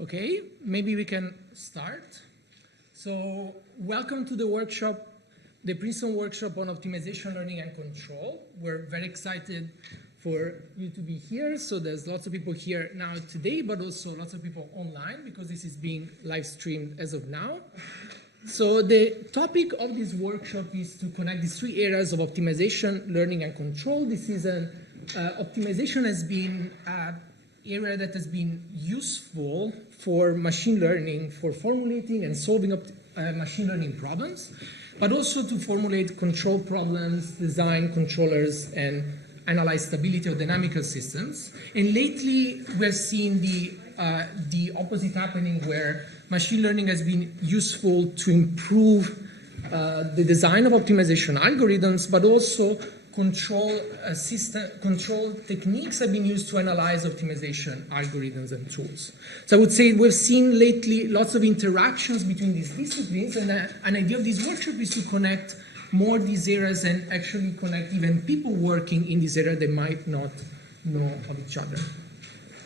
Okay, maybe we can start. So welcome to the workshop, the Princeton workshop on optimization, learning, and control. We're very excited for you to be here. So there's lots of people here now today, but also lots of people online because this is being live streamed as of now. So the topic of this workshop is to connect these three areas of optimization, learning, and control. This is optimization has been an area that has been useful for machine learning, for formulating and solving machine learning problems, but also to formulate control problems, design controllers, and analyze stability of dynamical systems. And lately, we're seeing the opposite happening, where machine learning has been useful to improve the design of optimization algorithms, but also control techniques have been used to analyze optimization algorithms and tools. So I would say we've seen lately lots of interactions between these disciplines, and an idea of this workshop is to connect more these areas and actually connect even people working in this area that might not know of each other.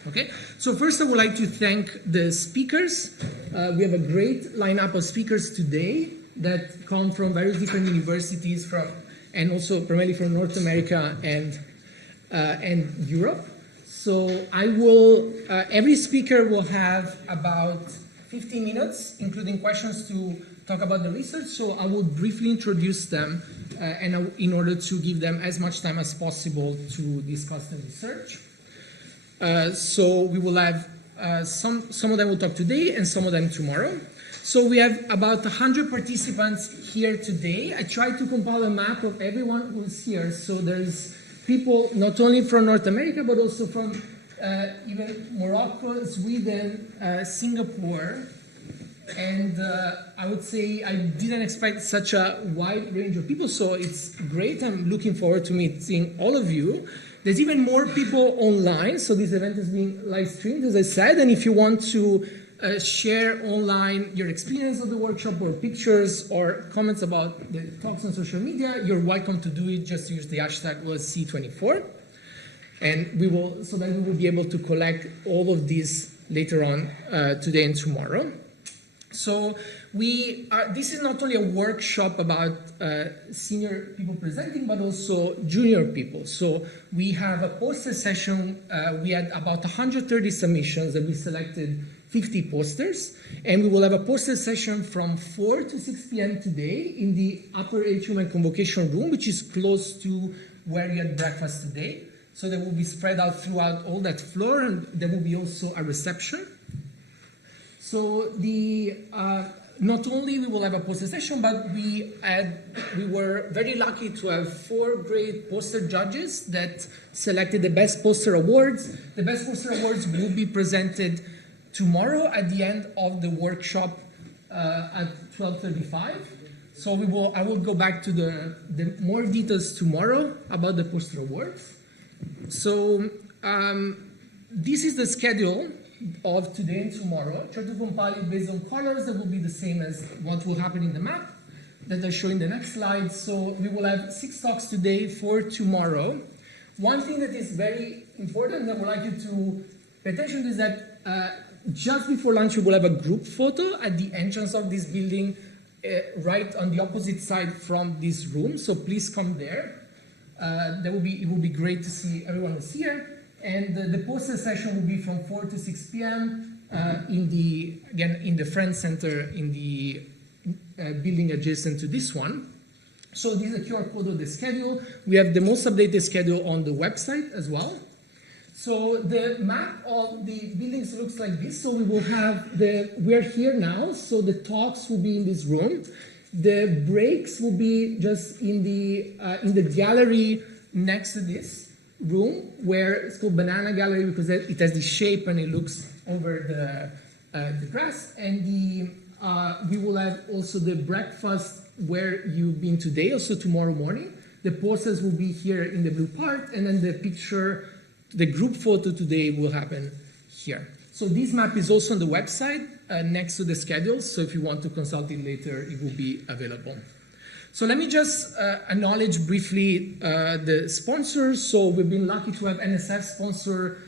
Okay, so first I would like to thank the speakers. We have a great lineup of speakers today that come from various different universities and also primarily from North America and Europe. So I will, every speaker will have about 15 minutes, including questions to talk about the research. So I will briefly introduce them in order to give them as much time as possible to discuss the research. So we will have some of them will talk today and some of them tomorrow. So we have about 100 participants here today. I tried to compile a map of everyone who's here. So there's people not only from North America, but also from even Morocco, Sweden, Singapore. And I would say I didn't expect such a wide range of people. So it's great. I'm looking forward to meeting all of you. There's even more people online, so this event is being live streamed, as I said, and if you want to share online your experience of the workshop or pictures or comments about the talks on social media, you're welcome to do it. Just use the hashtag C24, and so that we will be able to collect all of these later on today and tomorrow. So this is not only a workshop about senior people presenting, but also junior people. So we have a poster session. We had about 130 submissions, and we selected 50 posters. And we will have a poster session from 4 to 6 p.m. today in the upper atrium and convocation room, which is close to where you had breakfast today. So they will be spread out throughout all that floor, and there will be also a reception. So not only we will have a poster session, but we were very lucky to have 4 great poster judges that selected the best poster awards. The best poster awards will be presented tomorrow at the end of the workshop at 12:35. So I will go back to the more details tomorrow about the poster awards. So this is the schedule of today and tomorrow. Try to compile it based on colors that will be the same as what will happen in the map that I show in the next slide. So we will have 6 talks today, 4 tomorrow. One thing that is very important that I would like you to pay attention to is that just before lunch we will have a group photo at the entrance of this building, right on the opposite side from this room. So please come there. It will be great to see everyone who's here. And the poster session will be from 4 to 6 p.m. In the Friends Center in the building adjacent to this one. So this is a QR code of the schedule. We have the most updated schedule on the website as well. So the map of the buildings looks like this. So we will have we're here now. So the talks will be in this room. The breaks will be just in the gallery next to this room, where it's called Banana Gallery because it has this shape and it looks over the grass. And we will have also the breakfast where you've been today, also tomorrow morning. The posters will be here in the blue part, and then the group photo today will happen here. So this map is also on the website next to the schedule, so if you want to consult it later, it will be available. So let me just acknowledge briefly the sponsors. So we've been lucky to have NSF sponsor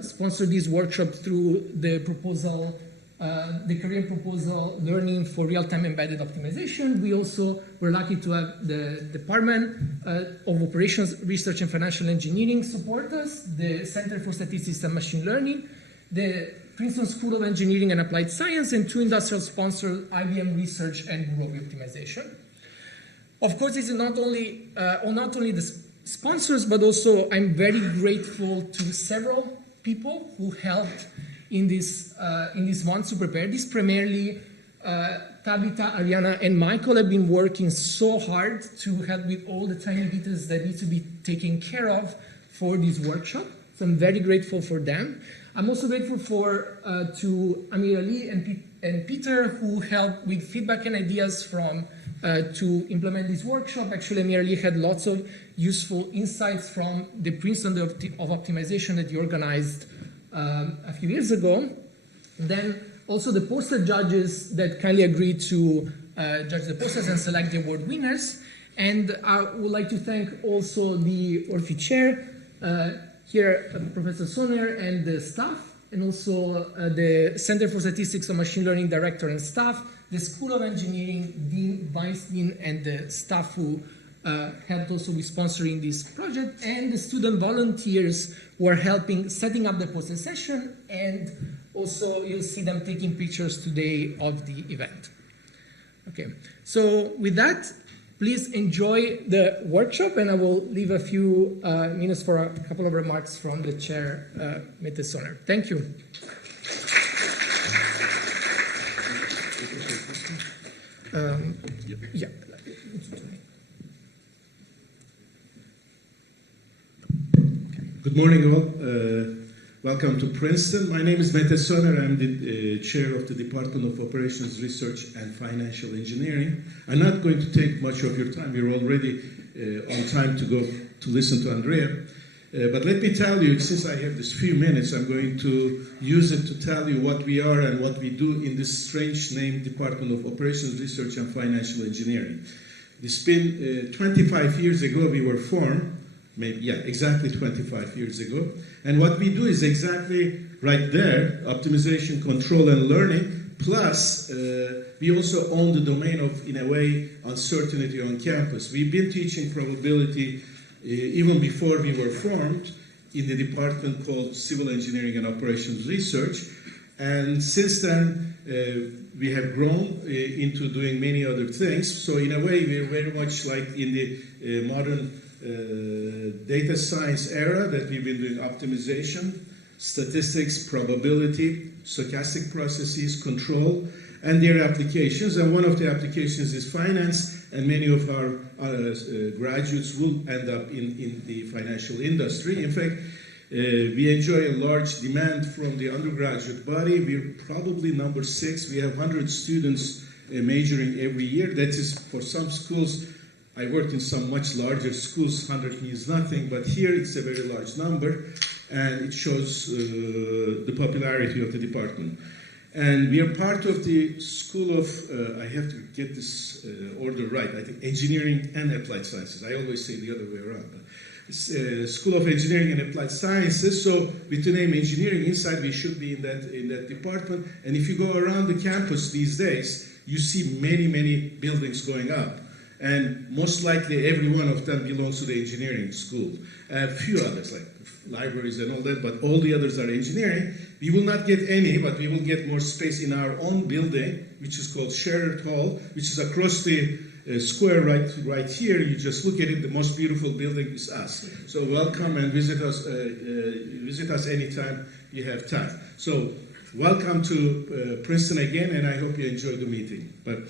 sponsored this workshop through the proposal, the career proposal, Learning for Real-Time Embedded Optimization. We also were lucky to have the Department of Operations, Research and Financial Engineering support us, the Center for Statistics and Machine Learning, the Princeton School of Engineering and Applied Science, and two industrial sponsors, IBM Research and Groovy Optimization. Of course, this is not only the sponsors, but also I'm very grateful to several people who helped in this month to prepare this. Primarily, Tabitha, Ariana, and Michael have been working so hard to help with all the tiny details that need to be taken care of for this workshop. So I'm very grateful for them. I'm also grateful to Amir Ali and Peter, who helped with feedback and ideas to implement this workshop. Actually, Amir Ali had lots of useful insights from the Princeton of Optimization that he organized a few years ago. Then also the poster judges that kindly agreed to judge the posters and select the award winners. And I would like to thank also the Orphy Chair, here Professor Sonner and the staff, and also the Center for Statistics and Machine Learning Director and staff, the School of Engineering, Dean, Vice Dean, and the staff who helped also with sponsoring this project, and the student volunteers who are helping setting up the poster session, and also you'll see them taking pictures today of the event. Okay, so with that, please enjoy the workshop, and I will leave a few minutes for a couple of remarks from the chair, Mette Sonner. Thank you. Yeah. Good morning, all. Welcome to Princeton. My name is Mette Sonner. I'm the chair of the Department of Operations, Research and Financial Engineering. I'm not going to take much of your time. You're already on time to go to listen to Andrea. But let me tell you, since I have this few minutes, I'm going to use it to tell you what we are and what we do in this strange named Department of Operations, Research and Financial Engineering. It's been 25 years ago we were formed. Maybe, yeah, exactly 25 years ago. And what we do is exactly right there, optimization, control, and learning, plus we also own the domain of, in a way, uncertainty on campus. We've been teaching probability even before we were formed in the department called Civil Engineering and Operations Research. And since then, we have grown into doing many other things. So in a way, we're very much like in the modern data science era that we've been doing optimization, statistics, probability, stochastic processes, control, and their applications. And one of the applications is finance, and many of our graduates will end up in the financial industry. In fact, we enjoy a large demand from the undergraduate body. We're probably number 6. We have 100 students majoring every year. That is, for some schools, I worked in some much larger schools, 100 means nothing, but here it's a very large number, and it shows the popularity of the department. And we are part of the School of, I have to get this order right, I think Engineering and Applied Sciences. I always say the other way around. But it's, School of Engineering and Applied Sciences, so with the name engineering inside, we should be in that department. And if you go around the campus these days, you see many, many buildings going up. And most likely every one of them belongs to the engineering school. A few others, like libraries and all that, but all the others are engineering. We will not get any, but we will get more space in our own building, which is called Sherrod Hall, which is across the square right here. You just look at it, the most beautiful building is us. So welcome and visit us anytime you have time. So welcome to Princeton again, and I hope you enjoy the meeting. But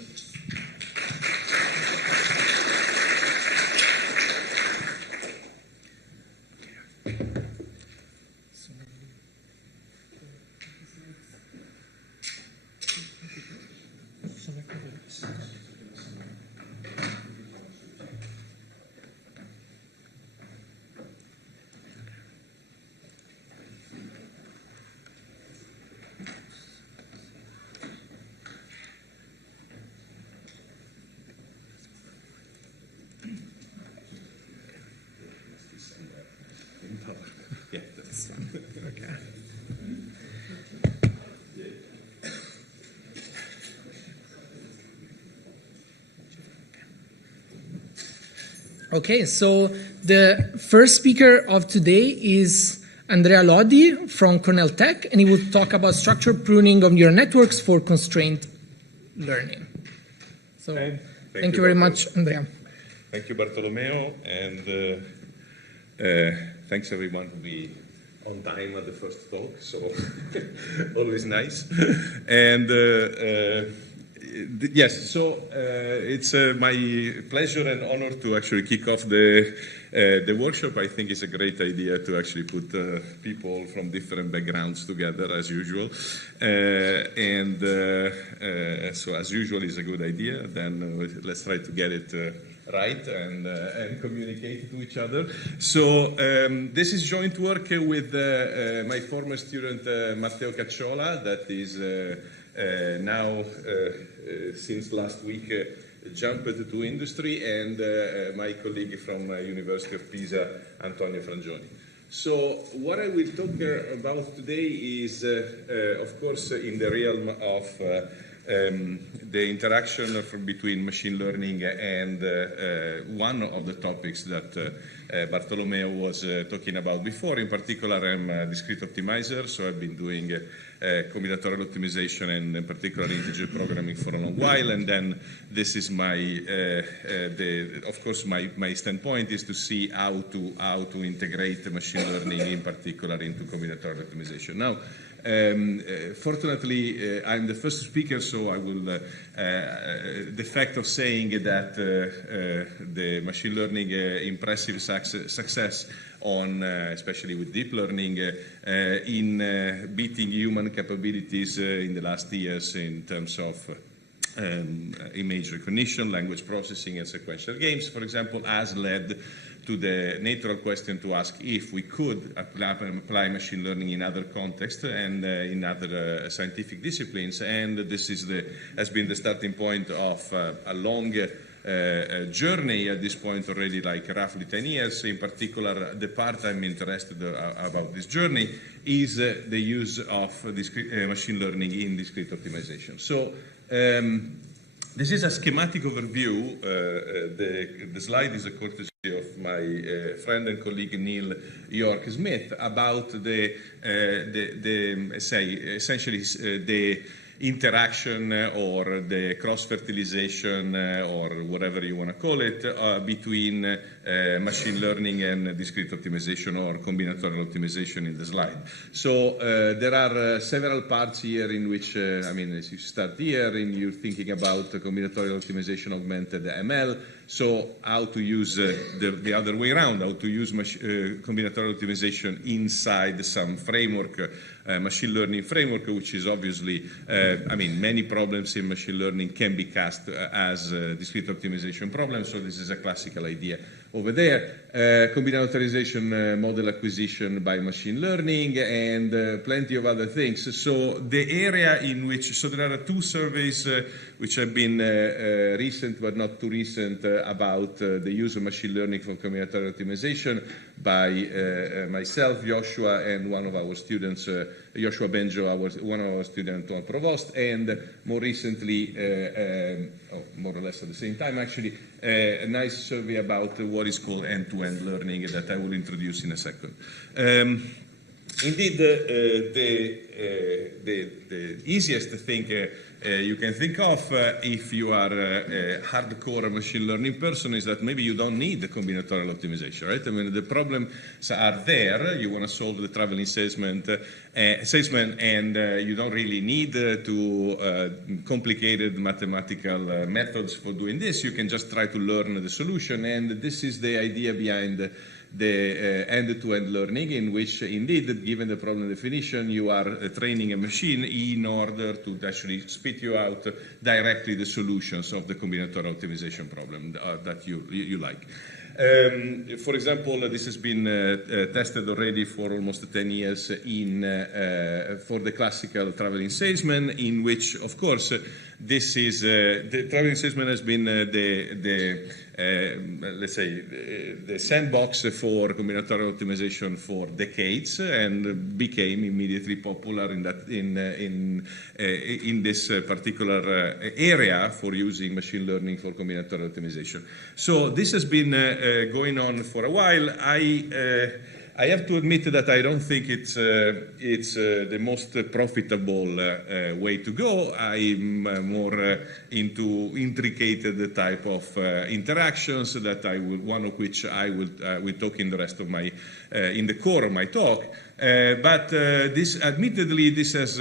Okay, so the first speaker of today is Andrea Lodi from Cornell Tech, and he will talk about structured pruning of neural networks for constrained learning. So thank you very much, Andrea. Thank you, Bartolomeo, and thanks everyone to be on time at the first talk, so always nice. And yes, so it's my pleasure and honor to actually kick off the workshop. I think it's a great idea to actually put people from different backgrounds together, as usual. So as usual is a good idea. Then let's try to get it right and communicate to each other. So this is joint work with my former student Matteo Cacciola, that is now since last week jumped to industry, and my colleague from University of Pisa, Antonio Frangioni. So what I will talk about today is, of course, in the realm of the interaction between machine learning and one of the topics that Bartolomeo was talking about before. In particular, I'm a discrete optimizer, so I've been doing combinatorial optimization and in particular integer programming for a long while. And then this is my, of course, my standpoint is to see how to integrate machine learning in particular into combinatorial optimization. Now, fortunately, I'm the first speaker, so I will, the fact of saying that the machine learning impressive success on, especially with deep learning, in beating human capabilities in the last years in terms of image recognition, language processing, and sequential games, for example, has led to the natural question to ask if we could apply machine learning in other contexts and in other scientific disciplines. And this is has been the starting point of a long journey at this point already, like roughly 10 years. In particular, the part I'm interested about this journey is the use of machine learning in discrete optimization. So this is a schematic overview. The slide is a courtesy of my friend and colleague Neil York Smith about essentially the interaction or the cross-fertilization or whatever you want to call it between machine learning and discrete optimization or combinatorial optimization in the slide. So there are several parts here in which, I mean, as you start here and you're thinking about combinatorial optimization augmented ML, so how to use the other way around, how to use combinatorial optimization inside some framework, machine learning framework, which is obviously, I mean, many problems in machine learning can be cast as discrete optimization problems, so this is a classical idea over there. Combinatorialization, model acquisition by machine learning, and plenty of other things. So the area in which, so there are two surveys which have been recent but not too recent about the use of machine learning for combinatorial optimization by myself, Joshua, and one of our students, Joshua Benjo, one of our students, Tom Provost, and more recently, more or less at the same time actually, a nice survey about what is called end-to-end learning that I will introduce in a second. Indeed, the easiest thing you can think of if you are a hardcore machine learning person is that maybe you don't need the combinatorial optimization, right? I mean, the problems are there. You want to solve the traveling salesman, and you don't really need complicated mathematical methods for doing this. You can just try to learn the solution, and this is the idea behind the end-to-end learning, in which, indeed, given the problem definition, you are training a machine in order to actually spit you out directly the solutions of the combinatorial optimization problem that you like. For example, this has been tested already for almost 10 years for the classical traveling salesman, in which, of course, this is the traveling salesman has been let's say the sandbox for combinatorial optimization for decades, and became immediately popular in this particular area for using machine learning for combinatorial optimization. So this has been going on for a while. I have to admit that I don't think it's the most profitable way to go. I'm more into intricate type of interactions that one of which I will talk in the rest of my in the core of my talk. But this, admittedly, this has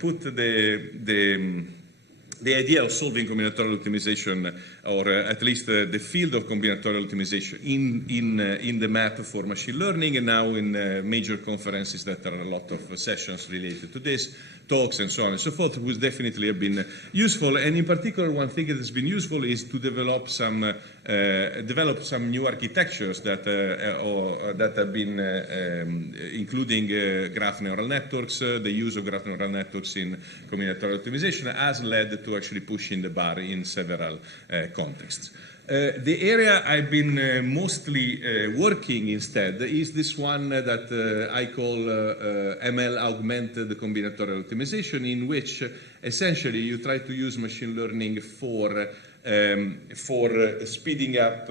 put the idea of solving combinatorial optimization, or at least the field of combinatorial optimization, in the map for machine learning, and now in major conferences that there are a lot of sessions related to this, talks and so on and so forth, which definitely have been useful. And in particular, one thing that has been useful is to develop some new architectures that have been including graph neural networks. The use of graph neural networks in combinatorial optimization has led to actually pushing the bar in several contexts. The area I've been mostly working instead is this one that I call ML augmented combinatorial optimization, in which essentially you try to use machine learning for speeding up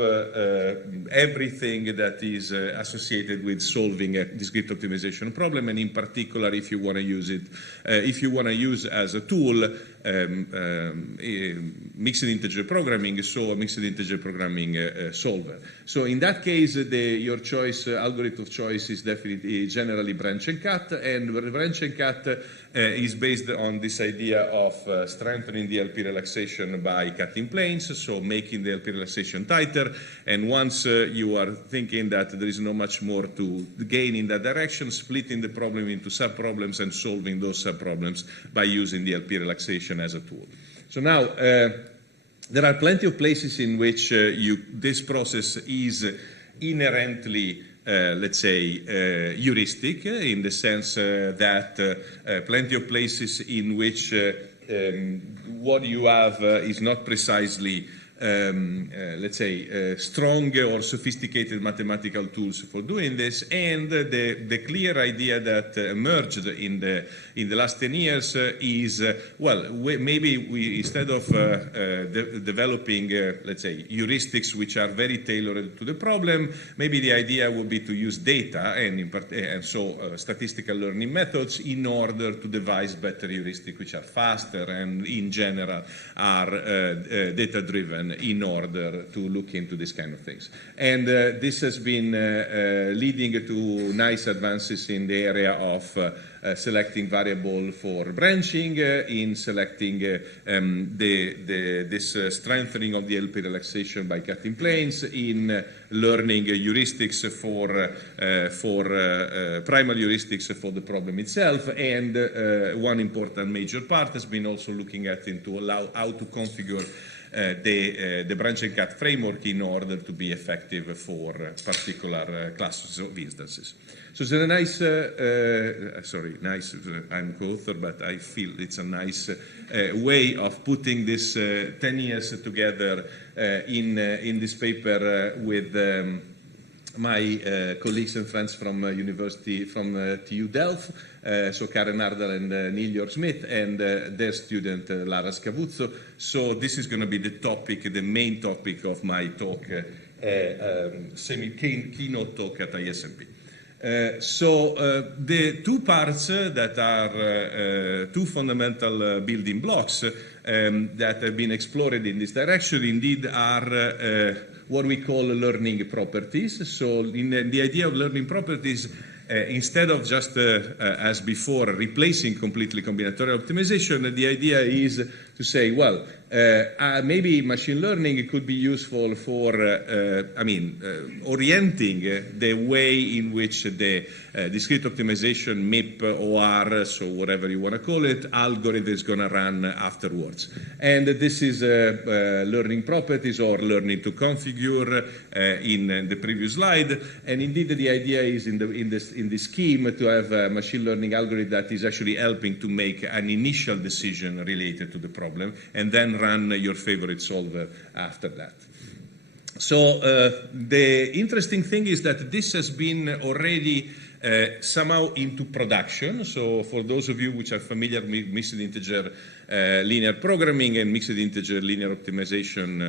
everything that is associated with solving a discrete optimization problem, and in particular, if you want to use it, if you want to use as a tool mixed integer programming, so a mixed integer programming solver. So in that case, your choice algorithm of choice is definitely generally branch and cut, and branch and cut is based on this idea of strengthening the LP relaxation by cutting planes, so making the LP relaxation tighter. And once you are thinking that there is not much more to gain in that direction, splitting the problem into sub-problems and solving those sub-problems by using the LP relaxation as a tool. So now, there are plenty of places in which this process is inherently let's say, heuristic, in the sense that plenty of places in which what you have is not precisely, let's say, strong or sophisticated mathematical tools for doing this, and the clear idea that emerged in the last 10 years is, well, maybe we, instead of developing, let's say, heuristics which are very tailored to the problem, maybe the idea would be to use data and so statistical learning methods in order to devise better heuristics which are faster and in general are data-driven in order to look into these kind of things. And this has been leading to nice advances in the area of selecting variable for branching, in selecting this strengthening of the LP relaxation by cutting planes, in learning heuristics for primal heuristics for the problem itself, and one important major part has been also looking at into how to configure the branch and cut framework in order to be effective for particular classes of instances. So it's a nice, nice, I'm co-author, but I feel it's a nice way of putting this 10 years together in this paper with my colleagues and friends from university, from TU Delft, so Karen Ardal and Neil York-Smith, and their student Lara Scavuzzo. So this is going to be the topic, the main topic of my talk, keynote talk at ISMP. The two parts that are two fundamental building blocks that have been explored in this direction indeed are what we call learning properties. So the idea of learning properties, instead of just as before replacing completely combinatorial optimization, the idea is to say, well, maybe machine learning could be useful for, orienting the way in which the discrete optimization MIP, OR, so whatever you want to call it, algorithm is going to run afterwards. And this is learning properties or learning to configure in the previous slide. And indeed, the idea is in in this scheme to have a machine learning algorithm that is actually helping to make an initial decision related to the problem, and then run your favorite solver after that. So the interesting thing is that this has been already somehow into production. So for those of you which are familiar with mixed integer linear programming and mixed integer linear optimization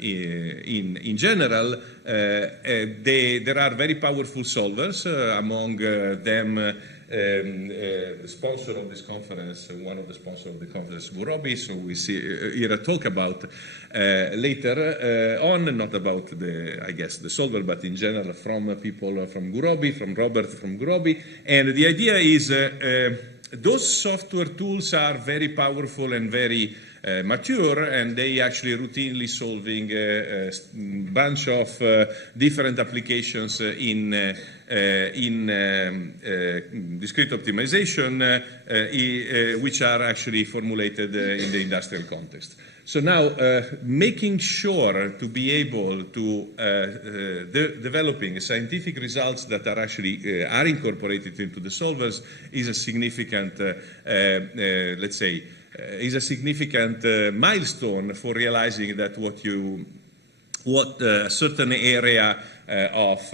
in general, there are very powerful solvers, among them the sponsor of this conference, one of the sponsors of the conference, Gurobi, so we hear a talk about later on, not about the solver, but in general from people from Gurobi, from Robert from Gurobi. And the idea is those software tools are very powerful and very mature, and they actually routinely solving a bunch of different applications in discrete optimization, which are actually formulated in the industrial context. So now, making sure to be able to developing scientific results that are actually are incorporated into the solvers is a significant, let's say, is a significant milestone for realizing that what a certain area of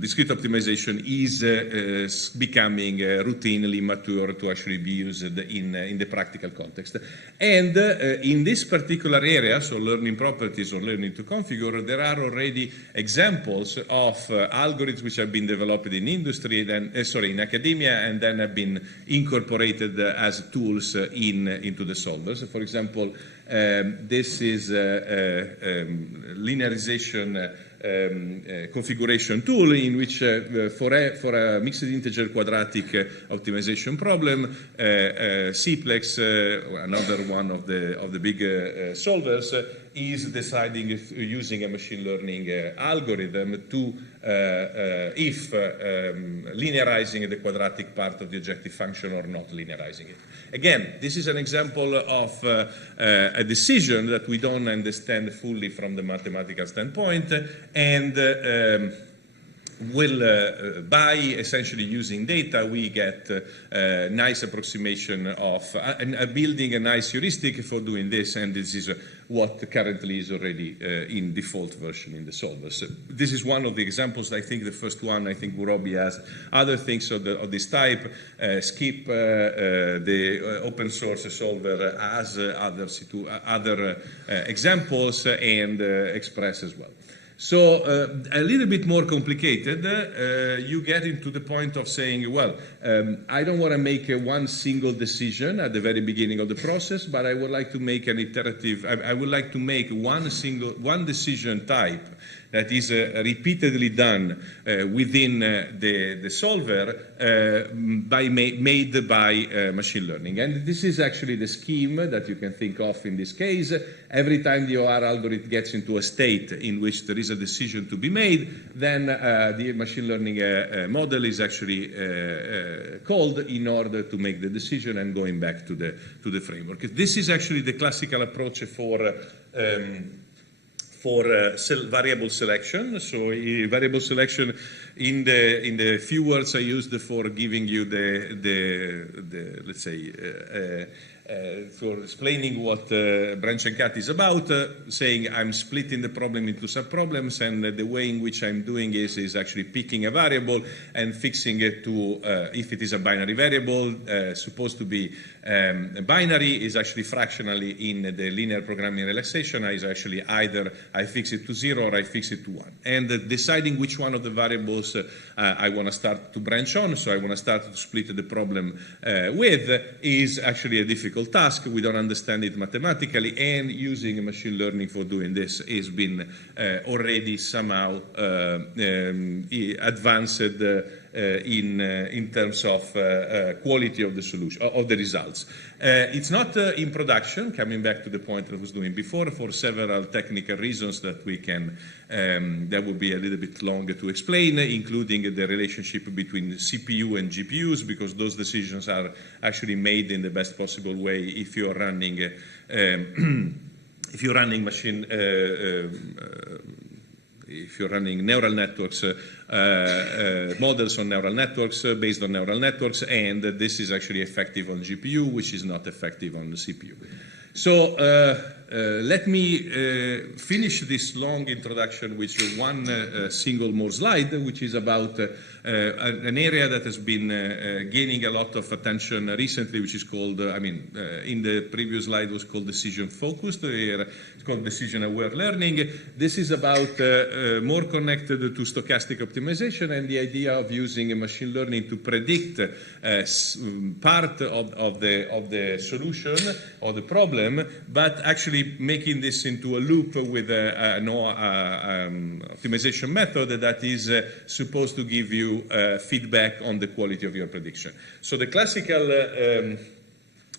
discrete optimization is becoming routinely mature to actually be used in the practical context. And in this particular area, so learning properties or learning to configure, there are already examples of algorithms which have been developed in industry, in academia, and then have been incorporated as tools into the solvers. For example, this is linearization configuration tool in which for a mixed integer quadratic optimization problem, Cplex, another one of the big solvers, is deciding if using a machine learning algorithm to if linearizing the quadratic part of the objective function or not linearizing it. Again, this is an example of a decision that we don't understand fully from the mathematical standpoint, and by essentially using data, we get a nice approximation of building a nice heuristic for doing this, and this is what currently is already in default version in the solvers. So this is one of the examples. I think the first one, I think Gurobi has other things of this type. Skip, the open source solver, has other examples, and Express as well. So a little bit more complicated, you get into the point of saying, well, I don't want to make one single decision at the very beginning of the process, but I would like to make an iterative, I would like to make one decision type that is repeatedly done within the solver made by machine learning. And this is actually the scheme that you can think of in this case. Every time the OR algorithm gets into a state in which there is a decision to be made, then the machine learning model is actually called in order to make the decision and going back to the framework. This is actually the classical approach for variable selection. So variable selection, in the few words I used for giving you the let's say for explaining what branch and cut is about, saying I'm splitting the problem into subproblems, and the way in which I'm doing is actually picking a variable and fixing it to, if it is a binary variable, supposed to be binary, is actually fractionally in the linear programming relaxation, is actually either I fix it to 0 or I fix it to 1. And deciding which one of the variables I want to start to branch on, so I want to start to split the problem with, is actually a difficult task. We don't understand it mathematically, and using machine learning for doing this has been already somehow advanced in terms of quality of the solution, of the results. It's not in production, coming back to the point that I was doing before, for several technical reasons that we can, that would be a little bit longer to explain, including the relationship between CPU and GPUs, because those decisions are actually made in the best possible way if you're running machine if you're running neural networks, models on neural networks, based on neural networks, and this is actually effective on GPU, which is not effective on the CPU. So let me finish this long introduction with one single more slide, which is about an area that has been gaining a lot of attention recently, which is called, in the previous slide was called decision focused, it's called decision aware learning. This is about more connected to stochastic optimization and the idea of using machine learning to predict part of the solution or the problem, but actually making this into a loop with an optimization method that is supposed to give you feedback on the quality of your prediction. So the classical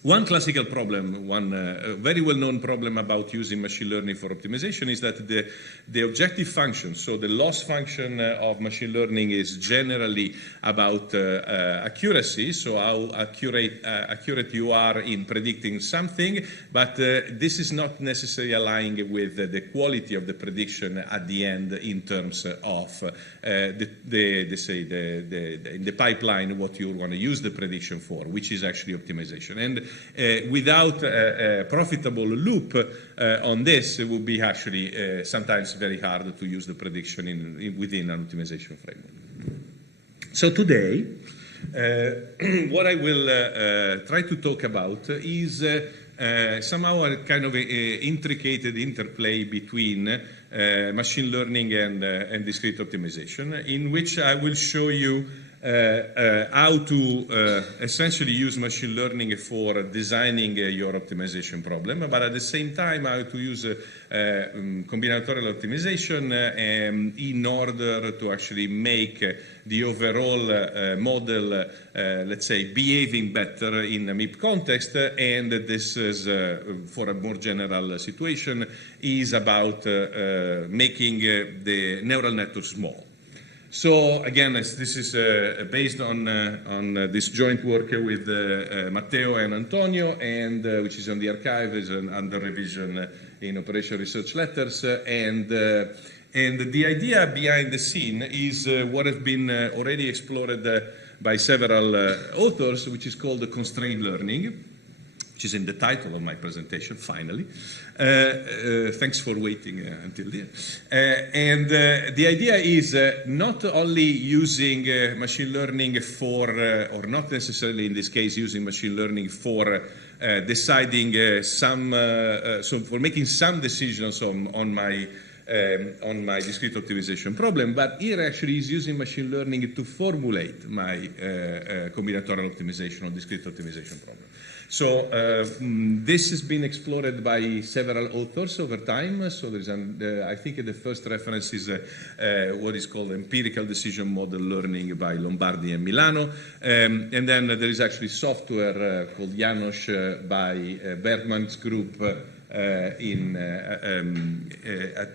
one classical problem, one very well-known problem about using machine learning for optimization is that the objective function, so the loss function of machine learning is generally about accuracy, so how accurate you are in predicting something, but this is not necessarily aligning with the quality of the prediction at the end in terms of in the pipeline what you want to use the prediction for, which is actually optimization. And without a profitable loop on this, it would be actually sometimes very hard to use the prediction within an optimization framework. So today, what I will try to talk about is somehow a kind of intricate interplay between machine learning and discrete optimization, in which I will show you how to essentially use machine learning for designing your optimization problem, but at the same time how to use combinatorial optimization in order to actually make the overall model, let's say, behaving better in a MIP context. And this is, for a more general situation, is about making the neural network small. So again, this is based on this joint work with Matteo and Antonio, and which is on the archive, is under revision in Operation Research Letters, and the idea behind the scene is what has been already explored by several authors, which is called the constrained learning, which is in the title of my presentation, finally. Thanks for waiting until the end. And the idea is not only using machine learning for, or not necessarily in this case, using machine learning for deciding so for making some decisions on my discrete optimization problem, but here actually is using machine learning to formulate my combinatorial optimization or discrete optimization problem. So this has been explored by several authors over time. So there's I think the first reference is what is called empirical decision model learning by Lombardi and Milano. And then there is actually software called Janos by Bergman's group at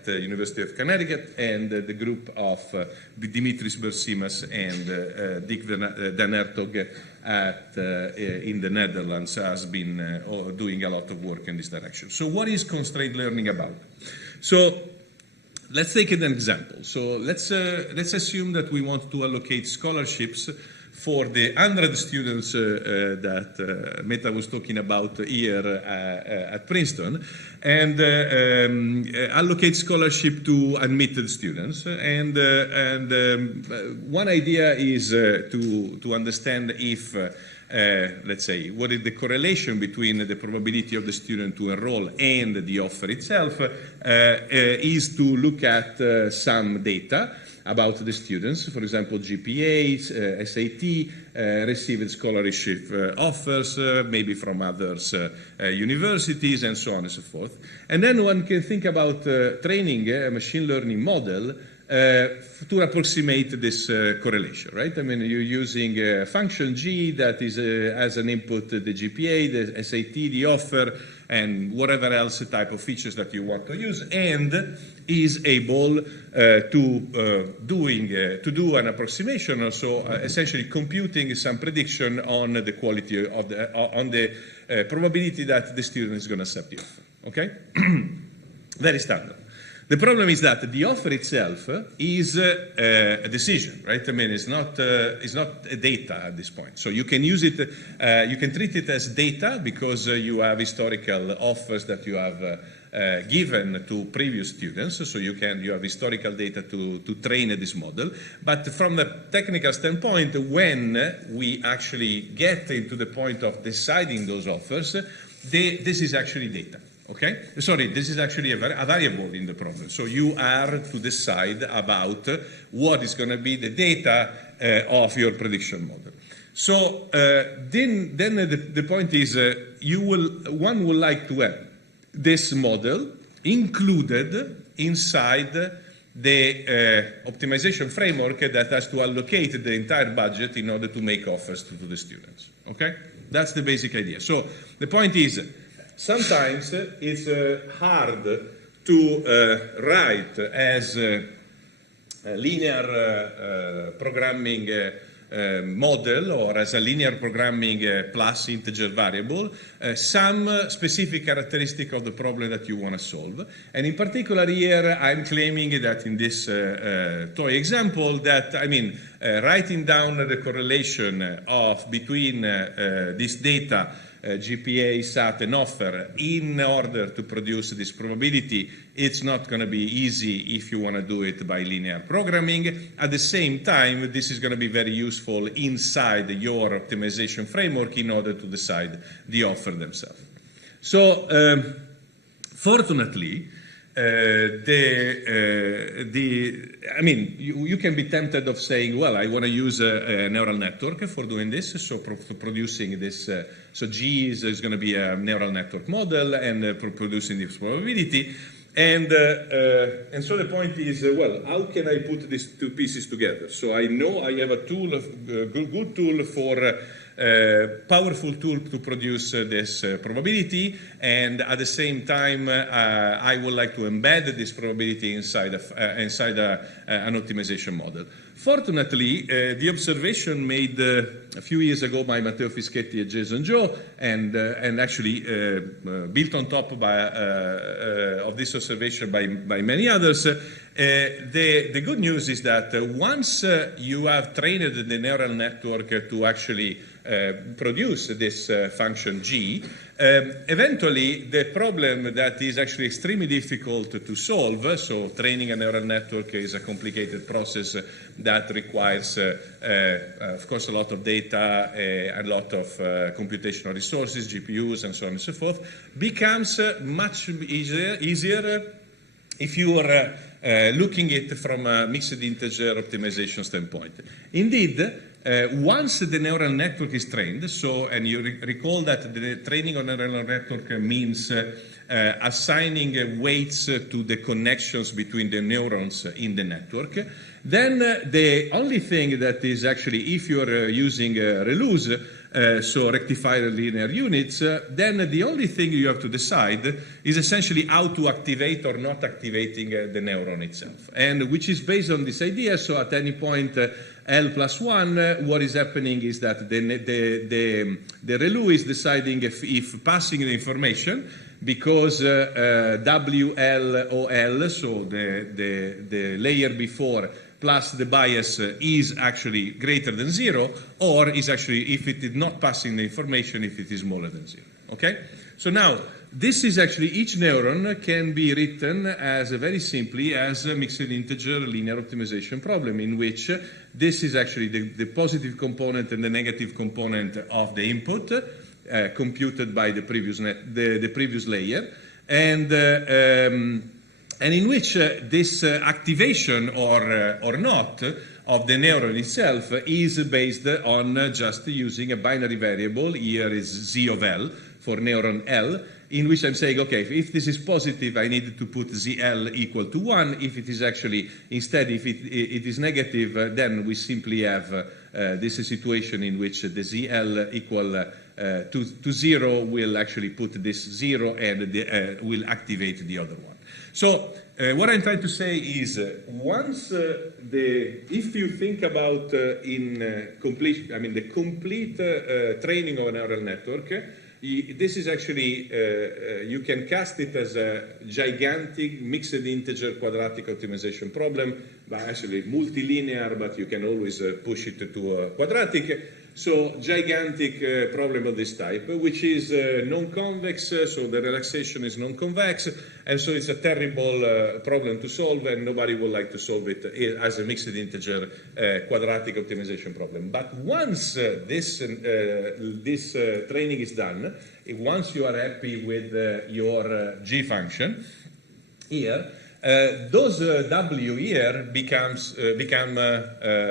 the University of Connecticut, and the group of Dimitris Bersimas and Dick Dan Hertog in the Netherlands has been doing a lot of work in this direction. So what is constrained learning about? So let's take an example. So let's assume that we want to allocate scholarships for the 100 students that Meta was talking about here at Princeton, and allocate scholarship to admitted students. And one idea is to understand if, let's say, what is the correlation between the probability of the student to enroll and the offer itself, is to look at some data about the students, for example, GPAs, SAT, received scholarship offers, maybe from others universities, and so on and so forth. And then one can think about training a machine learning model to approximate this correlation, right? I mean, you're using a function G that is as an input the GPA, the SAT, the offer, and whatever else type of features that you want to use, and is able to do an approximation, or so essentially computing some prediction on the quality of on the probability that the student is going to accept the offer. Okay, very standard. The problem is that the offer itself is a decision, right? I mean, it's not a data at this point. So you can use it, you can treat it as data because you have historical offers that you have given to previous students. So you have historical data to train this model. But from the technical standpoint, when we actually get into the point of deciding those offers, this is actually data. Okay? Sorry, this is actually a variable in the problem. So you are to decide about what is going to be the data of your prediction model. So then the point is one would like to have this model included inside the optimization framework that has to allocate the entire budget in order to make offers to the students. Okay? That's the basic idea. So the point is, sometimes it's hard to write as a linear programming model or as a linear programming plus integer variable some specific characteristic of the problem that you want to solve. And in particular here, I'm claiming that in this toy example that, I mean, writing down the correlation of between this data GPA, SAT, and offer in order to produce this probability, it's not going to be easy if you want to do it by linear programming. At the same time, this is going to be very useful inside your optimization framework in order to decide the offer themselves. So, fortunately, I mean, you can be tempted of saying, well, I want to use a neural network for doing this, so for producing this. So G is going to be a neural network model and producing this probability. And so the point is, well, how can I put these two pieces together? So I know I have a tool, good tool for powerful tool to produce this probability, and at the same time, I would like to embed this probability inside an optimization model. Fortunately, the observation made a few years ago by Matteo Fischetti and Jason Zhou, and actually built on top of this observation by many others, the good news is that once you have trained the neural network to actually produce this function G, eventually the problem that is actually extremely difficult to solve, so training a neural network is a complicated process that requires, of course, a lot of data, a lot of computational resources, GPUs, and so on and so forth, becomes much easier if you are looking at it from a mixed integer optimization standpoint. Indeed, once the neural network is trained, and you recall that the training on a neural network means assigning weights to the connections between the neurons in the network, then the only thing that is actually, if you're using ReLUs, so rectifier linear units, then the only thing you have to decide is essentially how to activate or not activating the neuron itself, and which is based on this idea. So at any point L plus 1, what is happening is that the ReLU is deciding if passing the information, because WLOL, so the layer before plus the bias is actually greater than 0, or is actually, if it is not passing the information, if it is smaller than 0. Okay? So now, this is actually, each neuron can be written as very simply as a mixed integer linear optimization problem, in which this is actually the positive component and the negative component of the input, computed by the previous layer, and in which this activation or not of the neuron itself is based on just using a binary variable. Here is Z of L for neuron L, in which I'm saying, okay, if this is positive, I need to put ZL equal to 1. If it is actually, instead, if it is negative, then we simply have this situation in which the ZL equal to 0 will actually put this 0 and will activate the other one. So what I'm trying to say is, once if you think about the complete training of a neural network, this is actually, you can cast it as a gigantic mixed integer quadratic optimization problem, but actually multilinear, but you can always push it to a quadratic. So gigantic problem of this type, which is non-convex, so the relaxation is non-convex, and so it's a terrible problem to solve, and nobody would like to solve it as a mixed integer quadratic optimization problem. But once this training is done, once you are happy with your G function here, those W here become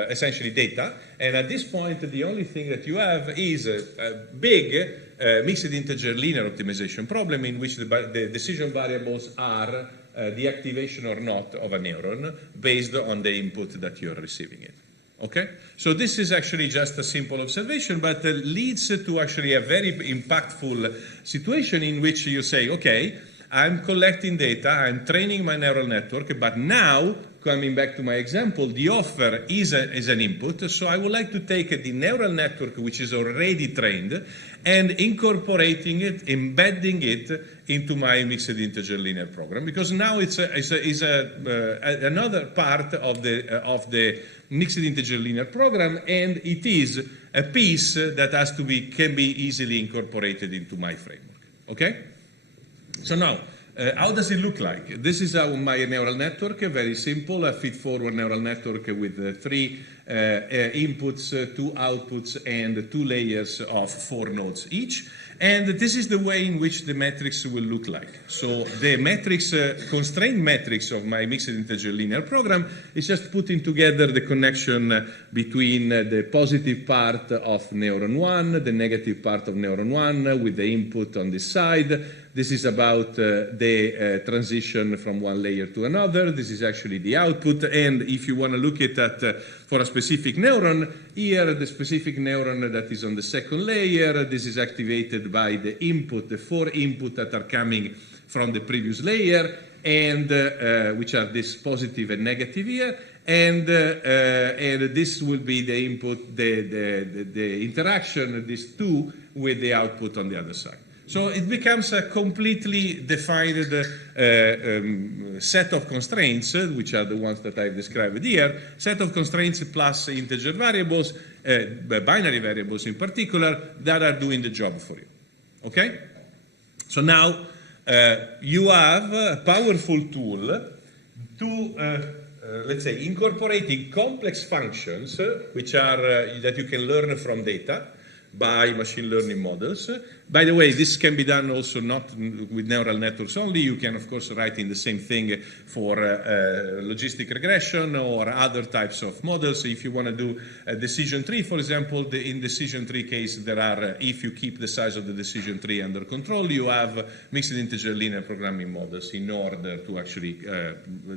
essentially data, and at this point the only thing that you have is a big mixed integer linear optimization problem in which the decision variables are the activation or not of a neuron based on the input that you are receiving it. Okay? So this is actually just a simple observation, but leads to actually a very impactful situation in which you say, okay, I'm collecting data, I'm training my neural network, but now, coming back to my example, the offer is an input, so I would like to take the neural network, which is already trained, and incorporating it, embedding it into my mixed integer linear program, because now it's another part of the mixed integer linear program, and it is a piece that can be easily incorporated into my framework. Okay? So now, how does it look like? This is my neural network, very simple, a feed-forward neural network with 3 inputs, 2 outputs, and 2 layers of 4 nodes each. And this is the way in which the matrix will look like. So the matrix, constrained matrix of my mixed integer linear program is just putting together the connection between the positive part of neuron 1, the negative part of neuron 1 with the input on this side. This is about the transition from one layer to another. This is actually the output. And if you want to look at that for a specific neuron, here the specific neuron that is on the second layer, this is activated by the input, the 4 input that are coming from the previous layer, and which are this positive and negative here. And this will be the input, the interaction, these 2, with the output on the other side. So it becomes a completely defined set of constraints, which are the ones that I've described here, set of constraints plus integer variables, binary variables in particular, that are doing the job for you. Okay? So now you have a powerful tool to, let's say, incorporating complex functions, which are that you can learn from data by machine learning models. By the way, this can be done also not with neural networks only. You can, of course, write in the same thing for logistic regression or other types of models. If you want to do a decision tree, for example, in decision tree case, there are, if you keep the size of the decision tree under control, you have mixed integer linear programming models in order to actually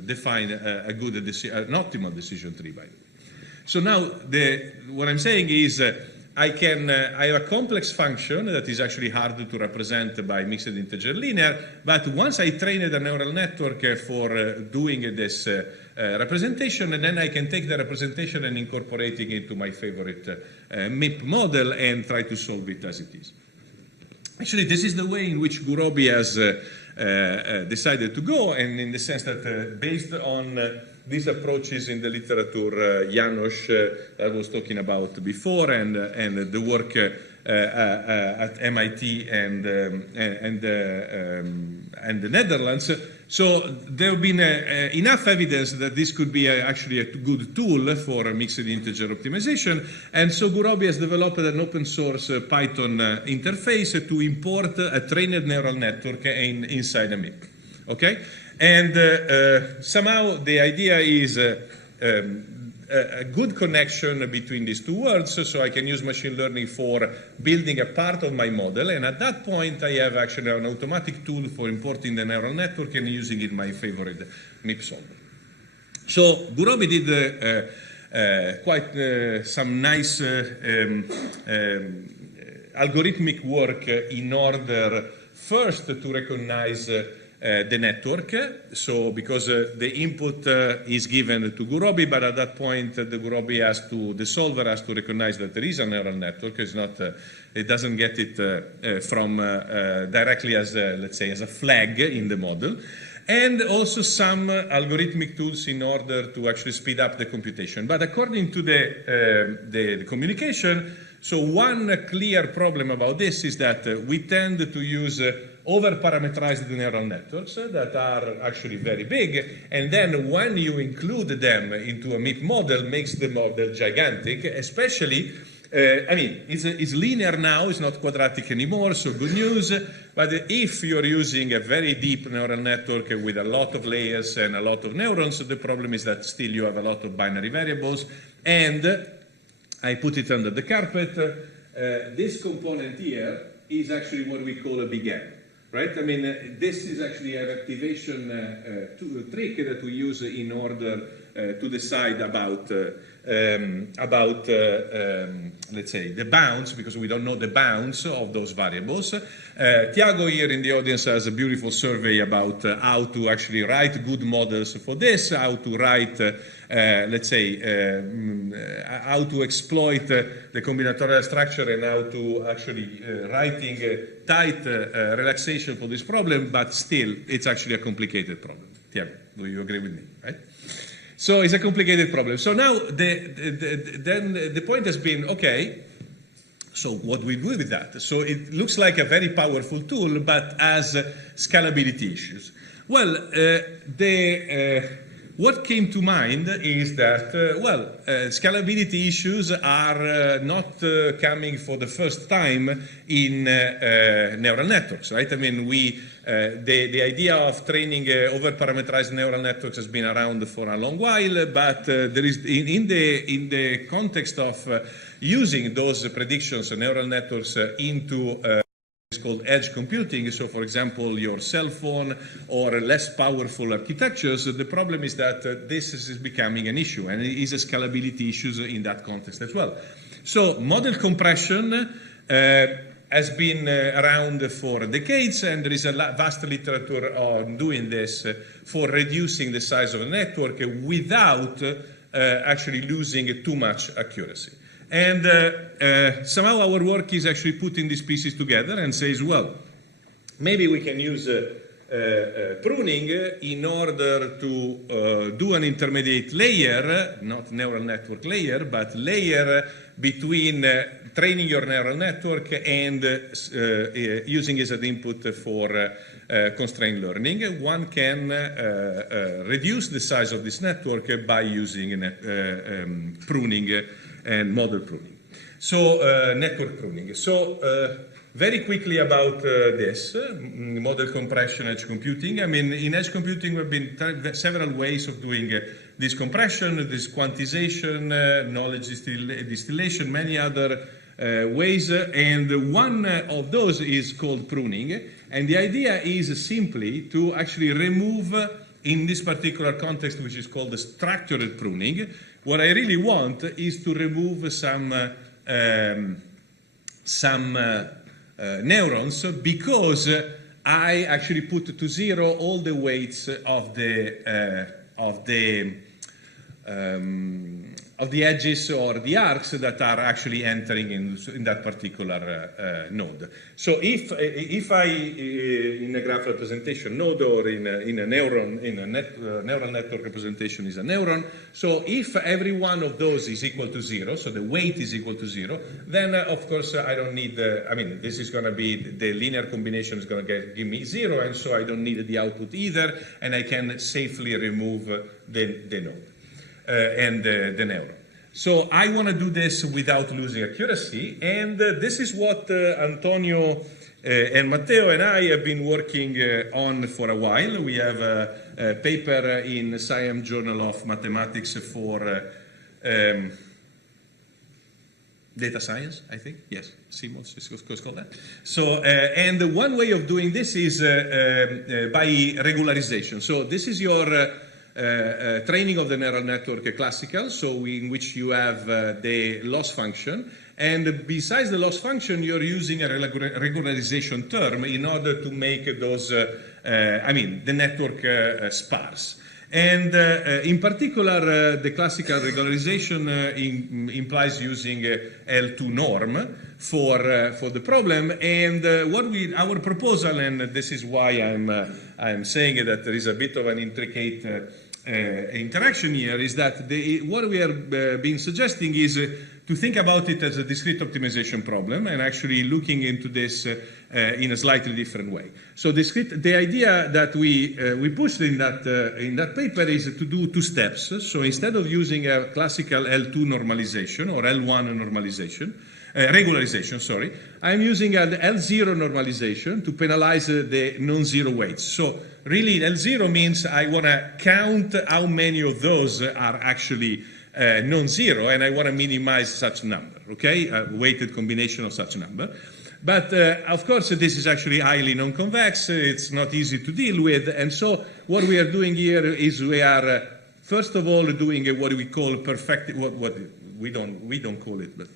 define a good, an optimal decision tree, by the way. So now, what I'm saying is, I have a complex function that is actually hard to represent by mixed integer linear, but once I trained a neural network for doing this representation, and then I can take the representation and incorporate it into my favorite MIP model and try to solve it as it is. Actually, this is the way in which Gurobi has decided to go, and in the sense that based on these approaches in the literature, Janos I was talking about before, and the work at MIT and the Netherlands. So there have been enough evidence that this could be actually a good tool for mixed integer optimization, and so Gurobi has developed an open source Python interface to import a trained neural network inside a MIP. Okay? And somehow the idea is a good connection between these two worlds, so I can use machine learning for building a part of my model, and at that point I have actually an automatic tool for importing the neural network and using it in my favorite MIP solver. So Gurobi did quite some nice algorithmic work in order first to recognize the network. So because the input is given to Gurobi, but at that point the Gurobi the solver has to recognize that there is a neural network. It's not, it doesn't get it from directly as let's say as a flag in the model. And also some algorithmic tools in order to actually speed up the computation. But according to the communication, so one clear problem about this is that we tend to use over-parameterized neural networks that are actually very big, and then when you include them into a MIP model, makes the model gigantic, especially I mean, it's linear now, it's not quadratic anymore, so good news. But if you're using a very deep neural network with a lot of layers and a lot of neurons, the problem is that still you have a lot of binary variables. And I put it under the carpet. This component here is actually what we call a big M, right? I mean, this is actually an activation trick that we use in order to decide about let's say, the bounds, because we don't know the bounds of those variables. Tiago here in the audience has a beautiful survey about how to actually write good models for this, how to write, let's say, how to exploit the combinatorial structure and how to actually writing tight relaxation for this problem, but still, it's actually a complicated problem. Tiago, do you agree with me, right? So it's a complicated problem. So now then the point has been, okay, so what we do with that? So it looks like a very powerful tool, but has scalability issues. Well, what came to mind is that, scalability issues are not coming for the first time in neural networks, right? I mean, the idea of training over-parameterized neural networks has been around for a long while, but there is in the context of using those predictions, neural networks, into it's called edge computing. So, for example, your cell phone or less powerful architectures, the problem is that this is becoming an issue, and it is a scalability issue in that context as well. So, model compression has been around for decades, and there is a vast literature on doing this for reducing the size of a network without actually losing too much accuracy. And somehow our work is actually putting these pieces together and says, well, maybe we can use pruning in order to do an intermediate layer, not neural network layer, but layer between training your neural network and using it as an input for constrained learning. One can reduce the size of this network by using pruning and model pruning. So network pruning. So very quickly about this, model compression, edge computing. I mean, in edge computing, there have been several ways of doing this compression, this quantization, knowledge distillation, many other ways. And one of those is called pruning. And the idea is simply to actually remove, in this particular context, which is called the structured pruning, what I really want is to remove some neurons, because I actually put to zero all the weights of the edges or the arcs that are actually entering in that particular node. So if I in a graph representation node or in a neuron, in a neural network representation is a neuron, so if every one of those is equal to zero, so the weight is equal to zero, then of course I don't need I mean, this is going to be, the linear combination is going to give me zero, and so I don't need the output either, and I can safely remove the node. And the neuron. So I want to do this without losing accuracy, and this is what Antonio and Matteo and I have been working on for a while. We have a paper in the Science Journal of Mathematics for data science, I think. Yes, CMOS is called that. So, and one way of doing this is by regularization. So this is your training of the neural network classical, so in which you have the loss function, and besides the loss function, you're using a regularization term in order to make those the network sparse. And in particular, the classical regularization implies using L2 norm for the problem. And our proposal, and this is why I'm saying that there is a bit of an intricate interaction here, is that what we are been suggesting is to think about it as a discrete optimization problem and actually looking into this in a slightly different way. So the idea that we pushed in that paper is to do two steps. So instead of using a classical L2 normalization or L1 normalization, regularization, sorry, I'm using an L0 normalization to penalize the non-zero weights. So really L0 means I want to count how many of those are actually non-zero, and I want to minimize such number, okay? A weighted combination of such number. But of course, this is actually highly non-convex. It's not easy to deal with. And so what we are doing here is we are, first of all, doing what we call perspective, what we don't call it, but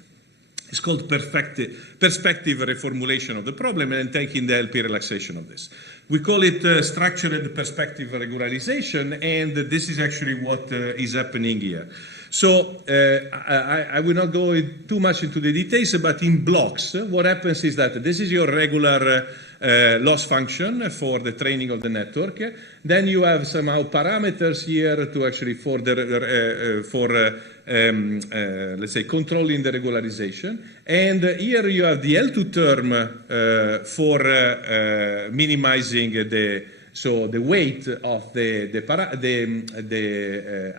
it's called perspective reformulation of the problem and taking the LP relaxation of this. We call it structured perspective regularization, and this is actually what is happening here. So I will not go too much into the details, but in blocks, what happens is that this is your regular loss function for the training of the network. Then you have somehow parameters here to actually let's say controlling the regularization. And here you have the L2 term for minimizing the weight of the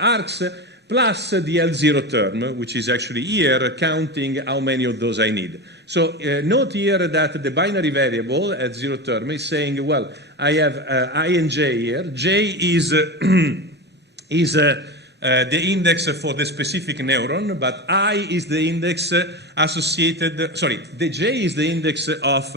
arcs, plus the L0 term, which is actually here counting how many of those I need. So note here that the binary variable at zero term is saying, well, I have I and j here. J is the index for the specific neuron, but I is the index associated, sorry, the j is the index of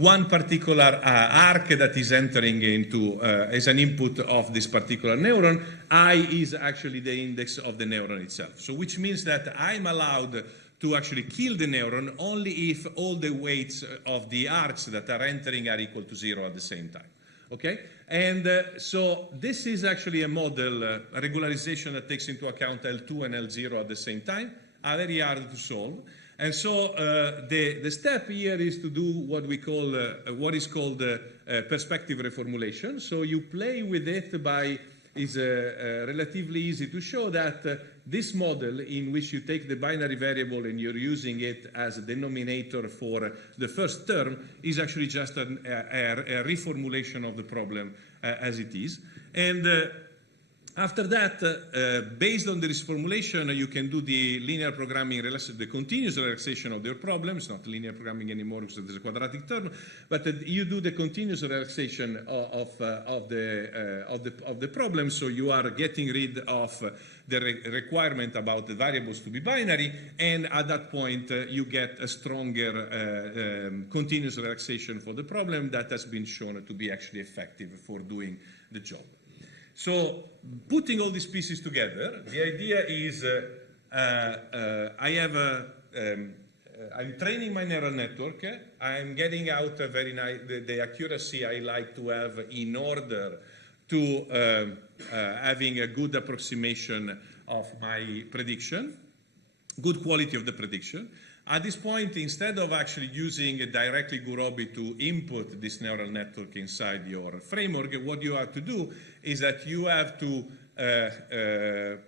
one particular arc that is entering into as an input of this particular neuron. I is actually the index of the neuron itself. So which means that I'm allowed to actually kill the neuron only if all the weights of the arcs that are entering are equal to 0 at the same time. Okay? And so this is actually a model, a regularization that takes into account L2 and L0 at the same time, very hard to solve. And so the step here is to do what we call, what is called perspective reformulation. So you play with it by, is relatively easy to show that this model in which you take the binary variable and you're using it as a denominator for the first term is actually just a reformulation of the problem as it is. And after that, based on this formulation, you can do the linear programming, the continuous relaxation of your problem. It's not linear programming anymore because there's a quadratic term, but you do the continuous relaxation of the problem. So you are getting rid of the requirement about the variables to be binary, and at that point, you get a stronger continuous relaxation for the problem that has been shown to be actually effective for doing the job. So putting all these pieces together, the idea is I'm training my neural network. I'm getting out a very nice, the accuracy I like to have in order to having a good approximation of my prediction, good quality of the prediction. At this point, instead of actually using directly Gurobi to input this neural network inside your framework, what you have to do is that you have to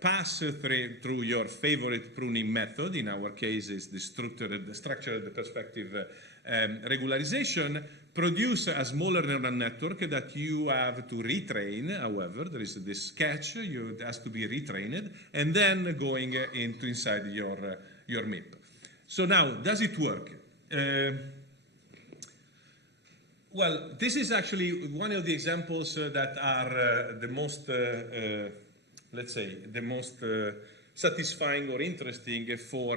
pass through your favorite pruning method. In our case, is the structured perspective regularization, produce a smaller neural network that you have to retrain. However, there is this catch, it has to be retrained, and then going into inside your MIP. So now, does it work? Well, this is actually one of the examples that are the most, let's say, the most satisfying or interesting for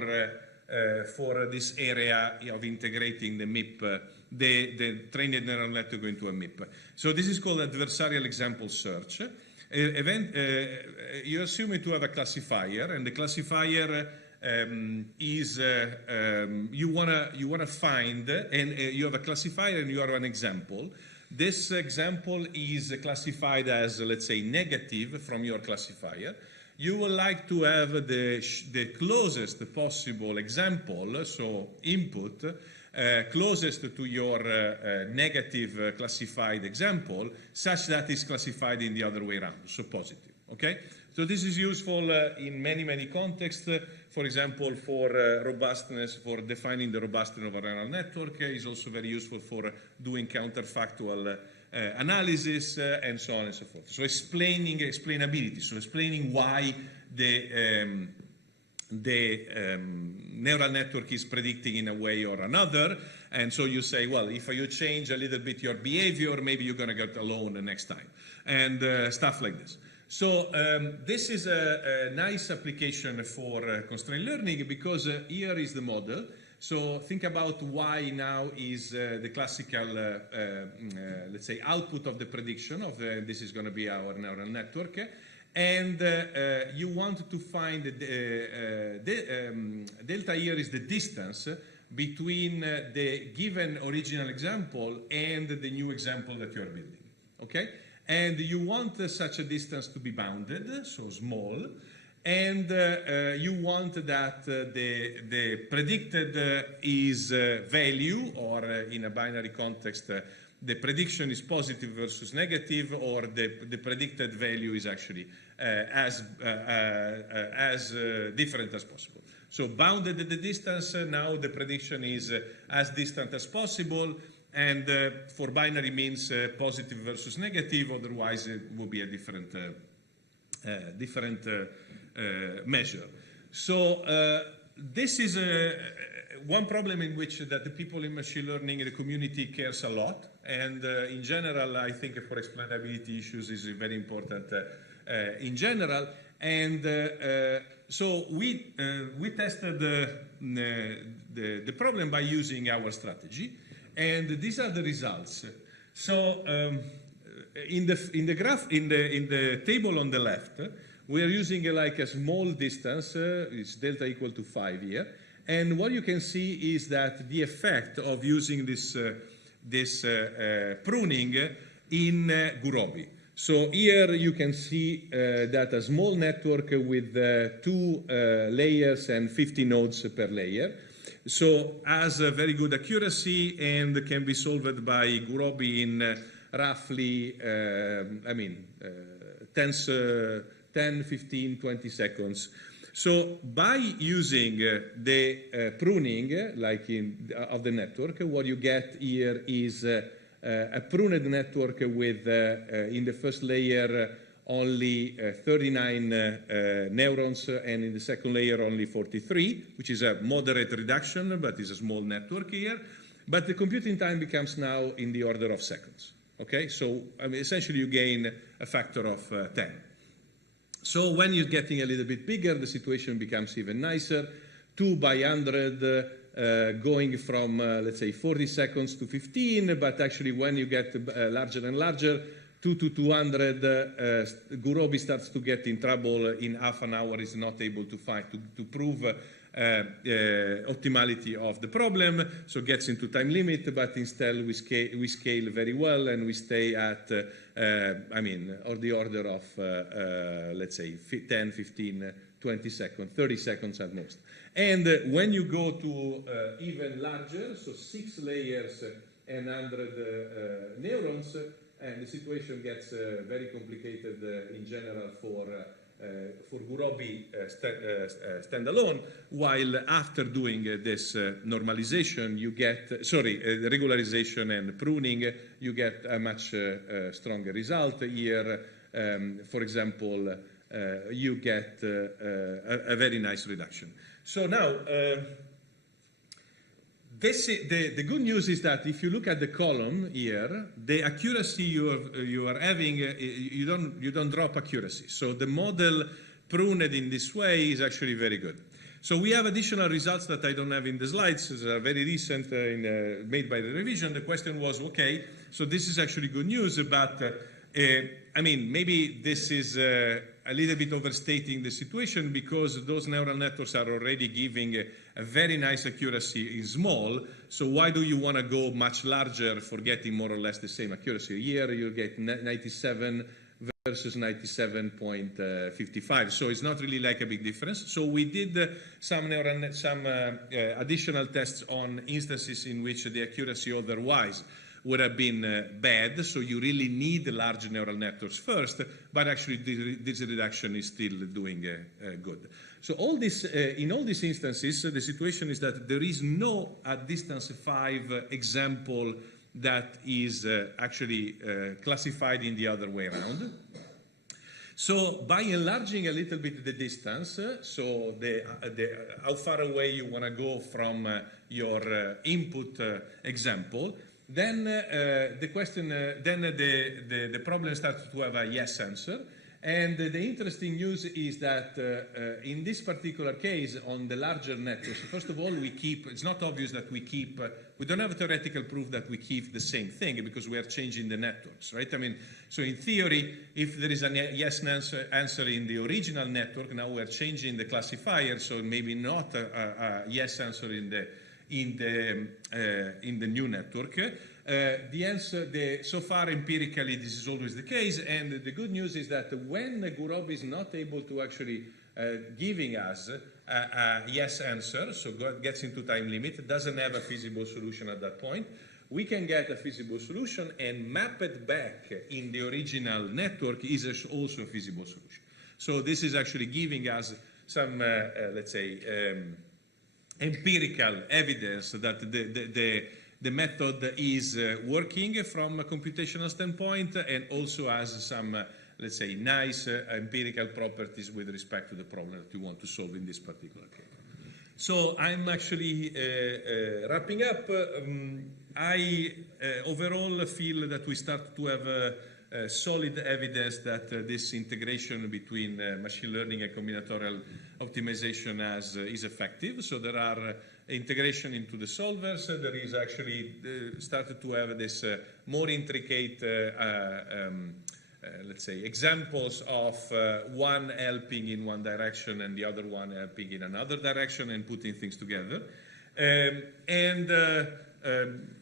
this area of integrating the MIP, the trained neural network into a MIP. So this is called adversarial example search. You assume it to have a classifier, and the classifier is you wanna find, and you have a classifier and you have an example. This example is classified as, let's say, negative from your classifier. You would like to have the closest possible example, so input, closest to your negative classified example, such that it's classified in the other way around, so positive. Okay? So this is useful in many contexts. For example, for robustness, for defining the robustness of a neural network, is also very useful for doing counterfactual analysis, and so on and so forth. So explainability, so explaining why the neural network is predicting in a way or another. And so you say, well, if you change a little bit your behavior, maybe you're going to get alone the next time, and stuff like this. So this is a nice application for constrained learning, because here is the model. So think about why now is the classical, let's say, output of the prediction of this is going to be our neural network. And you want to find delta here is the distance between the given original example and the new example that you are building. Okay? And you want such a distance to be bounded, so small, and you want that the predicted is value, or in a binary context, the prediction is positive versus negative, or the predicted value is actually as different as possible. So bounded the distance, now the prediction is as distant as possible. And for binary means positive versus negative, otherwise it would be a different measure. So this is one problem in which that the people in machine learning, the community cares a lot, and in general, I think for explainability issues is very important in general. And so we tested the problem by using our strategy. And these are the results. So in the graph, in the table on the left, we are using like a small distance. It's delta equal to 5 here. And what you can see is that the effect of using this pruning in Gurobi. So here you can see that a small network with 2 layers and 50 nodes per layer. So has a very good accuracy and can be solved by Gurobi in roughly, 10, 15, 20 seconds. So by using the pruning, like of the network, what you get here is a pruned network with, in the first layer, only 39 neurons, and in the second layer only 43, which is a moderate reduction, but is a small network here. But the computing time becomes now in the order of seconds. Okay, so essentially you gain a factor of 10. So when you're getting a little bit bigger, the situation becomes even nicer. 2 by 100 going from, let's say, 40 seconds to 15, but actually when you get larger and larger, 2 to 200, Gurobi starts to get in trouble in half an hour, is not able to prove optimality of the problem, so gets into time limit, but instead we scale very well, and we stay at, or the order of, let's say, 10, 15, 20 seconds, 30 seconds at most. And when you go to even larger, so 6 layers and 100 neurons, and the situation gets very complicated in general for Gurobi standalone, while after doing this normalization, you get, regularization and pruning, you get a much stronger result. Here, for example, you get a very nice reduction. So now, the good news is that if you look at the column here, the accuracy you are having, you don't drop accuracy. So the model pruned in this way is actually very good. So we have additional results that I don't have in the slides. These are very recent, made by the revision. The question was, okay, so this is actually good news, but I mean, maybe this is a little bit overstating the situation because those neural networks are already giving a very nice accuracy in small. So why do you want to go much larger for getting more or less the same accuracy? Here you get 97 versus 97.55. So it's not really like a big difference. So we did some additional tests on instances in which the accuracy otherwise would have been bad, so you really need large neural networks first, but actually this reduction is still doing good. So all this, in all these instances, the situation is that there is no at distance 5 example that is actually classified in the other way around. So by enlarging a little bit the distance, so how far away you want to go from your input example, then the question, then the problem starts to have a yes answer. And the interesting news is that in this particular case, on the larger networks, first of all, we keep, it's not obvious that we keep, we don't have a theoretical proof that we keep the same thing because we are changing the networks, right? I mean, so in theory, if there is a yes answer in the original network, now we are changing the classifier, so maybe not a yes answer in the new network. The answer, so far empirically, this is always the case, and the good news is that when Gurobi is not able to actually giving us a yes answer, so gets into time limit, doesn't have a feasible solution at that point, we can get a feasible solution and map it back in the original network is also a feasible solution. So this is actually giving us some, let's say, empirical evidence that the method is working from a computational standpoint and also has some, let's say, nice empirical properties with respect to the problem that you want to solve in this particular case. So I'm actually wrapping up. I overall feel that we start to have solid evidence that this integration between machine learning and combinatorial optimization is effective. So there are integration into the solvers. There is actually started to have this more intricate, let's say, examples of one helping in one direction and the other one helping in another direction and putting things together.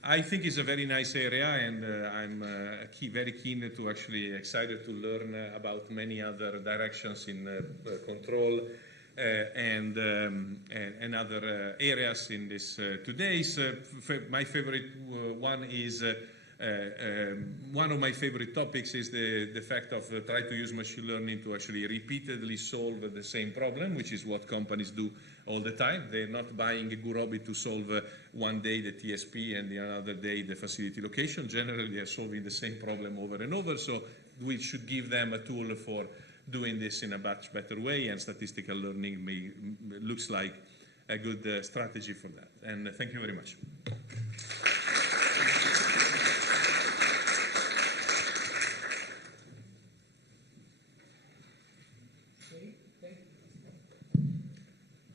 I think it's a very nice area, and I'm very keen to actually excited to learn about many other directions in control and other areas in this today's. My favorite one is one of my favorite topics is the fact of try to use machine learning to actually repeatedly solve the same problem, which is what companies do all the time. They're not buying a Gurobi to solve one day the TSP and the another day the facility location. Generally, they are solving the same problem over and over. So we should give them a tool for doing this in a much better way, and statistical learning looks like a good strategy for that. And thank you very much.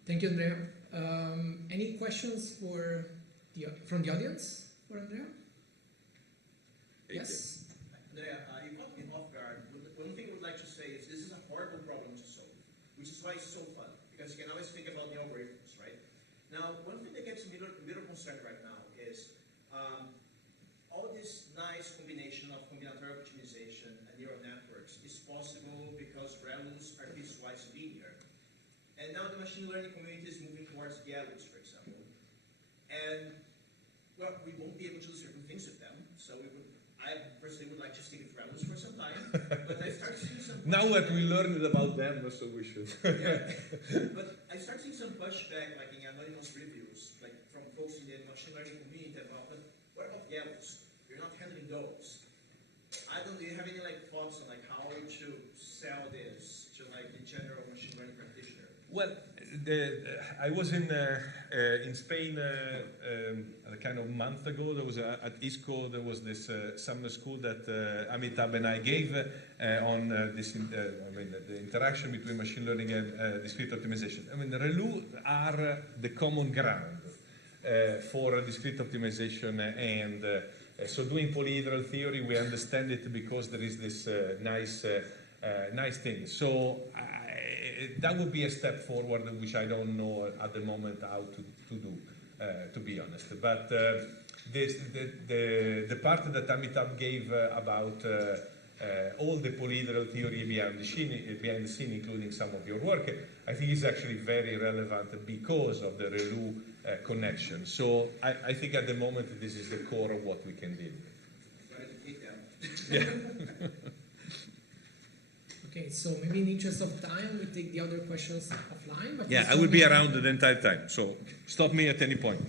Thank you, Andrea. Any questions from the audience for Andrea? Yes? Andrea, you caught me off guard. One thing I would like to say is this is a horrible problem to solve, which is why it's so fun, because you can always think about the algorithms, right? Now, one thing that gets me a little concerned right now is all this nice combination of combinatorial optimization and neural networks is possible because ReLUs are piecewise linear. And now the machine learning community is moving towards GALUs, for example. And, well, we won't be able to do certain things with them. So I personally would like to stick with ReLUs for some time. But I start seeing some... Now that we learned about them, so we should. Yeah. But I start seeing some pushback, like in anonymous reviews, like from folks in the machine learning community about, but what about GALUs? You're not handling those. Do you have any thoughts on how to sell this to the general machine learning practitioner? Well, I was in Spain a kind of month ago. There was at ISCO. There was this summer school that Amitabh and I gave on this. The interaction between machine learning and discrete optimization. I mean, the ReLU are the common ground for discrete optimization and So doing polyhedral theory, we understand it because there is this nice thing. So that would be a step forward, which I don't know at the moment how to do, to be honest. But the part that Amitabh gave about all the polyhedral theory behind the scene, including some of your work, I think is actually very relevant because of the ReLU connection. So I think at the moment this is the core of what we can do. Yeah. Okay, so maybe in the interest of time, we take the other questions offline. But Yeah, I will be around the entire time, so stop me at any point.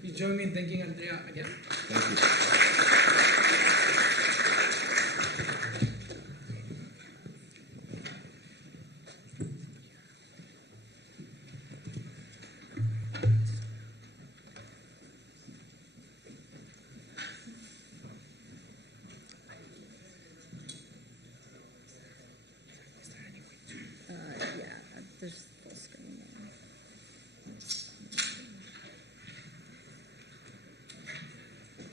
Please join me in thanking Andrea again. Thank you. There's full screen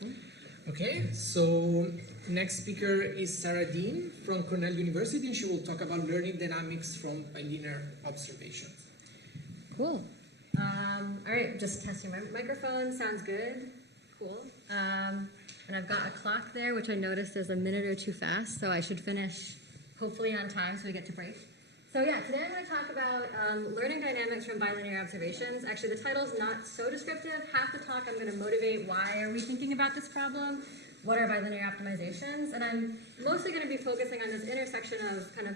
there. Okay, so next speaker is Sarah Dean from Cornell University, and she will talk about learning dynamics from bilinear observations. Cool. All right, just testing my microphone. Sounds good. Cool. And I've got a clock there, which I noticed is a minute or two fast, so I should finish hopefully on time so we get to break. So yeah, today I'm going to talk about learning dynamics from bilinear observations. Actually, the title's not so descriptive. Half the talk I'm going to motivate why are we thinking about this problem, what are bilinear optimizations, and I'm mostly going to be focusing on this intersection of kind of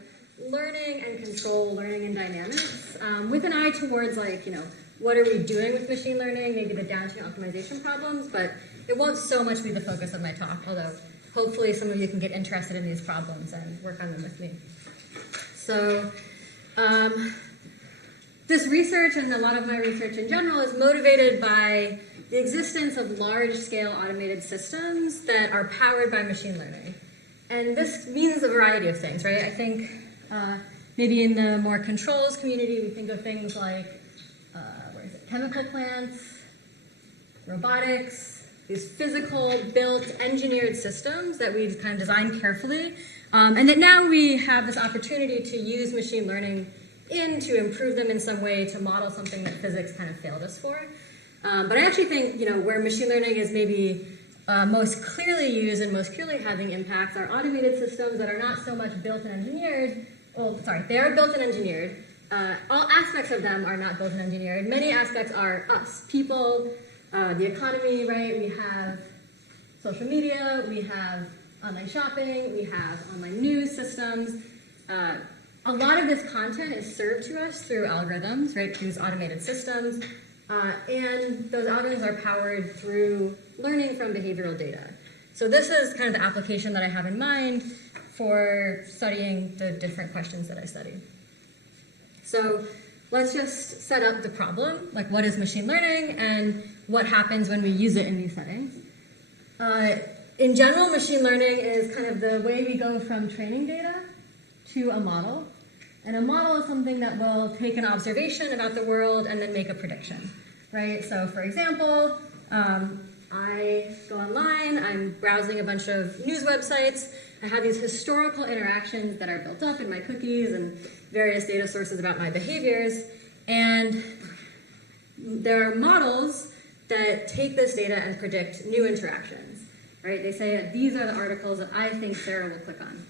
learning and control, learning and dynamics, with an eye towards like, you know, what are we doing with machine learning, maybe the downstream optimization problems, but it won't so much be the focus of my talk, although hopefully some of you can get interested in these problems and work on them with me. So this research and a lot of my research in general is motivated by the existence of large-scale automated systems that are powered by machine learning. And this means a variety of things, right? I think maybe in the more controls community, we think of things like chemical plants, robotics, these physical, built, engineered systems that we kind of design carefully. And that now we have this opportunity to use machine learning to improve them in some way, to model something that physics kind of failed us for. But I actually think, you know, where machine learning is maybe most clearly used and most clearly having impacts are automated systems that are not so much built and engineered. Well, sorry, they are built and engineered. All aspects of them are not built and engineered. Many aspects are us, people, the economy, right? We have social media, we have online shopping, we have online news systems. A lot of this content is served to us through algorithms, right, these automated systems, and those algorithms are powered through learning from behavioral data. So this is kind of the application that I have in mind for studying the different questions that I study. So let's just set up the problem, like what is machine learning and what happens when we use it in these settings. In general, machine learning is kind of the way we go from training data to a model. And a model is something that will take an observation about the world and then make a prediction, right? So for example, I go online, I'm browsing a bunch of news websites, I have these historical interactions that are built up in my cookies and various data sources about my behaviors, and there are models that take this data and predict new interactions, right? They say that these are the articles that I think Sarah will click on.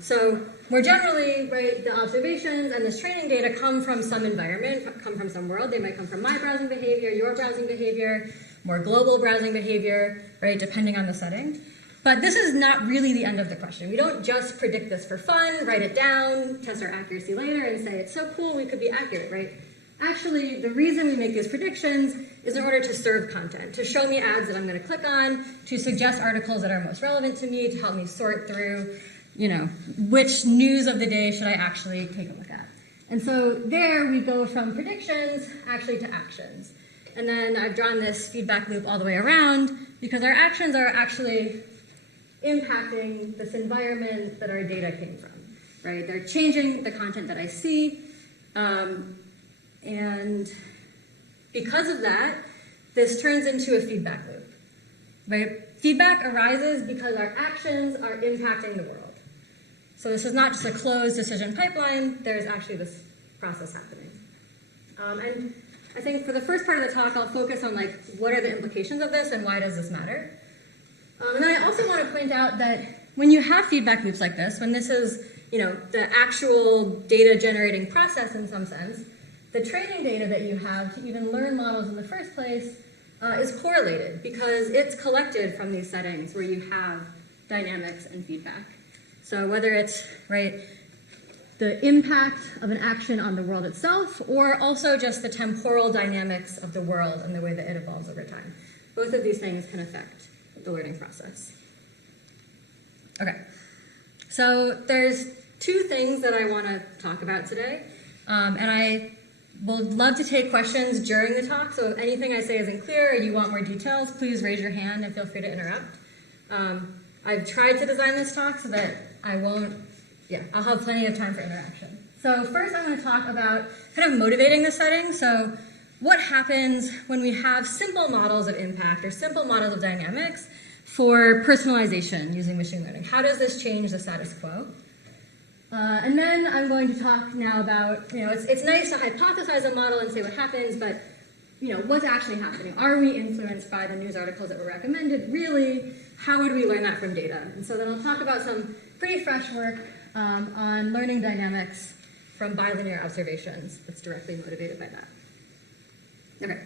So more generally, right, the observations and this training data come from some environment, come from some world. They might come from my browsing behavior, your browsing behavior, more global browsing behavior, right, depending on the setting. But this is not really the end of the question. We don't just predict this for fun, write it down, test our accuracy later, and say, it's so cool, we could be accurate, right? Actually, the reason we make these predictions is in order to serve content, to show me ads that I'm going to click on, to suggest articles that are most relevant to me, to help me sort through, you know, which news of the day should I actually take a look at. And so there we go from predictions actually to actions. And then I've drawn this feedback loop all the way around because our actions are actually impacting this environment that our data came from, right? They're changing the content that I see. And because of that, this turns into a feedback loop. right? Feedback arises because our actions are impacting the world. So this is not just a closed decision pipeline, there's actually this process happening. And I think for the first part of the talk, I'll focus on like, what are the implications of this and why does this matter? And then I also want to point out that when you have feedback loops like this, when this is, the actual data generating process in some sense, the training data that you have to even learn models in the first place is correlated because it's collected from these settings where you have dynamics and feedback. So whether it's, right, the impact of an action on the world itself, or also just the temporal dynamics of the world and the way that it evolves over time. Both of these things can affect the learning process. Okay, so there's two things that I want to talk about today, and I will love to take questions during the talk, so if anything I say isn't clear or you want more details, please raise your hand and feel free to interrupt. I've tried to design this talk so that I'll have plenty of time for interaction. So first I'm going to talk about kind of motivating the setting. So what happens when we have simple models of impact or simple models of dynamics for personalization using machine learning? How does this change the status quo? And then I'm going to talk now about, it's nice to hypothesize a model and say what happens, but what's actually happening? Are we influenced by the news articles that were recommended? Really, how would we learn that from data? And so then I'll talk about some pretty fresh work on learning dynamics from bilinear observations that's directly motivated by that. Okay,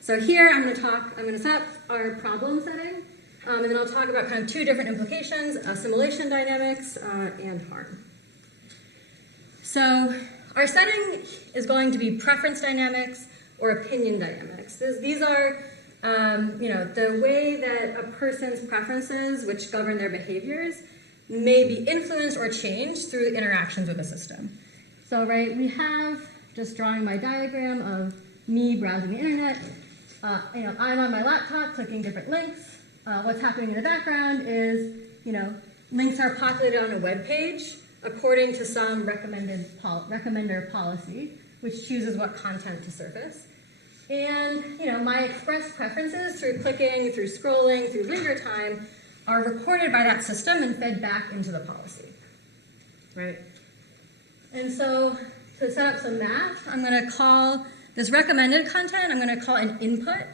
so here I'm going to set up our problem setting, and then I'll talk about kind of two different implications, assimilation dynamics and harm. So our setting is going to be preference dynamics or opinion dynamics. These are the way that a person's preferences, which govern their behaviors, may be influenced or changed through interactions with the system. So, right, we have, just drawing my diagram of me browsing the internet, I'm on my laptop clicking different links. What's happening in the background is, links are populated on a web page according to some recommender policy, which chooses what content to surface. And, my expressed preferences through clicking, through scrolling, through linger time are recorded by that system and fed back into the policy, right? And so to set up some math, I'm going to call this recommended content, I'm going to call an input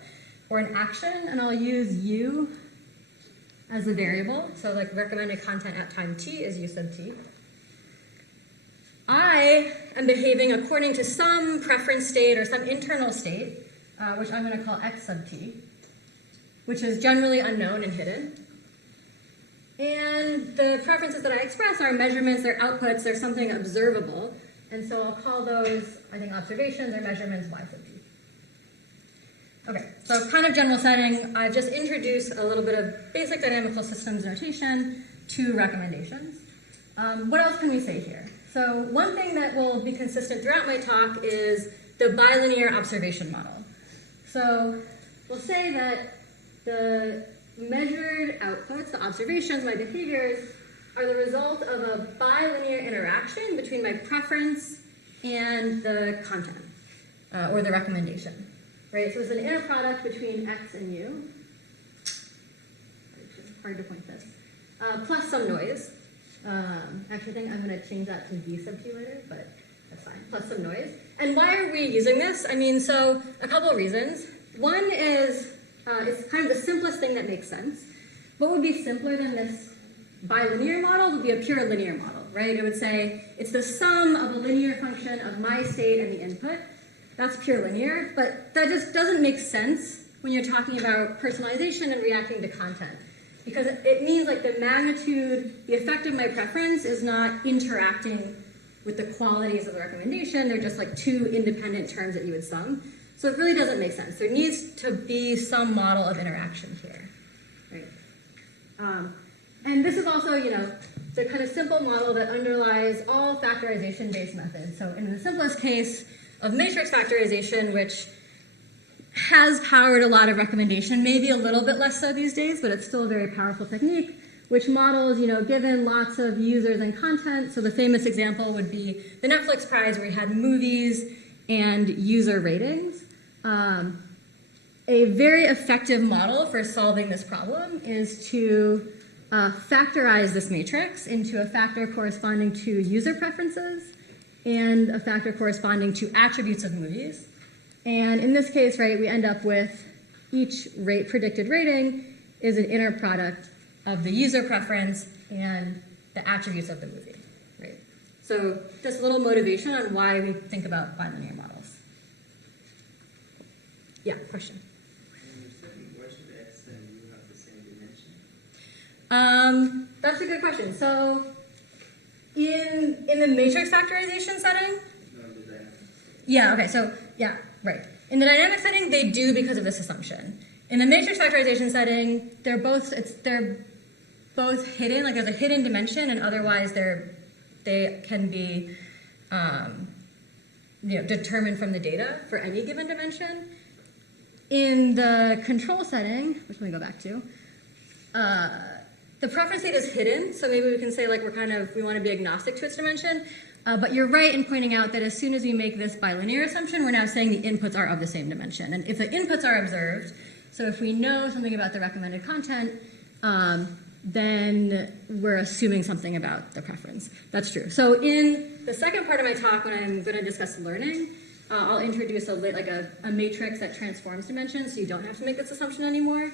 or an action, and I'll use u as the variable. So like recommended content at time t is u sub t. I am behaving according to some preference state or some internal state, which I'm going to call x sub t, which is generally unknown and hidden. And the preferences that I express are measurements, they're outputs, they're something observable. And so I'll call those, I think, observations or measurements y sub t. Okay, so kind of general setting, I've just introduced a little bit of basic dynamical systems notation to recommendations. What else can we say here? So one thing that will be consistent throughout my talk is the bilinear observation model. So we'll say that the measured outputs, the observations, my behaviors, are the result of a bilinear interaction between my preference and the content, or the recommendation, right? So it's an inner product between x and u. Hard to point this. Plus some noise. Actually, I think I'm going to change that to v sub t later, but that's fine. Plus some noise. And why are we using this? I mean, so a couple of reasons. One is it's kind of the simplest thing that makes sense. What would be simpler than this bilinear model would be a pure linear model, right? It would say it's the sum of a linear function of my state and the input. That's pure linear, but that just doesn't make sense when you're talking about personalization and reacting to content. Because it means like the magnitude, the effect of my preference is not interacting with the qualities of the recommendation. They're just like two independent terms that you would sum. So it really doesn't make sense. There needs to be some model of interaction here, right? And this is also, the kind of simple model that underlies all factorization-based methods. So in the simplest case of matrix factorization, which has powered a lot of recommendation, maybe a little bit less so these days, but it's still a very powerful technique, which models, given lots of users and content. So the famous example would be the Netflix prize, where we had movies and user ratings. a very effective model for solving this problem is to factorize this matrix into a factor corresponding to user preferences and a factor corresponding to attributes of movies. And in this case, right, we end up with each predicted rating is an inner product of the user preference and the attributes of the movie, right? So just a little motivation on why we think about bilinear models. Yeah, question. That's a good question. So in the matrix factorization setting, yeah, okay, so yeah, right. In the dynamic setting, they do because of this assumption. In the matrix factorization setting, they're both hidden, like there's a hidden dimension, and otherwise they can be determined from the data for any given dimension. In the control setting, which let me go back to, the preference state is hidden, so maybe we can say like we want to be agnostic to its dimension. But you're right in pointing out that as soon as we make this bilinear assumption, we're now saying the inputs are of the same dimension. And if the inputs are observed, so if we know something about the recommended content, then we're assuming something about the preference. That's true. So in the second part of my talk, when I'm going to discuss learning, I'll introduce a matrix that transforms dimensions, so you don't have to make this assumption anymore.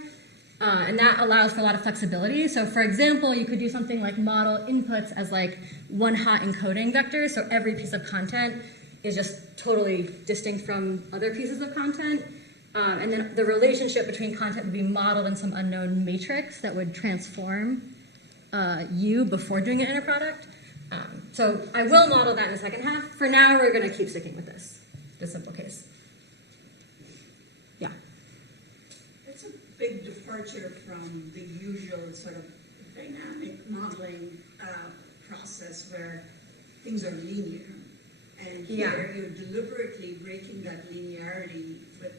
And that allows for a lot of flexibility. So for example, you could do something like model inputs as like one hot encoding vector. So every piece of content is just totally distinct from other pieces of content. And then the relationship between content would be modeled in some unknown matrix that would transform U before doing an inner product. So I will model that in the second half. For now, we're going to keep sticking with this simple case. Yeah. It's a big departure from the usual sort of dynamic modeling process where things are linear. And here you're deliberately breaking that linearity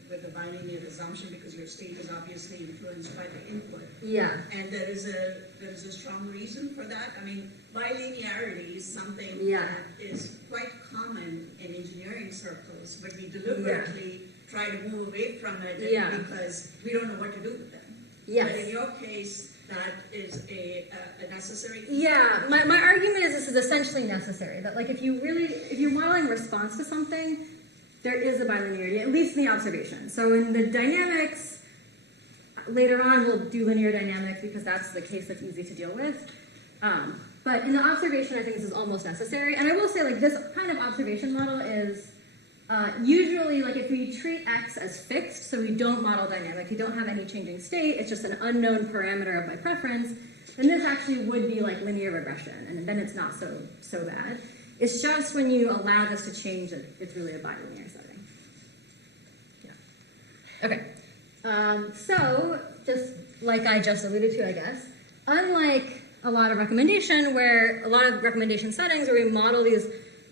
with the bilinear assumption because your state is obviously influenced by the input. Yeah. And there is a strong reason for that. I mean, bilinearity is something that is quite common in engineering circles, but we deliberately try to move away from it because we don't know what to do with them. Yes. But in your case, that is a necessary. Yeah, my argument is this is essentially necessary. That like if you're modeling response to something, there is a bilinearity, at least in the observation. So in the dynamics, later on we'll do linear dynamics because that's the case that's easy to deal with. But in the observation, I think this is almost necessary. And I will say like this kind of observation model is usually, like if we treat X as fixed, so we don't model dynamic, you don't have any changing state, it's just an unknown parameter of my preference, then this actually would be like linear regression, and then it's not so bad. It's just when you allow this to change that it's really a bilinear setting. Yeah. Okay. So, just like I just alluded to, I guess, unlike a lot of recommendation settings where we model these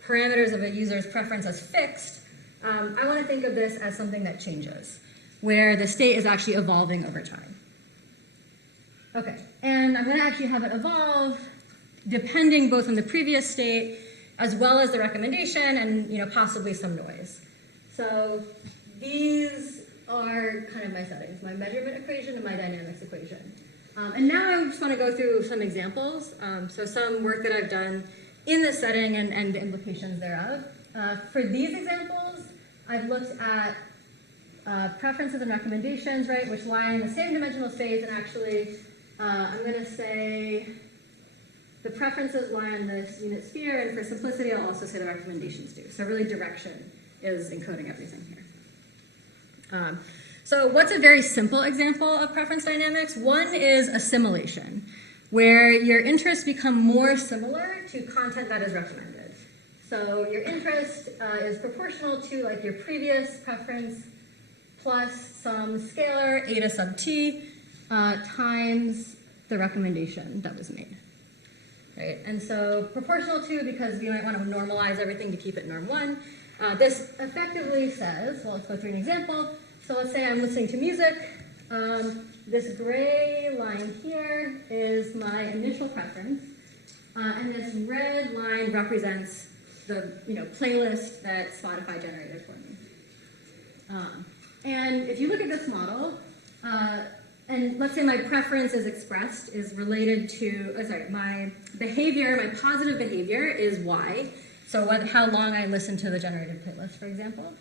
parameters of a user's preference as fixed, I want to think of this as something that changes, where the state is actually evolving over time. Okay, and I'm going to actually have it evolve depending both on the previous state as well as the recommendation and possibly some noise. So these are kind of my settings, my measurement equation and my dynamics equation. And now I just want to go through some examples, so some work that I've done in this setting and the implications thereof. For these examples, I've looked at preferences and recommendations, right, which lie in the same dimensional space, and actually I'm going to say the preferences lie on this unit sphere, and for simplicity I'll also say the recommendations do. So really direction is encoding everything here. So what's a very simple example of preference dynamics? One is assimilation, where your interests become more similar to content that is recommended. So your interest is proportional to like your previous preference plus some scalar eta sub t times the recommendation that was made. Right? And so proportional to, because we might want to normalize everything to keep it norm 1. This effectively says, well, let's go through an example. So let's say I'm listening to music. This gray line here is my initial preference, and this red line represents the playlist that Spotify generated for me. And if you look at this model, and let's say my preference is expressed, is related to, my behavior, my positive behavior is Y. So how long I listen to the generated playlist, for example.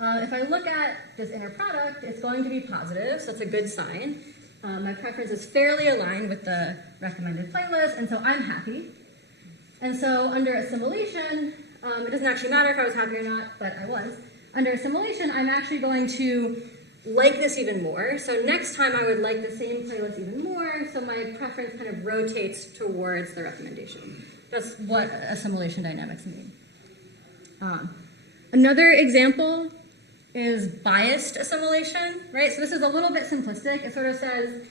If I look at this inner product, it's going to be positive, so it's a good sign. My preference is fairly aligned with the recommended playlist, and so I'm happy. And so under assimilation, it doesn't actually matter if I was happy or not, but I was. Under assimilation, I'm actually going to like this even more. So next time I would like the same playlist even more, so my preference kind of rotates towards the recommendation. That's what assimilation dynamics mean. Another example is biased assimilation, right? So this is a little bit simplistic. It sort of says,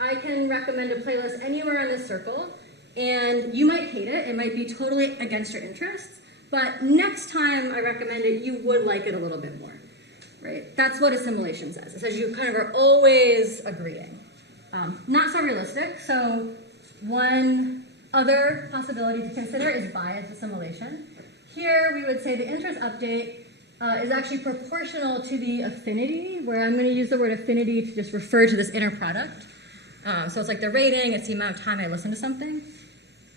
I can recommend a playlist anywhere on this circle, and you might hate it. It might be totally against your interests, but next time I recommend it, you would like it a little bit more, right? That's what assimilation says. It says you kind of are always agreeing. Not so realistic. So one other possibility to consider is biased assimilation. Here we would say the interest update is actually proportional to the affinity, where I'm going to use the word affinity to just refer to this inner product. So it's like the rating, it's the amount of time I listen to something.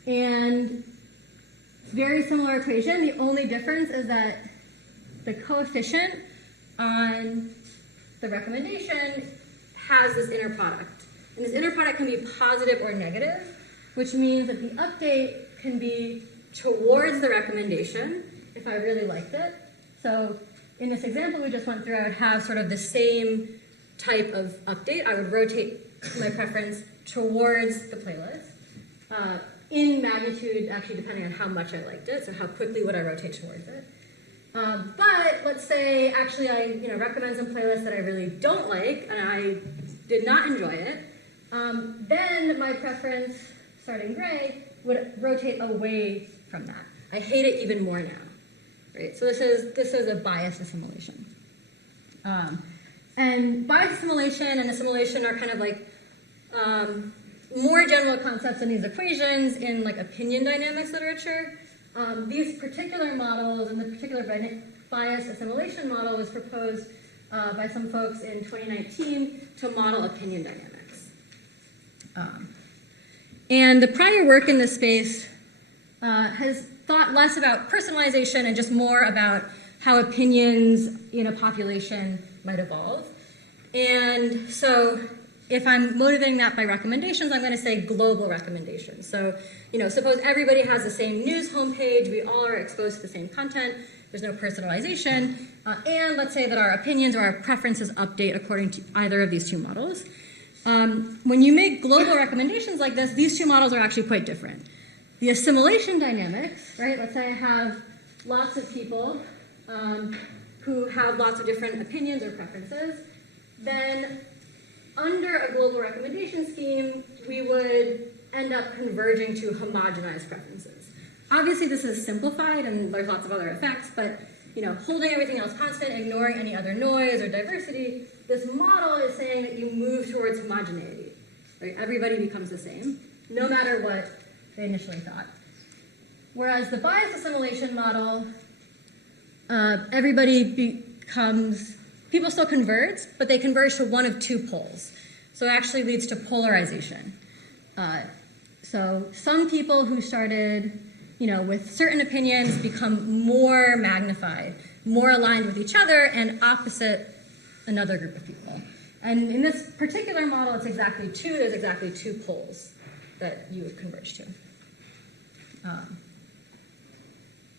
And very similar equation. The only difference is that the coefficient on the recommendation has this inner product. And this inner product can be positive or negative, which means that the update can be towards the recommendation if I really liked it. So in this example we just went through, I would have sort of the same type of update. I would rotate my preference towards the playlist. In magnitude, actually depending on how much I liked it, so how quickly would I rotate towards it. But let's say actually I recommend some playlists that I really don't like and I did not enjoy it, then my preference, starting gray, would rotate away from that. I hate it even more now. Right? So this is a biased assimilation. And biased assimilation and assimilation are kind of like more general concepts in these equations in like opinion dynamics literature. These particular models and the particular biased assimilation model was proposed by some folks in 2019 to model opinion dynamics. And the prior work in this space has thought less about personalization and just more about how opinions in a population might evolve. And so if I'm motivating that by recommendations, I'm going to say global recommendations. So, suppose everybody has the same news homepage, we all are exposed to the same content, there's no personalization, and let's say that our opinions or our preferences update according to either of these two models. When you make global recommendations like this, these two models are actually quite different. The assimilation dynamics, right? Let's say I have lots of people who have lots of different opinions or preferences. Then under a global recommendation scheme, we would end up converging to homogenized preferences. Obviously, this is simplified, and there's lots of other effects, but holding everything else constant, ignoring any other noise or diversity, this model is saying that you move towards homogeneity. Like everybody becomes the same, no matter what they initially thought. Whereas the biased assimilation model, people still converge, but they converge to one of two poles. So it actually leads to polarization. So some people who started, with certain opinions become more magnified, more aligned with each other, and opposite another group of people. And in this particular model, it's exactly two. There's exactly two poles that you would converge to.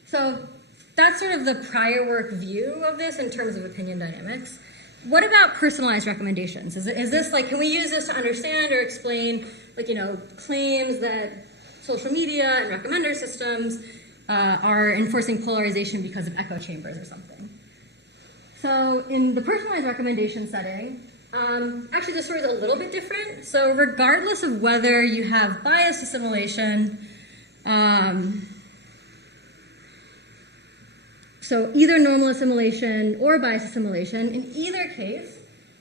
So that's sort of the prior work view of this in terms of opinion dynamics. What about personalized recommendations? Is this like, can we use this to understand or explain, claims that social media and recommender systems are enforcing polarization because of echo chambers or something? So in the personalized recommendation setting, actually the story is a little bit different. So regardless of whether you have biased assimilation, so either normal assimilation or biased assimilation, in either case,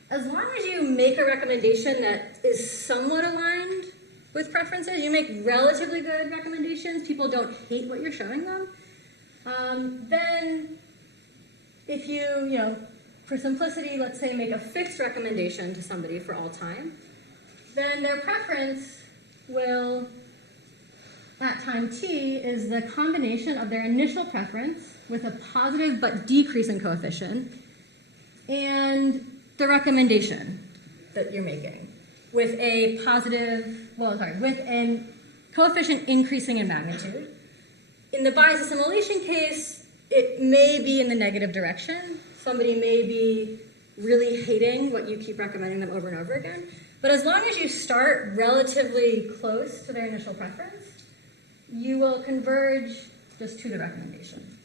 as long as you make a recommendation that is somewhat aligned with preferences, you make relatively good recommendations, people don't hate what you're showing them, then if you, for simplicity, let's say make a fixed recommendation to somebody for all time, then their preference will, at time t, is the combination of their initial preference with a positive but decreasing coefficient and the recommendation that you're making with a with a coefficient increasing in magnitude. In the bias assimilation case, it may be in the negative direction. Somebody may be really hating what you keep recommending them over and over again. But as long as you start relatively close to their initial preference, you will converge just to the recommendation.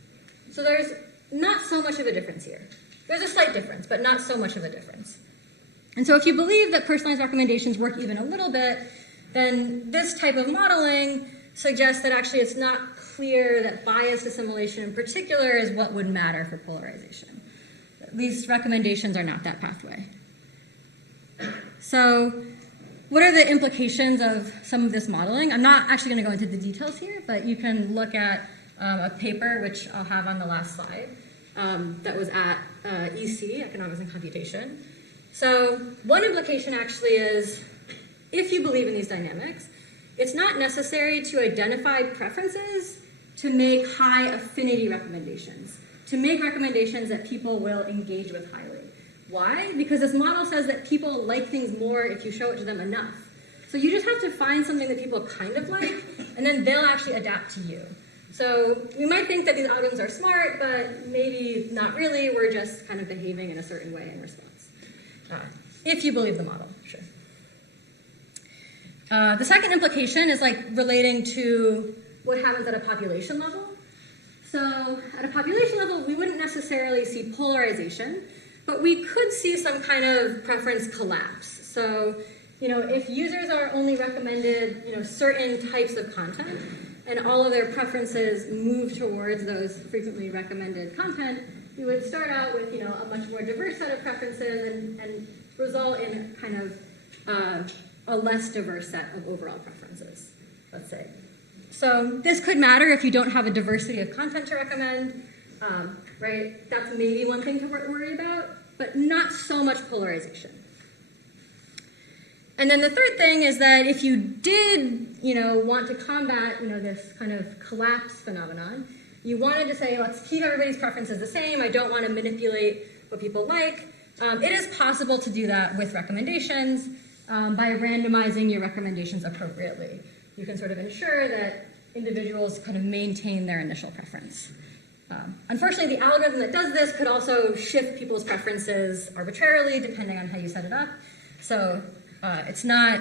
So there's not so much of a difference here. There's a slight difference, but not so much of a difference. And so if you believe that personalized recommendations work even a little bit, then this type of modeling suggests that actually it's not clear that biased assimilation in particular is what would matter for polarization. These recommendations are not that pathway. So what are the implications of some of this modeling? I'm not actually going to go into the details here, but you can look at a paper, which I'll have on the last slide, that was at EC, Economics and Computation. So one implication actually is, if you believe in these dynamics, it's not necessary to identify preferences to make high affinity recommendations, to make recommendations that people will engage with highly. Why? Because this model says that people like things more if you show it to them enough. So you just have to find something that people kind of like, and then they'll actually adapt to you. So you might think that these algorithms are smart, but maybe not really. We're just kind of behaving in a certain way in response. If you believe the model, sure. The second implication is like relating to what happens at a population level. So at a population level, we wouldn't necessarily see polarization, but we could see some kind of preference collapse. So, if users are only recommended, certain types of content, and all of their preferences move towards those frequently recommended content, we would start out with, a much more diverse set of preferences and result in kind of a less diverse set of overall preferences, let's say. So this could matter if you don't have a diversity of content to recommend, right? That's maybe one thing to worry about, but not so much polarization. And then the third thing is that if you did, want to combat, this kind of collapse phenomenon, you wanted to say, let's keep everybody's preferences the same. I don't want to manipulate what people like. It is possible to do that with recommendations by randomizing your recommendations appropriately. You can sort of ensure that individuals kind of maintain their initial preference. Unfortunately, the algorithm that does this could also shift people's preferences arbitrarily depending on how you set it up. So it's not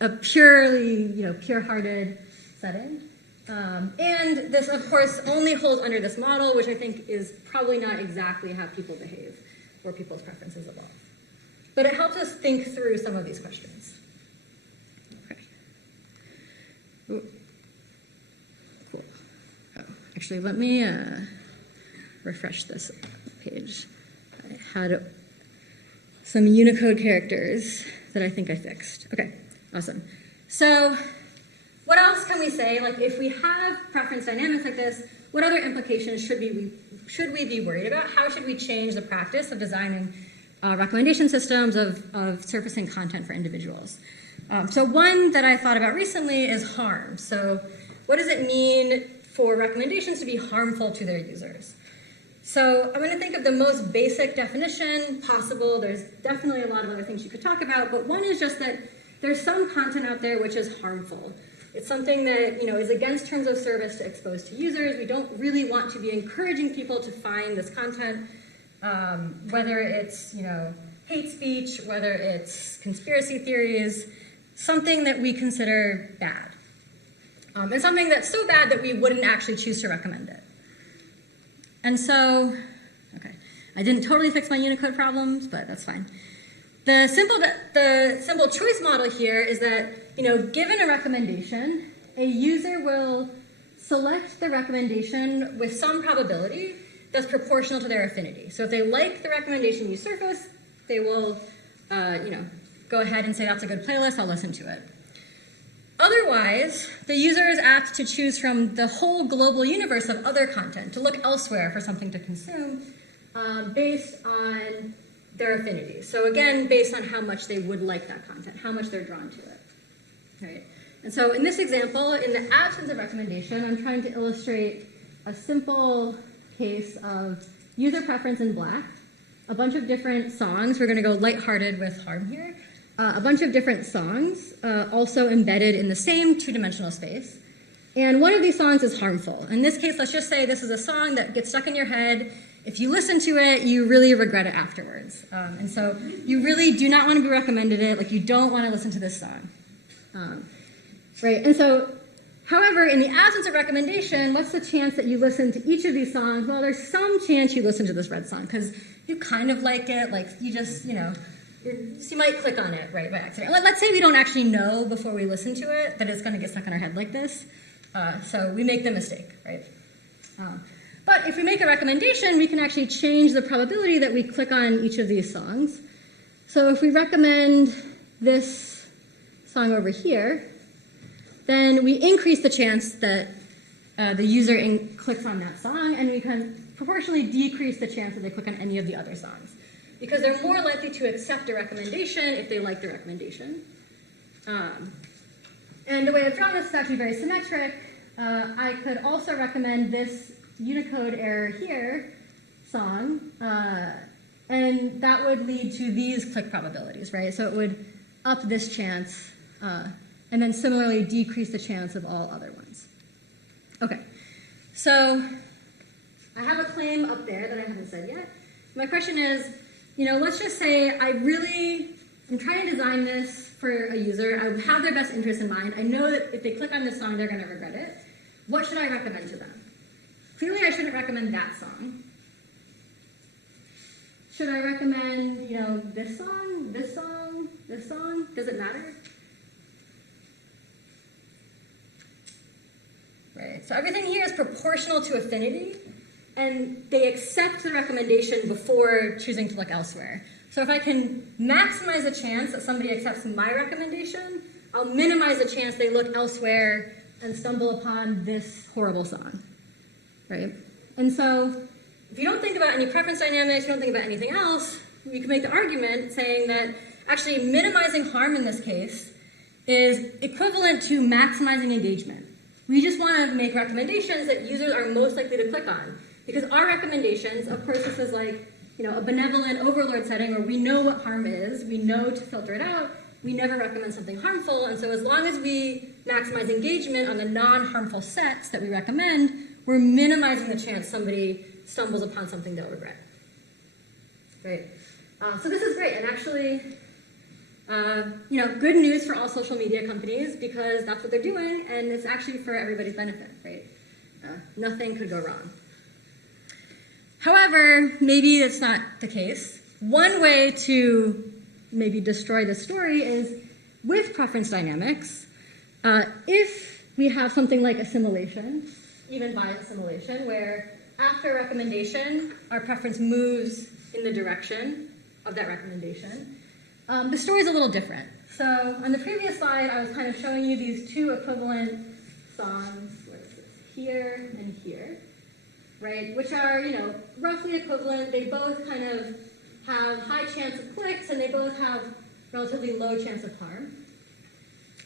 a purely, pure-hearted setting. And this, of course, only holds under this model, which I think is probably not exactly how people behave or people's preferences evolve. But it helps us think through some of these questions. Okay. Ooh. Cool. Oh, actually, let me refresh this page. I had some Unicode characters that I think I fixed. Okay, awesome. So what else can we say? Like, if we have preference dynamics like this, what other implications should we be worried about? How should we change the practice of designing recommendation systems of surfacing content for individuals? So one that I thought about recently is harm. So what does it mean for recommendations to be harmful to their users? So I'm going to think of the most basic definition possible. There's definitely a lot of other things you could talk about, but one is just that there's some content out there which is harmful. It's something that is against terms of service to expose to users. We don't really want to be encouraging people to find this content, whether it's hate speech, whether it's conspiracy theories, something that we consider bad, and something that's so bad that we wouldn't actually choose to recommend it. And so, okay, I didn't totally fix my Unicode problems, but that's fine. The simple choice model here is that, given a recommendation, a user will select the recommendation with some probability that's proportional to their affinity. So if they like the recommendation you surface, they will, go ahead and say, that's a good playlist, I'll listen to it. Otherwise, the user is asked to choose from the whole global universe of other content, to look elsewhere for something to consume, based on their affinity. So again, based on how much they would like that content, how much they're drawn to it. Right? And so in this example, in the absence of recommendation, I'm trying to illustrate a simple case of user preference in black, a bunch of different songs. We're going to go lighthearted with harm here. A bunch of different songs also embedded in the same two-dimensional space. And one of these songs is harmful. In this case, let's just say this is a song that gets stuck in your head. If you listen to it, you really regret it afterwards. And so you really do not want to be recommended it. Like, you don't want to listen to this song. Right? And so, however, in the absence of recommendation, what's the chance that you listen to each of these songs? Well, there's some chance you listen to this red song because you kind of like it. Like, you just, you might click on it, right, by accident. Let's say we don't actually know before we listen to it that it's going to get stuck in our head like this. So we make the mistake, right? But if we make a recommendation, we can actually change the probability that we click on each of these songs. So if we recommend this song over here, then we increase the chance that the user clicks on that song, and we can proportionally decrease the chance that they click on any of the other songs, because they're more likely to accept a recommendation if they like the recommendation. And the way I've drawn this is actually very symmetric. I could also recommend this Unicode error here song, and that would lead to these click probabilities, right? So it would up this chance, and then similarly decrease the chance of all other ones. Okay, so I have a claim up there that I haven't said yet. My question is, let's just say I'm trying to design this for a user. I have their best interest in mind. I know that if they click on this song, they're going to regret it. What should I recommend to them? Clearly, I shouldn't recommend that song. Should I recommend, this song, this song, this song? Does it matter? Right. So everything here is proportional to affinity, and they accept the recommendation before choosing to look elsewhere. So if I can maximize the chance that somebody accepts my recommendation, I'll minimize the chance they look elsewhere and stumble upon this horrible song, right? And so if you don't think about any preference dynamics, you don't think about anything else, you can make the argument saying that actually minimizing harm in this case is equivalent to maximizing engagement. We just want to make recommendations that users are most likely to click on, because our recommendations, of course, this is like a benevolent overlord setting where we know what harm is, we know to filter it out, we never recommend something harmful, and so as long as we maximize engagement on the non-harmful sets that we recommend, we're minimizing the chance somebody stumbles upon something they'll regret. Right? So this is great, and actually, good news for all social media companies, because that's what they're doing, and it's actually for everybody's benefit, right? Nothing could go wrong. However, maybe that's not the case. One way to maybe destroy the story is with preference dynamics. If we have something like assimilation, even bias assimilation, where after recommendation, our preference moves in the direction of that recommendation, the story is a little different. So on the previous slide, I was kind of showing you these two equivalent songs, what is this, here and here, right, which are, roughly equivalent. They both kind of have high chance of clicks, and they both have relatively low chance of harm.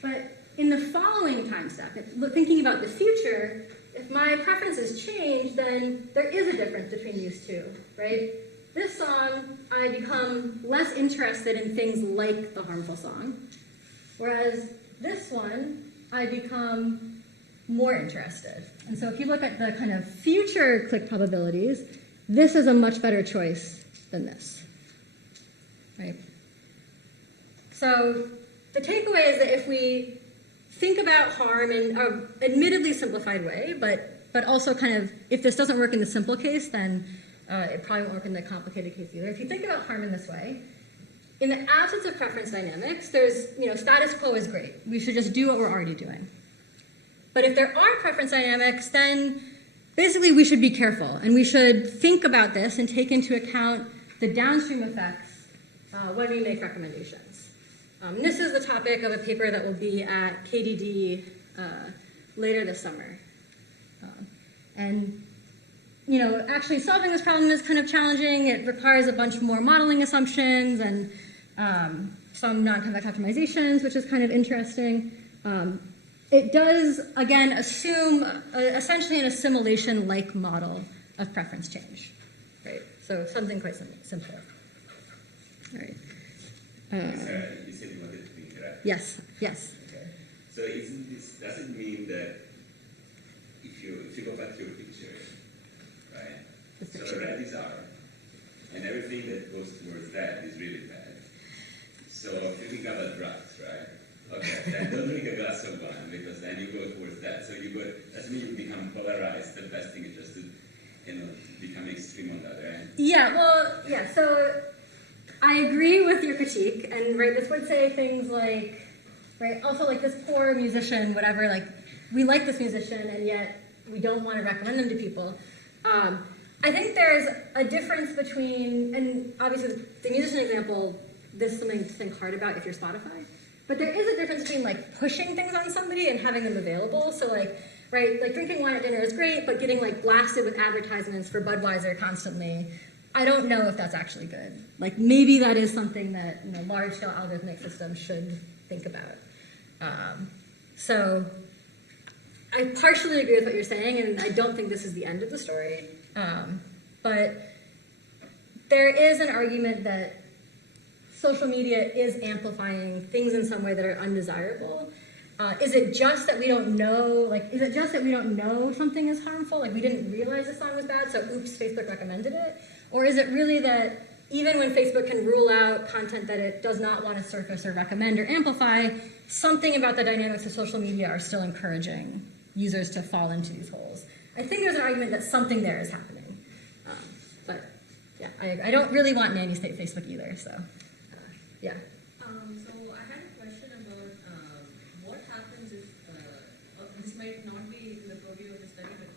But in the following time step, thinking about the future, if my preferences change, then there is a difference between these two, right? This song, I become less interested in things like the harmful song, whereas this one, I become more interested. And so if you look at the kind of future click probabilities, this is a much better choice than this, right? So the takeaway is that if we think about harm in an admittedly simplified way, but also kind of, if this doesn't work in the simple case, then it probably won't work in the complicated case either. If you think about harm in this way, in the absence of preference dynamics, there's, status quo is great. We should just do what we're already doing. But if there are preference dynamics, then basically we should be careful, and we should think about this and take into account the downstream effects when we make recommendations. This is the topic of a paper that will be at KDD later this summer. And actually solving this problem is kind of challenging. It requires a bunch more modeling assumptions and some non-convex optimizations, which is kind of interesting. It does, again, assume essentially an assimilation-like model of preference change, right? So something quite simpler. All right. You said you wanted to interact. Yes, yes. Okay. So does it mean that if you go back to your picture, right? So red is R, and everything that goes towards that is really bad. So if you think about drugs, right? Okay, then don't drink a glass of wine because then you go towards that. So that's when you become polarized. The best thing is just to, become extreme on the other end. Yeah, so I agree with your critique, and right, this would say things like, right, also like this poor musician, whatever, like, we like this musician, and yet we don't want to recommend them to people. I think there's a difference between, and obviously the musician example, this is something to think hard about if you're Spotify, but there is a difference between like pushing things on somebody and having them available. So like, right, like drinking wine at dinner is great, but getting like blasted with advertisements for Budweiser constantly, I don't know if that's actually good. Like maybe that is something that large-scale algorithmic systems should think about. So I partially agree with what you're saying, and I don't think this is the end of the story. But there is an argument that social media is amplifying things in some way that are undesirable. Is it just that we don't know, is it just that we don't know something is harmful? Like we didn't realize the song was bad, so oops, Facebook recommended it? Or is it really that even when Facebook can rule out content that it does not want to surface or recommend or amplify, something about the dynamics of social media are still encouraging users to fall into these holes? I think there's an argument that something there is happening. But yeah, I don't really want nanny state Facebook either, so yeah. So I had a question about what happens if, this might not be in the purview of the study, but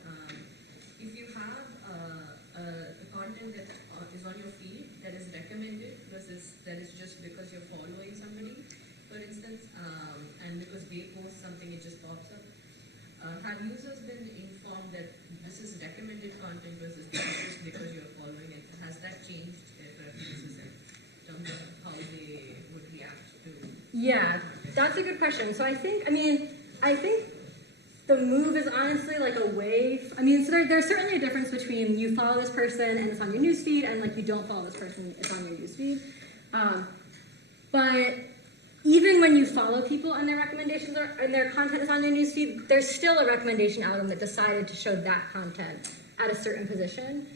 if you have content that is on your feed that is recommended versus that is just because you're following somebody, for instance, and because they post something, it just pops up. Have users been informed that this is recommended content versus this is just because you're following it? Has that changed their preferences in terms of how they would react to? Yeah, that's a good question. So I think the move is honestly like away. So there's certainly a difference between you follow this person and it's on your newsfeed, and like you don't follow this person, it's on your newsfeed. But even when you follow people and their recommendations and their content is on your newsfeed, there's still a recommendation algorithm that decided to show that content at a certain position.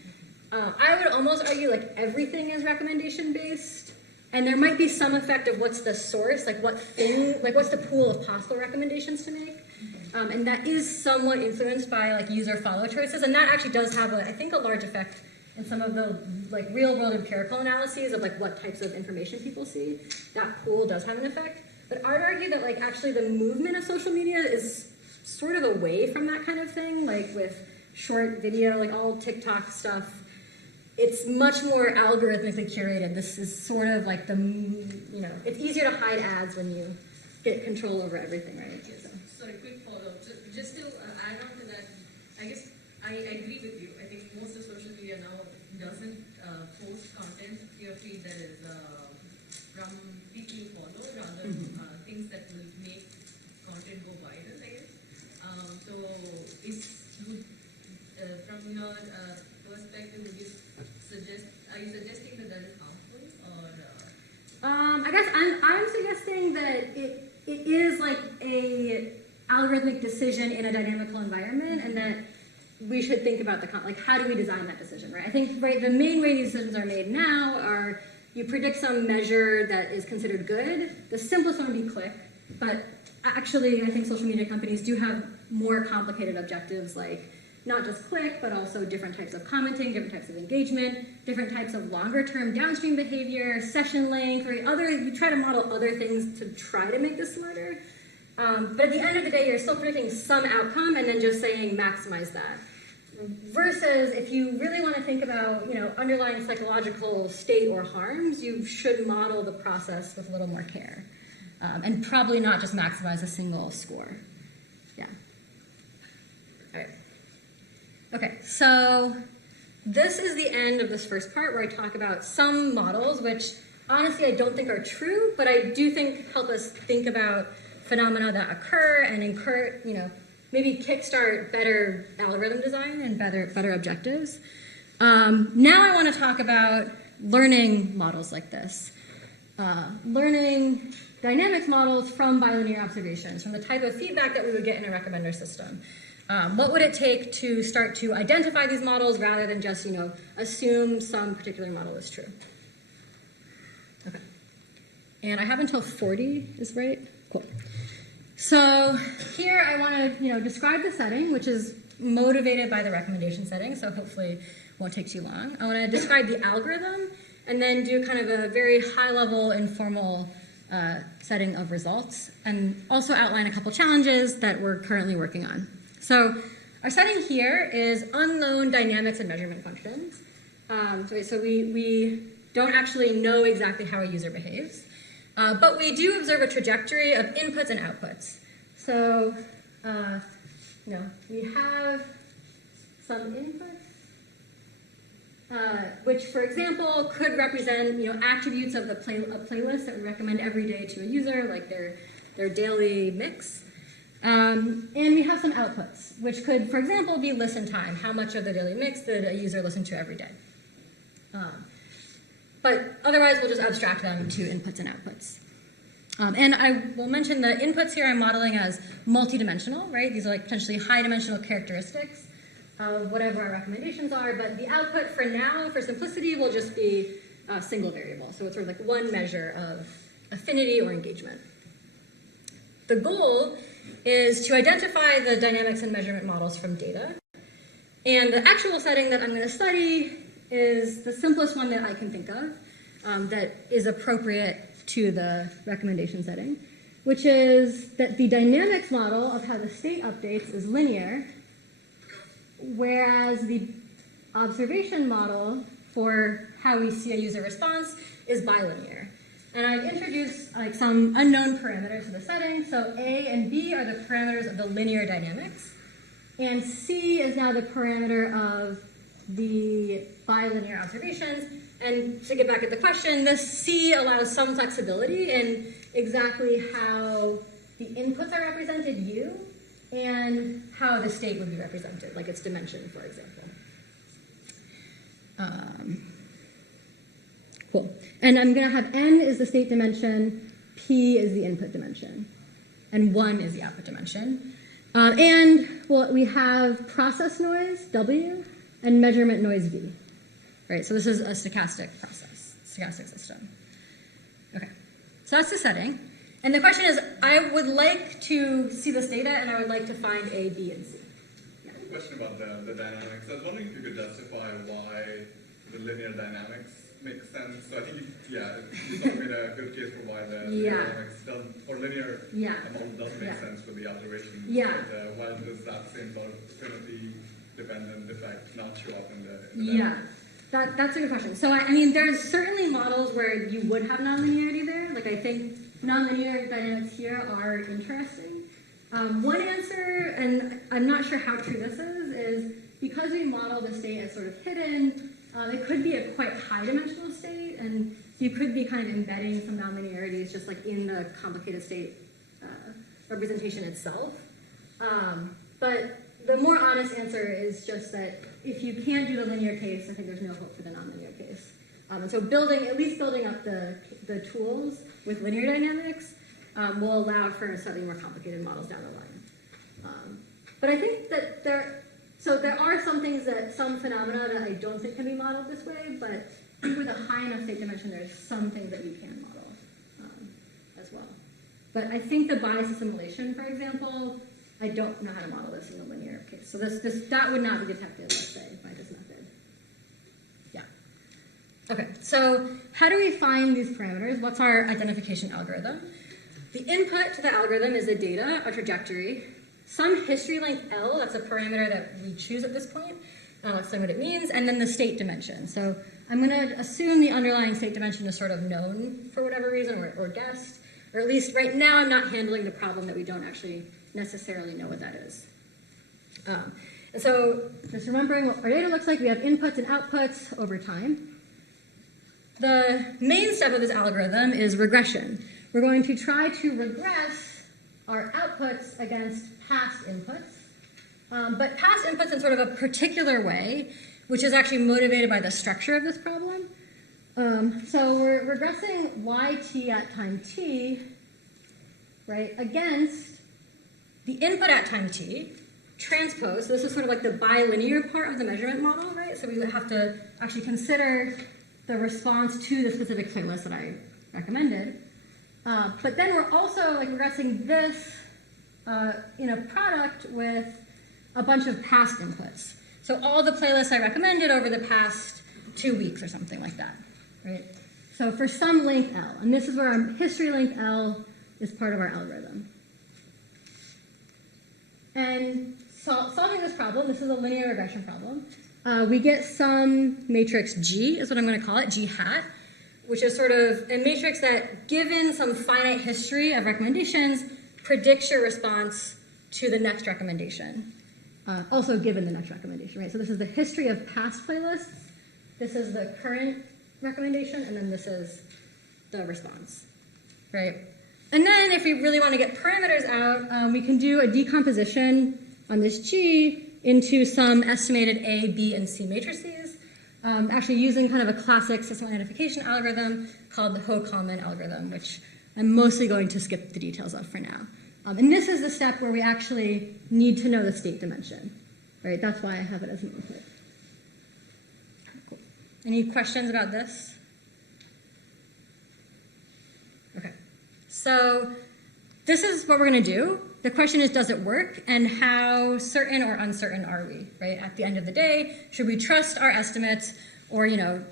I would almost argue like everything is recommendation based, and there might be some effect of what's the source, like what's the pool of possible recommendations to make, and that is somewhat influenced by like user follow choices, and that actually does have I think a large effect in some of the like real world empirical analyses of like what types of information people see. That pool does have an effect, but I would argue that like actually the movement of social media is sort of away from that kind of thing, like with short video, like all TikTok stuff. It's much more algorithmically curated. This is sort of like it's easier to hide ads when you get control over everything, right? Yes. Sorry, quick follow-up. Just to add on to that, I guess I agree with you. I think most of social media now doesn't post content to your feed that is from people you follow, rather things that will make content go viral, I guess. So from your perspective, are you suggesting that is harmful, or? I guess I'm suggesting that it is like a algorithmic decision in a dynamical environment, and that we should think about how do we design that decision, right? I think, the main way these decisions are made now are you predict some measure that is considered good. The simplest one would be click, but actually I think social media companies do have more complicated objectives, like not just click, but also different types of commenting, different types of engagement, different types of longer-term downstream behavior, session length, you try to model other things to try to make this smarter. But at the end of the day, you're still predicting some outcome and then just saying maximize that. Versus if you really want to think about, underlying psychological state or harms, you should model the process with a little more care. And probably not just maximize a single score. Yeah. All right. Okay, so this is the end of this first part where I talk about some models, which honestly I don't think are true, but I do think help us think about phenomena that occur and encourage, maybe kickstart better algorithm design and better objectives. Now I want to talk about learning models like this. Learning dynamics models from bilinear observations, from the type of feedback that we would get in a recommender system. What would it take to start to identify these models rather than just, assume some particular model is true? Okay. And I have until 40 is right? Cool. So here I want to, describe the setting, which is motivated by the recommendation setting, so hopefully it won't take too long. I want to describe the algorithm and then do kind of a very high-level, informal setting of results, and also outline a couple challenges that we're currently working on. So our setting here is unknown dynamics and measurement functions. So we don't actually know exactly how a user behaves, but we do observe a trajectory of inputs and outputs. So, we have some inputs, which, for example, could represent, attributes of the playlist that we recommend every day to a user, like their daily mix. And we have some outputs, which could, for example, be listen time. How much of the daily mix did a user listen to every day? But otherwise, we'll just abstract them to inputs and outputs. And I will mention the inputs here I'm modeling as multidimensional, right? These are like potentially high-dimensional characteristics of whatever our recommendations are. But the output for now, for simplicity, will just be a single variable. So it's sort of like one measure of affinity or engagement. The goal is to identify the dynamics and measurement models from data. And the actual setting that I'm going to study is the simplest one that I can think of that is appropriate to the recommendation setting, which is that the dynamics model of how the state updates is linear, whereas the observation model for how we see a user response is bilinear. And I've introduced some unknown parameters to the setting. So A and B are the parameters of the linear dynamics, and C is now the parameter of the bilinear observations. And to get back at the question, this C allows some flexibility in exactly how the inputs are represented, U, and how the state would be represented, like its dimension, for example. Cool. And I'm going to have N is the state dimension, P is the input dimension, and 1 is the output dimension. We have process noise, W, and measurement noise, V. Right, so this is a stochastic process, stochastic system. Okay, so that's the setting. And the question is, I would like to see this data, and I would like to find A, B, and C. Yeah. I have a question about the dynamics. I was wondering if you could justify why the linear dynamics makes sense. So I think, you sort of made a good case for why the dynamics doesn't, or linear model doesn't make sense for the observation. But why does that same sort of trinity-dependent effect not show up in the That's a good question. So, I mean, there's certainly models where you would have nonlinearity there. Like, I think nonlinear dynamics here are interesting. One answer, and I'm not sure how true this is because we model the state as sort of hidden, it could be a quite high-dimensional state, and you could be kind of embedding some nonlinearities just like in the complicated state representation itself. But the more honest answer is just that if you can't do the linear case, I think there's no hope for the nonlinear case. And so at least building up the tools with linear dynamics will allow for slightly more complicated models down the line. But I think that there are some phenomena that I don't think can be modeled this way, but I think with a high enough state dimension, there's some things that you can model as well. But I think the bias assimilation, for example, I don't know how to model this in the linear case. So that would not be detected, let's say, by this method. Yeah. Okay, so how do we find these parameters? What's our identification algorithm? The input to the algorithm is the data, a trajectory, some history length L, that's a parameter that we choose at this point. I'll explain what it means, and then the state dimension. So I'm going to assume the underlying state dimension is sort of known for whatever reason, or guessed, or at least right now I'm not handling the problem that we don't actually necessarily know what that is. And so just remembering what our data looks like, we have inputs and outputs over time. The main step of this algorithm is regression. We're going to try to regress our outputs against past inputs, but past inputs in sort of a particular way, which is actually motivated by the structure of this problem. So we're regressing yt at time t, right, against the input at time t, transpose. So this is sort of like the bilinear part of the measurement model, right? So we would have to actually consider the response to the specific playlist that I recommended. But then we're also like regressing this in a product with a bunch of past inputs. So all the playlists I recommended over the past 2 weeks or something like that, right? So for some length L, and this is where our history length L is part of our algorithm. And solving this problem, this is a linear regression problem, we get some matrix G, is what I'm going to call it, G hat, which is sort of a matrix that, given some finite history of recommendations, predicts your response to the next recommendation. Also given the next recommendation, right? So this is the history of past playlists, this is the current recommendation, and then this is the response, right? And then if we really want to get parameters out, we can do a decomposition on this G into some estimated A, B, and C matrices, actually using kind of a classic system identification algorithm called the Ho-Kalman algorithm, which I'm mostly going to skip the details of for now. And this is the step where we actually need to know the state dimension, right? That's why I have it as an input. Cool. Any questions about this? Okay. So this is what we're going to do. The question is, does it work? And how certain or uncertain are we, right? At the end of the day, should we trust our estimates? Or,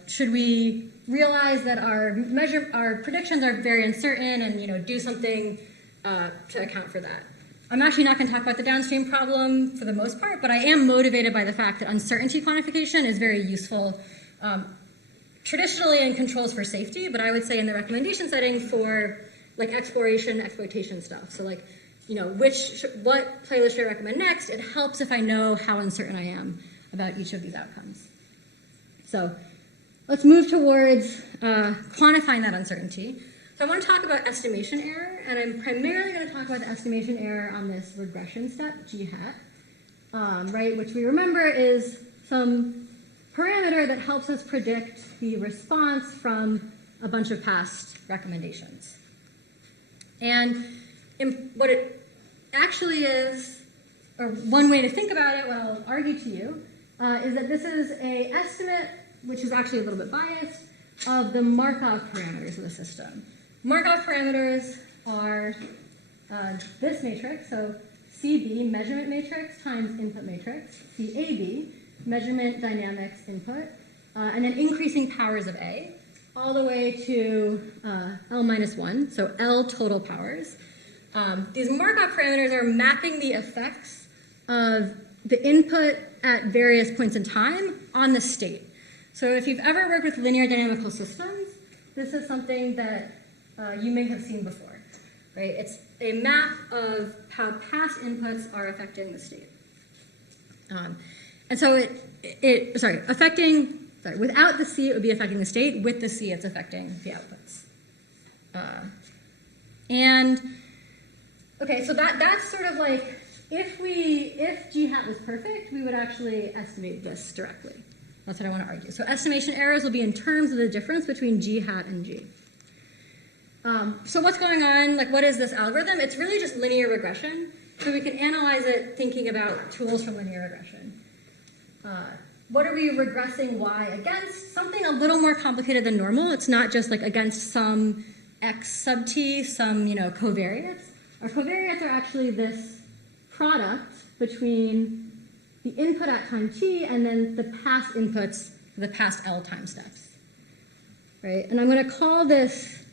should we realize that our predictions are very uncertain and, do something to account for that? I'm actually not going to talk about the downstream problem for the most part, but I am motivated by the fact that uncertainty quantification is very useful traditionally in controls for safety, but I would say in the recommendation setting for like exploration, exploitation stuff. So like, what playlist should I recommend next? It helps if I know how uncertain I am about each of these outcomes. So let's move towards quantifying that uncertainty. So I want to talk about estimation error, and I'm primarily going to talk about the estimation error on this regression step, G hat, right, which we remember is some parameter that helps us predict the response from a bunch of past recommendations. And what it actually is, or one way to think about it, what I'll argue to you, is that this is an estimate, which is actually a little bit biased, of the Markov parameters of the system. Markov parameters are this matrix, so CB, measurement matrix, times input matrix, CAB, measurement dynamics input, and then increasing powers of A, all the way to L minus 1, so L total powers. These Markov parameters are mapping the effects of the input at various points in time on the state. So if you've ever worked with linear dynamical systems, this is something that you may have seen before, right? It's a map of how past inputs are affecting the state. And so without the C, it would be affecting the state. With the C, it's affecting the outputs. Okay, so that's sort of like, if G hat was perfect, we would actually estimate this directly. That's what I want to argue. So estimation errors will be in terms of the difference between G hat and G. So what's going on? Like, what is this algorithm? It's really just linear regression. So we can analyze it thinking about tools for linear regression. What are we regressing Y against? Something a little more complicated than normal. It's not just like against some X sub T, some covariates. Our covariates are actually this product between the input at time T and then the past inputs for the past L time steps. Right? And I'm going to call this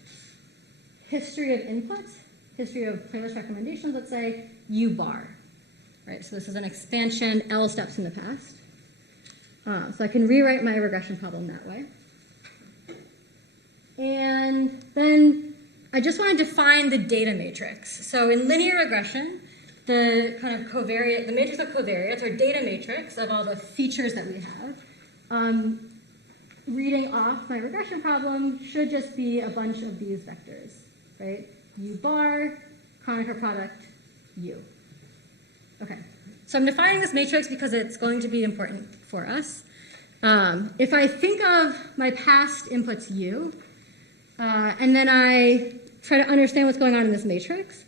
history of inputs, history of playlist recommendations, let's say U bar. Right? So this is an expansion L steps in the past. So I can rewrite my regression problem that way. And then I just want to define the data matrix. So in linear regression, the kind of covariate, the matrix of covariates, or data matrix of all the features that we have, reading off my regression problem should just be a bunch of these vectors, right? U bar, Kronecker product, U. Okay, so I'm defining this matrix because it's going to be important for us. If I think of my past inputs U, and then I try to understand what's going on in this matrix,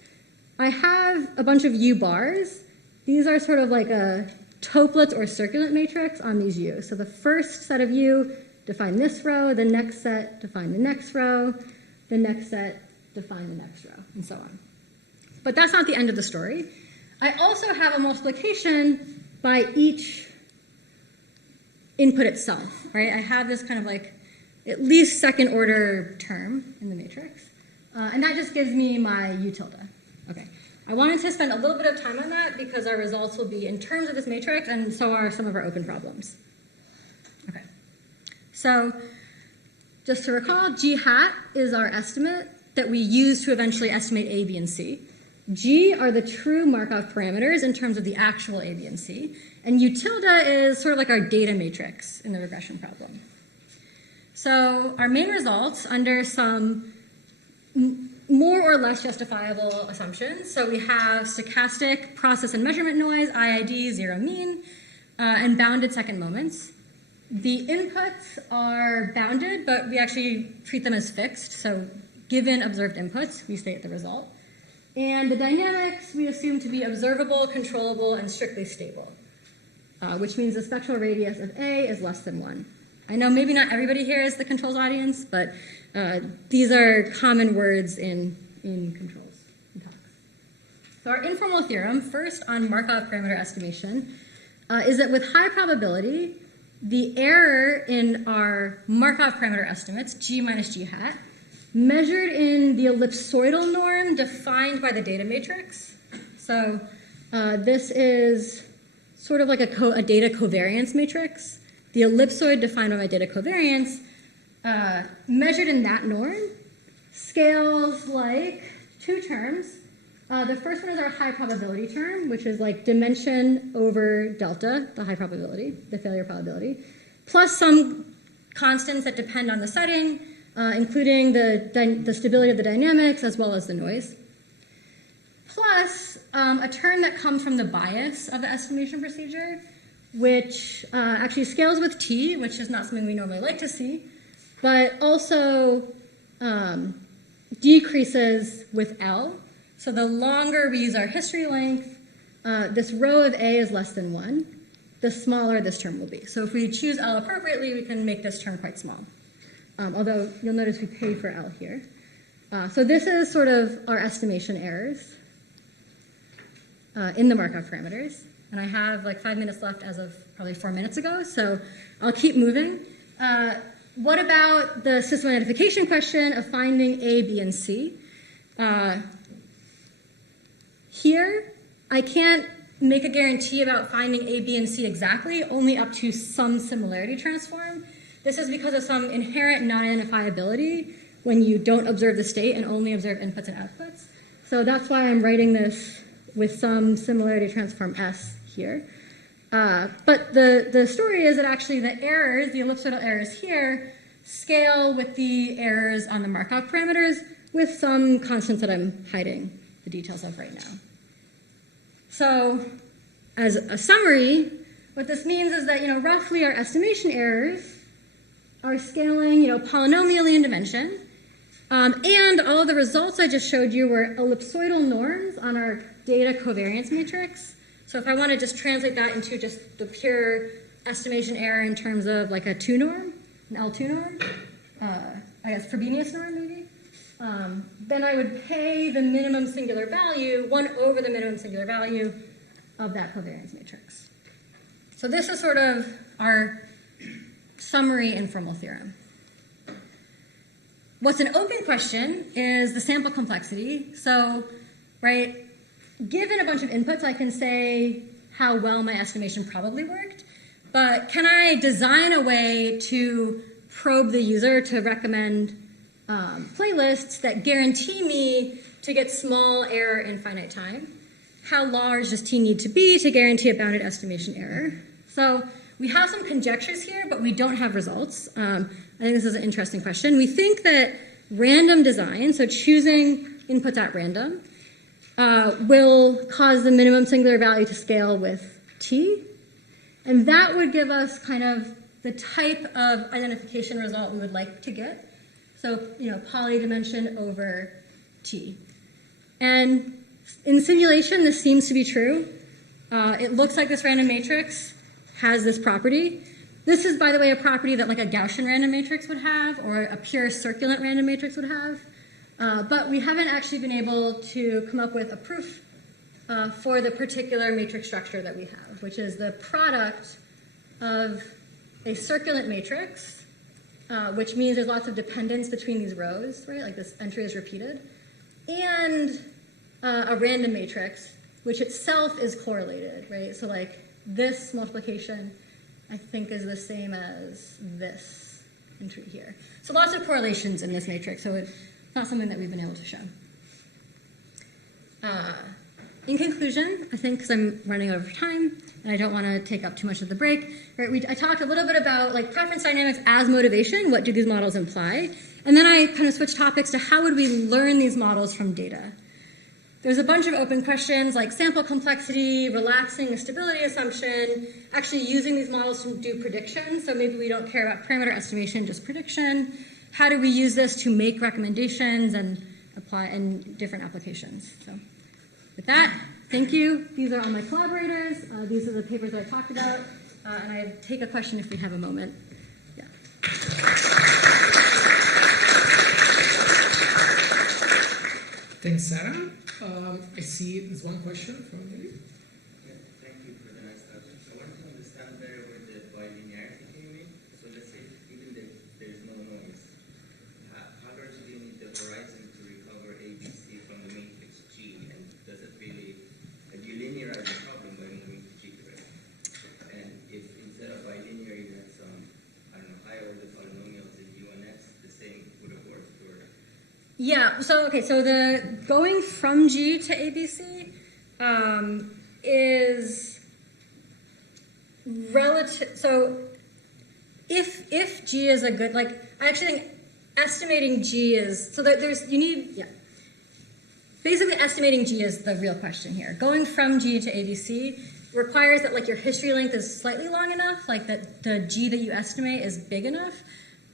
I have a bunch of U bars. These are sort of like a toplet or circulant matrix on these U. So the first set of U define this row, the next set define the next row, the next set define the next row, and so on. But that's not the end of the story. I also have a multiplication by each input itself, right? I have this kind of like at least second order term in the matrix. And that just gives me my U tilde. Okay. I wanted to spend a little bit of time on that because our results will be in terms of this matrix, and so are some of our open problems. Okay. So just to recall, G hat is our estimate that we use to eventually estimate A, B, and C. G are the true Markov parameters in terms of the actual A, B, and C. And U tilde is sort of like our data matrix in the regression problem. So our main results under some more or less justifiable assumptions. So we have stochastic process and measurement noise, IID, zero mean, and bounded second moments. The inputs are bounded, but we actually treat them as fixed. So given observed inputs, we state the result. And the dynamics we assume to be observable, controllable, and strictly stable, which means the spectral radius of A is less than 1. I know maybe not everybody here is the controls audience, but these are common words in controls and talks. So our informal theorem, first on Markov parameter estimation, is that with high probability, the error in our Markov parameter estimates, G minus G hat, measured in the ellipsoidal norm defined by the data matrix. So this is sort of like a data covariance matrix. The ellipsoid defined by my data covariance, measured in that norm, scales like two terms. The first one is our high probability term, which is like dimension over delta, the high probability, the failure probability, plus some constants that depend on the setting, including the stability of the dynamics as well as the noise, plus a term that comes from the bias of the estimation procedure, which actually scales with t, which is not something we normally like to see, but also decreases with L. So the longer we use our history length, this row of A is less than 1, the smaller this term will be. So if we choose L appropriately, we can make this term quite small. Although you'll notice we pay for L here. So this is sort of our estimation errors in the Markov parameters. And I have like 5 minutes left as of probably 4 minutes ago, so I'll keep moving. What about the system identification question of finding A, B, and C? Here, I can't make a guarantee about finding A, B, and C exactly, only up to some similarity transform. This is because of some inherent non-identifiability when you don't observe the state and only observe inputs and outputs. So that's why I'm writing this with some similarity transform S here. But the story is that actually the errors, the ellipsoidal errors here, scale with the errors on the Markov parameters with some constants that I'm hiding the details of right now. So as a summary, what this means is that, roughly our estimation errors are scaling, polynomially in dimension. And all the results I just showed you were ellipsoidal norms on our data covariance matrix. So if I want to just translate that into just the pure estimation error in terms of like a 2 norm, an L2 norm, I guess Frobenius norm maybe, then I would pay the minimum singular value, 1 over the minimum singular value of that covariance matrix. So this is sort of our summary informal theorem. What's an open question is the sample complexity. So, right, given a bunch of inputs, I can say how well my estimation probably worked, but can I design a way to probe the user to recommend playlists that guarantee me to get small error in finite time? how large does t need to be to guarantee a bounded estimation error? So we have some conjectures here, but we don't have results. I think this is an interesting question. We think that random design, so choosing inputs at random, will cause the minimum singular value to scale with t. And that would give us kind of the type of identification result we would like to get. So, poly dimension over t. And in simulation, this seems to be true. It looks like this random matrix has this property. This is, by the way, a property that like a Gaussian random matrix would have, or a pure circulant random matrix would have. But we haven't actually been able to come up with a proof for the particular matrix structure that we have, which is the product of a circulant matrix, which means there's lots of dependence between these rows, right? Like this entry is repeated, and a random matrix, which itself is correlated, right? So like this multiplication, I think, is the same as this entry here. So lots of correlations in this matrix, so it's not something that we've been able to show. In conclusion, I think, because I'm running over time, and I don't want to take up too much of the break, right, I talked a little bit about like preference dynamics as motivation, what do these models imply, and then I kind of switched topics to how would we learn these models from data. There's a bunch of open questions like sample complexity, relaxing a stability assumption, actually using these models to do predictions, so maybe we don't care about parameter estimation, just prediction. How do we use this to make recommendations and apply in different applications? So with that, thank you. These are all my collaborators. These are the papers that I talked about. And I take a question if we have a moment. Yeah. Thanks, Sarah. I see there's one question from Lily. Yeah, thank you for the nice talk. So I want to understand better where the bilinearity came in. So let's say even if there's no noise, how large do you need the horizon to recover ABC from the matrix G? And does it really, do you linearize the problem by moving to G, correct? And if instead of bilinear you had some, I don't know, higher order polynomials in U and X, the same would have worked? Or Yeah, so okay, so the going from G to ABC is relative. So if G is a good, like, I actually think estimating G is, so basically estimating G is the real question here. Going from G to ABC requires that like your history length is slightly long enough, like that the G that you estimate is big enough.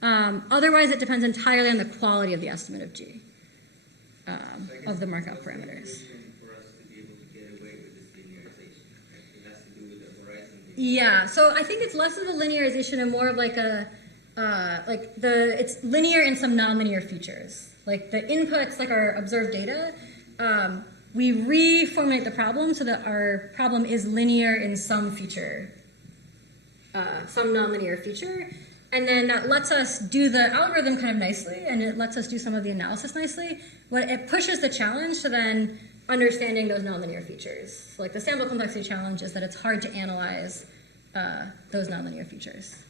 Otherwise, it depends entirely on the quality of the estimate of G, of the markup parameters. for us to be able to get away with this linearization, right? It has to do with the horizon. Yeah, so I think it's less of a linearization and more of like it's linear in some nonlinear features. Like the inputs, like our observed data, we reformulate the problem so that our problem is linear in some feature, some nonlinear feature. And then that lets us do the algorithm kind of nicely, and it lets us do some of the analysis nicely. But it pushes the challenge to then understanding those nonlinear features. So like the sample complexity challenge is that it's hard to analyze those nonlinear features.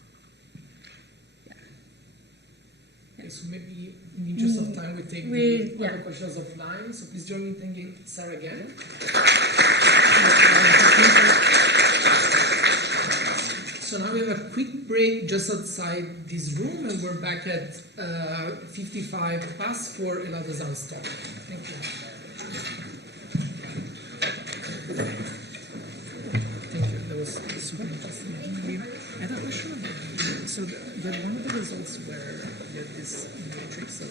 Okay, so maybe in the interest of time, we take the other questions offline. So please join me in thanking Sarah again. So now we have a quick break just outside this room, and we're back at 55 past for another Zan's talk. Thank you. Thank you. That was super interesting. I had a question about so one of the results where this matrix of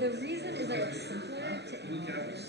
the reason is that it's simpler to analyze.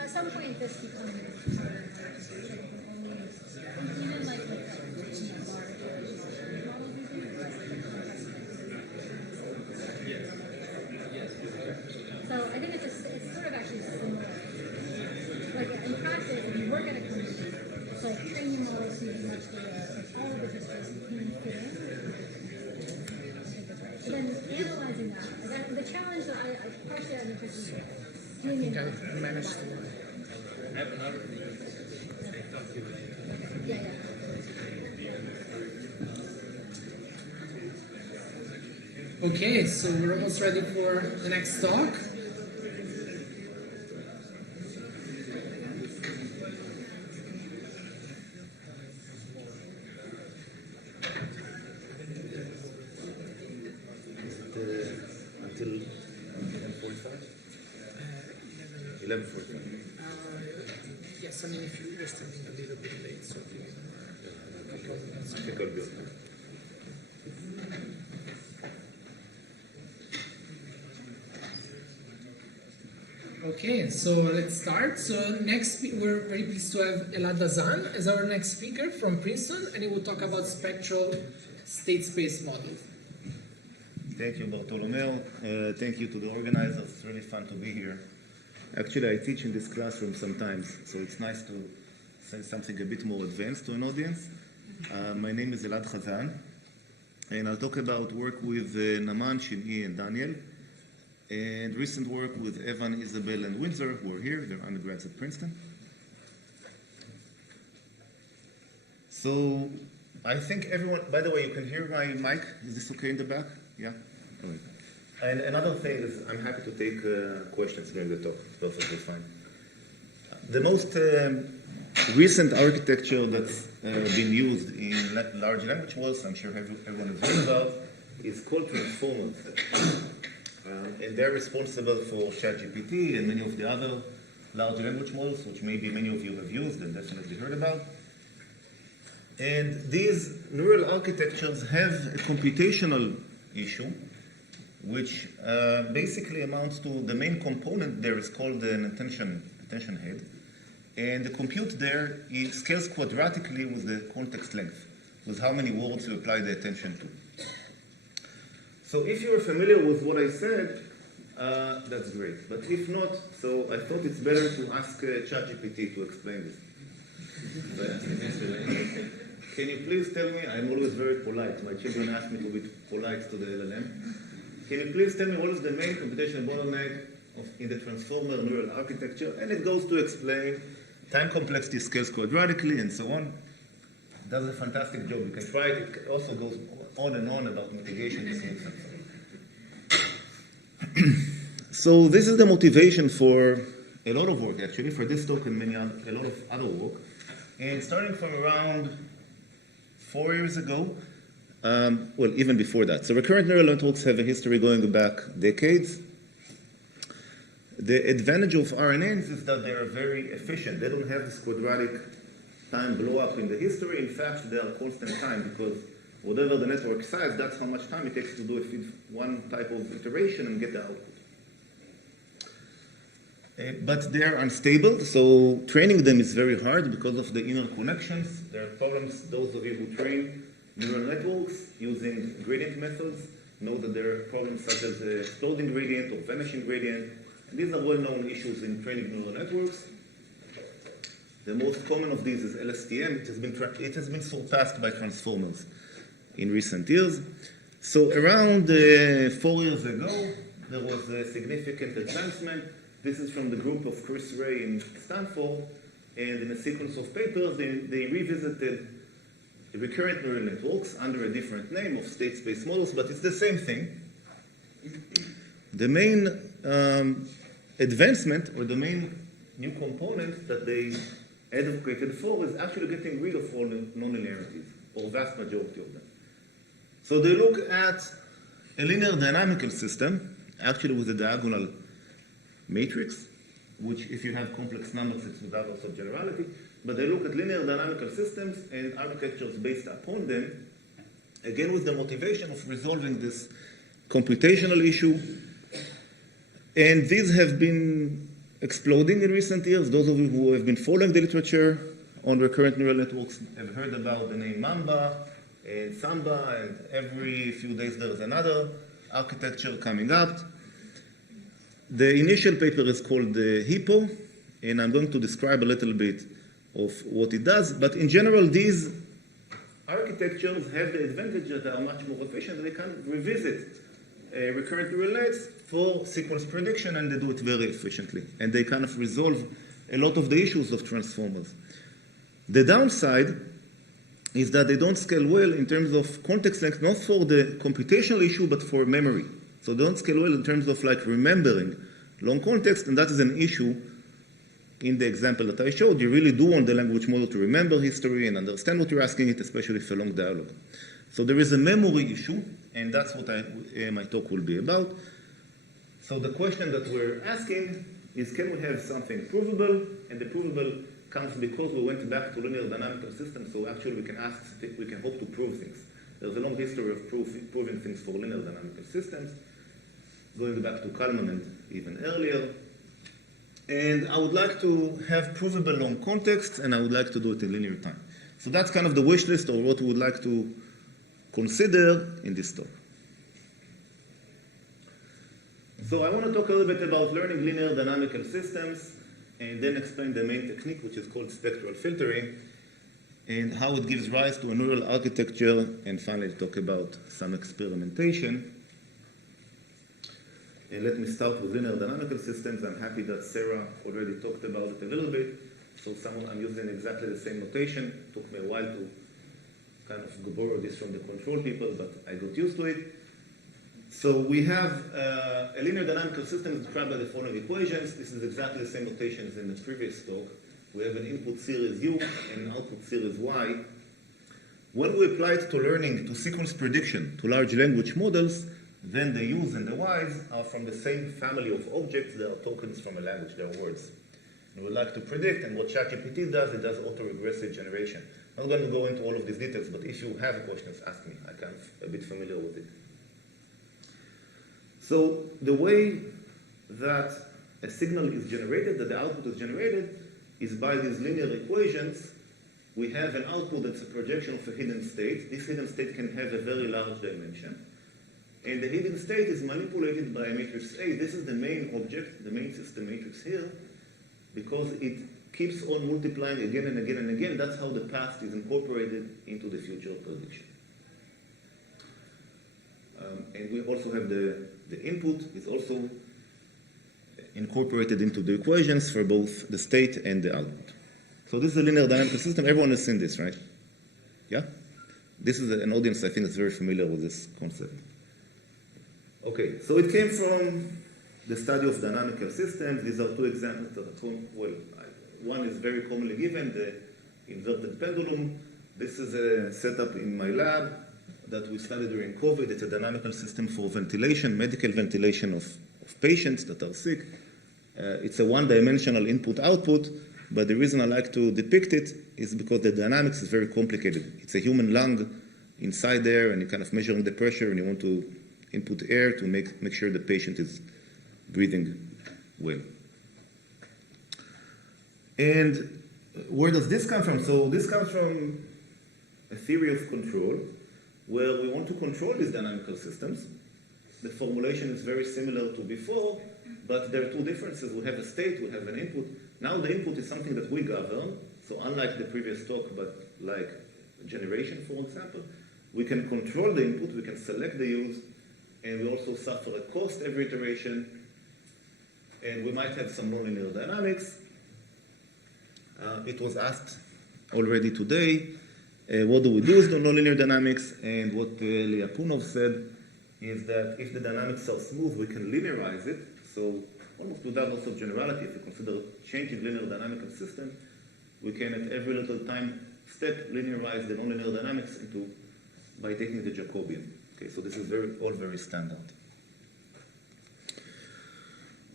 At some point, this becomes harder and harder. So you can only, even like with large models using so I think it's sort of actually similar. Like in practice, if you work at a company, it's like training models using much data, like all of it just goes in. But then analyzing that, the challenge that I partially I'm interested in. I think I managed to. I have another thing. Okay, so we're almost ready for the next talk. Until 11:45? 11:45. Yes, I mean, if you're starting a little bit late, so I think I'll go. Okay, so let's start. So next, we're very pleased to have Elad Dazan as our next speaker from Princeton, and he will talk about spectral state space models. Thank you, Bartolomeo. Thank you to the organizers. It's really fun to be here. Actually, I teach in this classroom sometimes, so it's nice to say something a bit more advanced to an audience. My name is Elad Dazan, and I'll talk about work with Naman, Shin'i, and Daniel, and recent work with Evan, Isabel, and Windsor, who are here. They're undergrads at Princeton. So I think everyone, by the way, you can hear my mic. Is this okay in the back? Yeah? All right. And another thing is I'm happy to take questions during the talk. It's perfectly fine. The most recent architecture that's been used in large language models, I'm sure everyone has heard about, is called transformers. And they're responsible for ChatGPT and many of the other large language models, which maybe many of you have used and definitely heard about. And these neural architectures have a computational issue, which basically amounts to the main component there is called an attention head. And the compute there scales quadratically with the context length, with how many words you apply the attention to. So if you're familiar with what I said, that's great. But if not, so I thought it's better to ask ChatGPT to explain this. Can you please tell me, I'm always very polite. My children ask me to be polite to the LLM. can you please tell me what is the main computational bottleneck in the transformer neural architecture? And it goes to explain time complexity scales quadratically and so on. It does a fantastic job. You can try it. It also goes on and on about mitigation techniques and so on. So this is the motivation for a lot of work, actually, for this talk and a lot of other work. And starting from around 4 years ago, well, even before that. So recurrent neural networks have a history going back decades. The advantage of RNNs is that they are very efficient. They don't have this quadratic time blow up in the history. In fact, they are constant time because whatever the network size, that's how much time it takes to do one type of iteration and get the output. But they are unstable, so training them is very hard because of the inner connections. There are problems. Those of you who train neural networks using gradient methods know that there are problems such as the exploding gradient or vanishing gradient. And these are well-known issues in training neural networks. The most common of these is LSTM. It has been surpassed by transformers in recent years. So around 4 years ago, there was a significant advancement. This is from the group of Chris Ray in Stanford, and in a sequence of papers, they revisited the recurrent neural networks under a different name of state space models, but it's the same thing. The main advancement, or the main new component that they advocated for, is actually getting rid of all the nonlinearities, or vast majority of them. So they look at a linear dynamical system, actually with a diagonal matrix, which if you have complex numbers, it's regardless of generality. But they look at linear dynamical systems and architectures based upon them, again with the motivation of resolving this computational issue. And these have been exploding in recent years. Those of you who have been following the literature on recurrent neural networks have heard about the name Mamba and Samba, and every few days there's another architecture coming up. The initial paper is called Hippo, and I'm going to describe a little bit of what it does. But in general, these architectures have the advantage that they are much more efficient. They can revisit recurrent neural nets for sequence prediction, and they do it very efficiently. And they kind of resolve a lot of the issues of transformers. The downside is that they don't scale well in terms of context length, not for the computational issue, but for memory. So they don't scale well in terms of like remembering long context, and that is an issue in the example that I showed. You really do want the language model to remember history and understand what you're asking it, especially for long dialogue. So there is a memory issue, and that's what my talk will be about. So the question that we're asking is, can we have something provable? And the provable comes because we went back to linear dynamical systems, so actually we can hope to prove things. There's a long history of proving things for linear dynamical systems, going back to Kalman and even earlier. And I would like to have provable long context, and I would like to do it in linear time. So that's kind of the wish list, or what we would like to consider in this talk. So I want to talk a little bit about learning linear dynamical systems, and then explain the main technique, which is called spectral filtering, and how it gives rise to a neural architecture, and finally talk about some experimentation. And let me start with linear dynamical systems. I'm happy that Sarah already talked about it a little bit. So I'm using exactly the same notation. It took me a while to kind of borrow this from the control people, but I got used to it. So we have a linear dynamical system described by the following equations. This is exactly the same notation as in the previous talk. We have an input series U and an output series Y. When we apply it to learning, to sequence prediction, to large language models, then the U's and the Y's are from the same family of objects. They are tokens from a language, they are words. And we like to predict, and what ChatGPT does, it does autoregressive generation. I'm not going to go into all of these details, but if you have questions, ask me. I'm kind of a bit familiar with it. So the way that a signal is generated, that the output is generated, is by these linear equations. We have an output that's a projection of a hidden state. This hidden state can have a very large dimension. And the hidden state is manipulated by a matrix A. This is the main object, the main system matrix here, because it keeps on multiplying again and again and again. That's how the past is incorporated into the future prediction. And we also have the input is also incorporated into the equations for both the state and the output. So this is a linear dynamical system. Everyone has seen this, right? Yeah? This is an audience, I think, that's very familiar with this concept. Okay, so it came from the study of dynamical systems. These are two examples that, well, one is very commonly given, the inverted pendulum. This is a setup in my lab that we studied during COVID. It's a dynamical system for ventilation, medical ventilation of patients that are sick. It's a one-dimensional input-output, but the reason I like to depict it is because the dynamics is very complicated. It's a human lung inside there, and you're kind of measuring the pressure, and you want to input air to make sure the patient is breathing well. And where does this come from? So this comes from a theory of control, where we want to control these dynamical systems. The formulation is very similar to before, but there are two differences. We have a state, we have an input. Now the input is something that we govern. So unlike the previous talk, but like generation, for example, we can control the input, we can select the use, and we also suffer a cost every iteration. And we might have some nonlinear dynamics. It was asked already today, what do we do with the nonlinear dynamics? And what Lyapunov said is that if the dynamics are smooth, we can linearize it. So almost without loss of generality, if you consider changing linear dynamical system, we can at every little time step linearize the nonlinear dynamics by taking the Jacobian. Okay, so this is all very standard.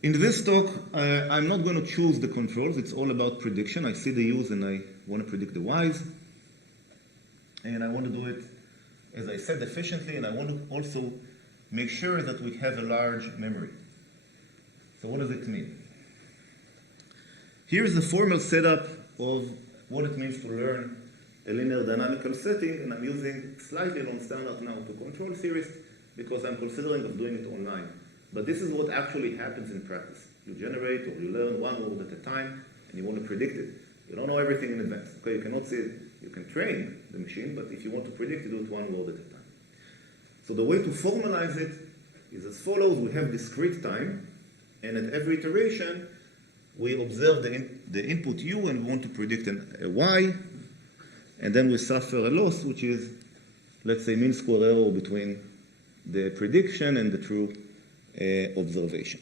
In this talk, I'm not going to choose the controls. It's all about prediction. I see the U's and I want to predict the Y's. And I want to do it, as I said, efficiently, and I want to also make sure that we have a large memory. So what does it mean? Here's the formal setup of what it means to learn a linear dynamical setting, and I'm using slightly non-standard now to control theorists because I'm considering of doing it online. But this is what actually happens in practice. You generate or you learn one word at a time, and you want to predict it. You don't know everything in advance. Okay, you cannot see it. You can train the machine, but if you want to predict, you do it one word at a time. So the way to formalize it is as follows. We have discrete time, and at every iteration, we observe the input u, and we want to predict a y, and then we suffer a loss, which is, let's say, mean square error between the prediction and the true observation.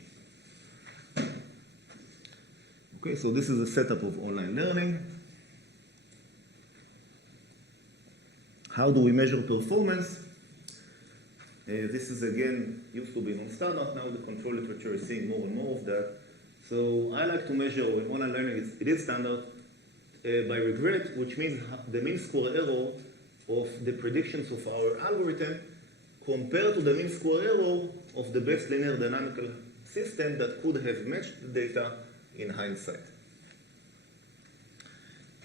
Okay, so this is a setup of online learning. How do we measure performance? This is, again, used to be non-standard. Now the control literature is seeing more and more of that. So I like to measure when online learning, it is standard, by regret, which means the mean square error of the predictions of our algorithm compared to the mean square error of the best linear dynamical system that could have matched the data in hindsight.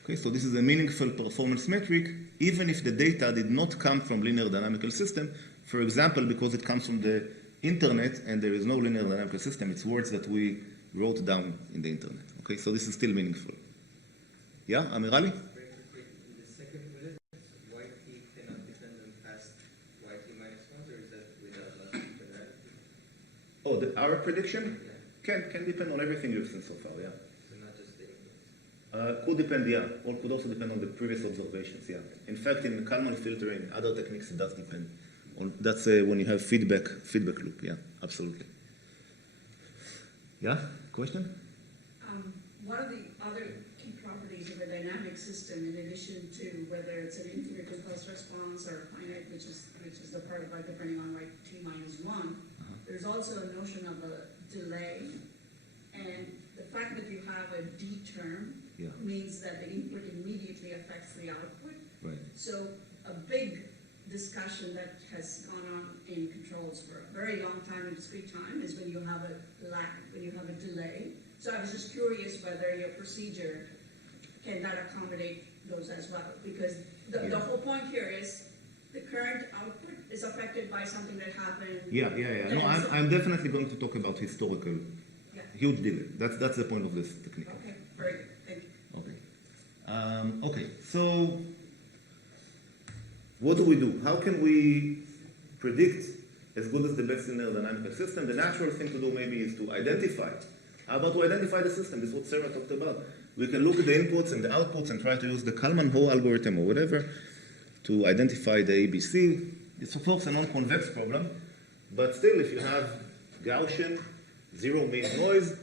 Okay, so this is a meaningful performance metric, even if the data did not come from linear dynamical system. For example, because it comes from the internet and there is no linear dynamical system, it's words that we wrote down in the internet. Okay, so this is still meaningful. Yeah, Amirali? The second bullet, yt cannot depend on past yt minus 1, or is that without loss of generality? Oh, our prediction? Yeah. Can depend on everything you've seen so far, yeah. So not just the inputs? Could depend, yeah. Or could also depend on the previous observations, yeah. In fact, in Kalman filtering, other techniques, it does depend. That's when you have feedback loop, yeah, absolutely. Yeah, question? What are the other key properties of a dynamic system in addition to whether it's an infinite impulse response or finite, which is the part of depending on t minus 1? There's also a notion of a delay, and the fact that you have a D term means that the input immediately affects the output. Right. So a big discussion that has gone on in controls for a very long time in discrete time is when you have a lag, when you have a delay. So I was just curious whether your procedure can that accommodate those as well, because the whole point here is the current output is affected by something that happened. Yeah. No, I'm definitely going to talk about historical, huge delay. That's the point of this technique. Okay, very good. Thank you. Okay, so what do we do? How can we predict as good as the best linear dynamical system. The natural thing to do maybe is to identify. How about to identify the system? This is what Sarah talked about. We can look at the inputs and the outputs and try to use the Kalman-Ho algorithm or whatever to identify the ABC. It's of course a non-convex problem, but still if you have Gaussian, zero mean noise,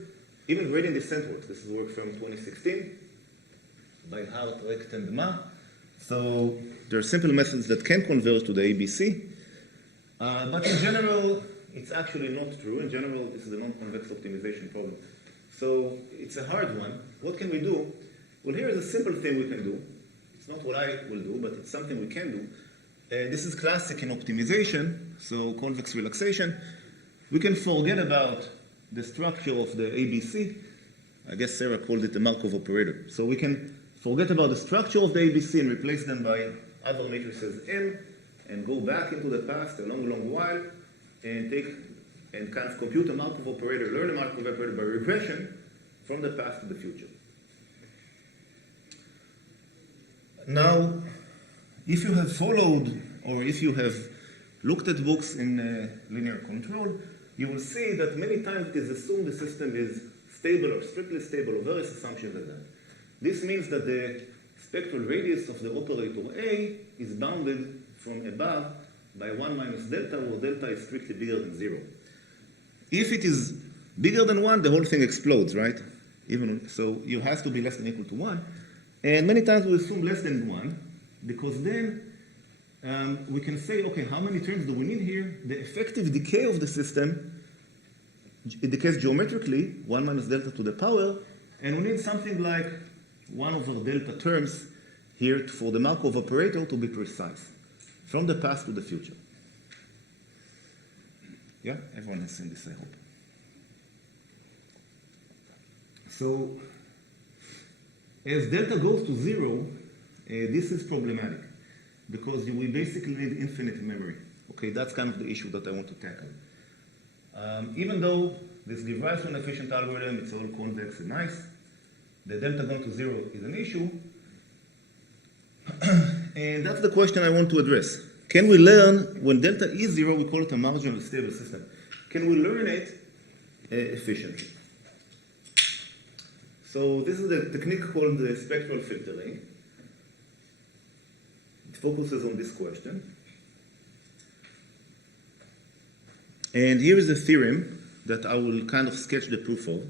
even gradient descent works. This is work from 2016 by Hart, Recht, and Ma. So there are simple methods that can converge to the ABC, but in general, it's actually not true. In general, this is a non-convex optimization problem. So it's a hard one. What can we do? Well, here is a simple thing we can do. It's not what I will do, but it's something we can do. This is classic in optimization, so convex relaxation. We can forget about the structure of the ABC. I guess Sarah called it the Markov operator. So we can forget about the structure of the ABC and replace them by other matrices M and go back into the past a long, long while and take and kind of compute a Markov operator, learn a Markov operator by regression from the past to the future. Now, if you have followed or if you have looked at books in linear control, you will see that many times it is assumed the system is stable or strictly stable or various assumptions like that. This means that the spectral radius of the operator A is bounded from above by 1 minus delta, where delta is strictly bigger than 0. If it is bigger than 1, the whole thing explodes, right? So you have to be less than or equal to 1. And many times we assume less than 1, because then we can say, okay, how many terms do we need here? The effective decay of the system, it decays geometrically, 1 minus delta to the power, and we need something like 1 over delta terms here for the Markov operator to be precise, from the past to the future. Yeah, everyone has seen this, I hope. So, as delta goes to 0, this is problematic, because we basically need infinite memory. Okay, that's kind of the issue that I want to tackle. Even though this derives from an efficient algorithm, it's all convex and nice, the delta going to 0 is an issue. And that's the question I want to address. Can we learn, when delta is 0, we call it a marginal stable system. Can we learn it efficiently? So this is a technique called spectral filtering. It focuses on this question. And here is a theorem that I will kind of sketch the proof of.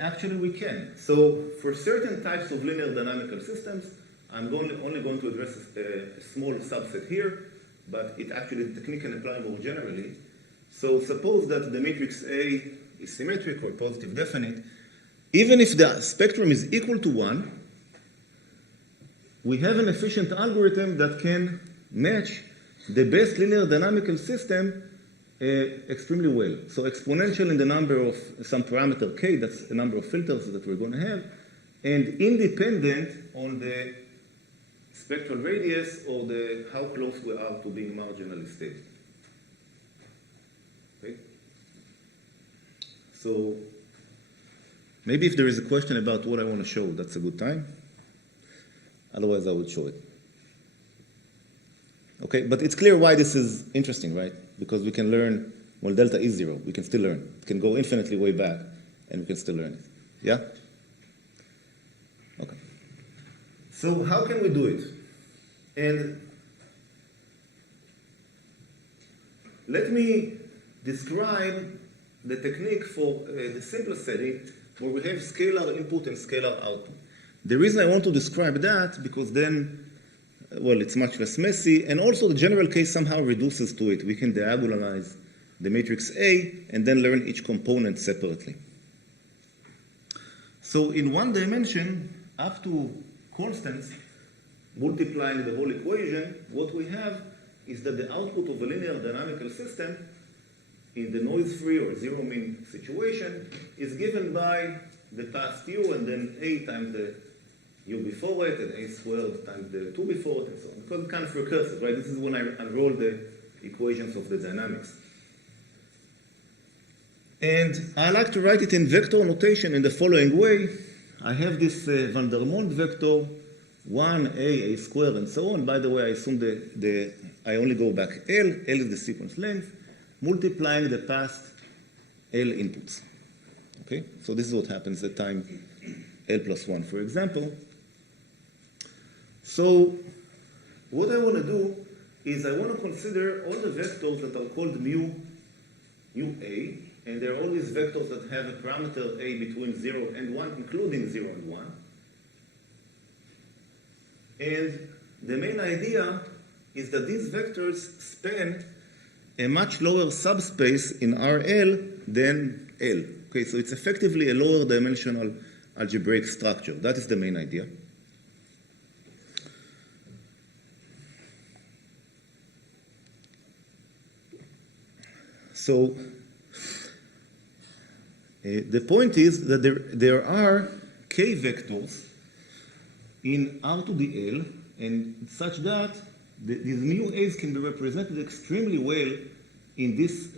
Actually, we can. So for certain types of linear dynamical systems, I'm only going to address a small subset here, but the technique can apply more generally. So suppose that the matrix A is symmetric or positive definite. Even if the spectrum is equal to 1, we have an efficient algorithm that can match the best linear dynamical system extremely well. So exponential in the number of some parameter k, that's the number of filters that we're going to have, and independent on the spectral radius or how close we are to being marginally stable. Okay? So maybe if there is a question about what I want to show, that's a good time. Otherwise, I will show it. Okay, but it's clear why this is interesting, right? Because we can learn, well, delta is 0. We can still learn. It can go infinitely way back, and we can still learn it. Yeah? Okay. So how can we do it? And let me describe the technique for the simplest setting where we have scalar input and scalar output. The reason I want to describe that, because then, well, it's much less messy, and also the general case somehow reduces to it. We can diagonalize the matrix A and then learn each component separately. So in one dimension, up to constants, multiplying the whole equation, what we have is that the output of a linear dynamical system in the noise-free or zero-mean situation is given by the past u and then a times the u before it and a squared times the 2 before it and so on. Because it's kind of recursive, right? This is when I unroll the equations of the dynamics. And I like to write it in vector notation in the following way. I have this van der Monde vector, 1, a squared, and so on. By the way, I assume I only go back L. L is the sequence length. multiplying the past L inputs. Okay, so this is what happens at time L plus 1, for example. So what I want to do is I want to consider all the vectors that are called mu A, and there are all these vectors that have a parameter A between 0 and 1, including 0 and 1. And the main idea is that these vectors span a much lower subspace in RL than L. Okay, so it's effectively a lower dimensional algebraic structure. That is the main idea. So the point is that there are k vectors in R to the L, and such that these mu a's can be represented extremely well in this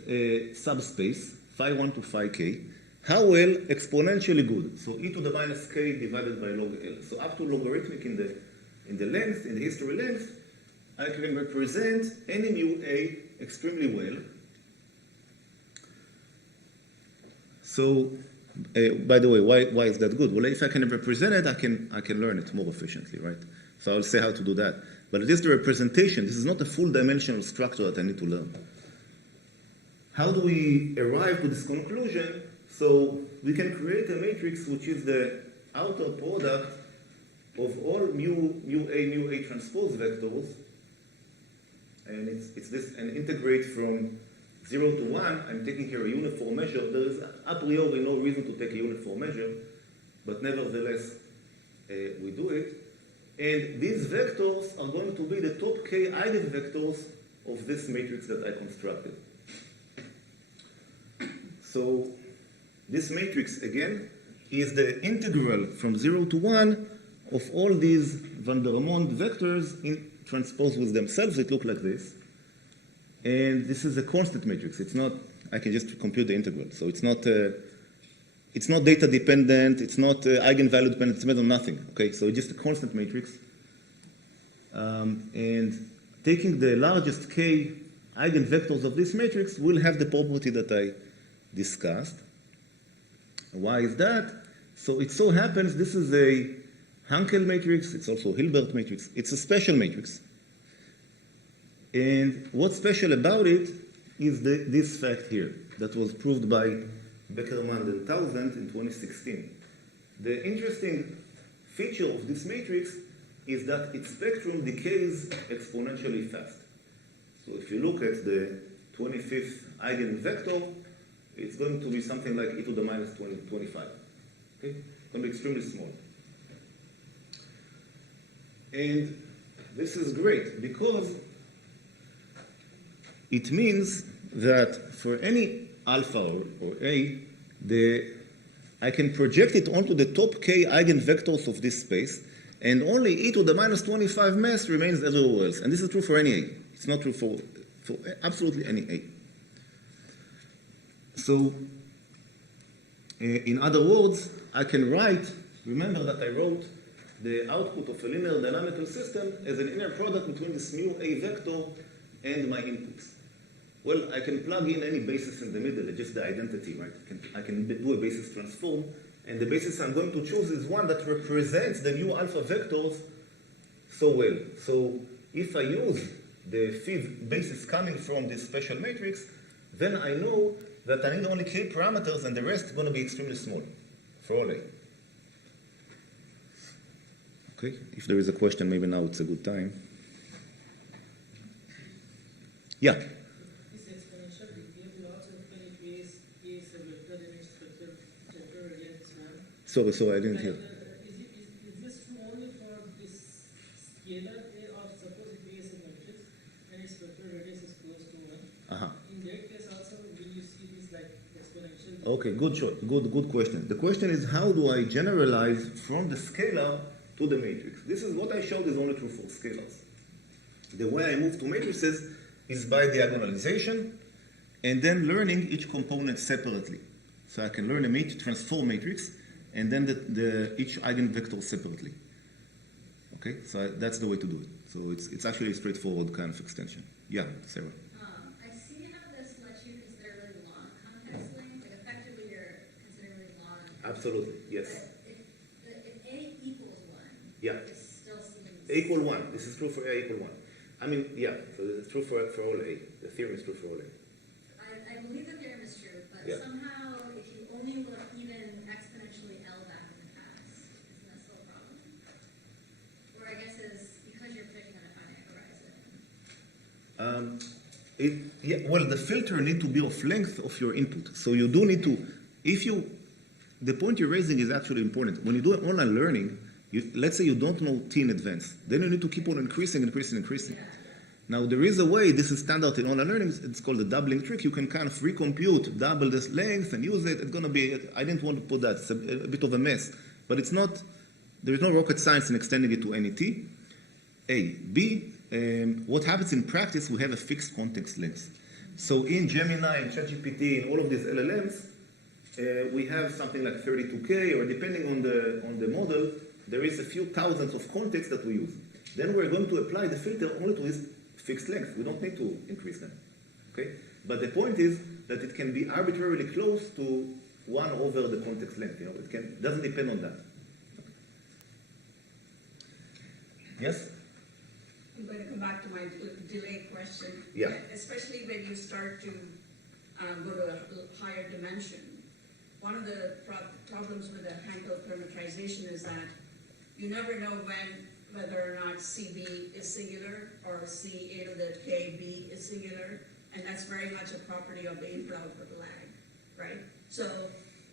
subspace, phi 1 to phi k. How well? Exponentially good. So e to the minus k divided by log L. So up to logarithmic in the length, in the history length, I can represent any mu a extremely well. So, by the way, why is that good? Well, if I can represent it, I can learn it more efficiently, right? So I'll say how to do that. But it is the representation. This is not a full dimensional structure that I need to learn. How do we arrive to this conclusion? So we can create a matrix which is the outer product of all mu A transpose vectors, and it's this, and integrate from 0 to 1. I'm taking here a uniform measure. There is a priori no reason to take a uniform measure, but nevertheless we do it. And these vectors are going to be the top k eigenvectors of this matrix that I constructed. So this matrix, again, is the integral from 0 to 1 of all these van der Monde vectors transposed with themselves. It look like this. And this is a constant matrix. It's not, I can just compute the integral. So it's not data dependent, it's not eigenvalue dependent, it's made of nothing. Okay, so it's just a constant matrix. And taking the largest k eigenvectors of this matrix will have the property that I discussed. Why is that? So it so happens this is a Hankel matrix, it's also a Hilbert matrix. It's a special matrix. And what's special about it is this fact here that was proved by Beckerman and Townsend in 2016. The interesting feature of this matrix is that its spectrum decays exponentially fast. So if you look at the 25th eigenvector, it's going to be something like e to the minus 25. Okay? It's going to be extremely small. And this is great because it means that for any alpha or A, I can project it onto the top k eigenvectors of this space, and only e to the minus 25 mass remains everywhere else. And this is true for any A. It's not true for absolutely any A. So, in other words, I can write, remember that I wrote the output of a linear dynamical system as an inner product between this mu A vector and my inputs. Well, I can plug in any basis in the middle, just the identity, right? I can do a basis transform, and the basis I'm going to choose is one that represents the mu alpha vectors so well. So if I use the phi basis coming from this special matrix, then I know that I need only k parameters, and the rest is going to be extremely small for all A. Okay, if there is a question, maybe now it's a good time. Yeah? This exponential behavior lots of many ways is a vector in its spectral radius 1. Sorry, I didn't hear. Is this true only for this scalar, or suppose it is a matrix and its spectral radius is close to 1? Uh-huh. In that case also, will you see this like exponential? Okay, good question. The question is, how do I generalize from the scalar to the matrix? This is what I showed is only true for scalars. The way I move to matrices is by diagonalization and then learning each component separately. So I can learn a transform matrix and then each eigenvector separately. Okay, so that's the way to do it. So it's actually a straightforward kind of extension. Yeah, Sarah. I see how this lets you Absolutely, yes. If A equals 1, Yeah. it still seems... A equal 1. This is true for A equal 1. I mean, yeah, so it's true for all A. The theorem is true for all A. I believe the theorem is true, but Yeah. somehow if you only look even exponentially L back in the past, isn't that still a problem? Or I guess is because you're predicting on a finite horizon. Well, the filter need to be of length of your input. So you do need to, the point you're raising is actually important. When you do online learning, let's say you don't know T in advance, then you need to keep on increasing. Yeah. Now there is a way, this is standard in online learning, it's called the doubling trick. You can kind of recompute, double this length and use it. It's going to be, I didn't want to put that, it's a bit of a mess. But it's not, there is no rocket science in extending it to any T. A. B, what happens in practice, we have a fixed context length. So in Gemini, in ChatGPT, in all of these LLMs, we have something like 32K, or depending on the model, there is a few thousands of contexts that we use. Then we're going to apply the filter only to this fixed length. We don't need to increase them. Okay? But the point is that it can be arbitrarily close to 1 over the context length. You know, it doesn't depend on that. Yes? I'm going to come back to my delay question. Yeah. Especially when you start to go to a higher dimension. One of the problems with the Hankel parametrization is that you never know whether or not CB is singular or C a to the KB is singular, and that's very much a property of the input-output lag, right? So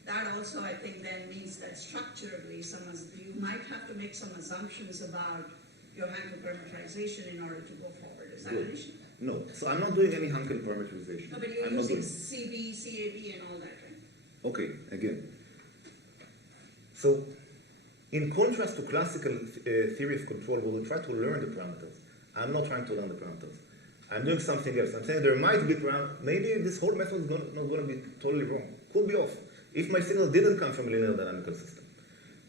that also, I think, then means that structurally, you might have to make some assumptions about your Hankel parametrization in order to go forward. Is that an issue? No. So I'm not doing any Hankel parameterization. No, but you're using CB, CAB, and all that, right? Okay, again. So, in contrast to classical theory of control, where we try to learn the parameters, I'm not trying to learn the parameters. I'm doing something else. I'm saying there might be parameters. Maybe this whole method is not going to be totally wrong. Could be off. If my signal didn't come from a linear dynamical system.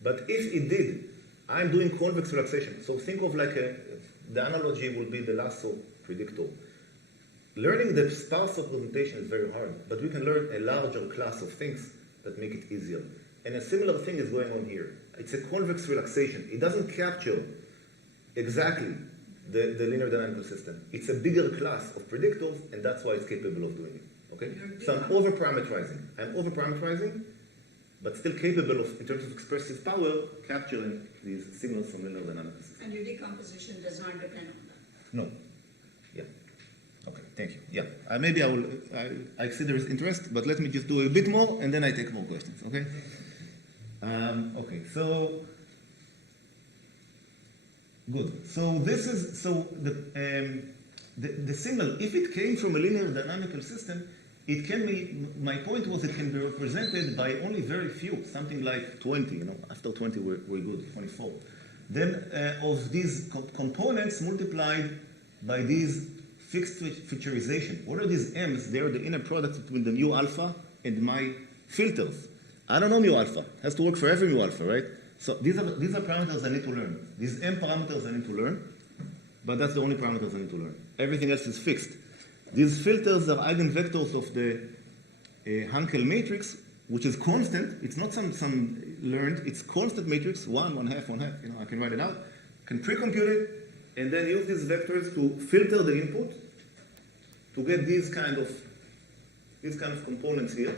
But if it did, I'm doing convex relaxation. So think of like the analogy will be the lasso predictor. Learning the sparse representation is very hard, but we can learn a larger class of things that make it easier. And a similar thing is going on here. It's a convex relaxation. It doesn't capture exactly the linear dynamical system. It's a bigger class of predictors, and that's why it's capable of doing it. Okay? So I'm over-parameterizing, but still capable of, in terms of expressive power, capturing these signals from linear dynamical systems. And your decomposition does not depend on that? No. Yeah. Okay, thank you. Yeah. Maybe I see there is interest, but let me just do a bit more, and then I take more questions, okay? Okay, so good. So this is, so the signal, if it came from a linear dynamical system, it can be, my point was it can be represented by only very few, something like 20, you know, after 20 we're good, 24. Then of these components multiplied by these fixed featurization. What are these M's? They are the inner products between the mu alpha and my filters. I don't know mu alpha. It has to work for every mu alpha, right? So these are parameters I need to learn. These M parameters I need to learn, but that's the only parameters I need to learn. Everything else is fixed. These filters are eigenvectors of the Hankel matrix, which is constant. It's not some learned. It's constant matrix, 1, 1/2, 1/2. You know, I can write it out, can pre-compute it, and then use these vectors to filter the input to get these kind of components here.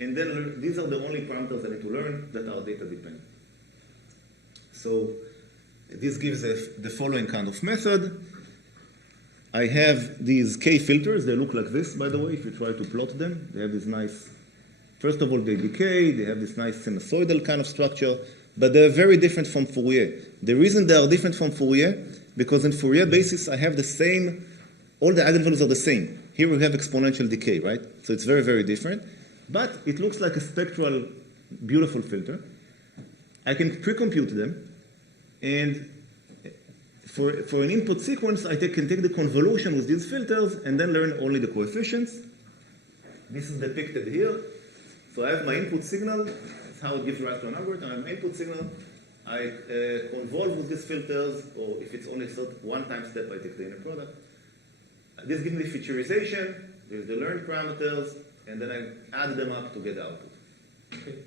And then these are the only parameters I need to learn that are data dependent. So this gives the following kind of method. I have these K filters. They look like this, by the way, if you try to plot them. They have this nice, first of all, they decay. They have this nice sinusoidal kind of structure. But they're very different from Fourier. The reason they are different from Fourier, because in Fourier basis, I have the same, all the eigenvalues are the same. Here we have exponential decay, right? So it's very, very different. But it looks like a spectral, beautiful filter. I can pre-compute them. And for an input sequence, I can take the convolution with these filters and then learn only the coefficients. This is depicted here. So I have my input signal. That's how it gives rise to an algorithm. I have my input signal. I convolve with these filters, or if it's only one time step, I take the inner product. This gives me featurization. There's the learned parameters. And then I add them up to get the output. Okay.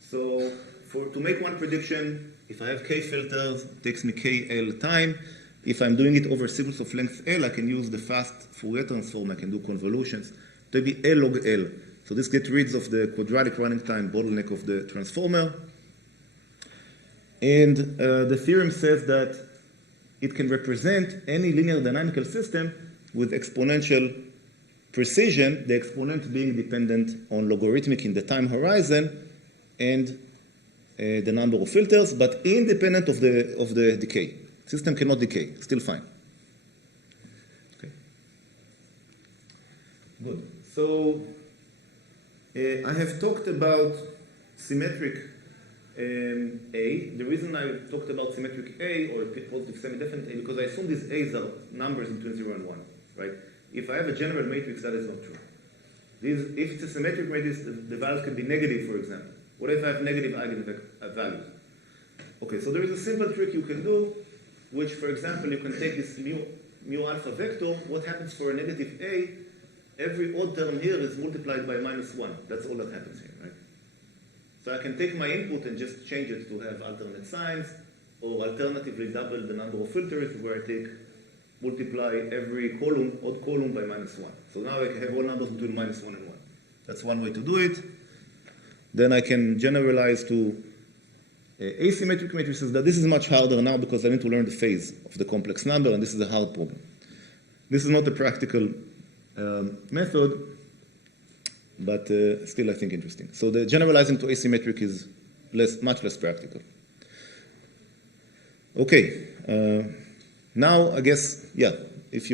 So to make one prediction, if I have k filters, it takes me kl time. If I'm doing it over a sequence of length L, I can use the fast Fourier transform. I can do convolutions. It will be L log L. So this gets rid of the quadratic running time bottleneck of the transformer. And the theorem says that it can represent any linear dynamical system with exponential precision, the exponent being dependent on logarithmic in the time horizon and the number of filters, but independent of the decay. System cannot decay, still fine. Okay. Good. So I have talked about symmetric A. The reason I talked about symmetric A or positive semi-definite A because I assume these A's are numbers between 0 and 1, right? If I have a general matrix, that is not true. If it's a symmetric matrix, the values can be negative, for example. What if I have negative eigenvalues? Okay, so there is a simple trick you can do, which, for example, you can take this mu alpha vector. What happens for a negative A? Every odd term here is multiplied by -1. That's all that happens here, right? So I can take my input and just change it to have alternate signs, or alternatively double the number of filters, where I multiply every column, odd column, by -1. So now I can have all numbers between -1 and 1. That's one way to do it. Then I can generalize to asymmetric matrices. That this is much harder now because I need to learn the phase of the complex number, and this is a hard problem. This is not a practical method, but still I think interesting. So the generalizing to asymmetric is much less practical. Okay. Now I guess, yeah, if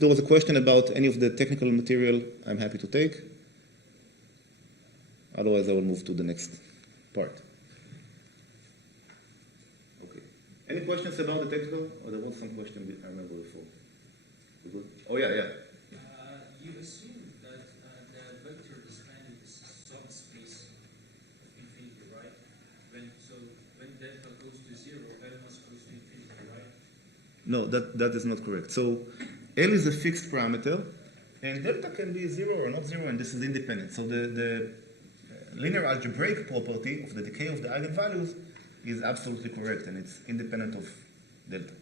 there was a question about any of the technical material, I'm happy to take. Otherwise, I will move to the next part. Okay. Any questions about the technical? Or there was some question I remember before. We good? Oh, yeah. You assume that the vector spanning is subspace of infinity, right? When delta goes to 0, L must goes to infinity, right? No, that is not correct. So L is a fixed parameter, and delta can be 0 or not 0, and this is independent. So the linear algebraic property of the decay of the eigenvalues is absolutely correct, and it's independent of delta.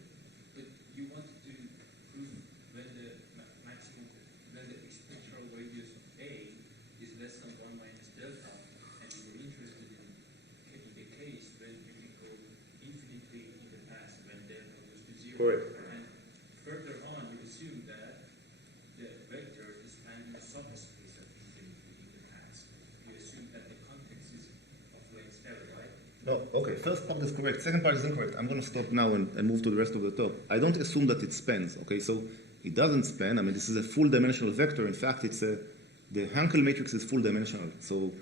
But you want to prove when the spectral radius of A is less than 1 minus delta, and you're interested in the case when you can go infinitely in the past when delta goes to 0. Correct. And further on, you assume that the vector is spanning the subspace of infinity in the past. You assume that the context is of length L, right? No, okay, first part is correct. Second part is incorrect. I'm going to stop now and move to the rest of the talk. I don't assume that it spans, okay? So it doesn't span. I mean, this is a full-dimensional vector. In fact, the Hankel matrix is full-dimensional. So,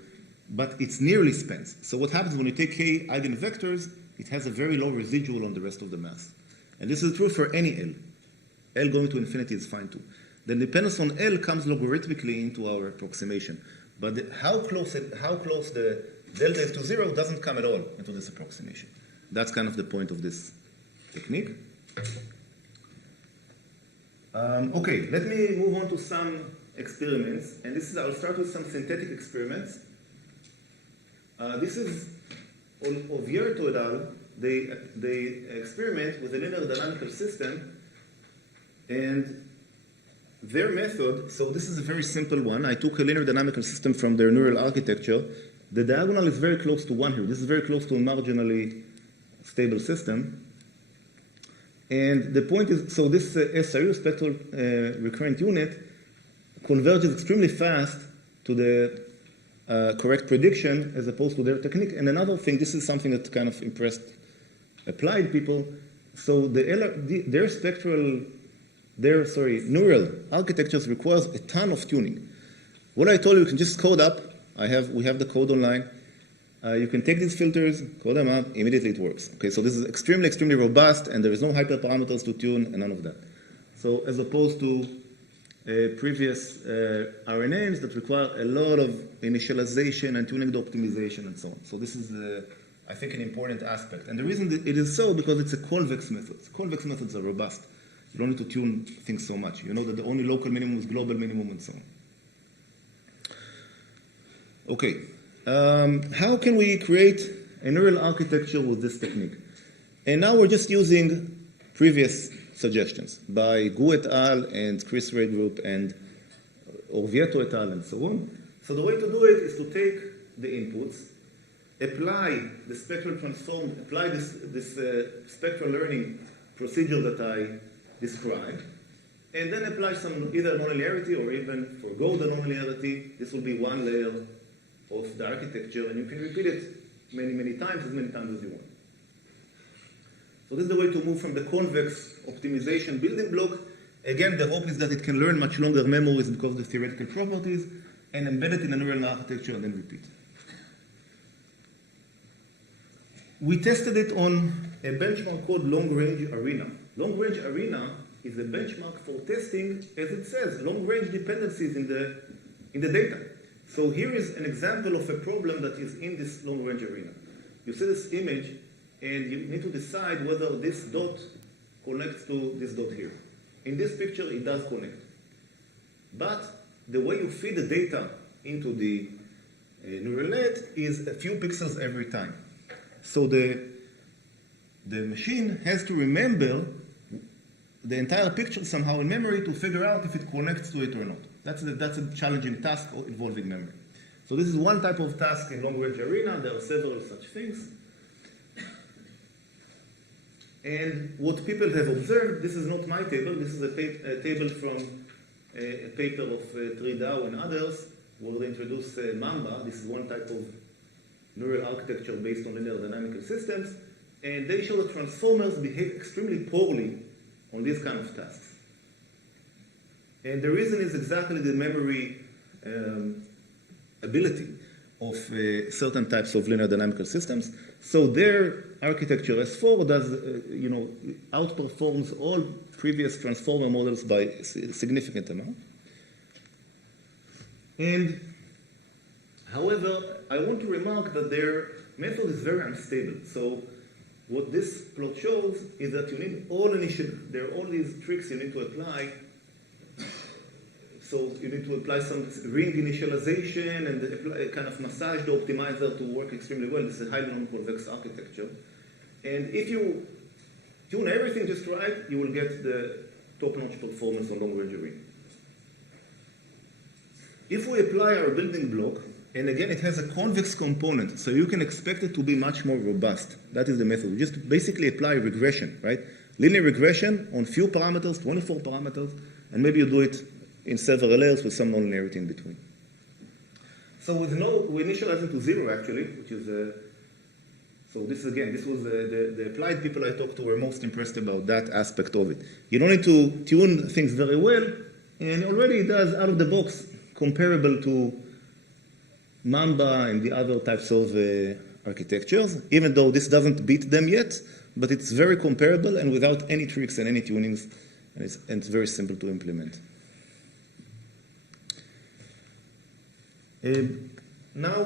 but it's nearly spans. So what happens when you take k eigenvectors, it has a very low residual on the rest of the mass. And this is true for any L. L going to infinity is fine too. The dependence on L comes logarithmically into our approximation. But how close the delta is to 0 doesn't come at all into this approximation. That's kind of the point of this technique. Okay, let me move on to some experiments. And I'll start with some synthetic experiments. This is Oviedo et al. They experiment with a linear dynamical system, and their method, so this is a very simple one. I took a linear dynamical system from their neural architecture. The diagonal is very close to 1 here. This is very close to a marginally stable system. And the point is, so this SRU, spectral recurrent unit, converges extremely fast to the correct prediction as opposed to their technique. And another thing, this is something that kind of impressed applied people. So their neural architectures requires a ton of tuning. What I told you can just code up. We have the code online. You can take these filters, code them up, immediately it works. Okay, so this is extremely, extremely robust, and there is no hyperparameters to tune, and none of that. So as opposed to previous RNNs that require a lot of initialization and tuning the optimization and so on. So this is, I think, an important aspect. And the reason that it is so, because it's a convex method. Convex methods are robust. You don't need to tune things so much. You know that the only local minimum is global minimum and so on. Okay, how can we create a neural architecture with this technique? And now we're just using previous suggestions by Gu et al. And Chris Ray group and Orvieto et al. And so on. So the way to do it is to take the inputs, apply the spectral transform, apply this spectral learning procedure that I described, and then apply some either nonlinearity or even forgo the nonlinearity. This will be one layer of the architecture, and you can repeat it many, many times, as you want. So this is the way to move from the convex optimization building block. Again, the hope is that it can learn much longer memories because of the theoretical properties, and embed it in a neural architecture and then repeat. We tested it on a benchmark called long-range arena. Long-range arena is a benchmark for testing, as it says, long-range dependencies in the data. So here is an example of a problem that is in this long-range arena. You see this image, and you need to decide whether this dot connects to this dot here. In this picture, it does connect. But the way you feed the data into the neural net is a few pixels every time. So the machine has to remember the entire picture somehow in memory to figure out if it connects to it or not. That's a challenging task involving memory. So this is one type of task in long-range arena. There are several such things. And what people have observed, this is not my table. This is a table from a paper of Tridao and others, where they introduce Mamba. This is one type of neural architecture based on linear dynamical systems. And they show that transformers behave extremely poorly on these kind of tasks. And the reason is exactly the memory ability of certain types of linear dynamical systems. So their architecture S4 does, outperforms all previous transformer models by a significant amount. And, however, I want to remark that their method is very unstable. So what this plot shows is that you need there are all these tricks you need to apply. So you need to apply some ring initialization and kind of massage the optimizer to work extremely well. This is a highly non-convex architecture. And if you tune everything just right, you will get the top-notch performance on long-range array. If we apply our building block, and again, it has a convex component, so you can expect it to be much more robust. That is the method. We just basically apply regression, right? Linear regression on few parameters, 24 parameters, and maybe you do it in several layers with some nonlinearity in between. So we initialize it to 0, actually, which is so this was the applied people I talked to were most impressed about that aspect of it. You don't need to tune things very well, and already it does out of the box comparable to Mamba and the other types of architectures, even though this doesn't beat them yet, but it's very comparable and without any tricks and any tunings, and it's very simple to implement. Now,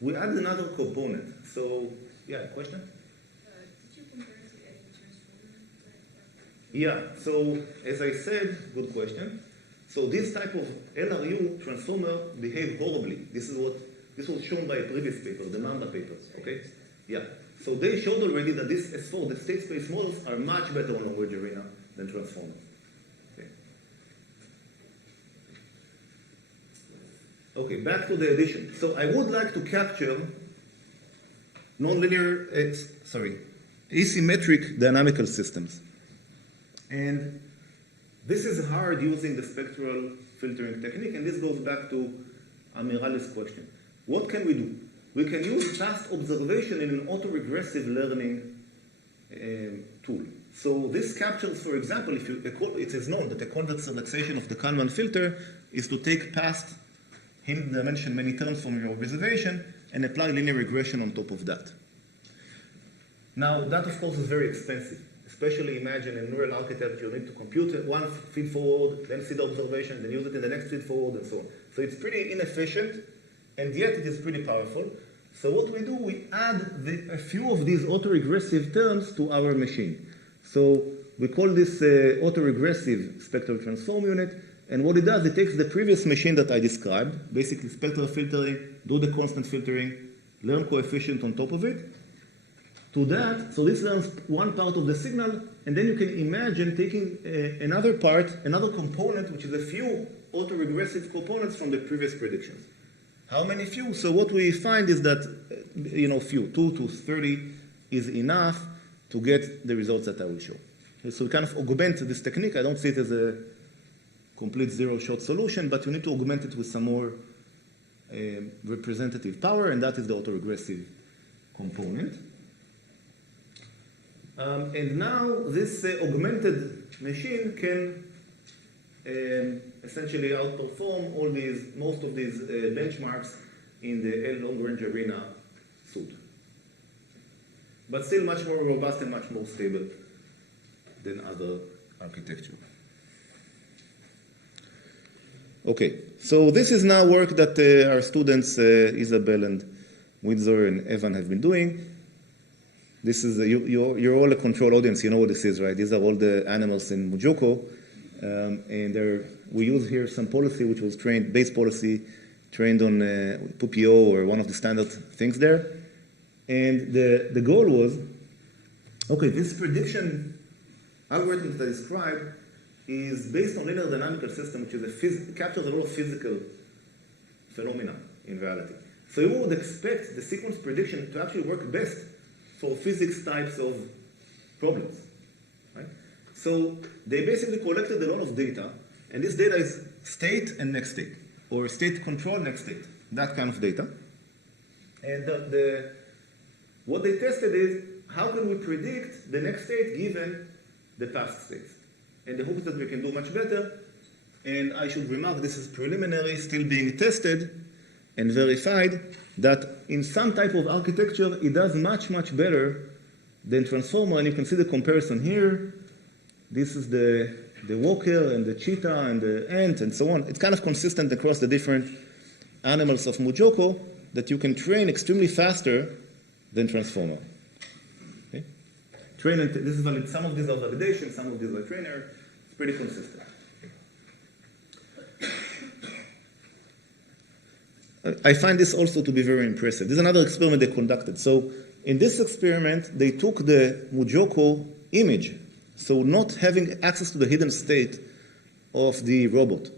we add another component. So, yeah, question? Did you compare it to any transformer? Yeah, so as I said, good question. So this type of LRU transformer behave horribly. This was shown by a previous paper, the Mamba papers, okay? Yeah. So they showed already that this S4, the state space models, are much better on long-range arena than transformers. Okay, back to the addition. So I would like to capture asymmetric dynamical systems. And this is hard using the spectral filtering technique, and this goes back to Amirali's question. What can we do? We can use fast observation in an autoregressive learning tool. So this captures, for example, it is known that the convex relaxation of the Kalman filter is to take past hidden dimension many terms from your observation and apply linear regression on top of that. Now, that of course is very expensive. Especially imagine a neural architecture, you need to compute one feed forward, then see the observation, then use it in the next feed forward, and so on. So it's pretty inefficient, and yet it is pretty powerful. So what we do, we add a few of these autoregressive terms to our machine. So we call this autoregressive spectral transform unit, And what it does, it takes the previous machine that I described, basically spectral filtering, do the constant filtering, learn coefficient on top of it. To that, so this learns one part of the signal, and then you can imagine taking another part, another component, which is a few autoregressive components from the previous predictions. How many few? So what we find is that, few, 2 to 30 is enough to get the results that I will show. So we kind of augment this technique. I don't see it as a complete zero-shot solution, but you need to augment it with some more representative power, and that is the autoregressive component. And now this augmented machine can essentially outperform most of these benchmarks in the L long-range arena suit. But still much more robust and much more stable than other architecture. Okay, so this is now work that our students, Isabel and Windsor and Evan, have been doing. This is, you're all a control audience, you know what this is, right? These are all the animals in Mujoko. And we use here some policy which was trained, base policy, trained on PUPIO or one of the standard things there. And the goal was, okay, this prediction algorithm that I described is based on linear dynamical system, which is captures a lot of physical phenomena in reality. So you would expect the sequence prediction to actually work best for physics types of problems, right? So they basically collected a lot of data, and this data is state and next state, or state control next state, that kind of data. And what they tested is, how can we predict the next state given the past states? And the hope is that we can do much better. And I should remark, this is preliminary, still being tested and verified, that in some type of architecture, it does much, much better than transformer. And you can see the comparison here. This is the walker and the cheetah and the ant and so on. It's kind of consistent across the different animals of Mujoko that you can train extremely faster than transformer. Okay? This is valid. Some of these are validation, some of these are trainer. It's pretty consistent. I find this also to be very impressive. This is another experiment they conducted. So in this experiment, they took the Mujoko image, so not having access to the hidden state of the robot,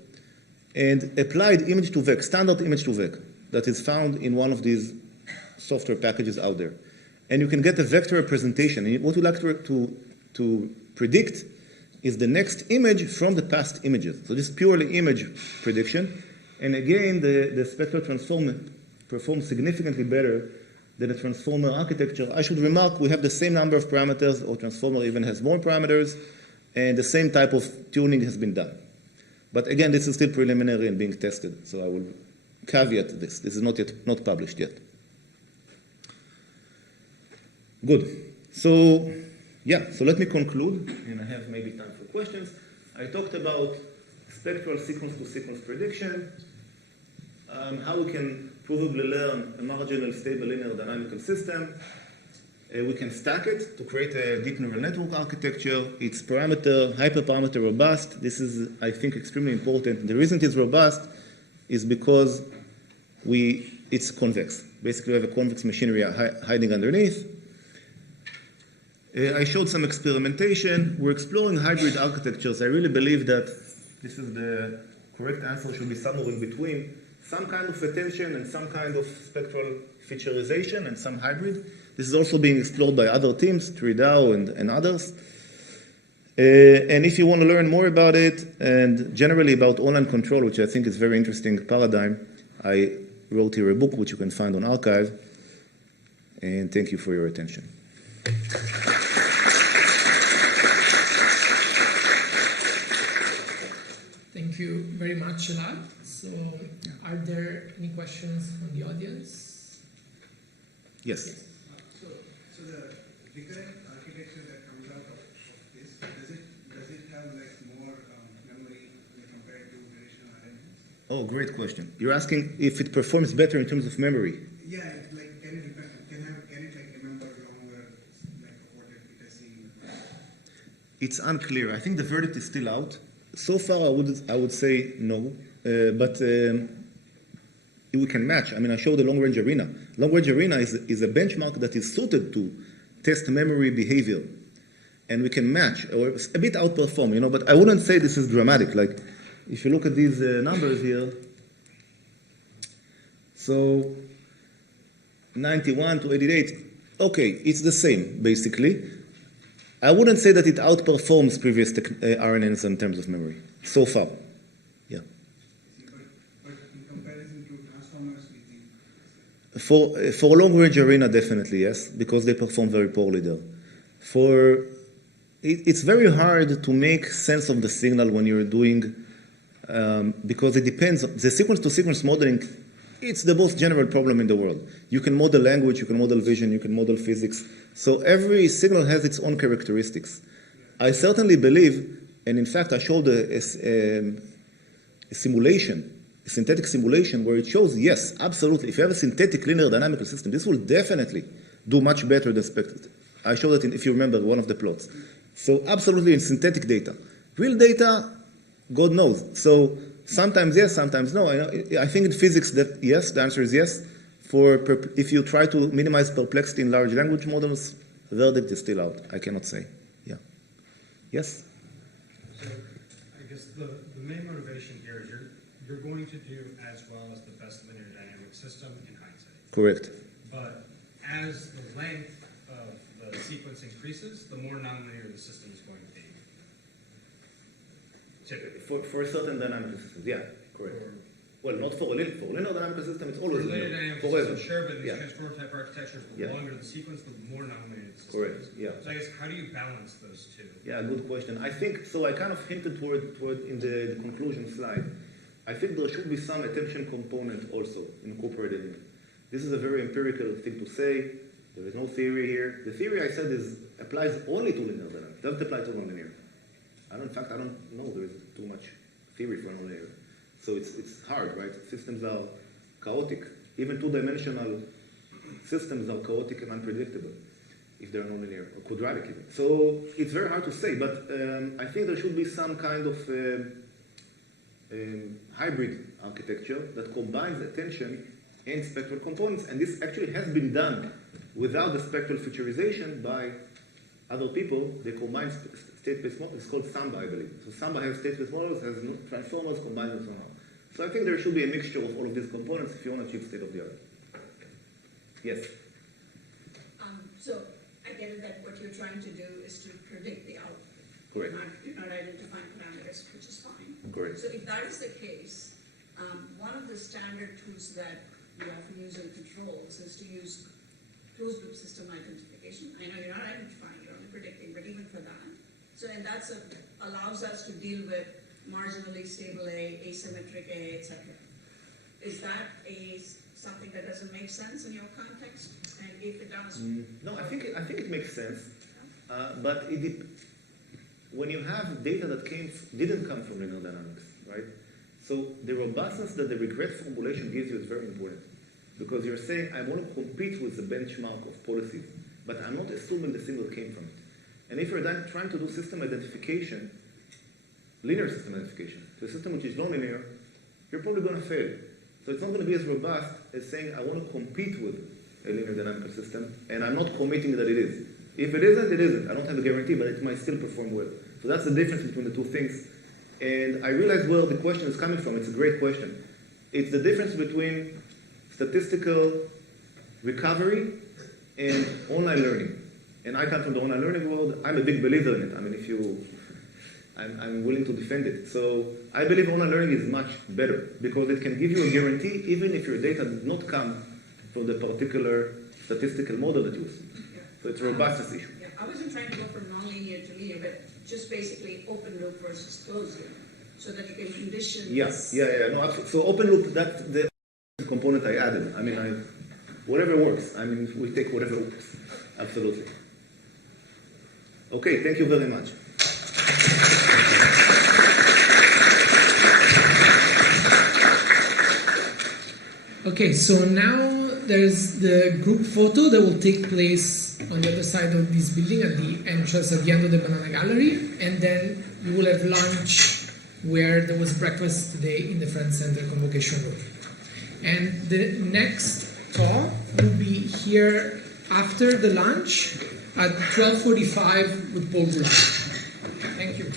and applied image to vec, standard image to vec, that is found in one of these software packages out there. And you can get a vector representation. And what we like to predict is the next image from the past images. So this is purely image prediction. And again, the spectral transformer performs significantly better than a transformer architecture. I should remark, we have the same number of parameters, or transformer even has more parameters, and the same type of tuning has been done. But again, this is still preliminary and being tested, so I will caveat this. This is not published yet. Good. So, yeah, so let me conclude, and I have maybe time for questions. I talked about spectral sequence-to-sequence prediction, how we can provably learn a marginal stable linear dynamical system. We can stack it to create a deep neural network architecture. It's hyperparameter robust. This is, I think, extremely important. The reason it is robust is because it's convex. Basically, we have a convex machinery hiding underneath. I showed some experimentation. We're exploring hybrid architectures. I really believe that this is the correct answer, should be somewhere in between. Some kind of attention and some kind of spectral featureization and some hybrid. This is also being explored by other teams, Tridao and others. And if you want to learn more about it, and generally about online control, which I think is a very interesting paradigm, I wrote here a book which you can find on Archive. And thank you for your attention. Thank you very much, Elad. So, are there any questions from the audience? Yes. So the recurrent architecture that comes out of this, does it have like more memory compared to traditional RNNs? Oh, great question. You're asking if it performs better in terms of memory. Yeah, like can it like remember longer, like what it has seen? It's unclear. I think the verdict is still out. so far I would say no, but we can match. I mean, I showed the long-range arena. Long-range arena is a benchmark that is suited to test memory behavior, and we can match or a bit outperform, you know. But I wouldn't say this is dramatic. Like, if you look at these numbers here, so 91 to 88, okay, it's the same basically. I wouldn't say that it outperforms previous RNNs in terms of memory so far. Yeah. But in comparison to transformers, we think For long-range arena, definitely yes, because they perform very poorly there. It's very hard to make sense of the signal when you're doing, because it depends. The sequence-to-sequence modeling, it's the most general problem in the world. You can model language, you can model vision, you can model physics. So every signal has its own characteristics. I certainly believe, and in fact I showed a simulation, a synthetic simulation where it shows, yes, absolutely, if you have a synthetic linear dynamical system, this will definitely do much better than spectral. I showed that if you remember one of the plots. So absolutely in synthetic data. Real data, God knows. So sometimes yes, sometimes no. I think in physics that yes, the answer is yes. If you try to minimize perplexity in large language models, the verdict is still out. I cannot say. Yeah. Yes? So I guess the main motivation here is you're going to do as well as the best linear dynamic system in hindsight. Correct. But as the length of the sequence increases, the more nonlinear the system is going to be. For certain dynamical systems, yeah, correct. Well, not for a linear dynamical system, it's always linear dynamic forever. system, sure, but in these Yeah. transformer type architectures, the longer the sequence, the more nonlinear the system Correct, is. yeah. So I guess how do you balance those two? Yeah, good question. I think, so I kind of hinted toward in the conclusion slide. I think there should be some attention component also incorporated in it. This is a very empirical thing to say. There is no theory here. The theory I said applies only to linear dynamics. It doesn't apply to nonlinear. In fact, I don't know there is too much theory for nonlinear. So it's hard, right? Systems are chaotic. Even two-dimensional systems are chaotic and unpredictable if they're nonlinear, or quadratic even. So it's very hard to say, but I think there should be some kind of hybrid architecture that combines attention and spectral components, and this actually has been done without the spectral featurization by other people. They combine state-space models. It's called Samba, I believe. So Samba has state-space models, has transformers, combined and so on. So I think there should be a mixture of all of these components if you want to achieve state-of-the-art. Yes? So I get it that what you're trying to do is to predict the output. Correct. You're not identifying parameters, which is fine. Correct. So if that is the case, one of the standard tools that we often use in controls is to use closed-loop system identification. I know you're not identifying, you're only predicting, but even for that. So, and that allows us to deal with marginally stable A, asymmetric A, etc. Is that something that doesn't make sense in your context? And if it does, no, I think it makes sense, but when you have data that didn't come from linear dynamics, right? So the robustness that the regret formulation gives you is very important, because you're saying I want to compete with the benchmark of policies, but I'm not assuming the signal came from it. And if you're then trying to do system identification, linear system identification, to a system which is nonlinear, you're probably going to fail. So it's not going to be as robust as saying I want to compete with a linear dynamical system, and I'm not committing that it is. If it isn't, it isn't. I don't have a guarantee, but it might still perform well. So that's the difference between the two things. And I realize where the question is coming from. It's a great question. It's the difference between statistical recovery and online learning. And I come from the online learning world. I'm a big believer in it. I mean, I'm willing to defend it. So I believe online learning is much better because it can give you a guarantee even if your data does not come from the particular statistical model that you use. So it's a robustness issue. Yeah, I wasn't trying to go from nonlinear to linear, but just basically open loop versus closed loop, so that you can condition. Yes, yeah. No, absolutely. So open loop, that's the component I added. I mean, whatever works. I mean, we take whatever works. Absolutely. Okay, thank you very much. Okay, so now there's the group photo that will take place on the other side of this building at the entrance at the end of the Banana Gallery, and then we will have lunch where there was breakfast today in the Friends Center Convocation Room. And the next talk will be here after the lunch at 12:45 with Paul Goulart. Thank you.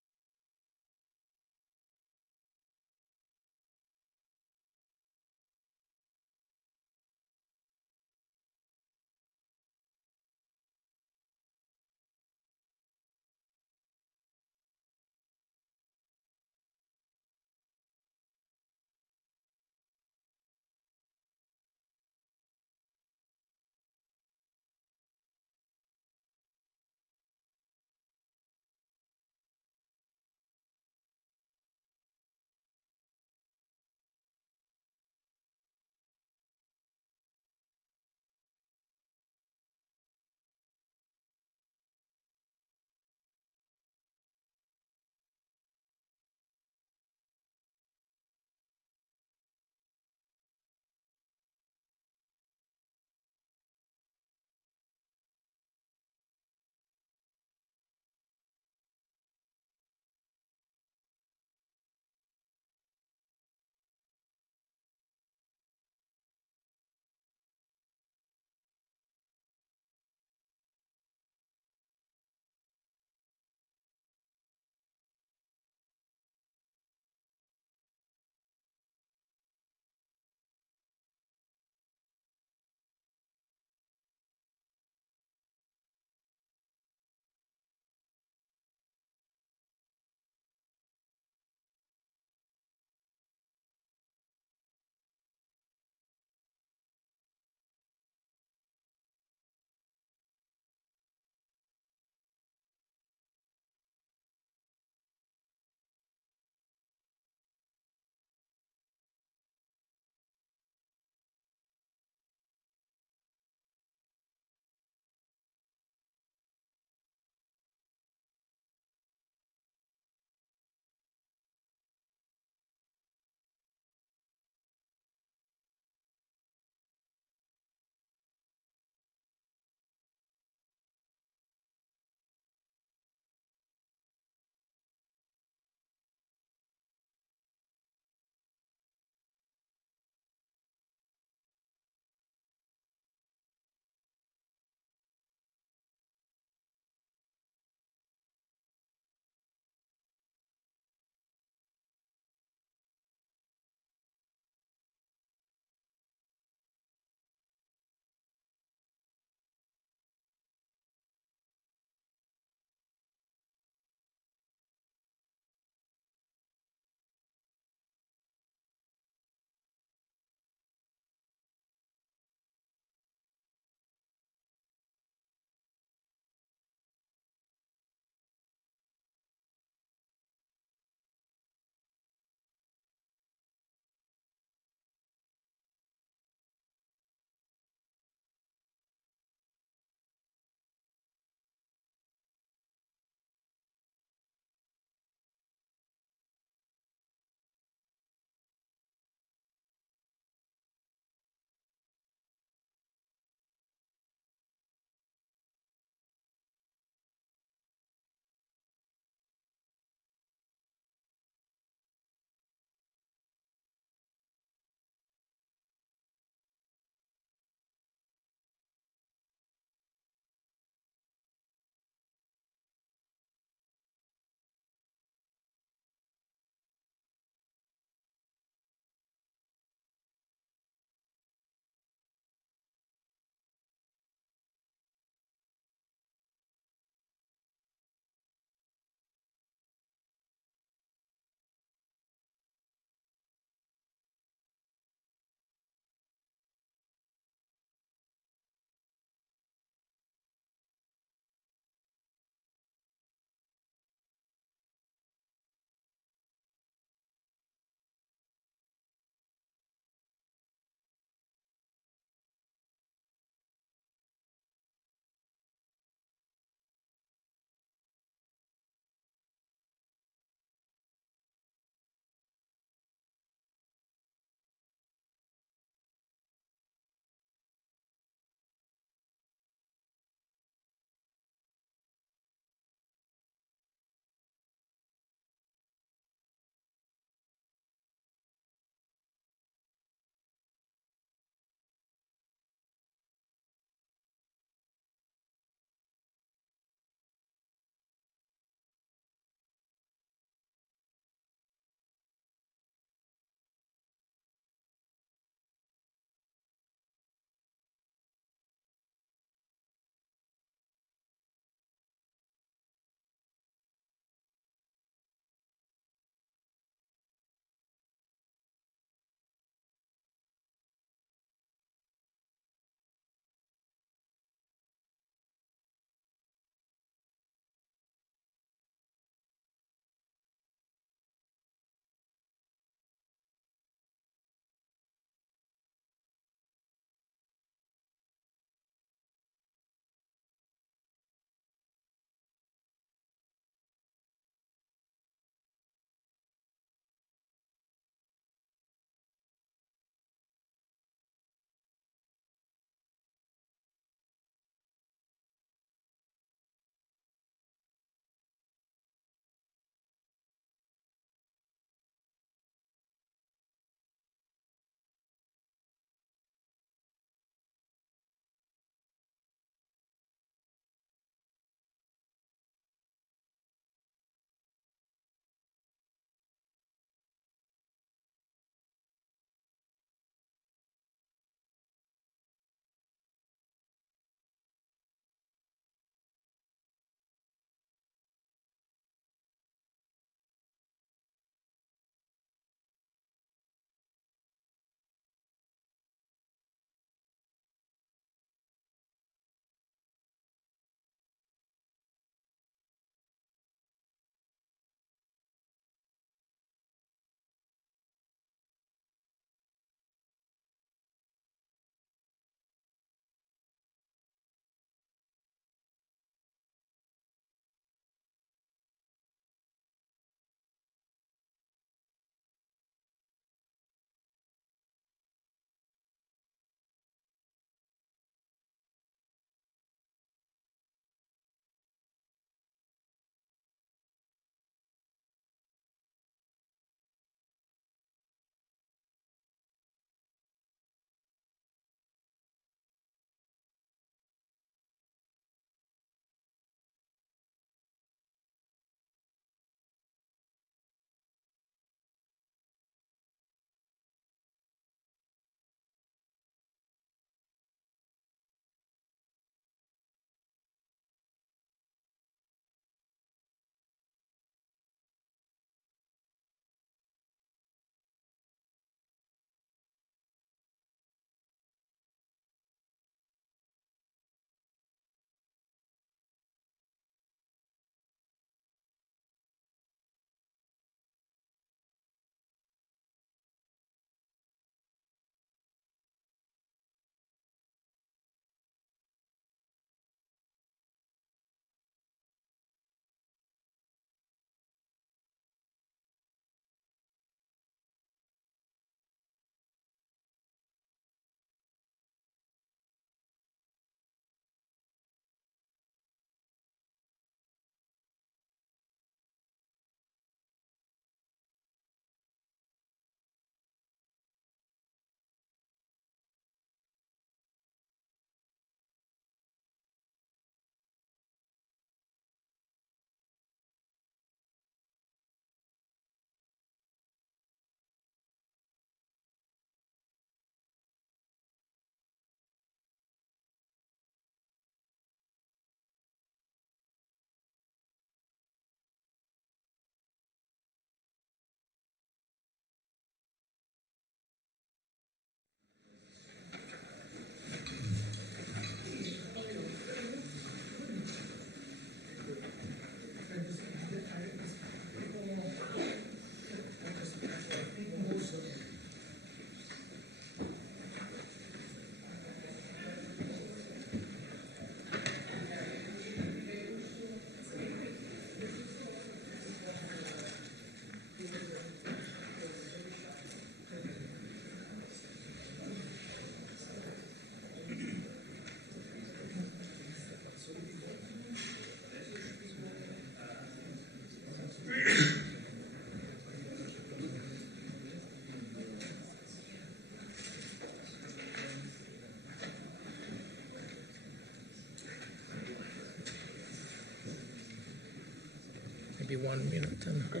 maybe 1 minute. And So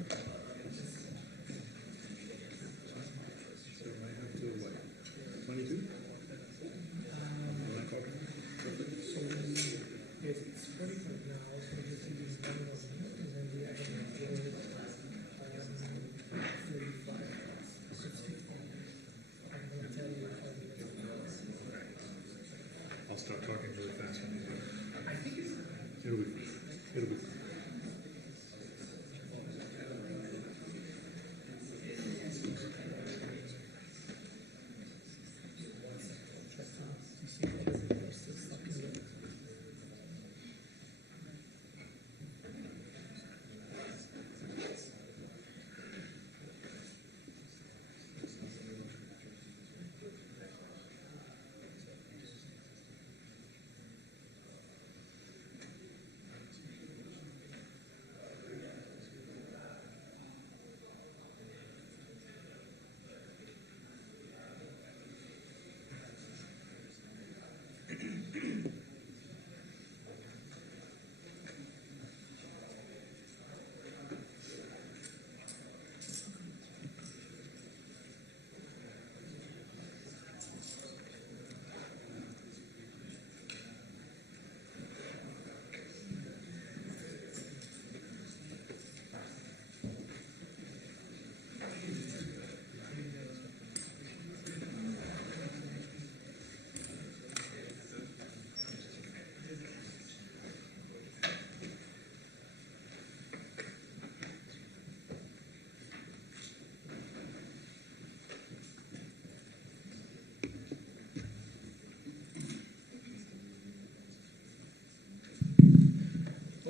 I have to, what, 22? So yes, it's 45 now, so this is 1 more minute, and then the other one is 35, 60. I'm going to tell you if I I'll start talking really fast. I think it's... It'll be fine.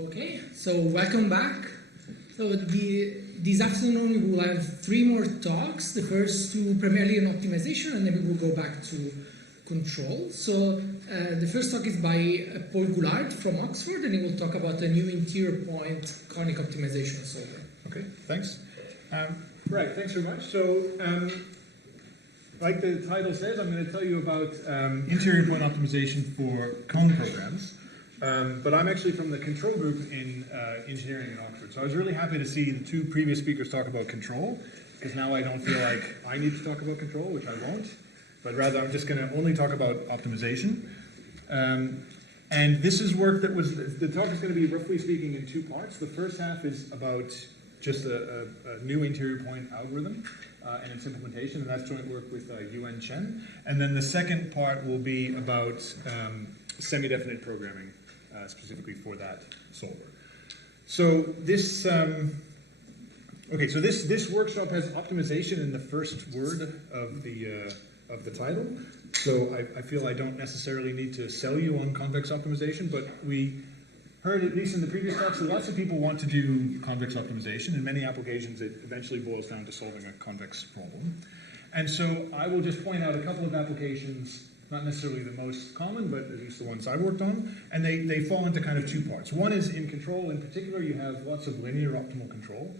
Okay, so welcome back. So this afternoon we will have 3 more talks. The first 2 primarily on optimization, and then we will go back to control. So the first talk is by Paul Goulart from Oxford, and he will talk about a new interior point conic optimization solver. Okay, thanks. Right, thanks very much. So, like the title says, I'm going to tell you about interior point optimization for cone programs. But I'm actually from the control group in engineering in Oxford. So I was really happy to see the 2 previous speakers talk about control, because now I don't feel like I need to talk about control, which I won't, but rather I'm just going to only talk about optimization. And this is work that was, the talk is going to be roughly speaking in 2 parts. The first half is about just a new interior point algorithm and its implementation, and that's joint work with Yuan Chen. And then the second part will be about semi-definite programming, specifically for that solver. So this, this workshop has optimization in the first word of the title. So I feel I don't necessarily need to sell you on convex optimization, but we heard, at least in the previous talks, that lots of people want to do convex optimization. In many applications, it eventually boils down to solving a convex problem. And so I will just point out a couple of applications, not necessarily the most common, but at least the ones I've worked on, and they fall into kind of 2 parts. One is in control. In particular, you have lots of linear optimal control,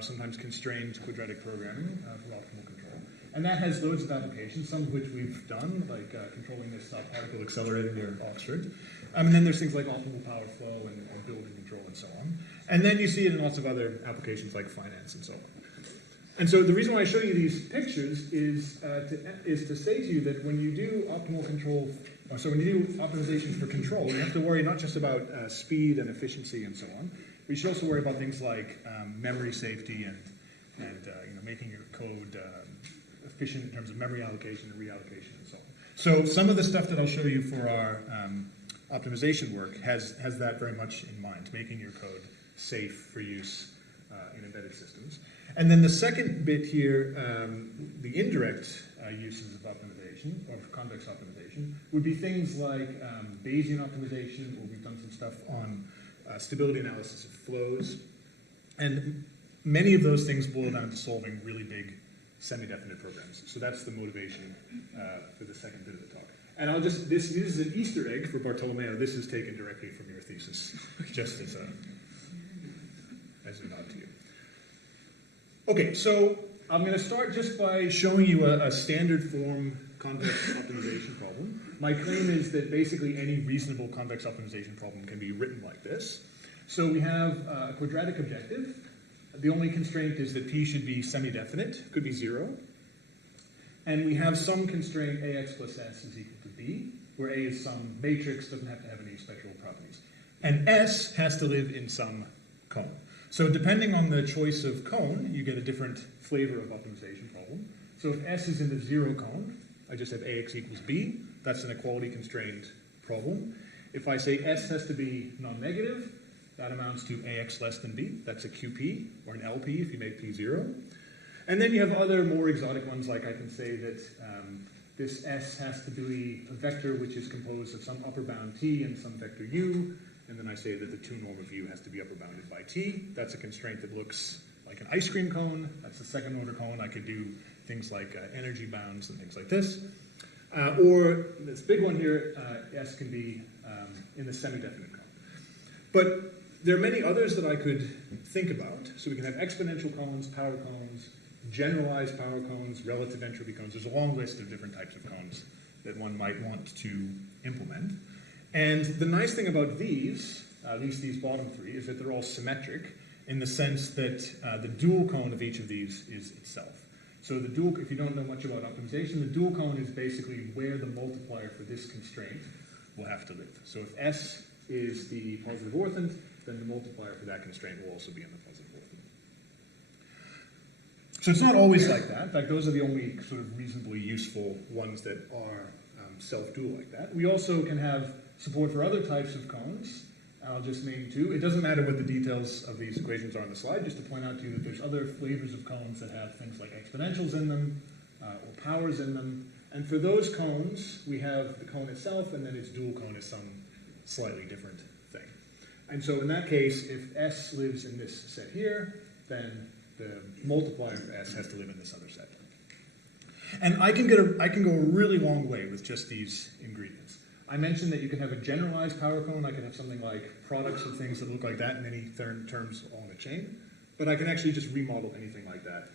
sometimes constrained quadratic programming for optimal control. And that has loads of applications, some of which we've done, like controlling this particle accelerator near Oxford. And then there's things like optimal power flow and building control and so on. And then you see it in lots of other applications like finance and so on. And so the reason why I show you these pictures is to say to you that when you do optimal control, so when you do optimization for control, you have to worry not just about speed and efficiency and so on, but you should also worry about things like memory safety and making your code efficient in terms of memory allocation and reallocation and so on. So some of the stuff that I'll show you for our optimization work has that very much in mind, making your code safe for use in embedded systems. And then the second bit here, the indirect uses of optimization, or convex optimization, would be things like Bayesian optimization, where we've done some stuff on stability analysis of flows. And many of those things boil down to solving really big semi-definite programs. So that's the motivation for the second bit of the talk. And I'll just, this is an Easter egg for Bartolomeo. This is taken directly from your thesis, just as a nod to you. Okay, so I'm going to start just by showing you a standard form convex optimization problem. My claim is that basically any reasonable convex optimization problem can be written like this. So we have a quadratic objective. The only constraint is that p should be semi-definite, could be 0. And we have some constraint ax plus s is equal to b, where A is some matrix, doesn't have to have any spectral properties. And S has to live in some cone. So depending on the choice of cone, you get a different flavor of optimization problem. So if S is in the 0 cone, I just have AX equals B. That's an equality constrained problem. If I say S has to be non-negative, that amounts to AX less than B. That's a QP, or an LP if you make P 0. And then you have other more exotic ones, like I can say that this S has to be a vector which is composed of some upper bound T and some vector U. And then I say that the 2 norm of U has to be upper bounded by T. That's a constraint that looks like an ice cream cone. That's the second order cone. I could do things like energy bounds and things like this. Or this big one here, S can be in the semi-definite cone. But there are many others that I could think about. So we can have exponential cones, power cones, generalized power cones, relative entropy cones. There's a long list of different types of cones that one might want to implement. And the nice thing about these, at least these bottom 3, is that they're all symmetric in the sense that the dual cone of each of these is itself. So the dual, if you don't know much about optimization, the dual cone is basically where the multiplier for this constraint will have to live. So if S is the positive orthant, then the multiplier for that constraint will also be in the positive orthant. So it's not always like that. In fact, those are the only sort of reasonably useful ones that are self-dual like that. We also can have support for other types of cones. I'll just name 2. It doesn't matter what the details of these equations are on the slide, just to point out to you that there's other flavors of cones that have things like exponentials in them or powers in them. And for those cones, we have the cone itself, and then its dual cone is some slightly different thing. And so in that case, if S lives in this set here, then the multiplier of S has to live in this other set. And I can go a really long way with just these ingredients. I mentioned that you can have a generalized power cone. I can have something like products of things that look like that in any terms on a chain. But I can actually just remodel anything like that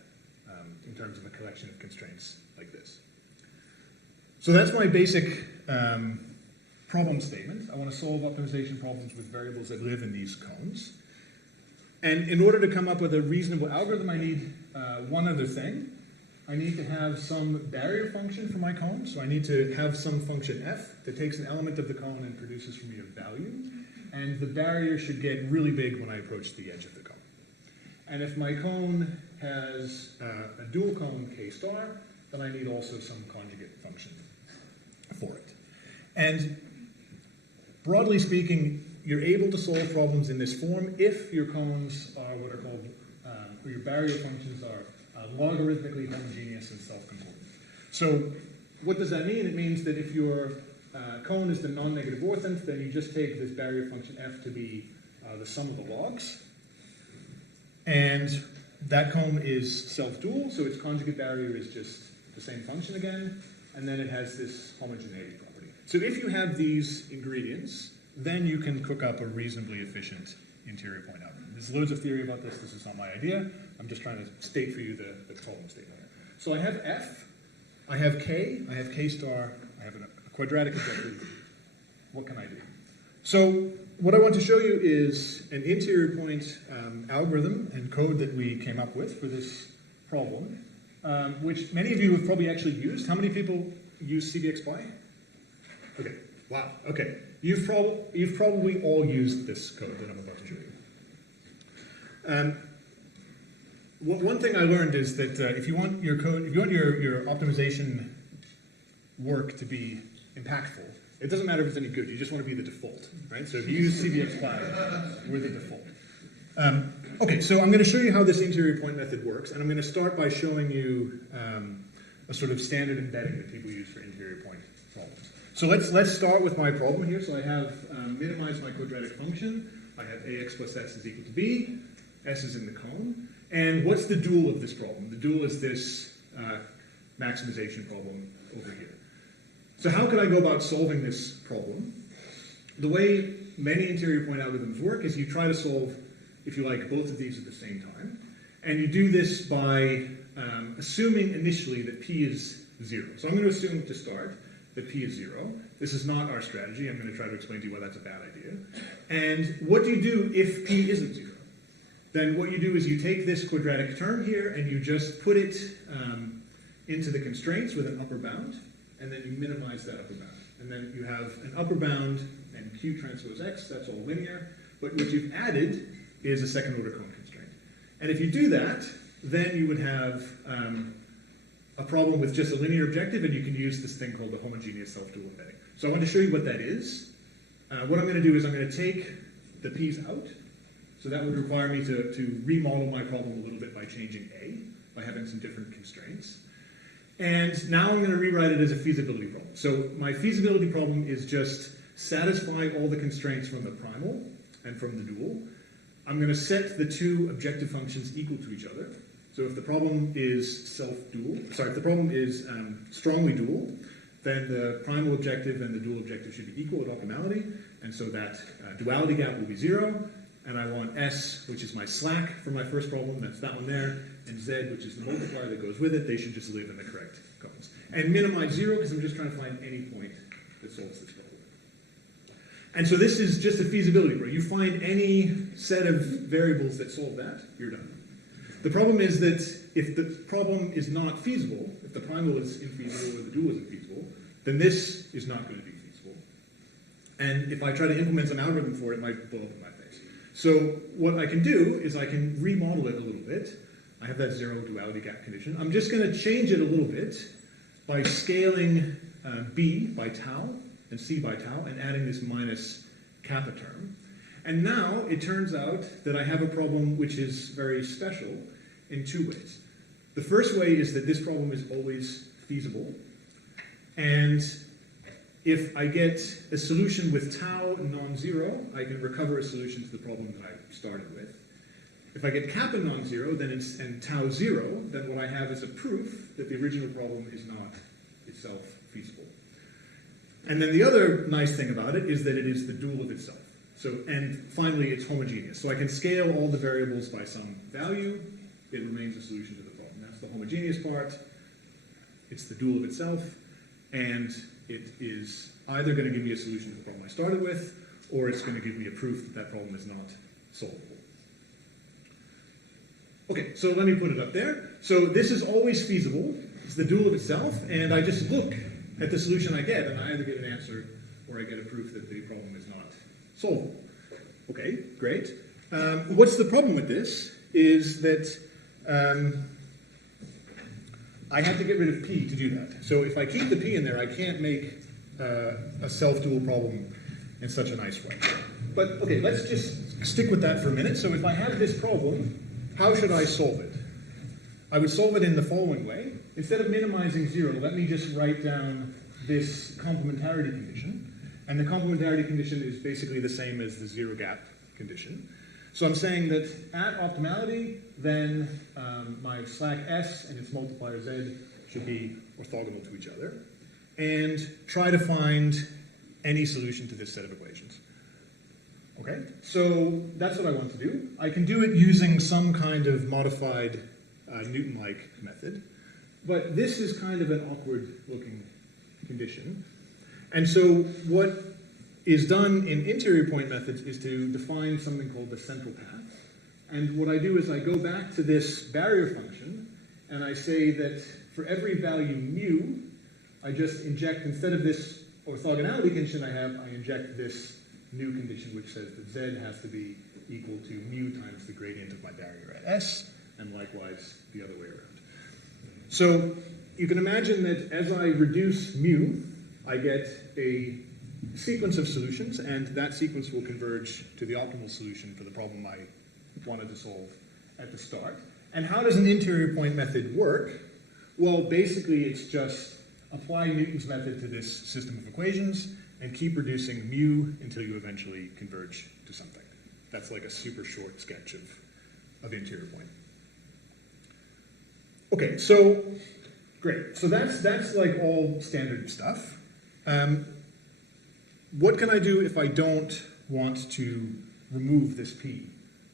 in terms of a collection of constraints like this. So that's my basic problem statement. I want to solve optimization problems with variables that live in these cones. And in order to come up with a reasonable algorithm, I need one other thing. I need to have some barrier function for my cone. So I need to have some function f that takes an element of the cone and produces for me a value. And the barrier should get really big when I approach the edge of the cone. And if my cone has a dual cone k star, then I need also some conjugate function for it. And broadly speaking, you're able to solve problems in this form if your cones are what are called, or your barrier functions are logarithmically homogeneous and self-concordant. So what does that mean? It means that if your cone is the non-negative orthant, then you just take this barrier function f to be the sum of the logs. And that cone is self-dual, so its conjugate barrier is just the same function again, and then it has this homogeneity property. So if you have these ingredients, then you can cook up a reasonably efficient interior point algorithm. There's loads of theory about this. This is not my idea. I'm just trying to state for you the problem statement. So I have f, I have k star, I have a quadratic objective. What can I do? So what I want to show you is an interior point algorithm and code that we came up with for this problem, which many of you have probably actually used. How many people use CBXY? Okay, wow, okay. You've probably all used this code that I'm about to show you. One thing I learned is that if you want your code, if you want your optimization work to be impactful, it doesn't matter if it's any good. You just want to be the default, right? So if you use CBXY, we're the default. Okay, so I'm going to show you how this interior point method works, and I'm going to start by showing you a sort of standard embedding that people use for interior point problems. So let's start with my problem here. So I have minimized my quadratic function. I have ax plus s is equal to b. S is in the cone. And what's the dual of this problem? The dual is this maximization problem over here. So how could I go about solving this problem? The way many interior point algorithms work is you try to solve, if you like, both of these at the same time. And you do this by assuming initially that p is 0. So I'm going to assume to start that p is 0. This is not our strategy. I'm going to try to explain to you why that's a bad idea. And what do you do if p isn't 0? Then what you do is you take this quadratic term here and you just put it into the constraints with an upper bound, and then you minimize that upper bound. And then you have an upper bound and q transpose x, that's all linear, but what you've added is a second order cone constraint. And if you do that, then you would have a problem with just a linear objective, and you can use this thing called the homogeneous self-dual embedding. So I want to show you what that is. What I'm going to do is I'm going to take the p's out. So that would require me to remodel my problem a little bit by changing a, by having some different constraints. And now I'm going to rewrite it as a feasibility problem. So my feasibility problem is just satisfy all the constraints from the primal and from the dual. I'm going to set the two objective functions equal to each other. So if the problem is if the problem is strongly dual, then the primal objective and the dual objective should be equal at optimality, and so that duality gap will be 0, and I want S, which is my slack for my first problem, that's that one there, and Z, which is the multiplier that goes with it, they should just live in the correct cones. And minimize 0, because I'm just trying to find any point that solves this problem. And so this is just a feasibility problem. You find any set of variables that solve that, you're done. The problem is that if the problem is not feasible, if the primal is infeasible or the dual is infeasible, then this is not going to be feasible. And if I try to implement some algorithm for it, it might blow up in my face. So what I can do is I can remodel it a little bit. I have that 0 duality gap condition. I'm just going to change it a little bit by scaling b by tau and c by tau and adding this minus kappa term. And now it turns out that I have a problem which is very special in two ways. The first way is that this problem is always feasible. And if I get a solution with tau non-zero, I can recover a solution to the problem that I started with. If I get kappa non-zero and tau 0, then what I have is a proof that the original problem is not itself feasible. And then the other nice thing about it is that it is the dual of itself. And finally, it's homogeneous. So I can scale all the variables by some value. It remains a solution to the problem. That's the homogeneous part. It's the dual of itself. And it is either going to give me a solution to the problem I started with, or it's going to give me a proof that that problem is not solvable. Okay, so let me put it up there. So this is always feasible. It's the dual of itself. And I just look at the solution I get, and I either get an answer or I get a proof that the problem is not solvable. Okay, great. What's the problem with this is that I have to get rid of p to do that. So if I keep the p in there, I can't make a self-dual problem in such a nice way. But okay, let's just stick with that for a minute. So if I have this problem, how should I solve it? I would solve it in the following way. Instead of minimizing 0, let me just write down this complementarity condition. And the complementarity condition is basically the same as the 0 gap condition. So I'm saying that at optimality, then my slack S and its multiplier Z should be orthogonal to each other. And try to find any solution to this set of equations. Okay, so that's what I want to do. I can do it using some kind of modified Newton-like method. But this is kind of an awkward-looking condition. And so what is done in interior point methods is to define something called the central path. And what I do is I go back to this barrier function, and I say that for every value mu, I just inject, instead of this orthogonality condition I have, I inject this new condition which says that Z has to be equal to mu times the gradient of my barrier at S, and likewise the other way around. So you can imagine that as I reduce mu, I get a sequence of solutions, and that sequence will converge to the optimal solution for the problem I wanted to solve at the start. And how does an interior point method work? Well, basically it's just apply Newton's method to this system of equations and keep reducing mu until you eventually converge to something. That's like a super short sketch of interior point. Okay, so great. So that's like all standard stuff. What can I do if I don't want to remove this p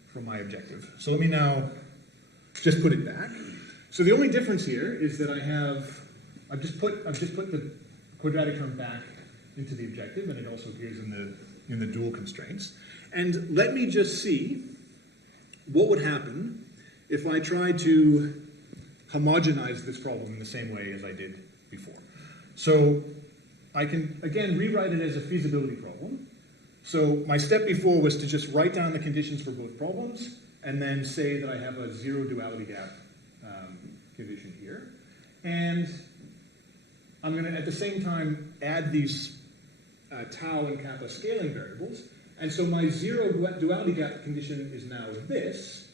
from my objective? So let me now just put it back. So the only difference here is that I've just put the quadratic term back into the objective, and it also appears in the dual constraints. And let me just see what would happen if I tried to homogenize this problem in the same way as I did before. So I can, again, rewrite it as a feasibility problem. So my step before was to just write down the conditions for both problems, and then say that I have a zero duality gap condition here. And I'm going to, at the same time, add these tau and kappa scaling variables. And so my zero duality gap condition is now this.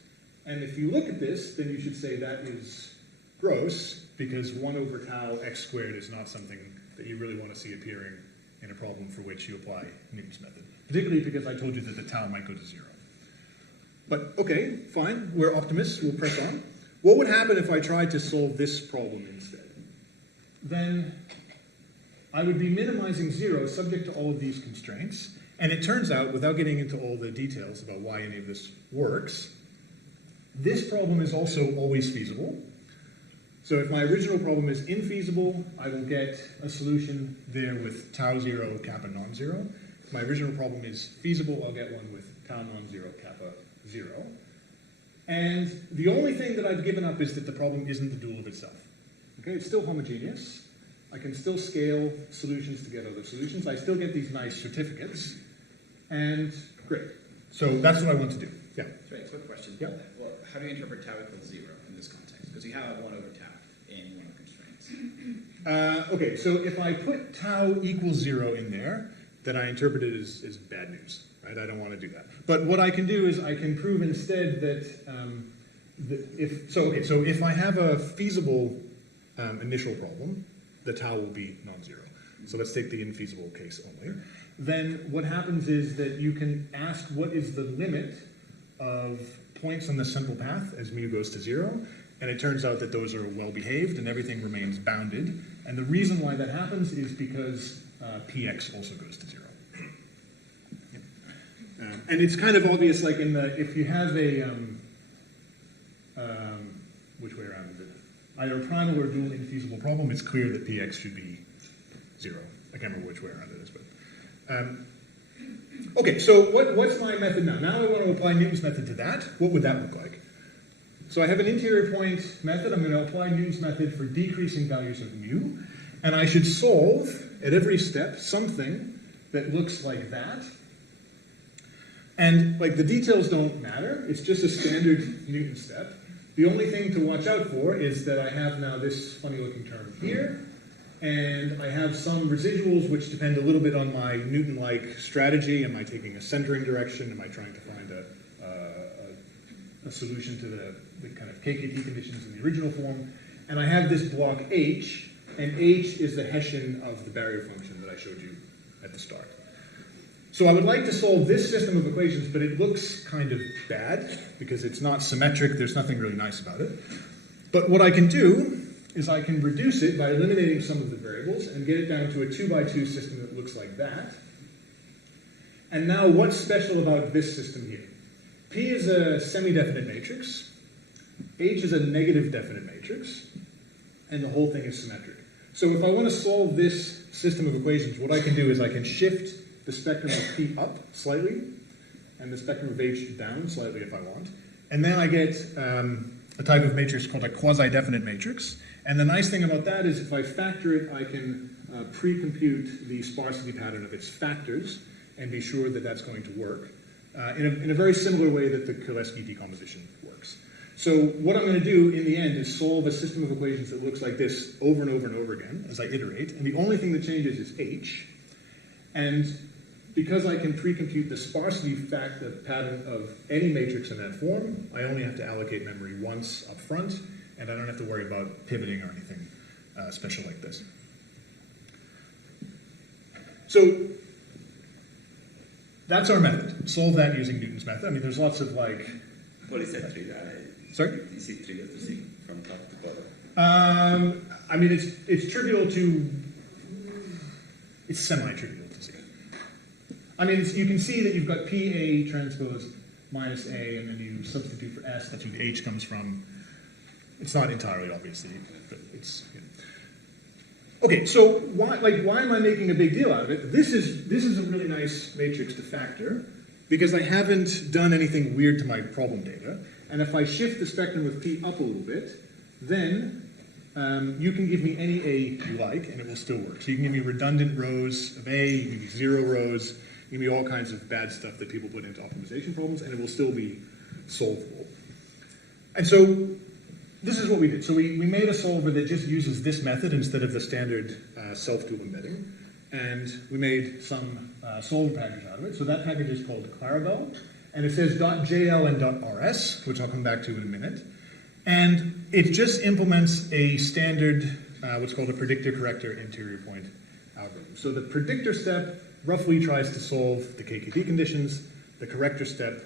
And if you look at this, then you should say that is gross, because 1 over tau x squared is not something that you really want to see appearing in a problem for which you apply Newton's method. Particularly because I told you that the tau might go to 0. But okay, fine, we're optimists, we'll press on. What would happen if I tried to solve this problem instead? Then I would be minimizing 0 subject to all of these constraints. And it turns out, without getting into all the details about why any of this works, this problem is also always feasible. So if my original problem is infeasible, I will get a solution there with tau 0, kappa non-zero. If my original problem is feasible, I'll get one with tau non-zero, kappa 0. And the only thing that I've given up is that the problem isn't the dual of itself. Okay, it's still homogeneous. I can still scale solutions to get other solutions. I still get these nice certificates. And great. So that's what I want to do. Yeah. Sorry, quick question. Yeah. Well, how do you interpret tau equals 0 in this context? Because you have 1 over tau in one of the constraints. Okay, so if I put tau equals 0 in there, then I interpret it as bad news. Right? I don't want to do that. But what I can do is I can prove instead that, if I have a feasible initial problem, the tau will be non-zero. So let's take the infeasible case only. Then what happens is that you can ask what is the limit of points on the central path as mu goes to 0, and it turns out that those are well behaved and everything remains bounded. And the reason why that happens is because px also goes to 0. And it's kind of obvious, like if you have a which way around is it? Either a primal or dual infeasible problem, it's clear that px should be 0. I can't remember which way around it is, but okay. So what's my method now? Now I want to apply Newton's method to that. What would that look like? So I have an interior point method. I'm going to apply Newton's method for decreasing values of mu, and I should solve at every step something that looks like that. And like the details don't matter. It's just a standard Newton step. The only thing to watch out for is that I have now this funny looking term here, and I have some residuals which depend a little bit on my Newton-like strategy. Am I taking a centering direction? Am I trying to find a solution to the kind of KKT conditions in the original form? And I have this block H, and H is the Hessian of the barrier function that I showed you at the start. So I would like to solve this system of equations, but it looks kind of bad because it's not symmetric. There's nothing really nice about it. But what I can do is I can reduce it by eliminating some of the variables and get it down to a 2x2 system that looks like that. And now what's special about this system here? P is a semi-definite matrix, H is a negative definite matrix, and the whole thing is symmetric. So if I want to solve this system of equations, what I can do is I can shift the spectrum of P up slightly, and the spectrum of H down slightly if I want. And then I get a type of matrix called a quasi-definite matrix. And the nice thing about that is if I factor it, I can pre-compute the sparsity pattern of its factors and be sure that that's going to work in a very similar way that the Koleski decomposition works. So what I'm going to do in the end is solve a system of equations that looks like this over and over and over again as I iterate. And the only thing that changes is H. And because I can pre-compute the sparsity factor pattern of any matrix in that form, I only have to allocate memory once up front, and I don't have to worry about pivoting or anything special like this. So that's our method. Solve that using Newton's method. I mean, there's lots of like... What is that trivial? Sorry? Is it trivial to see from top to bottom? I mean, it's trivial to... It's semi-trivial to see. I mean, you can see that you've got PA transpose minus A, and then you substitute for S, that's where the H comes from. It's not entirely obvious, but it's... You know. Okay, so why am I making a big deal out of it? This is a really nice matrix to factor because I haven't done anything weird to my problem data. And if I shift the spectrum of P up a little bit, then you can give me any A you like, and it will still work. So you can give me redundant rows of A, you can give me 0 rows, you can give me all kinds of bad stuff that people put into optimization problems, and it will still be solvable. And so this is what we did. So we made a solver that just uses this method instead of the standard self-dual embedding. And we made some solver package out of it. So that package is called Clarabelle. And it says .jl and .rs, which I'll come back to in a minute. And it just implements a standard, what's called a predictor corrector interior point algorithm. So the predictor step roughly tries to solve the KKT conditions. The corrector step,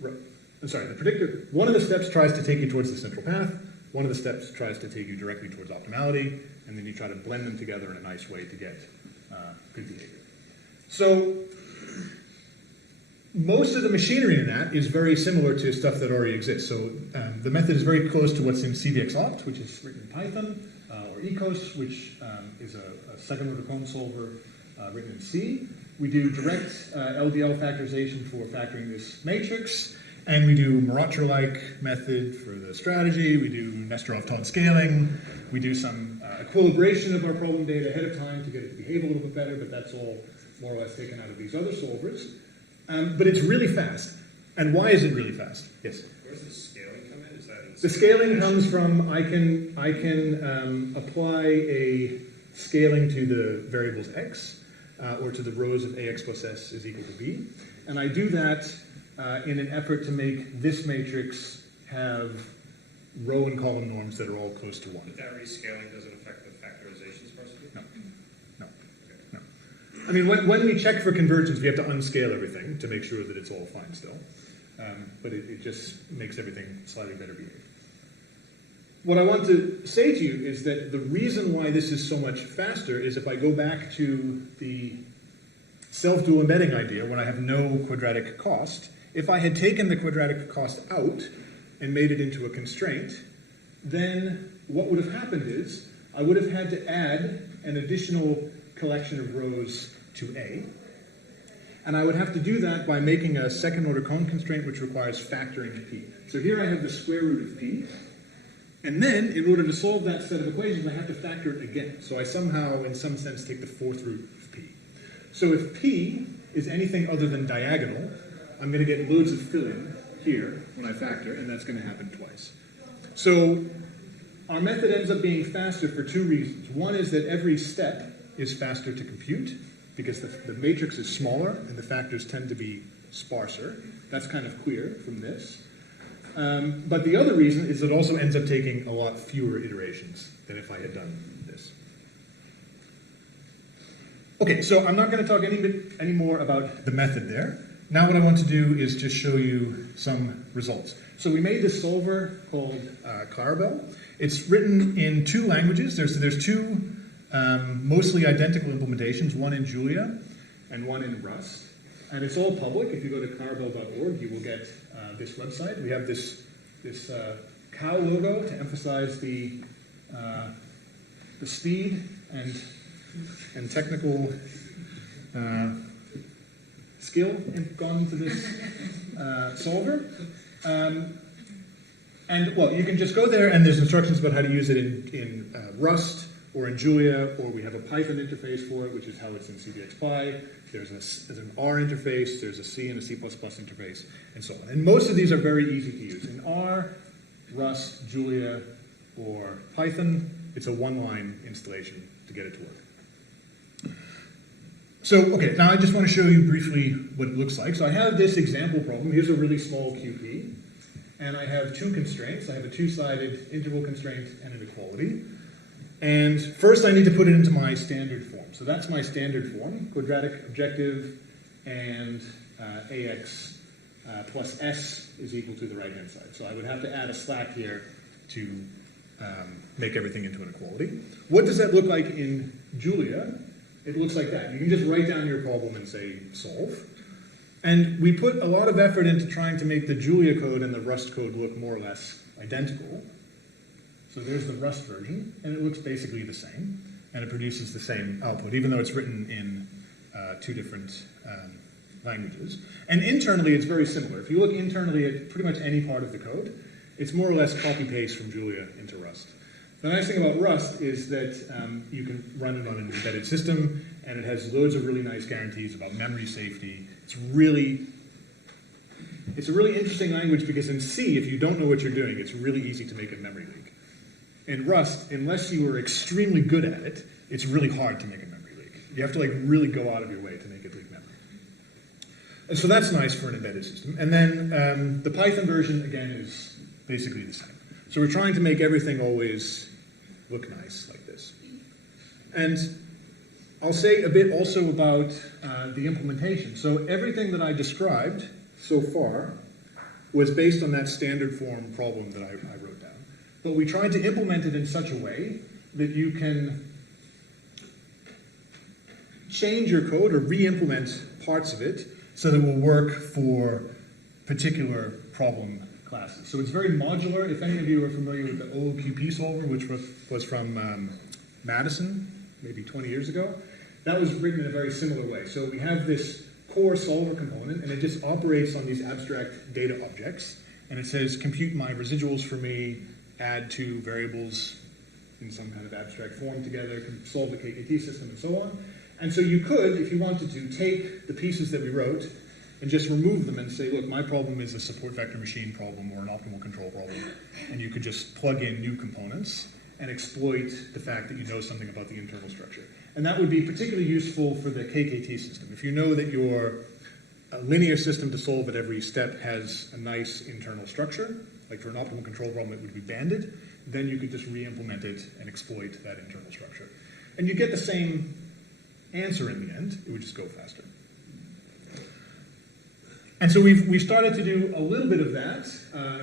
the predictor, one of the steps tries to take you towards the central path. One of the steps tries to take you directly towards optimality, and then you try to blend them together in a nice way to get good behavior. So most of the machinery in that is very similar to stuff that already exists. So the method is very close to what's in CVXOpt, which is written in Python, or ECOS, which is a second-order Cohn solver written in C. We do direct LDL factorization for factoring this matrix. And we do Maratra-like method for the strategy. We do Nesterov-Todd scaling. We do some equilibration of our problem data ahead of time to get it to behave a little bit better, but that's all more or less taken out of these other solvers. But it's really fast. And why is it really fast? Yes? Where's the scaling come in? Is that in the scaling comes from I can apply a scaling to the variables x, or to the rows of ax plus s is equal to b. And I do that in an effort to make this matrix have row and column norms that are all close to 1. But that rescaling doesn't affect the factorizations part of it? No. I mean, when we check for convergence, we have to unscale everything to make sure that it's all fine still. But it just makes everything slightly better behave. What I want to say to you is that the reason why this is so much faster is if I go back to the self-dual embedding idea when I have no quadratic cost. If I had taken the quadratic cost out and made it into a constraint, then what would have happened is I would have had to add an additional collection of rows to A. And I would have to do that by making a second-order Cohn constraint which requires factoring P. So here I have the square root of P. And then, in order to solve that set of equations, I have to factor it again. So I somehow, in some sense, take the fourth root of P. So if P is anything other than diagonal, I'm going to get loads of fill-in here when I factor, and that's going to happen twice. So our method ends up being faster for 2 reasons. One is that every step is faster to compute, because the matrix is smaller, and the factors tend to be sparser. That's kind of clear from this. But the other reason is it also ends up taking a lot fewer iterations than if I had done this. Okay, so I'm not going to talk any more about the method there. Now what I want to do is just show you some results. So we made this solver called Clarabelle. It's written in 2 languages. There's 2 mostly identical implementations, one in Julia and one in Rust. And it's all public. If you go to clarabelle.org, you will get this website. We have this cow logo to emphasize the speed and technical skill gone into this solver. And, well, you can just go there, and there's instructions about how to use it in Rust or in Julia, or we have a Python interface for it, which is how it's in CVXPy. There's an R interface, there's a C and a C++ interface, and so on. And most of these are very easy to use. In R, Rust, Julia, or Python, it's a 1-line installation to get it to work. So, okay, now I just want to show you briefly what it looks like. So I have this example problem. Here's a really small QP. And I have 2 constraints. I have a 2-sided interval constraint and an equality. And first I need to put it into my standard form. So that's my standard form, quadratic objective, and AX plus S is equal to the right-hand side. So I would have to add a slack here to make everything into an equality. What does that look like in Julia? It looks like that. You can just write down your problem and say solve. And we put a lot of effort into trying to make the Julia code and the Rust code look more or less identical. So there's the Rust version, and it looks basically the same. and it produces the same output, even though it's written in two different languages. And internally, it's very similar. If you look internally at pretty much any part of the code, it's more or less copy-paste from Julia into Rust. The nice thing about Rust is that you can run it on an embedded system, and it has loads of really nice guarantees about memory safety. It's a really interesting language because in C, if you don't know what you're doing, it's really easy to make a memory leak. In Rust, unless you are extremely good at it, it's really hard to make a memory leak. You have to like really go out of your way to make it leak memory. And so that's nice for an embedded system. And then the Python version, again, is basically the same. So we're trying to make everything always look nice like this. And I'll say a bit also about the implementation. So everything that I described so far was based on that standard form problem that I wrote down. But we tried to implement it in such a way that you can change your code or re-implement parts of it so that it will work for particular problem classes. So it's very modular. If any of you are familiar with the OOQP solver, which was from Madison, maybe 20 years ago, that was written in a very similar way. So we have this core solver component, and it just operates on these abstract data objects. And it says, compute my residuals for me, add two variables in some kind of abstract form together, solve the KKT system, and so on. And so you could, if you wanted to, take the pieces that we wrote and just remove them and say, look, my problem is a support vector machine problem or an optimal control problem. And you could just plug in new components and exploit the fact that you know something about the internal structure. And that would be particularly useful for the KKT system. If you know that your linear system to solve at every step has a nice internal structure, like for an optimal control problem it would be banded, then you could just re-implement it and exploit that internal structure. And you get the same answer in the end, it would just go faster. And so we've started to do a little bit of that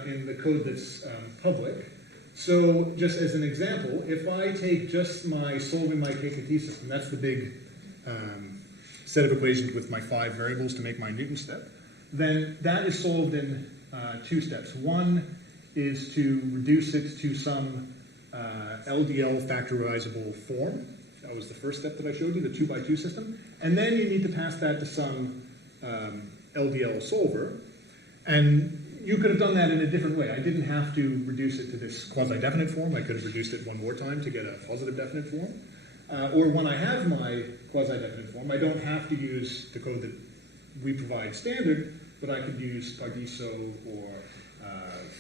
in the code that's public. So just as an example, if I take just my solving my KKT system, that's the big set of equations with my 5 variables to make my Newton step, then that is solved in 2 steps. One is to reduce it to some LDL factorizable form. That was the first step that I showed you, the 2x2 system. And then you need to pass that to some LDL solver. And you could have done that in a different way. I didn't have to reduce it to this quasi-definite form. I could have reduced it one more time to get a positive definite form. Or when I have my quasi-definite form, I don't have to use the code that we provide standard, but I could use Pardiso or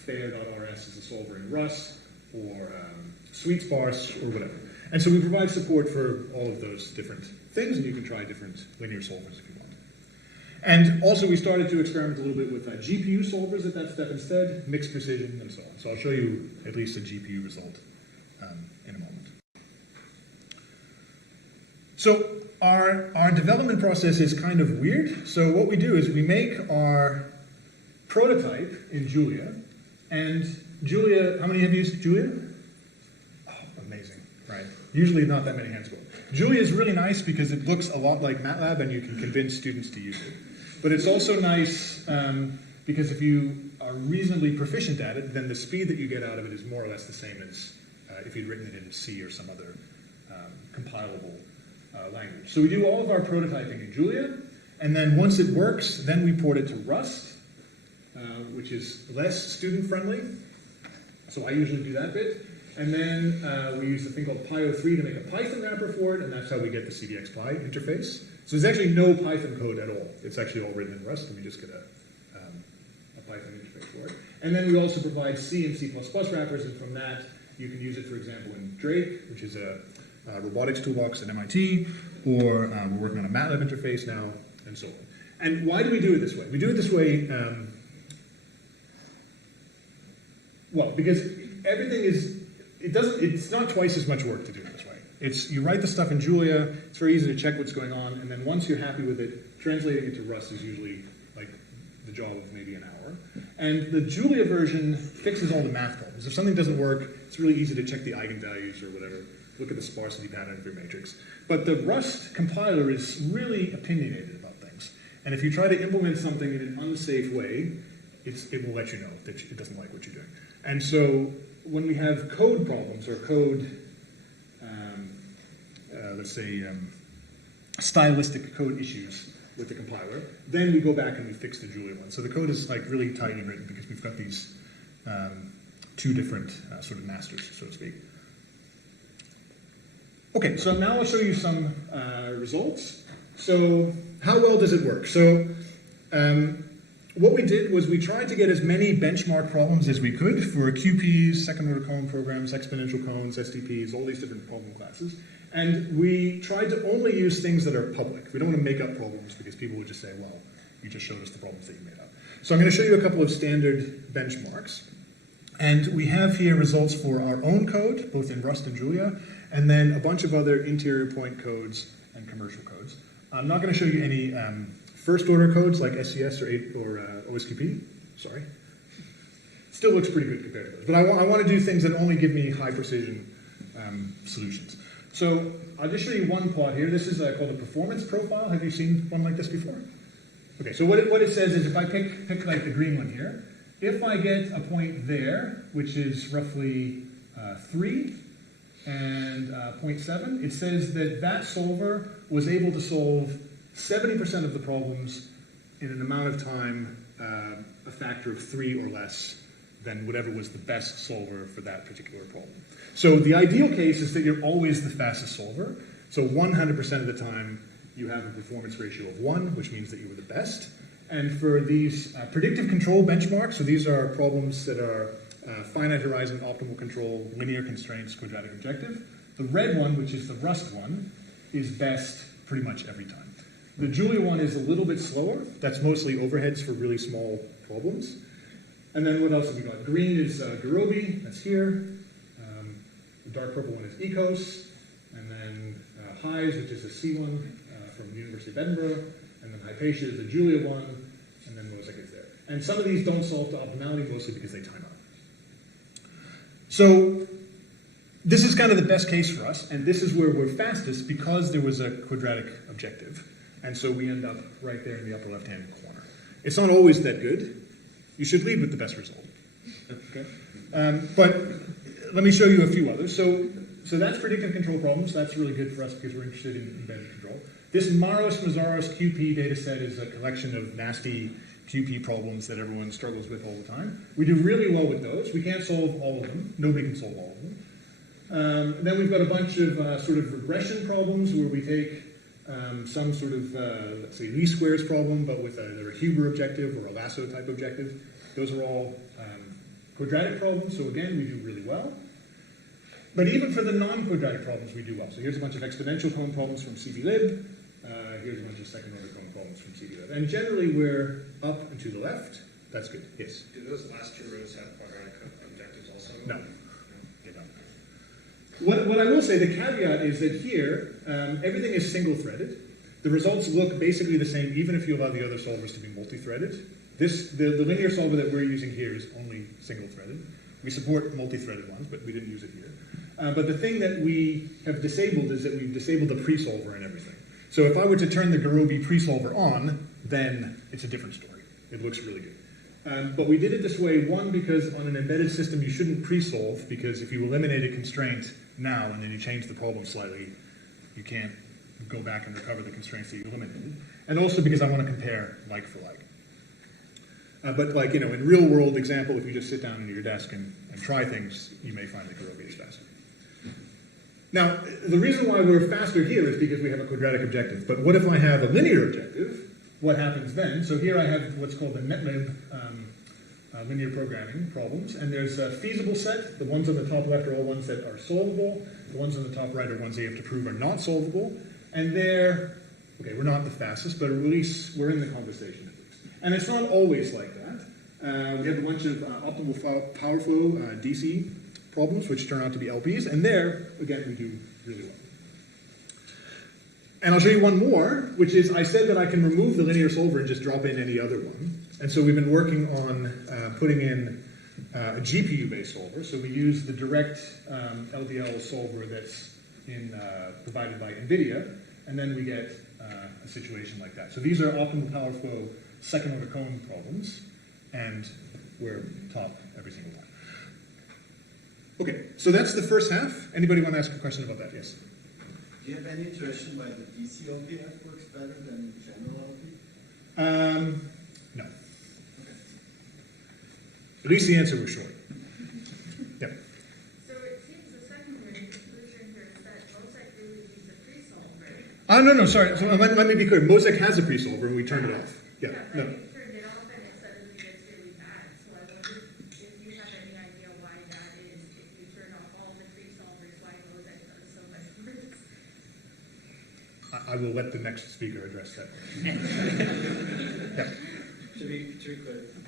Fair.rs as a solver in Rust, or SweetSparse, or whatever. And so we provide support for all of those different things, and you can try different linear solvers if you want. And also we started to experiment a little bit with GPU solvers at that step instead, mixed precision, and so on. So I'll show you at least a GPU result in a moment. So our development process is kind of weird. So what we do is we make our prototype in Julia. And Julia, how many have used Julia? Oh, amazing, right? Usually not that many hands go. Julia is really nice because it looks a lot like MATLAB and you can convince students to use it. But it's also nice because if you are reasonably proficient at it, then the speed that you get out of it is more or less the same as if you'd written it in C or some other compilable language. So we do all of our prototyping in Julia, and then once it works, then we port it to Rust, which is less student-friendly. So I usually do that bit. And then we use a thing called Pio3 to make a Python wrapper for it, and that's how we get the CDXPy interface. So there's actually no Python code at all. It's actually all written in Rust, and we just get a Python interface for it. And then we also provide C and C++ wrappers, and from that, you can use it, for example, in Drake, which is a robotics toolbox at MIT, or we're working on a MATLAB interface now, and so on. And why do we do it this way? We do it this way, well, because everything is, it's not twice as much work to do it this way. You write the stuff in Julia, it's very easy to check what's going on, and then once you're happy with it, translating it to Rust is usually like the job of maybe an hour. And the Julia version fixes all the math problems. If something doesn't work, it's really easy to check the eigenvalues or whatever, look at the sparsity pattern of your matrix. But the Rust compiler is really opinionated about things. And if you try to implement something in an unsafe way, it will let you know that it doesn't like what you're doing. And so when we have code problems or code let's say, stylistic code issues with the compiler. Then we go back and we fix the Julia one. So the code is like really tightly written because we've got these two different sort of masters, so to speak. Okay, so now I'll show you some results. So how well does it work? So what we did was we tried to get as many benchmark problems as we could for QPs, second-order cone programs, exponential cones, STPs, all these different problem classes. And we tried to only use things that are public. We don't want to make up problems because people would just say, well, you just showed us the problems that you made up. So I'm going to show you a couple of standard benchmarks. And we have here results for our own code, both in Rust and Julia, and then a bunch of other interior point codes and commercial codes. I'm not going to show you any first-order codes like SCS or OSQP. Sorry. Still looks pretty good compared to those. But I want to do things that only give me high-precision solutions. So I'll just show you one plot here. This is called a performance profile. Have you seen one like this before? Okay, so what it says is if I pick like the green one here, if I get a point there, which is roughly 3 and 0.7, it says that that solver was able to solve 70% of the problems in an amount of time, a factor of 3 or less than whatever was the best solver for that particular problem. So the ideal case is that you're always the fastest solver. So 100% of the time you have a performance ratio of 1, which means that you were the best. And for these predictive control benchmarks, so these are problems that are finite horizon, optimal control, linear constraints, quadratic objective. The red one, which is the Rust one, is best pretty much every time. The Julia one is a little bit slower. That's mostly overheads for really small problems. And then what else have we got? Green is Garobi, that's here. The dark purple one is Ecos. And then Highs, which is a C one from the University of Edinburgh. And then Hypatia is a Julia one. And then Mosaic is there. And some of these don't solve to optimality, mostly because they time out. So this is kind of the best case for us. And this is where we're fastest because there was a quadratic objective. And so we end up right there in the upper left-hand corner. It's not always that good. You should lead with the best result. Okay? But let me show you a few others. So that's predictive control problems. That's really good for us because we're interested in embedded control. This Maros-Mazaros QP data set is a collection of nasty QP problems that everyone struggles with all the time. We do really well with those. We can't solve all of them. Nobody can solve all of them. Then we've got a bunch of sort of regression problems where we take some sort of, let's say, least squares problem, but with either a Huber objective or a lasso type objective. Those are all quadratic problems, so again, we do really well. But even for the non-quadratic problems, we do well. So here's a bunch of exponential cone problems from CBLib. Here's a bunch of second-order cone problems from CBLib. And generally, we're up and to the left. That's good. Yes? Do those last two rows have quadratic objectives also? No. They don't. What I will say, the caveat is that here, everything is single-threaded. The results look basically the same, even if you allow the other solvers to be multi-threaded. The linear solver that we're using here is only single-threaded. We support multi-threaded ones, but we didn't use it here. But the thing that we have disabled is that we've disabled the pre-solver and everything. So if I were to turn the Garobi pre-solver on, then it's a different story. It looks really good. But we did it this way, one, because on an embedded system you shouldn't pre-solve, because if you eliminate a constraint now and then you change the problem slightly, you can't go back and recover the constraints that you eliminated. And also because I want to compare like for like. But like, in real world example, if you just sit down at your desk and try things, you may find that Garobi is faster. Now, the reason why we're faster here is because we have a quadratic objective. But what if I have a linear objective? What happens then? So here I have what's called the MATLAB linear programming problems. And there's a feasible set. The ones on the top left are all ones that are solvable. The ones on the top right are ones that you have to prove are not solvable. And they're, okay, we're not the fastest, but at least we're in the conversation at least. And it's not always like that. We have a bunch of optimal power flow DC problems, which turn out to be LPs, and there, again, we do really well. And I'll show you one more, which is I said that I can remove the linear solver and just drop in any other one. And so we've been working on putting in a GPU-based solver. So we use the direct LDL solver that's provided by NVIDIA, and then we get a situation like that. So these are optimal power flow second-order cone problems, and we're top every single time. Okay, so that's the first half. Anybody want to ask a question about that? Yes? Do you have any intuition why the DC OPF works better than general LP? No. Okay. At least the answer was short. Yep. So it seems the secondary conclusion here is that Mosaic really needs a pre-solver. No, sorry. So let me be clear. Mosaic has a pre-solver, and we turned it off. Yeah, no. You turned it off and it suddenly gets really bad. So I wonder if you have any idea why that is. If you turn off all the pre-solvers, why Mosaic does so much worse. I will let the next speaker address that. Yeah. To be clear,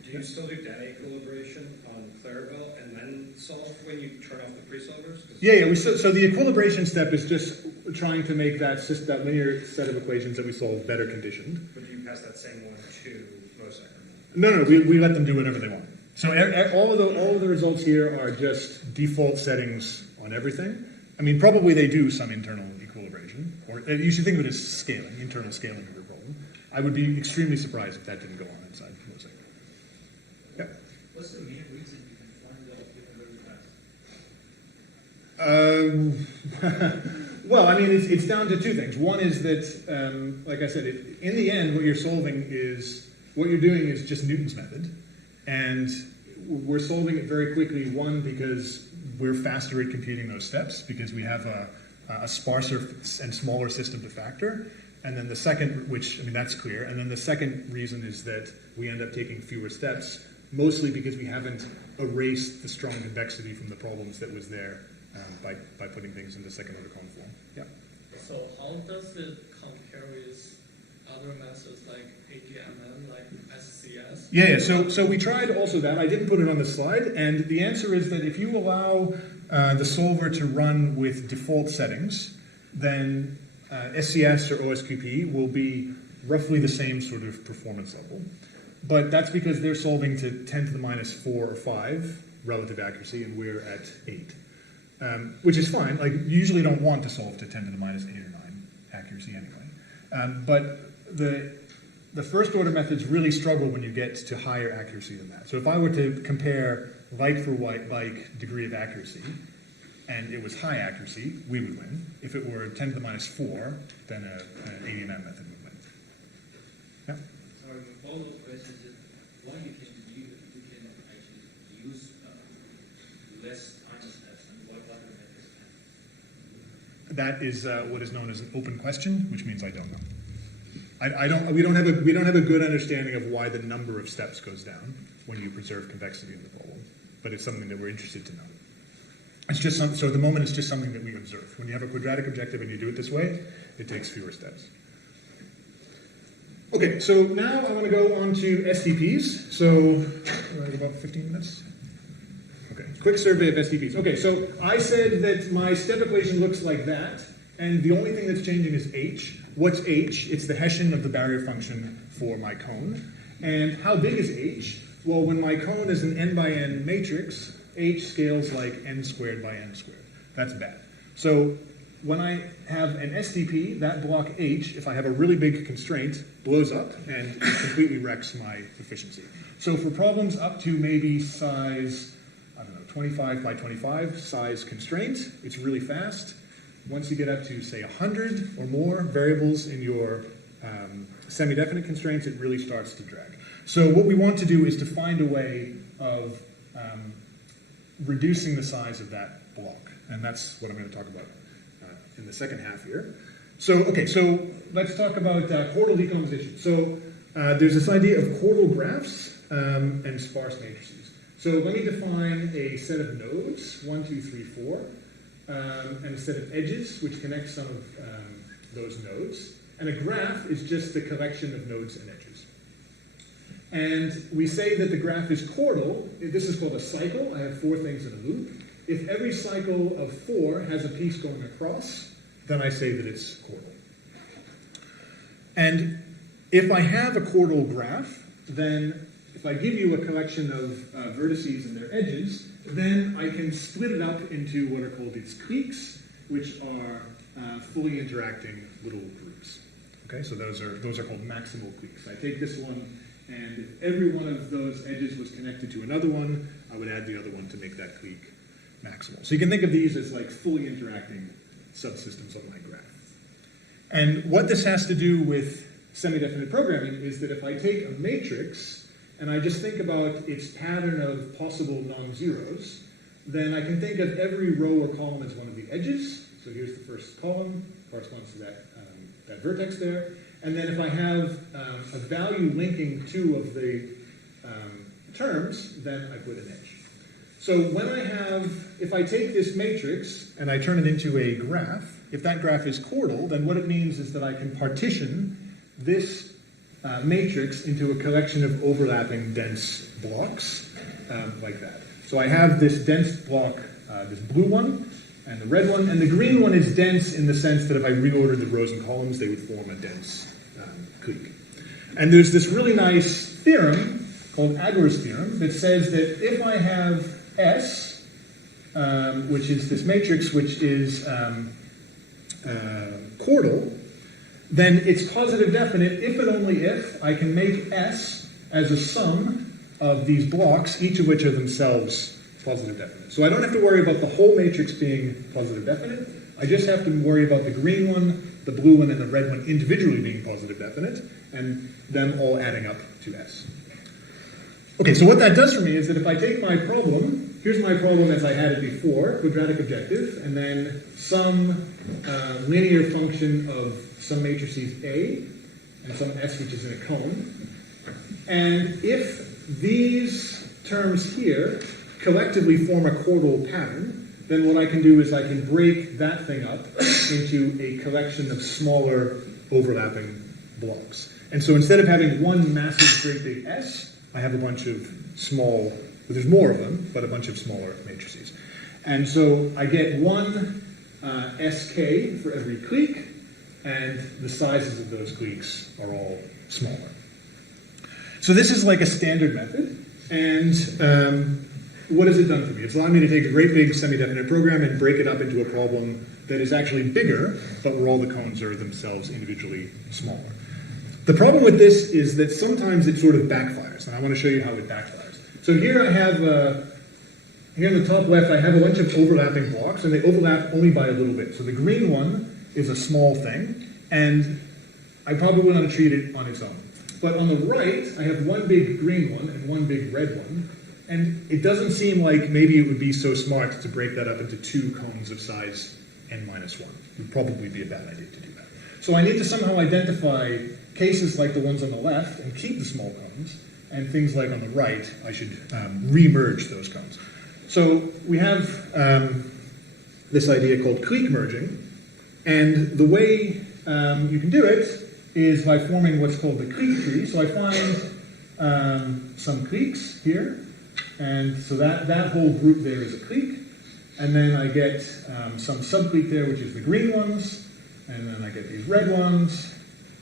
do you still do data equilibration on Claravell and then solve when you turn off the pre-solvers? Yeah. So the equilibration step is just trying to make that linear set of equations that we solve better conditioned. But do you pass that same one to Mosaic? No. We let them do whatever they want. So all of the results here are just default settings on everything. I mean, probably they do some internal equilibration, or you should think of it as scaling, internal scaling of your problem. I would be extremely surprised if that didn't go on inside Mosaic. Yeah. What's the main reason you can find out very fast? Well, I mean, it's down to two things. One is that, like I said, in the end, what you're doing is just Newton's method, and we're solving it very quickly. One, because we're faster at computing those steps because we have a sparser and smaller system to factor. And then the second, which, I mean, that's clear. And then the second reason is that we end up taking fewer steps, mostly because we haven't erased the strong convexity from the problems that was there by putting things into second order cone form. Yeah. So how does it compare with other methods like AGMM, like SCS? Yeah. So we tried also that. I didn't put it on the slide. And the answer is that if you allow the solver to run with default settings, then SCS or OSQP will be roughly the same sort of performance level. But that's because they're solving to 10 to the minus 4 or 5 relative accuracy, and we're at 8. Which is fine. Like, you usually don't want to solve to 10 to the minus 8 or 9 accuracy anyway. But the first order methods really struggle when you get to higher accuracy than that. So if I were to compare like for like degree of accuracy, and it was high accuracy, we would win. If it were 10 to the minus 4, then an ADMM method would win. Yeah? Sorry, my follow-up question is why you can actually use less time steps and what other methods can? That is what is known as an open question, which means I don't know. We don't have a good understanding of why the number of steps goes down when you preserve convexity in the problem, but it's something that we're interested to know. It's just so at the moment it's just something that we observe. When you have a quadratic objective and you do it this way, it takes fewer steps. Okay, so now I want to go on to STPs. So about 15 minutes. Okay, quick survey of STPs. Okay, so I said that my step equation looks like that, and the only thing that's changing is h. What's h? It's the Hessian of the barrier function for my cone. And how big is h? Well, when my cone is an n by n matrix, h scales like n squared by n squared. That's bad. So when I have an STP, that block h, if I have a really big constraint, blows up and it completely wrecks my efficiency. So for problems up to maybe size, 25 by 25 size constraint, it's really fast. Once you get up to, say, 100 or more variables in your semi-definite constraints, it really starts to drag. So what we want to do is to find a way of reducing the size of that block. And that's what I'm going to talk about in the second half here. So let's talk about chordal decomposition. So there's this idea of chordal graphs and sparse matrices. So let me define a set of nodes, 1, 2, 3, 4, and a set of edges, which connect some of those nodes. And a graph is just the collection of nodes and edges. And we say that the graph is chordal. This is called a cycle. I have 4 things in a loop. If every cycle of 4 has a piece going across, then I say that it's chordal. And if I have a chordal graph, then if I give you a collection of vertices and their edges, then I can split it up into what are called its cliques, which are fully interacting little groups. Okay, so those are called maximal cliques. I take this one, and if every one of those edges was connected to another one, I would add the other one to make that clique maximal. So you can think of these as like fully interacting subsystems on my graph. And what this has to do with semi-definite programming is that if I take a matrix and I just think about its pattern of possible non-zeros, then I can think of every row or column as one of the edges. So here's the first column, corresponds to that vertex there. And then if I have a value linking two of the terms, then I put an edge. So when if I take this matrix and I turn it into a graph, if that graph is chordal, then what it means is that I can partition this matrix into a collection of overlapping dense blocks, like that. So I have this dense block, this blue one, and the red one, and the green one is dense in the sense that if I reordered the rows and columns, they would form a dense clique. And there's this really nice theorem called Agor's theorem that says that if I have S, which is this matrix which is chordal, then it's positive definite if and only if I can make S as a sum of these blocks, each of which are themselves positive definite. So I don't have to worry about the whole matrix being positive definite. I just have to worry about the green one, the blue one, and the red one individually being positive definite, and them all adding up to S. Okay, so what that does for me is that if I take my problem, here's my problem as I had it before, quadratic objective, and then some linear function of some matrices A, and some S which is in a cone. And if these terms here collectively form a chordal pattern, then what I can do is I can break that thing up into a collection of smaller overlapping blocks. And so instead of having one massive great big S, I have a bunch of small, well, there's more of them, but a bunch of smaller matrices. And so I get one SK for every clique, and the sizes of those cliques are all smaller. So this is like a standard method, and what has it done for me? It's allowed me to take a great big semi-definite program and break it up into a problem that is actually bigger, but where all the cones are themselves individually smaller. The problem with this is that sometimes it sort of backfires, and I want to show you how it backfires. So here I have, here in the top left, I have a bunch of overlapping blocks, and they overlap only by a little bit. So the green one is a small thing, and I probably want to treat it on its own. But on the right, I have one big green one and one big red one, and it doesn't seem like maybe it would be so smart to break that up into two cones of size n-1. It would probably be a bad idea to do that. So I need to somehow identify cases like the ones on the left and keep the small cones, and things like on the right, I should re-merge those cones. So we have this idea called clique merging, and the way you can do it is by forming what's called the clique tree. So I find some cliques here, and so that whole group there is a clique, and then I get some subclique there, which is the green ones, and then I get these red ones,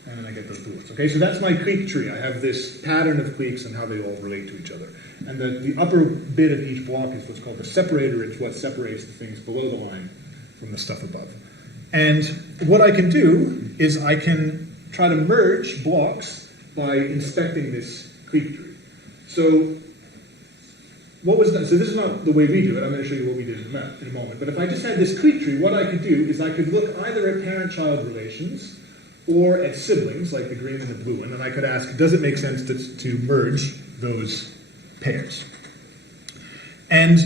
and then I get those blue ones. Okay, so that's my clique tree. I have this pattern of cliques and how they all relate to each other. And the upper bit of each block is what's called the separator. It's what separates the things below the line from the stuff above. And what I can do is I can try to merge blocks by inspecting this clique tree. So what was done? So this is not the way we do it. I'm going to show you what we did in a moment. But if I just had this clique tree, what I could do is I could look either at parent-child relations or at siblings, like the green and the blue one, and I could ask, does it make sense to merge those pairs? And,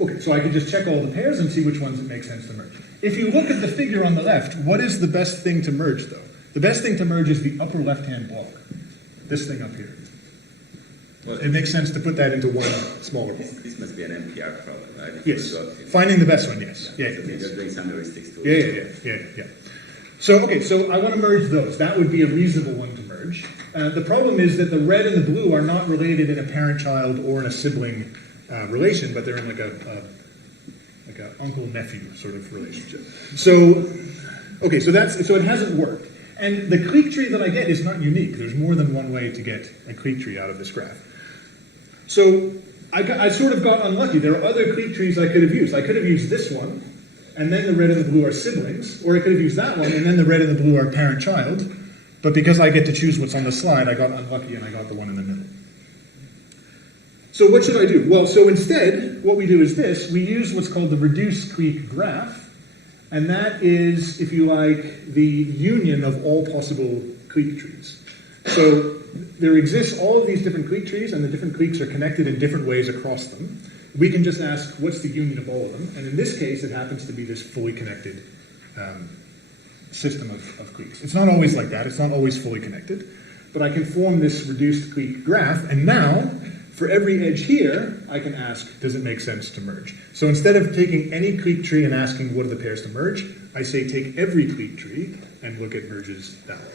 okay, so I could just check all the pairs and see which ones it makes sense to merge. If you look at the figure on the left, what is the best thing to merge, though? The best thing to merge is the upper left-hand block, this thing up here. Well, it makes sense to put that into one smaller block. This must be an NPR problem, right? Yes, finding the best one, yes. Yeah, so you're doing some heuristics to it. Yeah. So, okay, so I want to merge those. That would be a reasonable one to merge. The problem is that the red and the blue are not related in a parent-child or in a sibling relation, but they're in like a uncle-nephew sort of relationship. So, okay, so it hasn't worked. And the clique tree that I get is not unique. There's more than one way to get a clique tree out of this graph. So I sort of got unlucky. There are other clique trees I could have used. I could have used this one, and then the red and the blue are siblings, or I could have used that one, and then the red and the blue are parent-child, but because I get to choose what's on the slide, I got unlucky and I got the one in the middle. So what should I do? Well, so instead, what we do is this. We use what's called the reduced clique graph, And that is, if you like, the union of all possible clique trees. So there exists all of these different clique trees, and the different cliques are connected in different ways across them. We can just ask, what's the union of all of them? And in this case, it happens to be this fully connected system of cliques. It's not always like that. It's not always fully connected. But I can form this reduced clique graph, and now, for every edge here, I can ask, does it make sense to merge? So instead of taking any clique tree and asking what are the pairs to merge, I say take every clique tree and look at merges that way.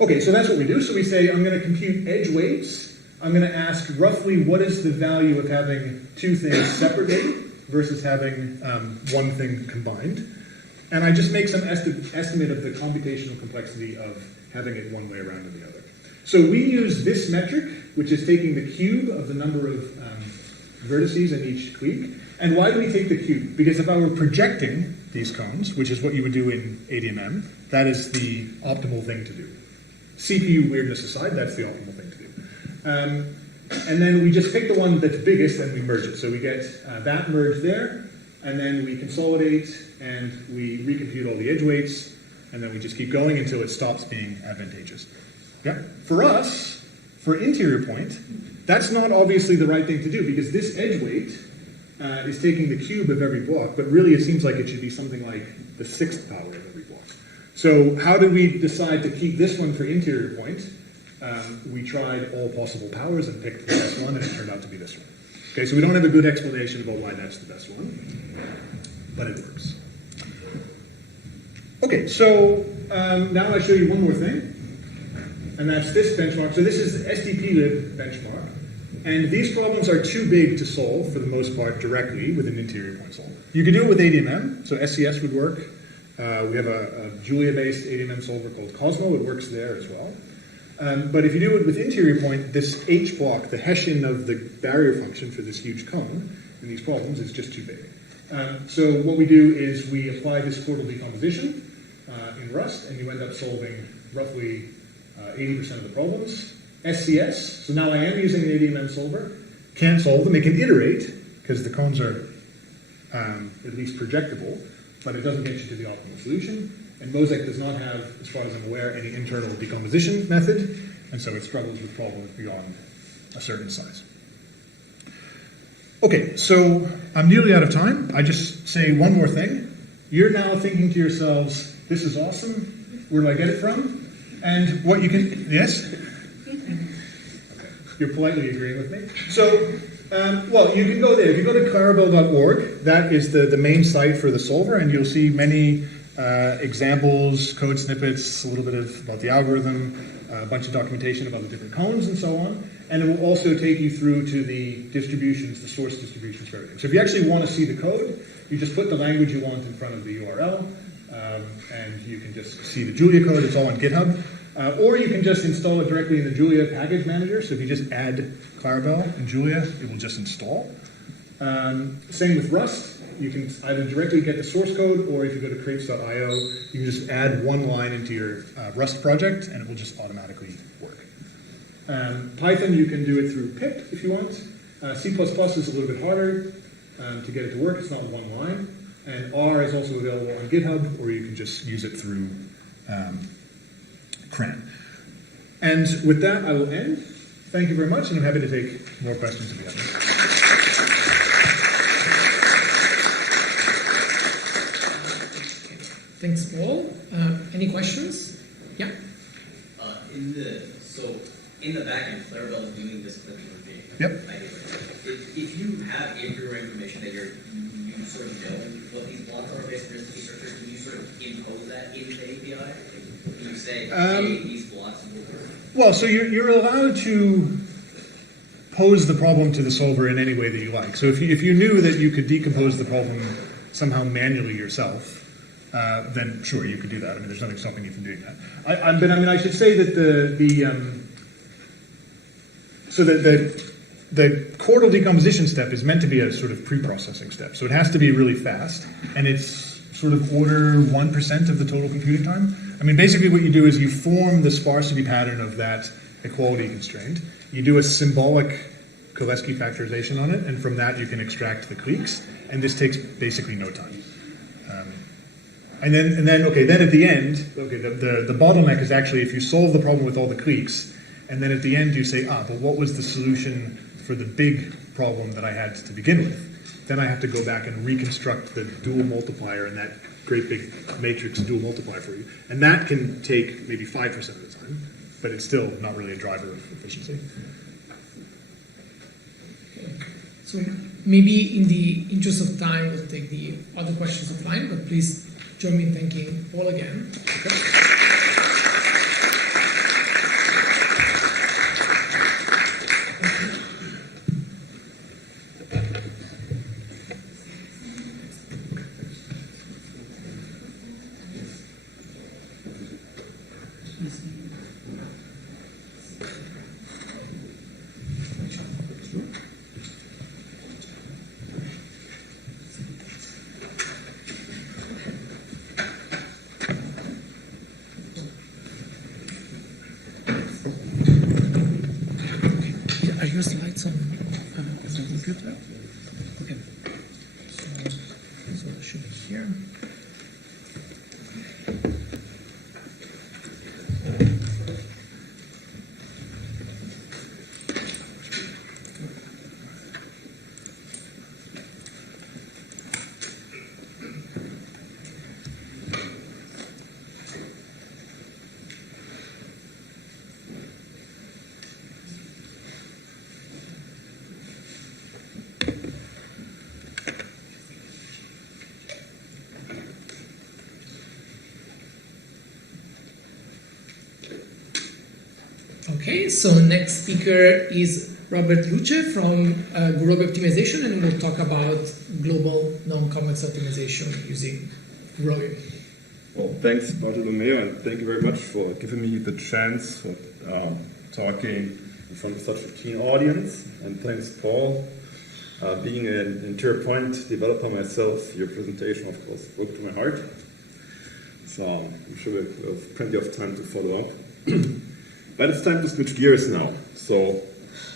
Okay, so that's what we do. So we say, I'm going to compute edge weights. I'm going to ask roughly what is the value of having two things separately versus having one thing combined. And I just make some estimate of the computational complexity of having it one way around and the other. So we use this metric, which is taking the cube of the number of vertices in each clique. And why do we take the cube? Because if I were projecting these cones, which is what you would do in ADMM, that is the optimal thing to do. CPU weirdness aside, that's the optimal thing to do. And then we just pick the one that's biggest and we merge it. So we get that merged there, and then we consolidate and we recompute all the edge weights, and then we just keep going until it stops being advantageous. Yeah. For us, for interior point, that's not obviously the right thing to do, because this edge weight is taking the cube of every block, but really it seems like it should be something like the 6th power of every block. So how did we decide to keep this one for interior point? We tried all possible powers and picked the best one, and it turned out to be this one. Okay, so we don't have a good explanation about why that's the best one, but it works. Okay, so now I show you one more thing, and that's this benchmark. So this is the STP-lib benchmark, and these problems are too big to solve, for the most part, directly with an interior point solver. You could do it with ADMM, so SCS would work. We have a Julia-based ADMM solver called Cosmo. It works there as well. But if you do it with interior point, this H block, the Hessian of the barrier function for this huge cone in these problems, is just too big. So what we do is we apply this chordal decomposition in Rust, and you end up solving roughly 80% of the problems. SCS, so now I am using an ADMM solver, can't solve them. It can iterate, because the cones are at least projectable, but it doesn't get you to the optimal solution. And Mosaic does not have, as far as I'm aware, any internal decomposition method, and so it struggles with problems beyond a certain size. Okay, so I'm nearly out of time. I just say one more thing. You're now thinking to yourselves, this is awesome. Where do I get it from? And what you can, yes? Okay. You're politely agreeing with me. So, well, you can go there. If you go to clarabelle.org, that is the main site for the solver, and you'll see many examples, code snippets, a little bit about the algorithm, a bunch of documentation about the different cones and so on. And it will also take you through to the distributions, the source distributions for everything. So if you actually want to see the code, you just put the language you want in front of the URL, and you can just see the Julia code. It's all on GitHub. Or you can just install it directly in the Julia package manager. So if you just add Clarabelle in Julia, it will just install. Same with Rust. You can either directly get the source code, or if you go to crates.io, you can just add one line into your Rust project, and it will just automatically work. Python, you can do it through pip if you want. C++ is a little bit harder to get it to work. It's not one line. And R is also available on GitHub, or you can just use it through CRAN. And with that, I will end. Thank you very much, and I'm happy to take more questions if you have them. Thanks, Paul. Any questions? Yeah. In the backend, Clarabelle is doing this particular thing. Yep. If you have inferior information that you sort of know what these blocks are based on researchers, can you sort of impose that into the API? Can you say, hey, these blocks will work? Well, so you're allowed to pose the problem to the solver in any way that you like. So if you knew that you could decompose the problem somehow manually yourself, then sure, you could do that. I mean, there's nothing stopping you from doing that. But I should say that the chordal decomposition step is meant to be a sort of pre-processing step. So it has to be really fast, and it's sort of order 1% of the total computing time. I mean, basically what you do is you form the sparsity pattern of that equality constraint. You do a symbolic Koleski factorization on it, and from that you can extract the cliques, and this takes basically no time. And then at the end, the bottleneck is actually if you solve the problem with all the cliques, and then at the end you say, but what was the solution for the big problem that I had to begin with? Then I have to go back and reconstruct the dual multiplier and that great big matrix dual multiplier for you. And that can take maybe 5% of the time, but it's still not really a driver of efficiency. So maybe in the interest of time, we'll take the other questions offline, but please join me in thanking Paul again. Okay. Are your slides on the computer? Okay. So it should be here. Okay, so next speaker is Robert Luce from Gurobi Optimization, and we'll talk about global non-convex optimization using Gurobi. Well, thanks, Bartolomeo, and thank you very much for giving me the chance for talking in front of such a keen audience. And thanks, Paul. Being an interior point developer myself, your presentation, of course, spoke to my heart. So I'm sure we'll have plenty of time to follow up. But it's time to switch gears now. So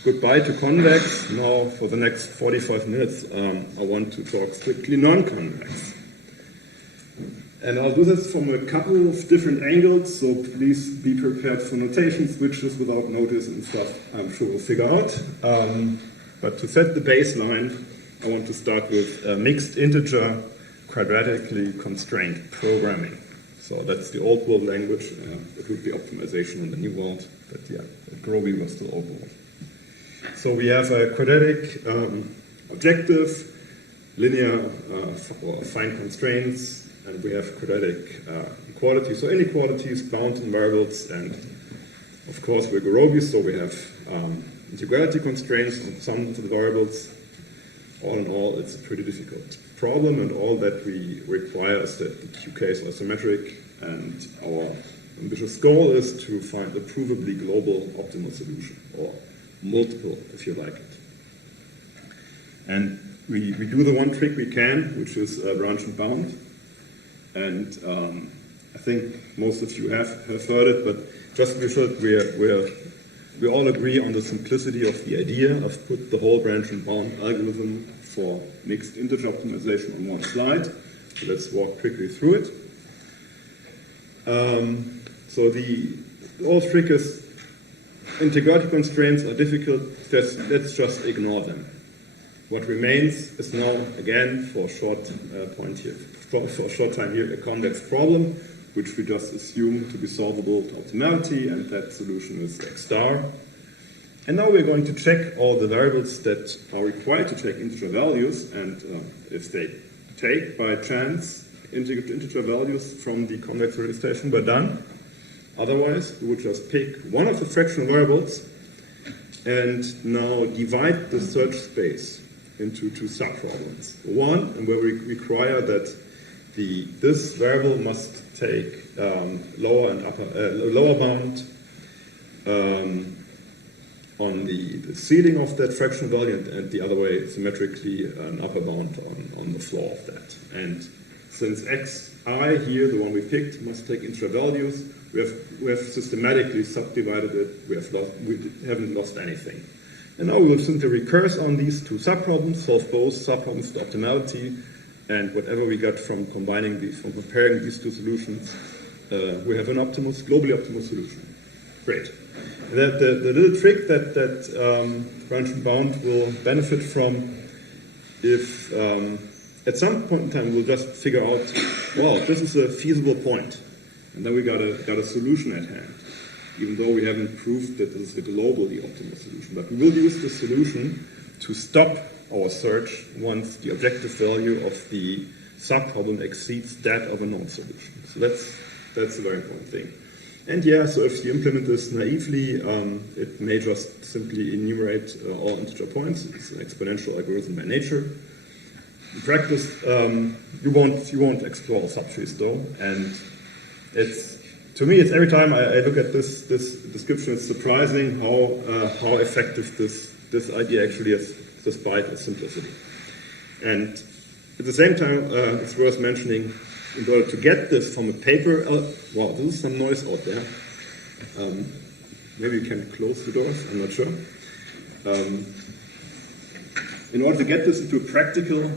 goodbye to convex. Now for the next 45 minutes, I want to talk strictly non-convex. And I'll do this from a couple of different angles, so please be prepared for notation switches without notice and stuff I'm sure we'll figure out. But to set the baseline, I want to start with mixed integer quadratically constrained programming. So that's the old world language. It would be optimization in the new world, but yeah, Gurobi was still old world. So we have a quadratic objective, linear or fine constraints, and we have quadratic equalities. So inequalities, bounds and variables, and of course we're Gurobi, so we have integrality constraints on some of the variables. All in all, it's a pretty difficult problem, and all that we require is that the QKs are symmetric, and our ambitious goal is to find a provably global optimal solution, or multiple, if you like it. And we do the one trick we can, which is branch and bound. And I think most of you have heard it, but just to be sure, we all agree on the simplicity of the idea. I've put the whole branch and bound algorithm for mixed integer optimization on one slide. So let's walk quickly through it. So the old trick is integrality constraints are difficult. Let's just ignore them. What remains is now, again, for a short for a short time here, a convex problem, which we just assume to be solvable to optimality, and that solution is X star. And now we're going to check all the variables that are required to take integer values, and if they take by chance integer values from the convex representation, we're done. Otherwise, we would just pick one of the fractional variables and now divide the search space into two subproblems. One, and where we require that this variable must take lower and upper lower bound on the ceiling of that fractional value, and the other way symmetrically an upper bound on the floor of that. And since xi here, the one we picked, must take integer values, we have systematically subdivided it. We haven't lost anything. And now we will simply recurse on these two subproblems, solve both subproblems to optimality, And whatever we got from combining these, from comparing these two solutions, we have an globally optimal solution. Great. The little trick that branch and bound will benefit from, if at some point in time we'll just figure out, well, this is a feasible point, and then we got a solution at hand, even though we haven't proved that this is the globally optimal solution. But we will use the solution to stop our search once the objective value of the subproblem exceeds that of a known solution. So that's a very important thing. And yeah, so if you implement this naively, it may just simply enumerate all integer points. It's an exponential algorithm by nature. In practice, you won't explore subtrees though, and to me, it's every time I look at this description, it's surprising how effective this idea actually is, despite its simplicity. And at the same time, it's worth mentioning, in order to get this from a paper, wow, this is some noise out there. Maybe you can close the doors, I'm not sure. In order to get this into a practical,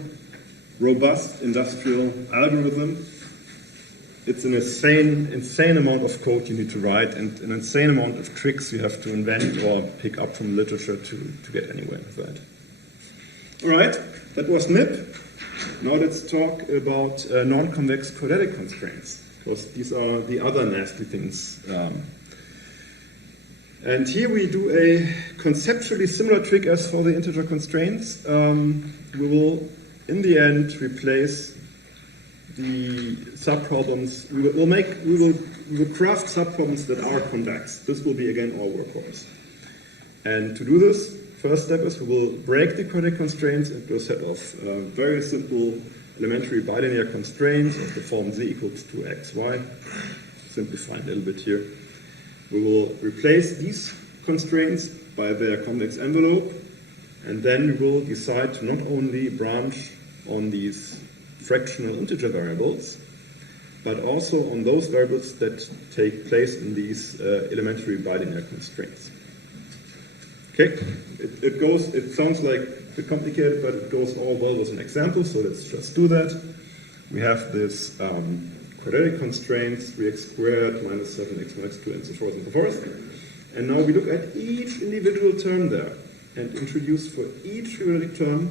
robust industrial algorithm, it's an insane amount of code you need to write and an insane amount of tricks you have to invent or pick up from literature to get anywhere with that. All right, that was NIP. Now let's talk about non-convex quadratic constraints, because these are the other nasty things. And here we do a conceptually similar trick as for the integer constraints. We will, in the end, replace the subproblems. We will craft subproblems that are convex. This will be again our workhorse. And to do this, first step is we will break the quadratic constraints into a set of very simple elementary bilinear constraints of the form z equals 2xy. Simplify a little bit here. We will replace these constraints by their convex envelope, and then we will decide to not only branch on these fractional integer variables, but also on those variables that take place in these elementary bilinear constraints. Okay, it sounds like a bit complicated, but it goes all well with an example, so let's just do that. We have this quadratic constraints, 3x squared minus 7x minus 2 and so forth and so forth. And now we look at each individual term there and introduce for each periodic term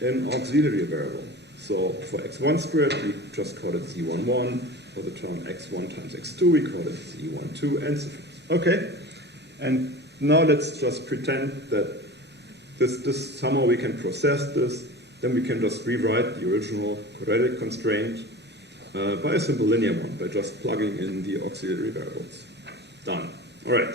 an auxiliary variable. So for x1 squared, we just call it z11. For the term x1 times x2, we call it z12, and so forth. Okay, and now let's just pretend that this somehow we can process this. Then we can just rewrite the original quadratic constraint by a simple linear one, by just plugging in the auxiliary variables. Done. All right.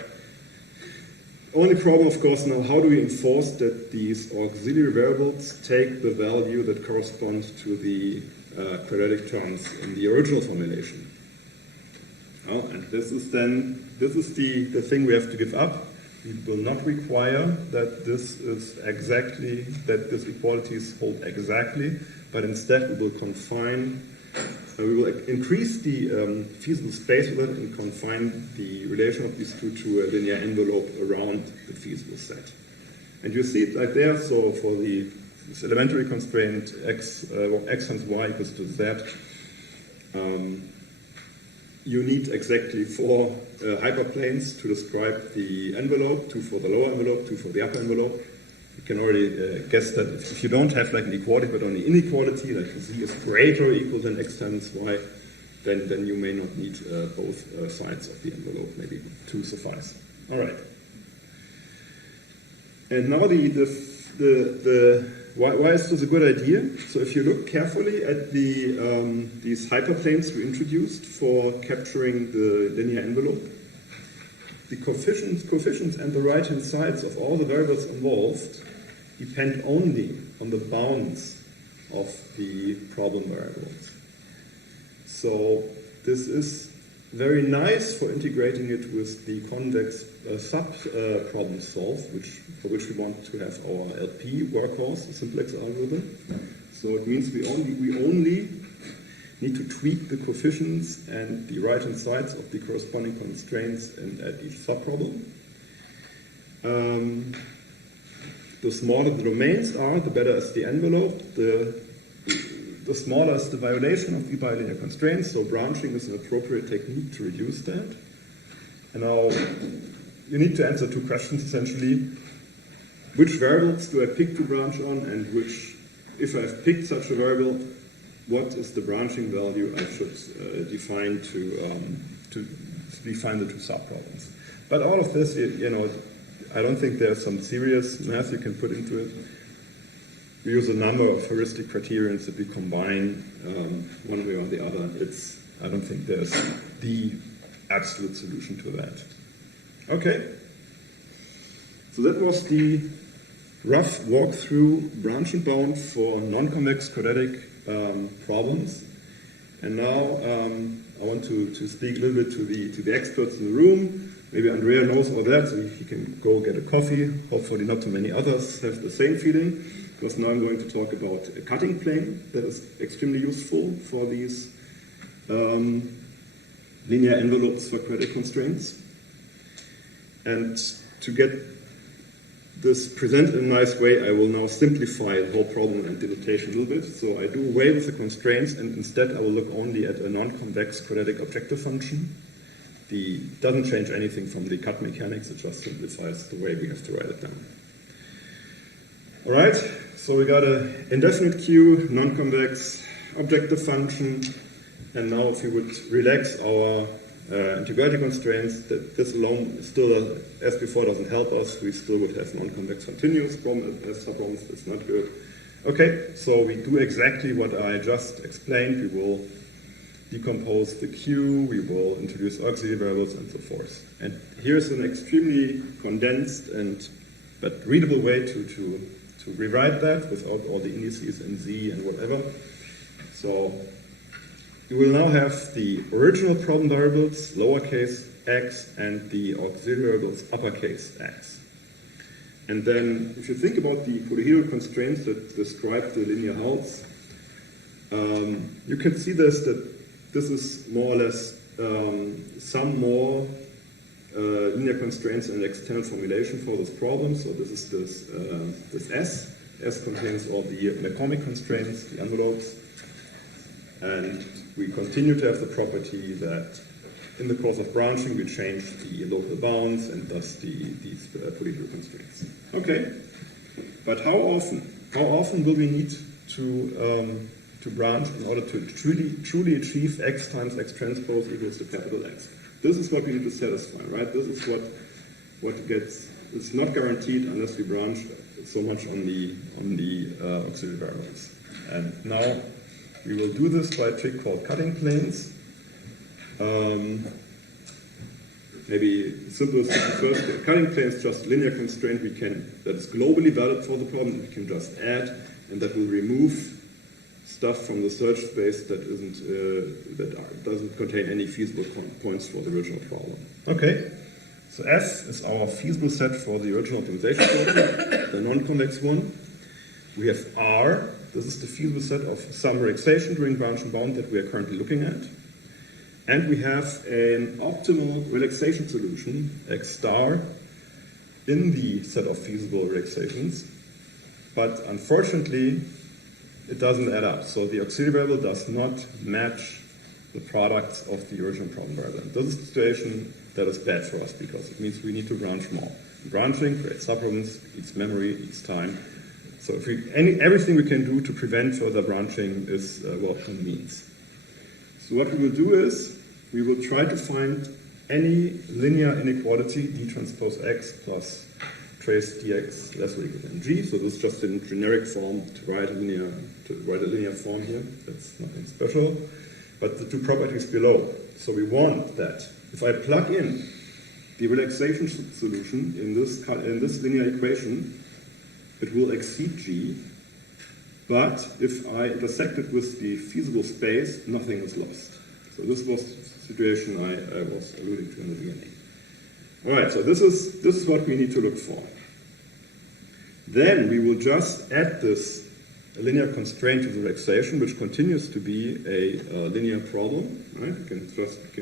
Only problem, of course, now, how do we enforce that these auxiliary variables take the value that corresponds to the quadratic terms in the original formulation? Oh, and this is the thing we have to give up. We will not require that this equalities hold exactly, but instead we will we will increase the feasible space with it and confine the relation of these two to a linear envelope around the feasible set. And you see it right there. So for this elementary constraint x times y equals to z, you need exactly 4 hyperplanes to describe the envelope, 2 for the lower envelope, 2 for the upper envelope. You can already guess that if you don't have like an equality but only inequality, like z is greater or equal than x times y, then you may not need both sides of the envelope, maybe 2 suffice. All right. And now why is this a good idea? So if you look carefully at these hyperplanes we introduced for capturing the linear envelope, the coefficients and the right-hand sides of all the variables involved depend only on the bounds of the problem variables. So this is very nice for integrating it with the convex sub-problem solve, for which we want to have our LP workhorse, a simplex algorithm. So it means we only need to tweak the coefficients and the right-hand sides of the corresponding constraints at each subproblem. The smaller the domains are, the better is the envelope. The the smaller is the violation of the bilinear constraints, so branching is an appropriate technique to reduce that. And now you need to answer two questions essentially. Which variables do I pick to branch on, and which, if I've picked such a variable, what is the branching value I should define to define the two subproblems? But all of this, I don't think there's some serious math you can put into it. We use a number of heuristic criterions that we combine one way or the other. I don't think there's the absolute solution to that. Okay. So that was the rough walkthrough branch and bound for non-convex quadratic problems. And now I want to speak a little bit to the experts in the room. Maybe Andrea knows all that, so he can go get a coffee. Hopefully not too many others have the same feeling, because now I'm going to talk about a cutting plane that is extremely useful for these linear envelopes for quadratic constraints. And to get this presented in a nice way, I will now simplify the whole problem and the notation a little bit. So I do away with the constraints, and instead I will look only at a non-convex quadratic objective function. It doesn't change anything from the cut mechanics, it just simplifies the way we have to write it down. All right, so we got an indefinite Q, non-convex objective function, and now if we would relax our integrality constraints, that this alone still, as before, doesn't help us. We still would have non-convex continuous problem as subproblems. It's not good. Okay, so we do exactly what I just explained. We will decompose the Q, we will introduce auxiliary variables, and so forth. And here's an extremely condensed but readable way to rewrite that without all the indices in Z and whatever. So you will now have the original problem variables, lowercase x, and the auxiliary variables, uppercase x. And then if you think about the polyhedral constraints that describe the linear halves, you can see that this is more or less some more linear constraints and external formulation for this problem. So this is this S. S contains all the McCormick constraints, the envelopes. And we continue to have the property that in the course of branching we change the local bounds and thus these polyhedral constraints. Okay, but how often will we need to branch in order to truly achieve x times x transpose equals to capital X? This is what we need to satisfy, right? This is what gets. It's not guaranteed unless we branch so much on the auxiliary variables. And now we will do this by a trick called cutting planes. Maybe the simplest thing first. The cutting plane is just linear constraint that is globally valid for the problem. We can just add, and that will remove stuff from the search space that doesn't contain any feasible points for the original problem. Okay, so F is our feasible set for the original optimization problem, the non-convex one. We have R. This is the feasible set of some relaxation during branch and bound that we are currently looking at. And we have an optimal relaxation solution, X star, in the set of feasible relaxations. But unfortunately, it doesn't add up. So the auxiliary variable does not match the products of the original problem variable. This is a situation that is bad for us because it means we need to branch more. Branching creates subproblems, eats memory, eats time. So everything we can do to prevent further branching is welcome means. So what we will do is we will try to find any linear inequality d transpose x plus trace dx less or equal than g. So this is just in generic form to write a linear form here. That's nothing special. But the two properties below. So we want that if I plug in the relaxation solution in this linear equation, it will exceed g. But if I intersect it with the feasible space, nothing is lost. So this was the situation I was alluding to in the beginning. All right, so this is what we need to look for. Then we will just add this linear constraint to the relaxation, which continues to be a linear problem. Right? You can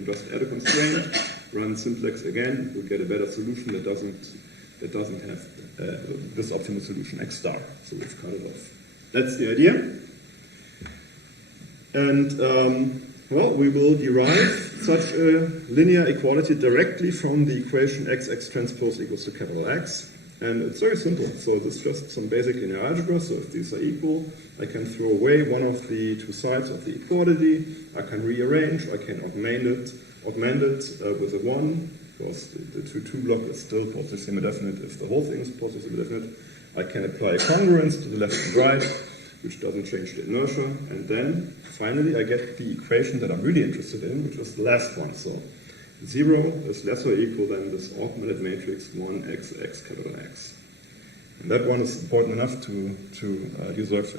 just add a constraint, run simplex again, we'll get a better solution that doesn't have this optimal solution X star. So we've cut it off. That's the idea. And well, we will derive such a linear equality directly from the equation x transpose equals to capital X. And it's very simple. So this is just some basic linear algebra. So if these are equal, I can throw away one of the two sides of the equality. I can rearrange. I can augment it with a 1, because the 2 block is still positive semi-definite if the whole thing is positive semi-definite. I can apply a congruence to the left and right, which doesn't change the inertia. And then, finally, I get the equation that I'm really interested in, which is the last one. So 0 is less or equal than this augmented matrix 1x capital X. And that one is important enough to deserve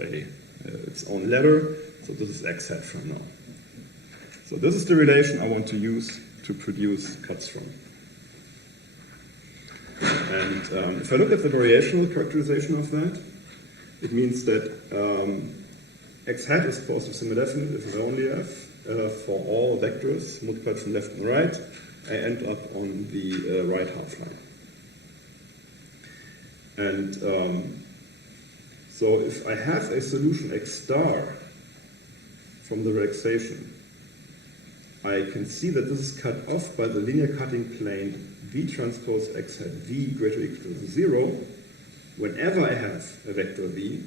its own letter. So this is x hat from now. So this is the relation I want to use to produce cuts from. And if I look at the variational characterization of that, it means that x hat is positive semi-definite if and only f for all vectors multiplied from left and right. I end up on the right half line. And so if I have a solution x star from the relaxation, I can see that this is cut off by the linear cutting plane v transpose x hat v greater or equal to 0. Whenever I have a vector v,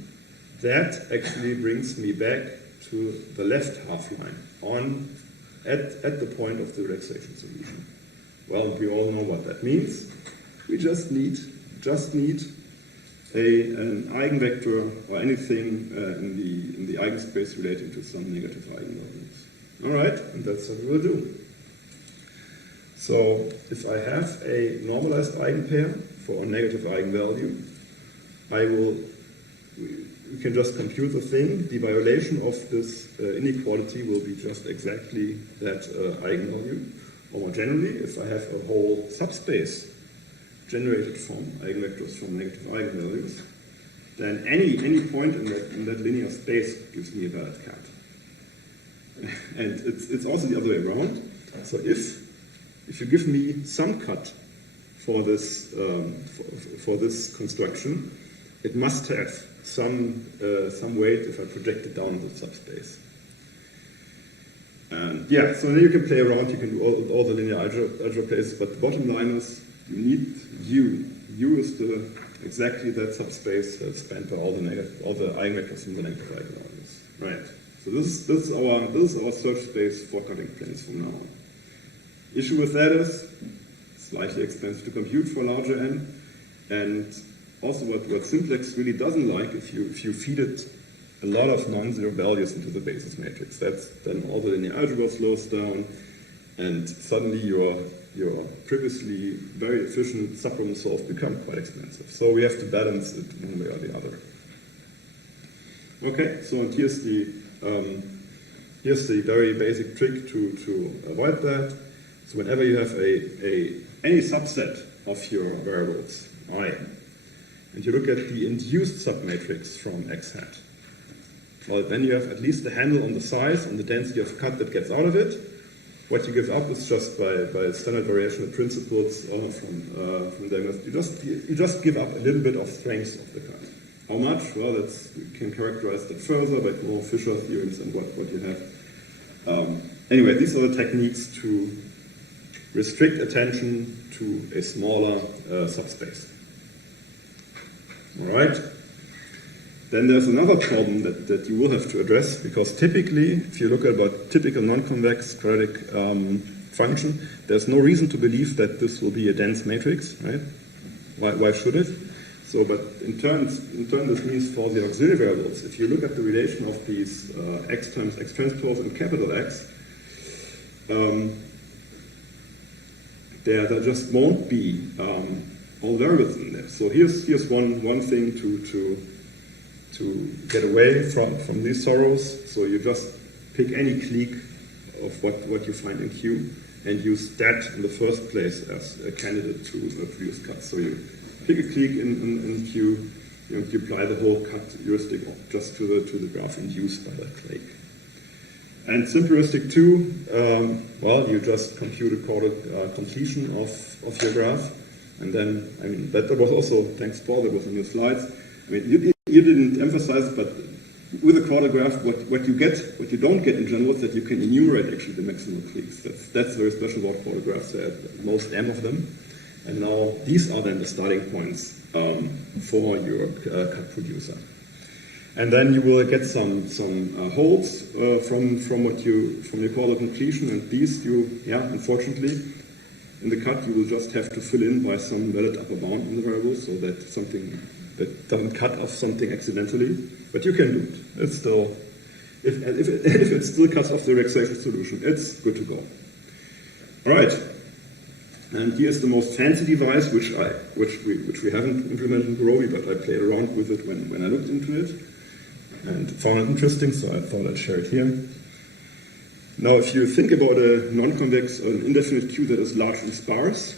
that actually brings me back to the left half line at the point of the relaxation solution. Well, we all know what that means. We just need an eigenvector or anything in the eigenspace relating to some negative eigenvalues. All right, and that's what we will do. So if I have a normalized eigenpair for a negative eigenvalue, we can just compute the thing. The violation of this inequality will be just exactly that eigenvalue. Or more generally, if I have a whole subspace generated from eigenvectors from negative eigenvalues, then any point in that linear space gives me a valid cut. And it's also the other way around. So if you give me some cut for this construction, it must have some weight if I project it down the subspace. And yeah, so then you can play around, you can do all the linear algebra places, but the bottom line is you need U. U is exactly that subspace that's spanned by all the eigenvectors from the negative eigenvalues. Right. So this is our search space for cutting planes from now on. Issue with that is it's slightly expensive to compute for larger n, and also what simplex really doesn't like if you feed it a lot of non-zero values into the basis matrix. Then all the linear algebra slows down, and suddenly your previously very efficient subproblem solve become quite expensive. So we have to balance it one way or the other. Okay, so and here's the very basic trick to avoid that. So whenever you have any subset of your variables, I, and you look at the induced submatrix from x hat, well, then you have at least a handle on the size and the density of cut that gets out of it. What you give up is just by standard variational principles from them. You just give up a little bit of strength of the cut. How much? Well, we can characterize that further by more Fisher theorems and what you have. Anyway, these are the techniques to restrict attention to a smaller subspace. All right? Then there's another problem that you will have to address, because typically, if you look at a typical non-convex quadratic function, there's no reason to believe that this will be a dense matrix, right? Why should it? So, but in turn, this means for the auxiliary variables, if you look at the relation of these x times x transpose and capital X, there just won't be all variables in there. So here's one thing to get away from these sorrows. So you just pick any clique of what you find in Q and use that in the first place as a candidate to produce cuts. So you pick a clique in Q, you apply the whole cut heuristic just to the graph induced by that clique. And simple heuristic 2, well, you just compute a chordal completion of your graph. And then, I mean, that was also, thanks Paul, that was in your slides. I mean, you didn't emphasize it, but with a chordal graph, what you don't get in general is that you can enumerate actually the maximal cliques. That's very special about chordal graphs. There are at most m of them. And now these are then the starting points for your cut producer. And then you will get some holds from your chordal completion, and these unfortunately, in the cut you will just have to fill in by some valid upper bound in the variable, so that something that doesn't cut off something accidentally. But you can do it. It's still, if it still cuts off the relaxation solution, it's good to go. All right. And here's the most fancy device, which we haven't implemented in Groby, but I played around with it when I looked into it and found it interesting, so I thought I'd share it here. Now, if you think about a non-convex or an indefinite Q that is large and sparse,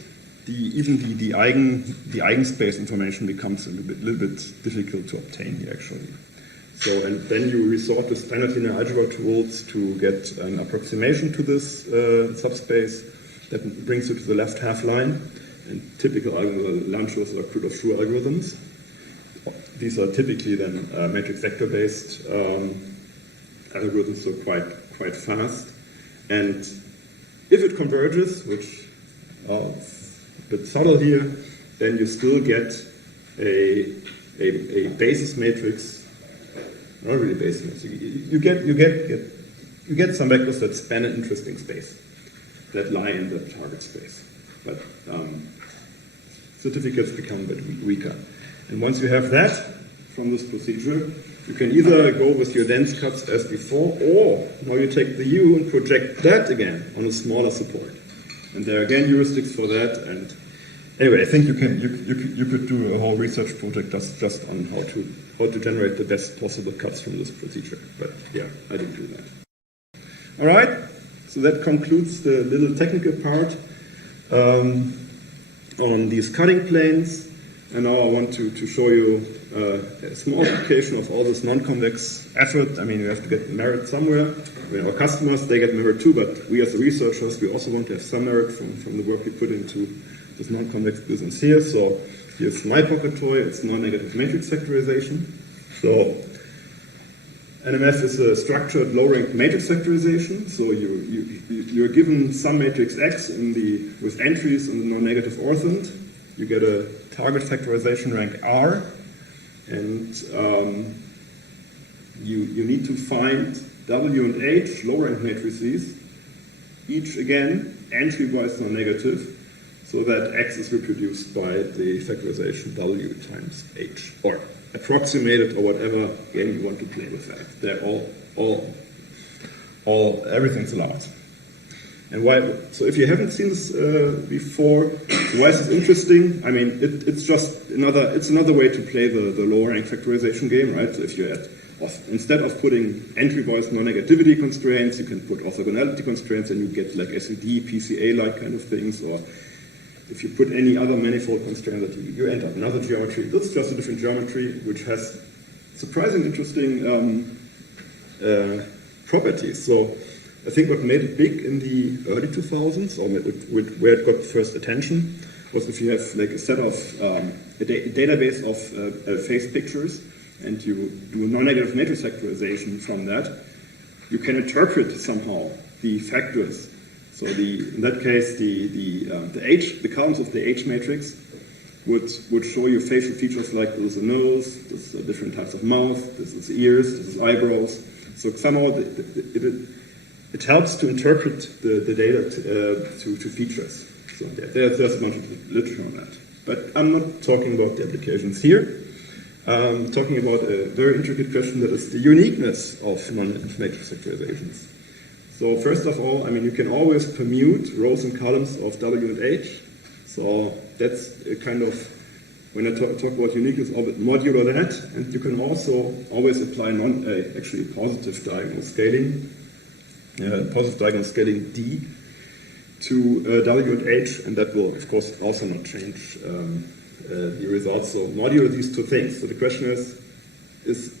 even the eigenspace information becomes a little bit difficult to obtain here, actually. So, and then you resort to standard linear algebra tools to get an approximation to this subspace that brings you to the left half line. And typical Lanczos or Krutov-Schur algorithms. These are typically then matrix vector-based algorithms, so quite fast. And if it converges, which is a bit subtle here, then you still get a basis matrix. Not really basis matrix. You get some vectors that span an interesting space, that lie in the target space. But certificates become a bit weaker. And once you have that from this procedure, you can either go with your dense cuts as before, or now you take the U and project that again on a smaller support. And there are again heuristics for that. And anyway, I think you could do a whole research project just on how to generate the best possible cuts from this procedure. But yeah, I didn't do that. All right. So that concludes the little technical part on these cutting planes. And now I want to show you a small application of all this non-convex effort. I mean, you have to get merit somewhere. I mean, our customers, they get merit too, but we as the researchers, we also want to have some merit from the work we put into this non-convex business here. So here's my pocket toy. It's non-negative matrix factorization. So NMF is a structured low-ranked matrix factorization. So you're given some matrix X with entries in the non-negative orthant. You get a target factorization rank R, and you need to find W and H low-ranked matrices, each again entry-wise non-negative, so that X is reproduced by the factorization W times H, or approximated, or whatever game you want to play with that. They're everything's allowed. And why? So if you haven't seen this before, why is this interesting? I mean, it's just another way to play the lower rank factorization game, right? So if you instead of putting entry-wise non-negativity constraints, you can put orthogonality constraints, and you get like SED, PCA-like kind of things, or if you put any other manifold constraint, that you end up another geometry. This is just a different geometry, which has surprisingly interesting properties. So I think what made it big in the early 2000s, or where it got first attention, was if you have like a set of a database of phase pictures, and you do a non-negative matrix factorization from that, you can interpret somehow the factors. So in that case, the columns of the H matrix would show you facial features like this is a nose, this is different types of mouth, this is ears, this is eyebrows. So somehow it helps to interpret the data to features. So there's a bunch of literature on that. But I'm not talking about the applications here. I'm talking about a very intricate question that is the uniqueness of non-negative matrix factorizations. So first of all, I mean, you can always permute rows and columns of W and H. So that's a kind of, when I talk about uniqueness, modulo that. And you can also always apply actually positive diagonal scaling. Positive diagonal scaling D to W and H, and that will, of course, also not change the results. So modulo these two things. So the question is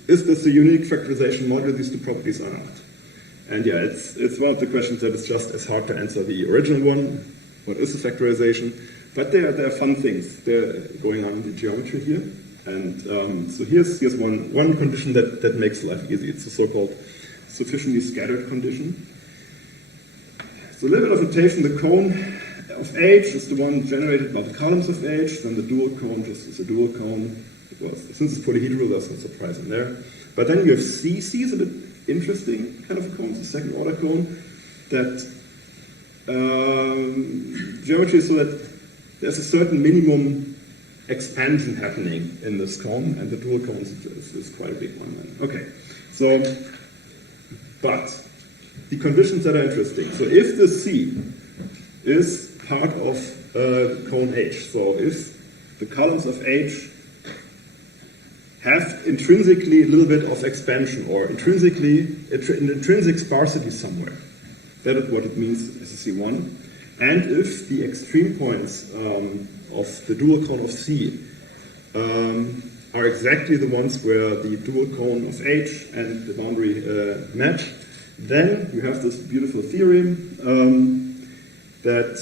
this a unique factorization modulo these two properties or not? And yeah, it's one of the questions that is just as hard to answer the original one. What is a factorization? But there are fun things going on in the geometry here. And so here's one condition that makes life easy. It's the so-called sufficiently scattered condition. So a little bit of notation, the cone of H is the one generated by the columns of H, then the dual cone just is a dual cone. Since it's polyhedral, there's no surprise in there. But then you have C. C is a bit interesting kind of a cone, it's a second order cone, that geometry is so that there's a certain minimum expansion happening in this cone, and the dual cone is quite a big one then. Okay, so, but the conditions that are interesting. So if the C is part of cone H, so if the columns of H have intrinsically a little bit of expansion, or intrinsically an intrinsic sparsity somewhere. That is what it means as a C1. And if the extreme points of the dual cone of C are exactly the ones where the dual cone of H and the boundary match, then you have this beautiful theorem that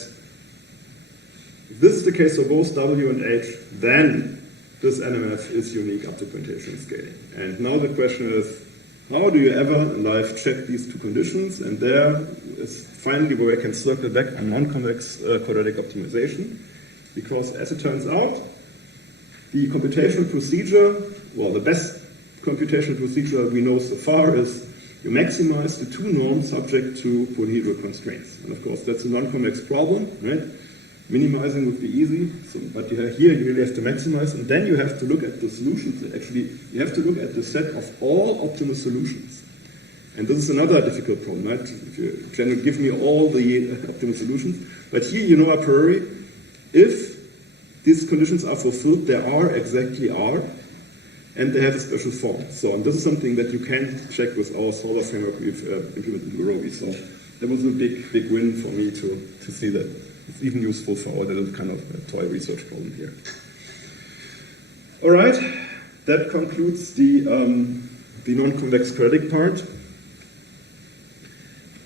if this is the case for both W and H, then this NMF is unique up to pointation scaling. And now the question is, how do you ever in life check these two conditions? And there is finally where I can circle back on non-convex quadratic optimization. Because as it turns out, the computational procedure, well, the best computational procedure we know so far is you maximize the two norms subject to polyhedral constraints. And of course, that's a non-convex problem, right? Minimizing would be easy, but here you really have to maximize, and then you have to look at the solutions. Actually, you have to look at the set of all optimal solutions. And this is another difficult problem, right? If you generally give me all the optimal solutions, but here you know a priori, if these conditions are fulfilled, they are exactly R, and they have a special form. So, and this is something that you can check with our solver framework we've implemented in Ruby. So that was a big win for me to see that. It's even useful for our little kind of toy research problem here. All right, that concludes the non-convex quadratic part.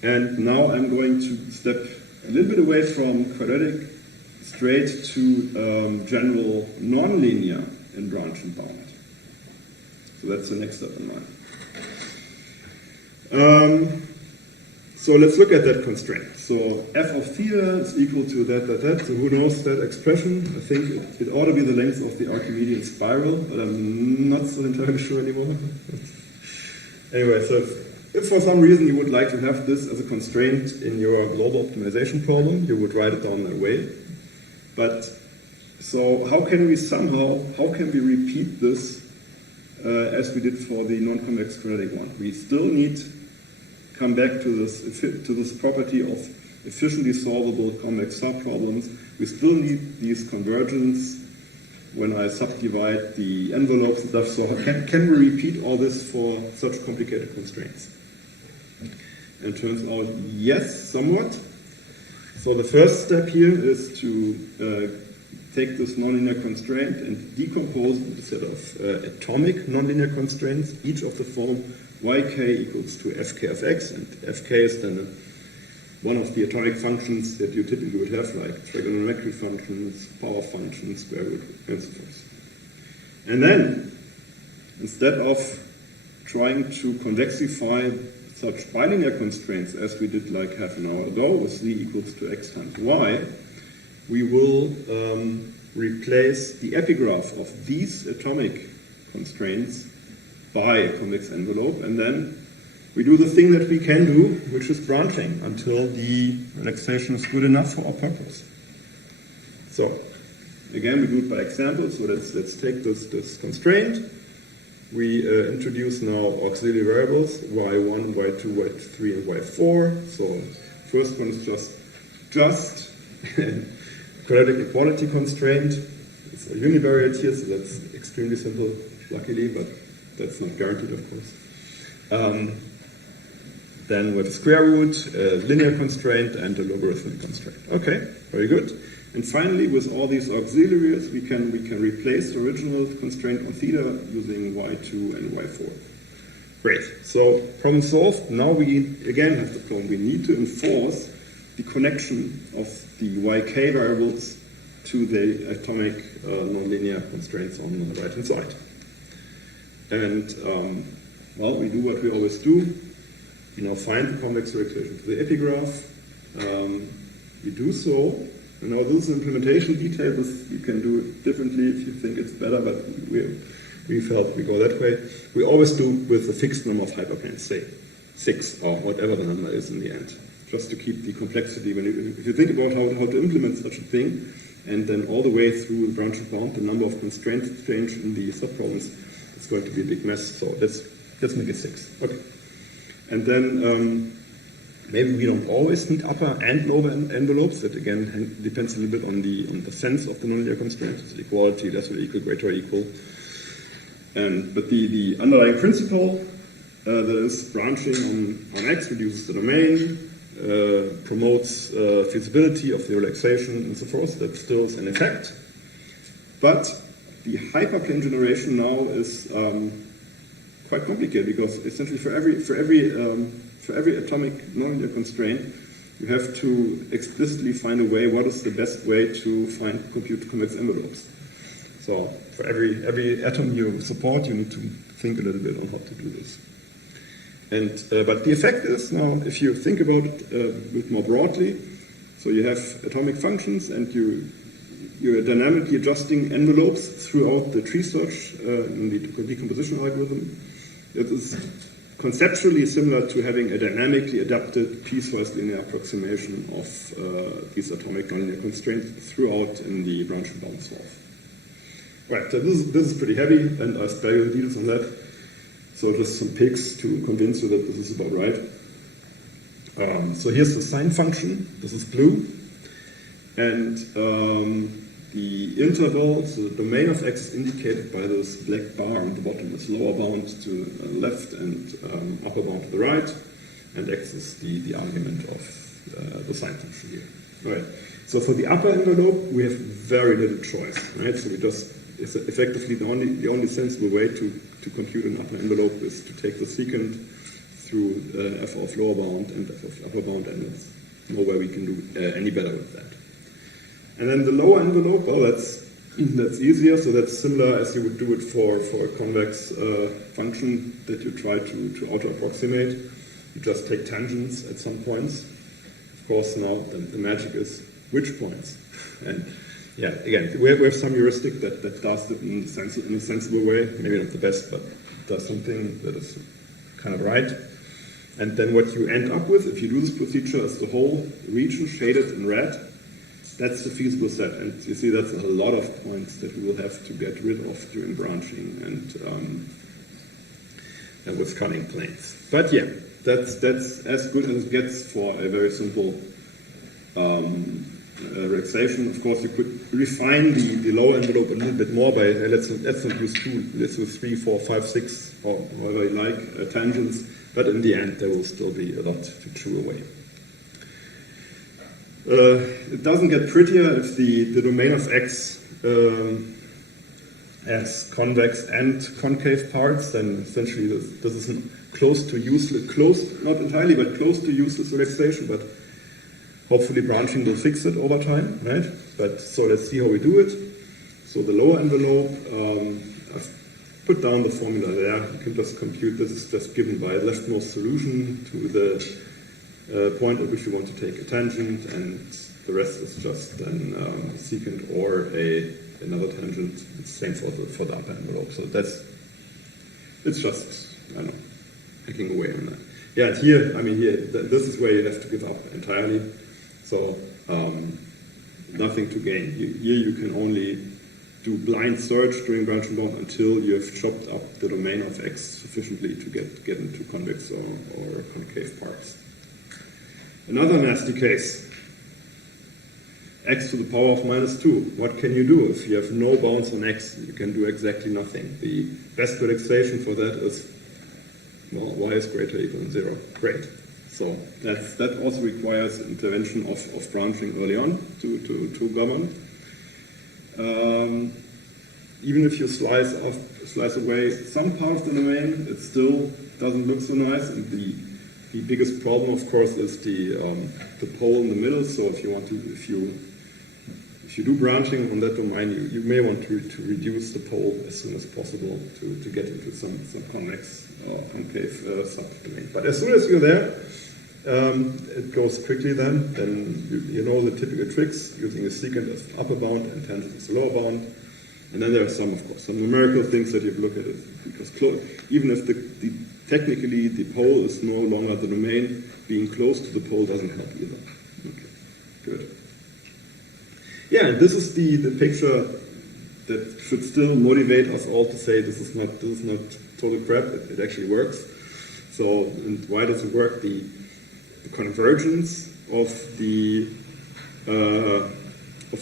And now I'm going to step a little bit away from quadratic straight to general nonlinear in branch and bound. So that's the next step in line. So let's look at that constraint. So f of theta is equal to that. So who knows that expression? I think it ought to be the length of the Archimedean spiral, but I'm not so entirely sure anymore. Anyway, so if for some reason you would like to have this as a constraint in your global optimization problem, you would write it down that way. But so how can we repeat this as we did for the non-convex quadratic one? We still need come back to this property of efficiently solvable convex subproblems. We still need these convergence when I subdivide the envelopes and stuff. So can we repeat all this for such complicated constraints? And it turns out, yes, somewhat. So the first step here is to take this nonlinear constraint and decompose it into a set of atomic nonlinear constraints, each of the form yk equals to fk of x, and fk is then one of the atomic functions that you typically would have, like trigonometric functions, power functions, square root, and so forth. And then, instead of trying to convexify such bilinear constraints as we did like half an hour ago with z equals to x times y, we will replace the epigraph of these atomic constraints by a convex envelope, and then we do the thing that we can do, which is branching until the relaxation is good enough for our purpose. So, again, we do it by example. So let's take this constraint. We introduce now auxiliary variables, y1, y2, y3, and y4. So first one is just quadratic equality constraint. It's a univariate here, so that's extremely simple, luckily, but that's not guaranteed, of course. Then with a square root, a linear constraint, and a logarithmic constraint. Okay, very good. And finally, with all these auxiliaries, we can replace the original constraint on theta using y2 and y4. Great. So problem solved. Now we again have the problem. We need to enforce the connection of the yk variables to the atomic nonlinear constraints on the right-hand side. And, well, we do what we always do. You know, find the convex relaxation to the epigraph. We do so. And now this is an implementation detail. This, you can do it differently if you think it's better, but we felt we go that way. We always do with a fixed number of hyperplanes, say 6 or whatever the number is in the end, just to keep the complexity. If you think about how to implement such a thing, and then all the way through the branch and bound, the number of constraints change in the subproblems, it's going to be a big mess. So let's make it 6. Okay. And then maybe we don't always need upper and lower envelopes. That again depends a little bit on the sense of the nonlinear constraint. Is it equality, less or equal, greater or equal? But the underlying principle that is branching on X reduces the domain, promotes feasibility of the relaxation and so forth. That still is an effect. But the hyperplane generation now is quite complicated, because essentially for every atomic nonlinear constraint, you have to explicitly find a way, what is the best way to compute convex envelopes. So for every atom you support, you need to think a little bit on how to do this. And but the effect is now, if you think about it a bit more broadly, so you have atomic functions, and you're dynamically adjusting envelopes throughout the tree search in the decomposition algorithm. It is conceptually similar to having a dynamically adapted piecewise linear approximation of these atomic nonlinear constraints throughout in the branch and bound solve. Right, so this is pretty heavy, and I'll spare you the details on that. So just some picks to convince you that this is about right. So here's the sine function. This is blue. And the interval, so the domain of X is indicated by this black bar on the bottom. This lower bound to the left and upper bound to the right. And X is the argument of the sine function here. All right. So for the upper envelope, we have very little choice. Right? So it's effectively the only sensible way to compute an upper envelope is to take the secant through f of lower bound and f of upper bound, and there's nowhere we can do any better with that. And then the lower envelope, well, that's easier. So that's similar as you would do it for a convex function that you try to auto-approximate. You just take tangents at some points. Of course, now the magic is which points. And yeah, again, we have some heuristic that does it in a sensible way. Maybe not the best, but does something that is kind of right. And then what you end up with, if you do this procedure, is the whole region shaded in red. That's the feasible set. And you see that's a lot of points that we will have to get rid of during branching and with cutting planes. But yeah, that's as good as it gets for a very simple relaxation. Of course, you could refine the lower envelope a little bit more by let's not use 2, let's use 3, 4, 5, 6, or whatever you like, tangents. But in the end, there will still be a lot to chew away. It doesn't get prettier if the domain of X has convex and concave parts. Then essentially this is close to useless, not entirely, but close to useless relaxation. But hopefully branching will fix it over time, right? But so let's see how we do it. So the lower envelope, I've put down the formula there. You can just compute. This is just given by leftmost solution to the point at which you want to take a tangent, and the rest is just then secant or another tangent. It's same for the upper envelope. So it's just, I don't know, hacking away on that. Yeah, and here, this is where you have to give up entirely. So nothing to gain. Here you can only do blind search during branch and bound until you have chopped up the domain of X sufficiently to get into convex or concave parts. Another nasty case. X to the power of -2. What can you do? If you have no bounds on X, you can do exactly nothing. The best relaxation for that is, well, Y is greater or equal than 0. Great. So that also requires intervention of branching early on to govern. Even if you slice away some part of the domain, it still doesn't look so nice. And the biggest problem, of course, is the pole in the middle. So if you if you do branching on that domain, you may want to reduce the pole as soon as possible to get into some convex or concave subdomain. But as soon as you're there, it goes quickly then you know the typical tricks, using a secant as upper bound and tangent as lower bound. And then there are some, of course, some numerical things that you have to look at it, because even if technically the pole is no longer the domain, being close to the pole doesn't help either. Okay, good. Yeah, and this is the picture that should still motivate us all to say this is not total crap. It actually works. So, and why does it work? The convergence of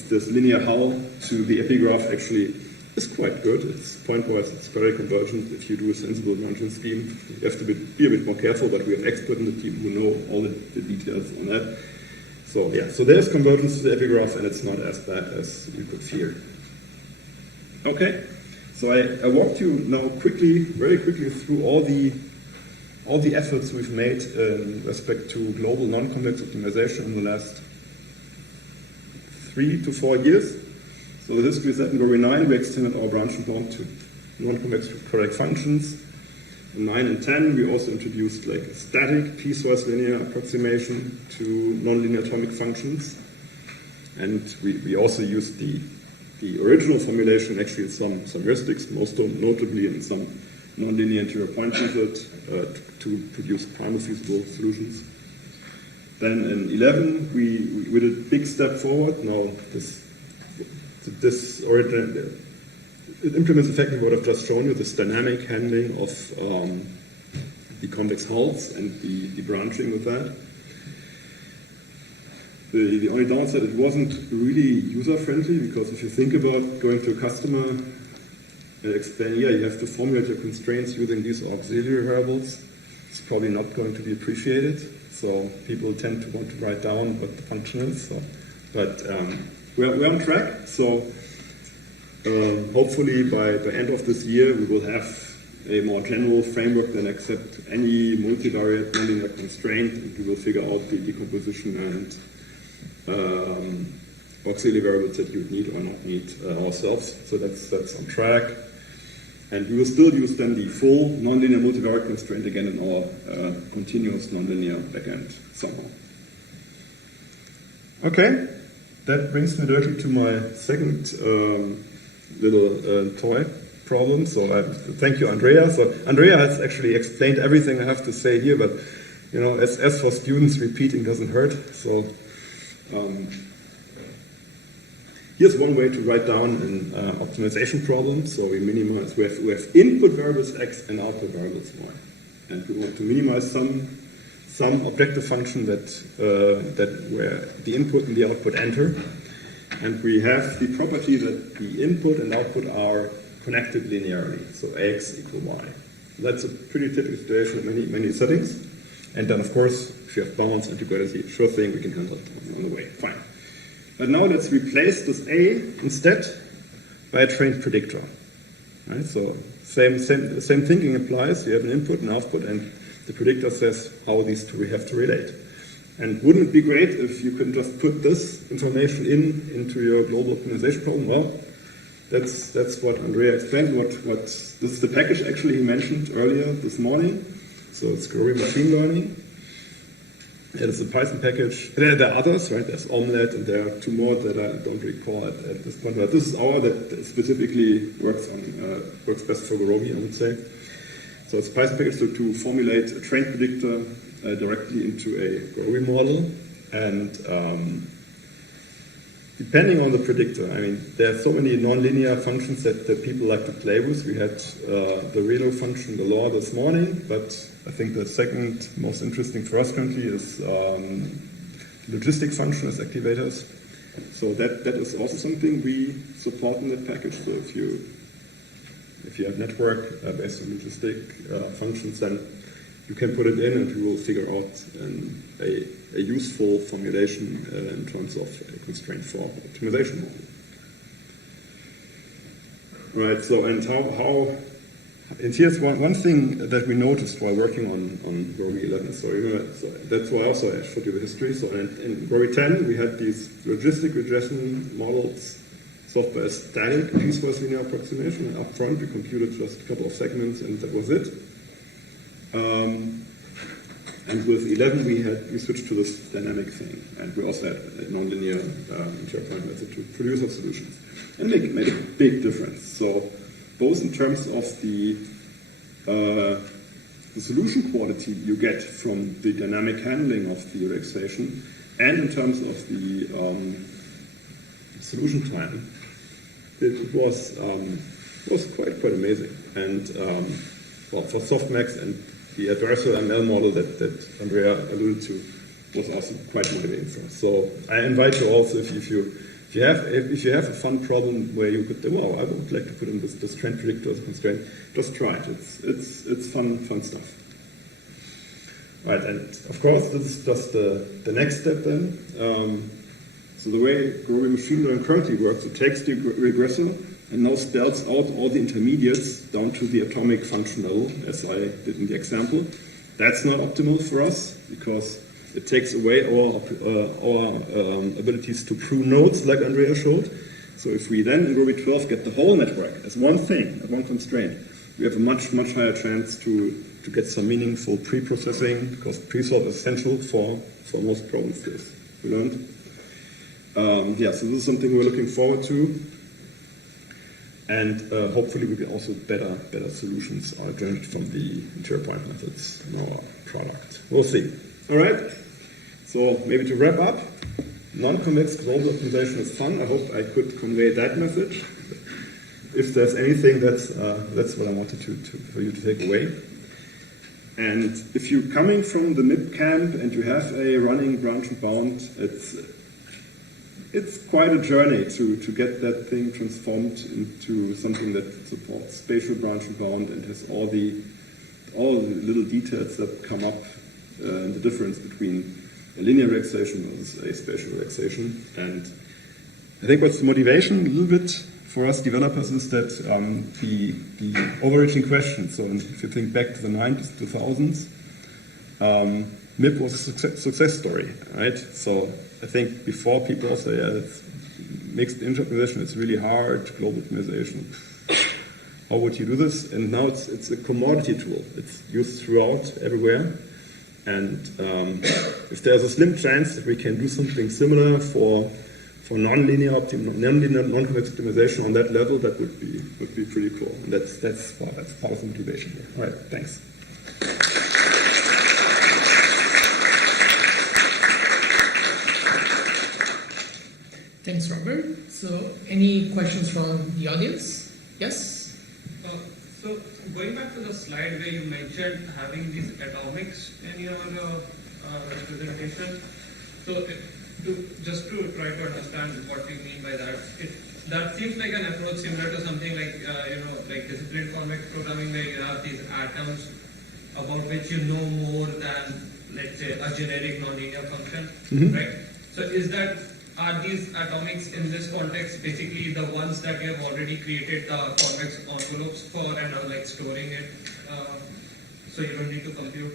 this linear hull to the epigraph actually is quite good. It's pointwise, it's very convergent if you do a sensible branching scheme. You have to be a bit more careful, but we have experts in the team who know all the details on that. So yeah, so there's convergence to the epigraph, and it's not as bad as you could fear. Okay, so I walked you now very quickly through all the efforts we've made in respect to global non-convex optimization in the last 3 to 4 years. So the history is that in GORI 9 we extended our branching bound to non-convex quadratic functions. In 9 and 10 we also introduced like a static piecewise linear approximation to nonlinear atomic functions. And we also used the original formulation actually in some heuristics, most notably in some nonlinear interior point method to produce primal feasible solutions. Then in 11 we did a big step forward. Now it implements effectively what I've just shown you, this dynamic handling of the convex hulls and the branching with that. The only downside, it wasn't really user-friendly, because if you think about going to a customer and explain, yeah, you have to formulate your constraints using these auxiliary variables, it's probably not going to be appreciated. So people tend to want to write down what the function is. So, but we're on track. So hopefully by end of this year we will have a more general framework that accepts any multivariate nonlinear constraint, and we will figure out the decomposition and auxiliary variables that you would need or not need ourselves. So that's on track. And we will still use then the full nonlinear multivariate constraint again in our continuous nonlinear backend somehow. Okay, that brings me directly to my second little toy problem. So thank you, Andrea. So Andrea has actually explained everything I have to say here, but you know, as for students, repeating doesn't hurt. So here's one way to write down an optimization problem. So we minimize. We have input variables x and output variables y, and we want to minimize some objective function that where the input and the output enter. And we have the property that the input and output are connected linearly, so ax equal y. That's a pretty typical situation in many settings. And then, of course, if you have bounds, antiguity, sure thing, we can handle it on the way. Fine. But now let's replace this A instead by a trained predictor. Right? So same thinking applies. You have an input and output, and the predictor says how these two we have to relate. And wouldn't it be great if you could just put this information into your global optimization problem? Well, that's what Andrea explained. This is the package actually he mentioned earlier this morning. So it's GORI machine learning. It is a Python package. There are others, right? There's Omelette, and there are two more that I don't recall at this point. But this is our that specifically works best for GORI, I would say. So it's a Python package to formulate a trained predictor directly into a GORI model. And depending on the predictor, I mean, there are so many nonlinear functions that people like to play with. We had the ReLO function, the law this morning, but I think the second most interesting for us currently is logistic function as activators. So that is also something we support in that package. So if you have network based on logistic functions, then you can put it in and we will figure out a useful formulation in terms of a constraint for optimization model. Right, so and how And here's one thing that we noticed while working on Groby 11. So that's why also I showed you the history. So in Groby 10, we had these logistic regression models solved by a static piecewise linear approximation. And up front, we computed just a couple of segments, and that was it. And with 11, we switched to this dynamic thing, and we also had a nonlinear interpoint method to produce our solutions, and made a big difference. So both in terms of the solution quality you get from the dynamic handling of the relaxation, and in terms of the solution time, it was quite amazing. And well, for softmax and the adversarial ML model that Andrea alluded to was also quite motivating for us. So I invite you also, if you have a fun problem where you could, well, I would like to put in this trend predictor as a constraint, just try it. It's fun stuff. Right, and of course, this is just the next step then. So the way Groby machine learning currently works, it takes the regressor and now spells out all the intermediates down to the atomic function level, as I did in the example. That's not optimal for us because it takes away our abilities to prune nodes, like Andrea showed. So if we then in Groby 12 get the whole network as one thing, as one constraint, we have a much higher chance to get some meaningful pre-processing, because pre-solve is essential for most problems we learned. Yeah, so this is something we're looking forward to. And hopefully we get also better solutions are generated from the interpoint methods in our product. We'll see. All right. So maybe to wrap up, non-convex global optimization is fun. I hope I could convey that message. If there's anything, that's what I wanted for you to take away. And if you're coming from the MIP camp and you have a running branch and bound, it's quite a journey to get that thing transformed into something that supports spatial branch and bound and has all the little details that come up, the difference between a linear relaxation versus a spatial relaxation. And I think what's the motivation a little bit for us developers is that the overreaching question, so if you think back to the 90s, 2000s, MIP was a success story, right? So I think before people say, yeah, it's mixed optimization, it's really hard, global optimization, how would you do this? And now it's a commodity tool. It's used throughout, everywhere. And if there's a slim chance that we can do something similar for non-linear non-convex optimization on that level, that would be pretty cool. And that's part of the motivation here. All right, thanks. Thanks, Robert. So, any questions from the audience? Yes? So, going back to the slide where you mentioned having these atomics in your presentation, so just to try to understand what you mean by that, that seems like an approach similar to something like, like disciplined convex programming, where you have these atoms about which you know more than, let's say, a generic nonlinear function, right? So, are these atomics in this context basically the ones that you have already created the convex envelopes for and are like storing it, so you don't need to compute?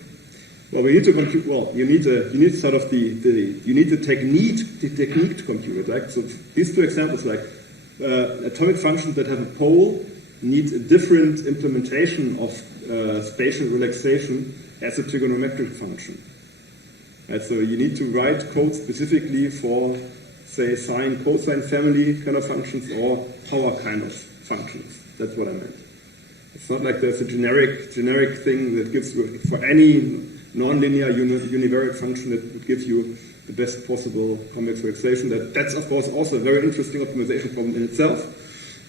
Well, we need to compute. Well, you need sort of you need the technique to compute it. Like so, these two examples, like atomic functions that have a pole, need a different implementation of spatial relaxation as a trigonometric function. Right, so you need to write code specifically for, say, sine, cosine family kind of functions or power kind of functions. That's what I meant. It's not like there's a generic thing that gives you, for any nonlinear univariate function, that would give you the best possible convex relaxation. That's of course also a very interesting optimization problem in itself,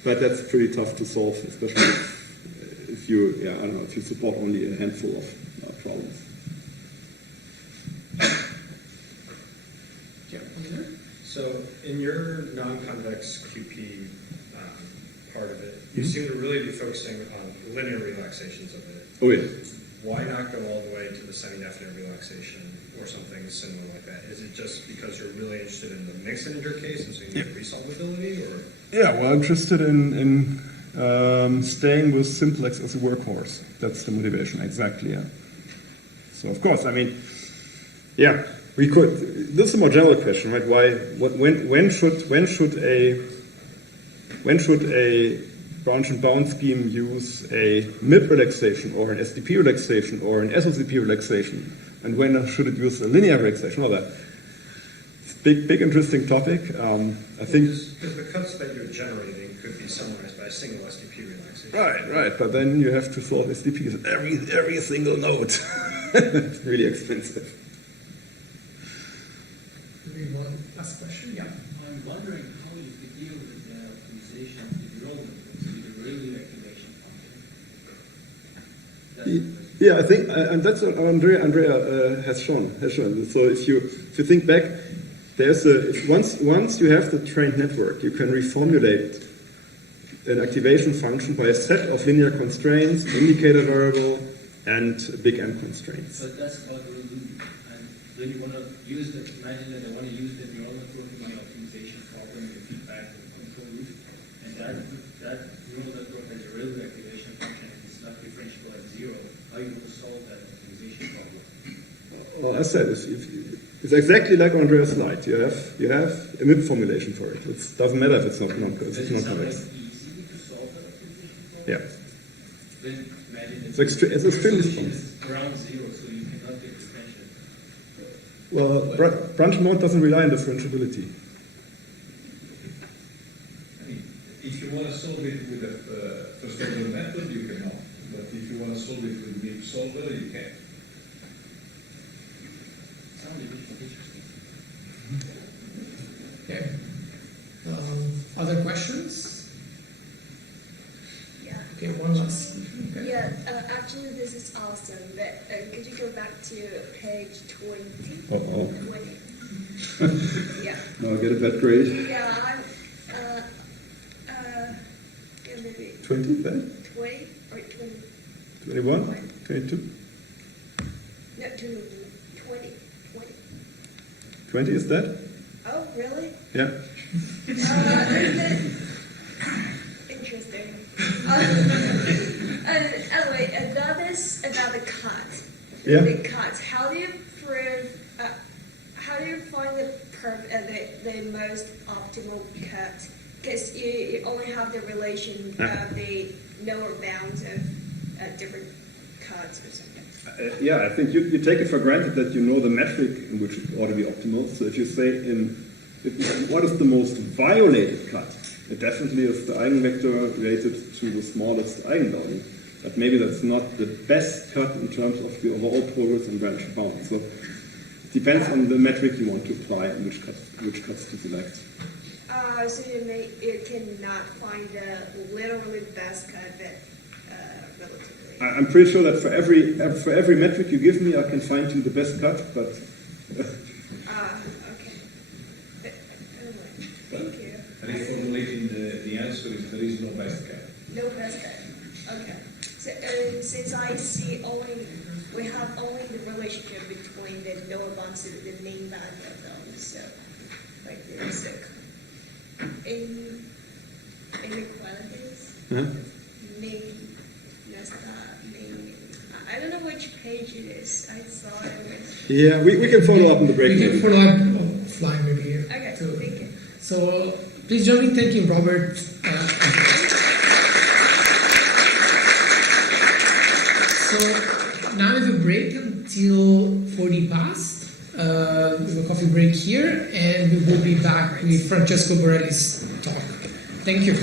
but that's pretty tough to solve, especially if you support only a handful of problems. So in your non-convex QP part of it, you seem to really be focusing on linear relaxations of it. Oh yeah. Why not go all the way to the semi-definite relaxation or something similar like that? Is it just because you're really interested in the mixed integer case and so you need resolvability, or? Yeah, well, interested in staying with simplex as a workhorse. That's the motivation, exactly. Yeah. So of course, I mean, yeah, we could. This is a more general question, right? When should a branch and bound scheme use a MIP relaxation or an SDP relaxation or an SOCP relaxation, and when should it use a linear relaxation? All that. Big, interesting topic. I think because the cuts that you're generating could be summarized by a single SDP relaxation. Right. But then you have to solve SDPs every single node. It's really expensive. One last question. Yeah. I'm wondering how you could deal with the optimization of the enrollment with the regular activation function. Yeah, I think, and that's what Andrea has shown. So if you think back, once you have the trained network, you can reformulate an activation function by a set of linear constraints, indicator variable, and big M constraints. But that's about the loop. And then you want to use the, imagine that I want to use the neural network in my optimization problem, the feedback control loop, and that neural network has a regular activation function and it's not differentiable at zero. How you want to solve that optimization problem? Well, as I said, it's exactly like Andrea's slide. You have a MIP formulation for it. It doesn't matter if it's not non-convex. Does it sound like easy to solve that optimization problem? Yeah. Then imagine it's extremely strong. Around zero, so you cannot get expansion. Well, branch mode doesn't rely on differentiability. I mean, if you want to solve it with a first-order method, you cannot. But if you want to solve it with MIP solver, you can. Okay. Other questions? Yeah. Okay, one last. Okay. Yeah, actually this is awesome, but could you go back to page 20? Uh-oh. 20. Yeah. No, I get a bad grade. Yeah, I'm, yeah, maybe 20, bad? 20 or 20? 21? 22? No, 20. 20 is that? Oh, really? Yeah. Interesting. Anyway, about the cut. Yeah. The cuts. How do you prove? How do you find the most optimal cut? Because you only have the relation of the lower bounds of different cuts or something. Yeah, I think you take it for granted that you know the metric in which it ought to be optimal. So if you say what is the most violated cut, it definitely is the eigenvector related to the smallest eigenvalue. But maybe that's not the best cut in terms of the overall progress and branch bound. So it depends on the metric you want to apply and which cuts to select. So you cannot find the literally best cut that relatively. I'm pretty sure that for every metric you give me, I can find you the best cut, but. Okay. Thank you. Reformulating the answer is there is no best cut. No best cut. Okay. So since I see we have only the relationship between the lower bounds and the main value of them. So like there's inequalities. Maybe. I don't know which page it is. I saw it. Yeah, we can follow up in the break. We can follow up offline maybe here. Okay, too. thank you. So please join me in thanking Robert. So now is a break until 40 past. We have a coffee break here, and we will be back with Francesco Borelli's talk. Thank you.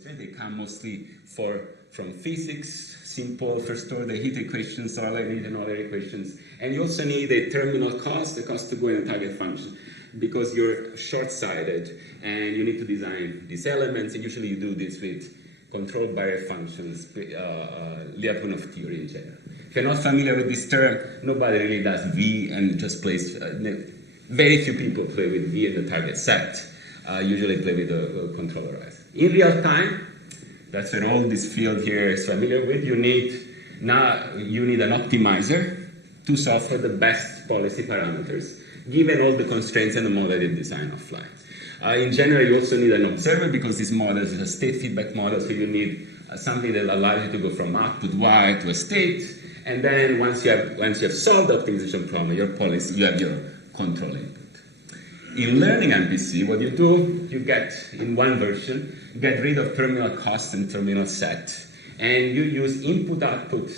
constraints. They come mostly from physics, simple first-order heat equations, Euler and Euler equations. And you also need a terminal cost, the cost to go in a target function, because you're short-sighted and you need to design these elements. And usually you do this with controlled barrier functions, Lyapunov theory in general. If you're not familiar with this term, nobody really does V and just plays. Very few people play with V in the target set. Usually play with a controllerizer. In real time, that's where all this field here is familiar with. You need an optimizer to solve for the best policy parameters, given all the constraints and the model you design offline. In general, you also need an observer because this model is a state feedback model, so you need something that allows you to go from output Y to a state, and then once you have solved the optimization problem, your policy, you have your control input. In learning MPC, what you do, you get, in one version, you get rid of terminal cost and terminal set, and you use input-output.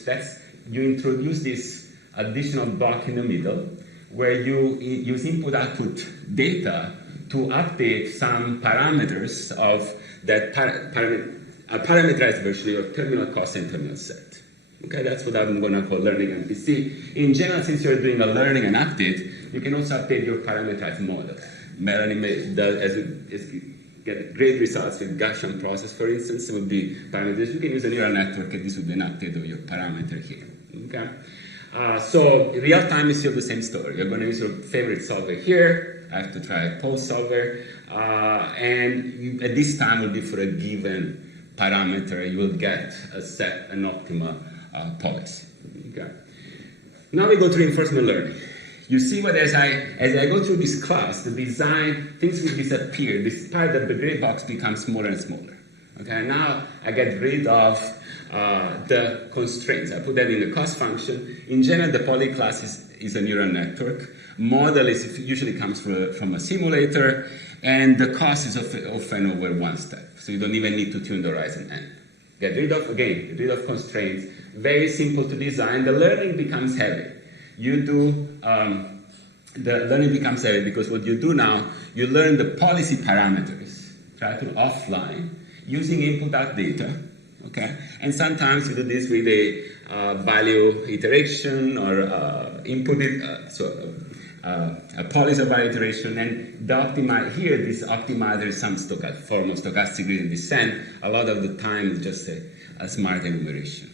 You introduce this additional block in the middle, where you use input-output data to update some parameters of that parameterized version of terminal cost and terminal set. Okay, that's what I'm going to call learning MPC. In general, since you're doing a learning and update, you can also update your parameterized model. Melanie get great results with Gaussian process, for instance. It would be parameters. You can use a neural network, and this would be an update of your parameter here. Okay. So real time is still the same story. You're going to use your favorite solver here. I have to try a pulse solver, and at this time will be for a given parameter. You will get an optimal policy. Okay. Now we go to reinforcement learning. You see what as I go through this class, the design, things will disappear. This part of the gray box becomes smaller and smaller. Okay, now I get rid of the constraints. I put that in the cost function. In general, the poly class is a neural network. Model usually comes from a simulator, and the cost is often over one step. So you don't even need to tune the horizon end. Get rid of constraints. Very simple to design. The learning becomes heavy. The learning becomes heavy because what you do now, you learn the policy parameters, try to offline, using input data, okay? And sometimes you do this with a value iteration or a policy value iteration, and this optimizer is some form of stochastic gradient descent. A lot of the time it's just a smart enumeration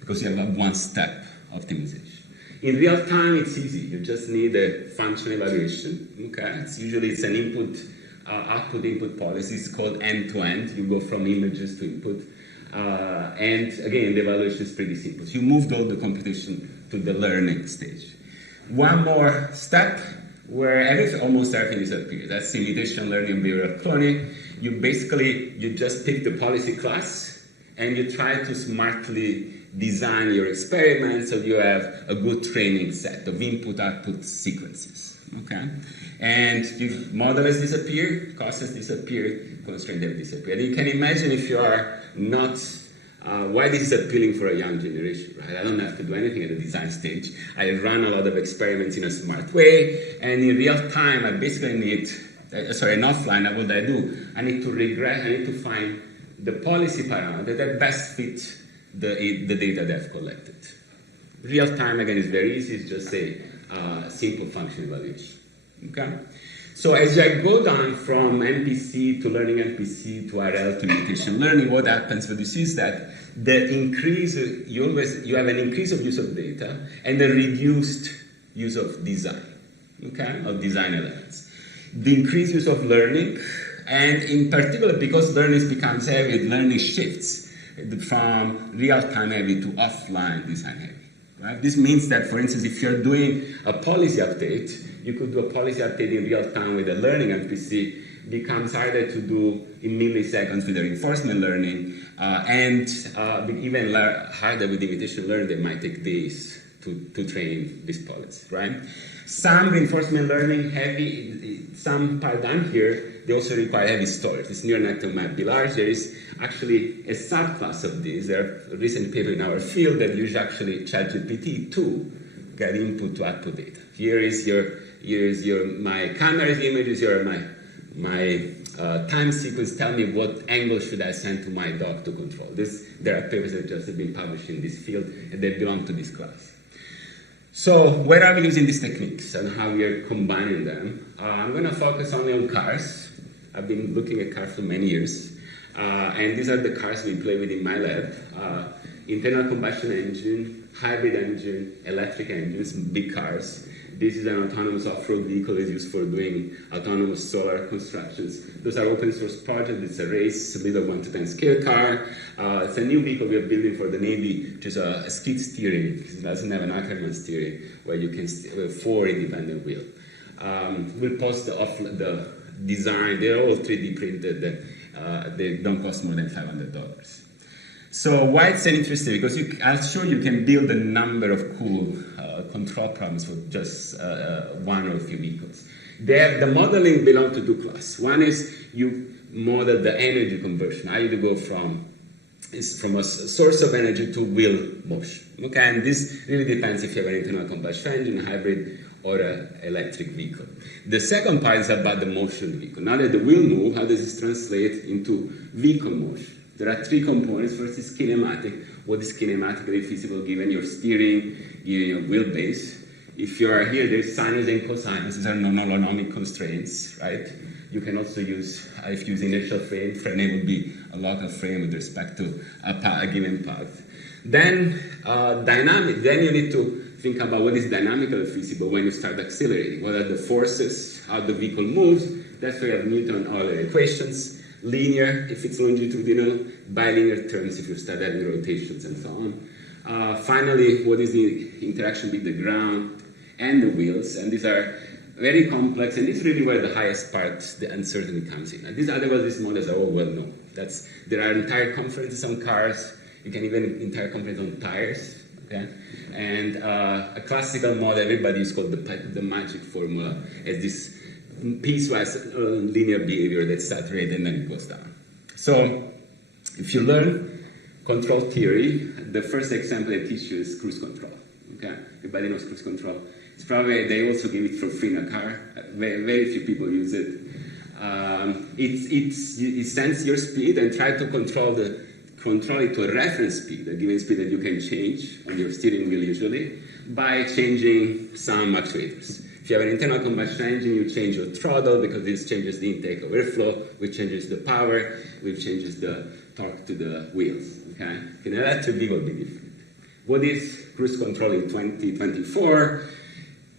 because you have a one-step optimization. In real time, it's easy. You just need a function evaluation. Okay, it's an input, output-input policy. It's called end-to-end. You go from images to input, and again, the evaluation is pretty simple. So you moved all the computation to the learning stage. One more step where almost everything disappears. That's imitation learning and behavioral cloning. You just pick the policy class and you try to smartly design your experiments so you have a good training set of input-output sequences. Okay? And your model has disappeared, cost has disappeared, constraint has disappeared. You can imagine if you are not, why this is appealing for a young generation, right? I don't have to do anything at the design stage. I run a lot of experiments in a smart way, and in real time, I basically need, in offline, what I do? I need to regress, I need to find the policy parameter that best fits the data they've collected. Real time, again, is very easy. It's just a simple function evaluation. Okay? So as I go down from MPC to learning MPC to RL to imitation learning, what happens with this is that you have an increase of use of data and a reduced use of design, okay, of design elements. The increased use of learning, and in particular because learning becomes heavy, learning shifts from real-time heavy to offline design heavy. Right? This means that, for instance, if you're doing a policy update, you could do a policy update in real time with a learning MPC. It becomes harder to do in milliseconds with the reinforcement learning, and even harder with imitation learning. That might take days to train this policy. Right? Some reinforcement learning some part down here, they also require heavy storage. This neural network might be large. There is actually a subclass of this. There are recent papers in our field that use actually ChatGPT to get input to output data. Here is my camera images. Here are my time sequence, tell me what angle should I send to my dog to control. There are papers that just have been published in this field, and they belong to this class. So where are we using these techniques and how we are combining them? I'm going to focus only on cars. I've been looking at cars for many years. And these are the cars we play with in my lab. Internal combustion engine, hybrid engine, electric engines, big cars. This is an autonomous off-road vehicle that's used for doing autonomous solar constructions. Those are open source projects. It's a race, a little 1 to 10 scale car. It's a new vehicle we are building for the Navy, which is a skid steering, because it doesn't have an Ackerman steering, where you can 4 independent wheels. We'll post the design. They're all 3D printed. They don't cost more than $500. So why it's interesting? Because I'm sure you can build a number of cool control problems for just one or a few vehicles. The modeling belongs to 2 classes. One is you model the energy conversion. How you go from a source of energy to wheel motion. Okay, and this really depends if you have an internal combustion engine, hybrid, or an electric vehicle. The second part is about the motion of the vehicle. Now that the wheel moves, how does this translate into vehicle motion? There are 3 components. First is kinematic. What is kinematically feasible given your steering, given your wheelbase? If you are here, there's sinus and cosinus. These are non-holonomic constraints, right? You can also use, if you use inertial frame, it would be a local frame with respect to a given path. Then dynamic. Then you need to think about what is dynamically feasible when you start accelerating. What are the forces, how the vehicle moves? That's where you have Newton-Euler equations. Linear, if it's longitudinal, bilinear terms if you start having rotations and so on. Finally, what is the interaction between the ground and the wheels? And these are very complex, and this is really where the highest part, the uncertainty comes in. And otherwise, these models are all well known. There are entire conferences on cars. You can even entire conferences on tires. Okay, and a classical model everybody is called the magic formula as this piecewise linear behavior that starts right and then it goes down. So if you learn control theory, the first example I teach you is cruise control. Okay, everybody knows cruise control. It's probably, they also give it for free in a car. Very few people use it. It sends your speed and try to control it to a reference speed, a given speed that you can change on your steering wheel usually, by changing some actuators. If you have an internal combustion engine, you change your throttle because this changes the intake of airflow, which changes the power, which changes the torque to the wheels. Okay? In an electric vehicle, will be different. What is cruise control in 2024?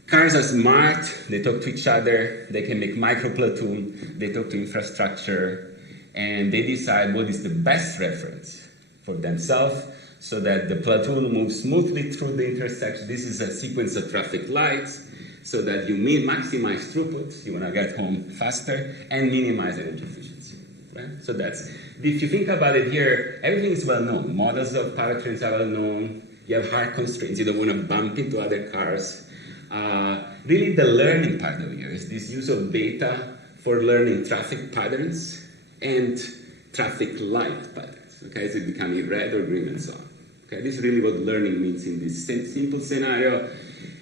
Cars are smart, they talk to each other, they can make micro platoon, they talk to infrastructure, and they decide what is the best reference for themselves so that the platoon moves smoothly through the intersection. This is a sequence of traffic lights so that you maximize throughput, you want to get home faster, and minimize energy efficiency. Right? So if you think about it here, everything is well known. Models of powertrains are well known. You have hard constraints. You don't want to bump into other cars. Really, the learning part of here is this use of data for learning traffic patterns and traffic light patterns. Okay, so becoming red or green and so on. Okay, this is really what learning means in this simple scenario.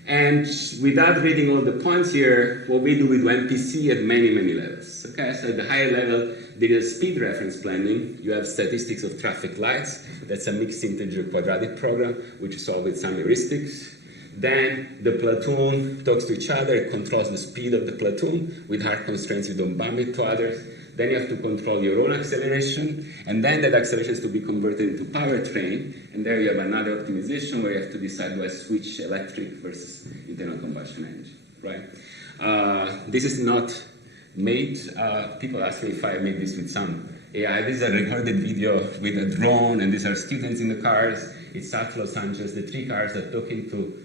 And without reading all the points here, what we do with MPC at many, many levels. Okay, so at the higher level, there is speed reference planning. You have statistics of traffic lights. That's a mixed integer quadratic program, which you solve with some heuristics. Then the platoon talks to each other. It controls the speed of the platoon. With hard constraints, you don't bump it to others. Then you have to control your own acceleration. And then that acceleration is to be converted into powertrain. And there you have another optimization where you have to decide do I switch electric versus internal combustion engine, right? This is not made. People ask me if I made this with some AI. This is a recorded video with a drone, and these are students in the cars. It's South Los Angeles. The 3 cars are talking to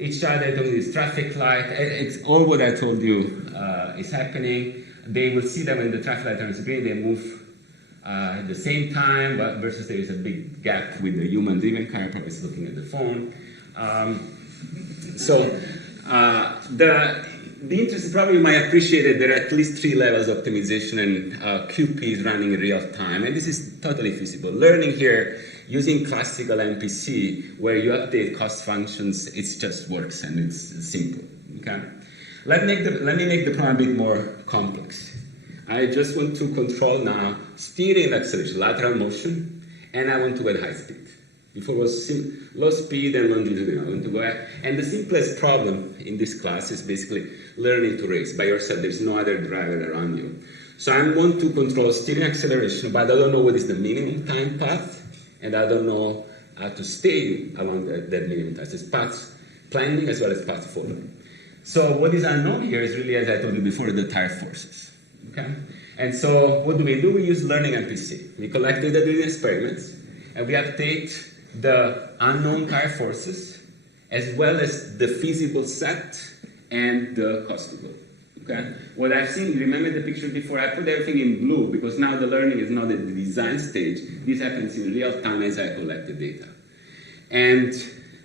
each other, talking to this traffic light. It's all what I told you is happening. They will see that when the traffic light turns green, they move at the same time, but versus there is a big gap with the human-driven car, probably is looking at the phone. The interesting, probably you might appreciate that there are at least 3 levels of optimization, and QP is running in real time, and this is totally feasible. Learning here, using classical MPC, where you update cost functions, it just works and it's simple. Okay? Let me make the problem a bit more complex. I just want to control now steering and acceleration, lateral motion, and I want to go at high speed. Before it was low speed and longitudinal. I want to go at, and the simplest problem in this class is basically learning to race by yourself. There's no other driver around you. So I want to control steering acceleration, but I don't know what is the minimum time path, and I don't know how to stay along that minimum time. So it's path planning as well as path following. So what is unknown here is really, as I told you before, the tire forces. Okay? And so what do? We use learning MPC. We collected the data experiments, and we update the unknown tire forces as well as the feasible set and the cost to go. Okay? What I've seen, remember the picture before? I put everything in blue because now the learning is not at the design stage. This happens in real time as I collect the data. And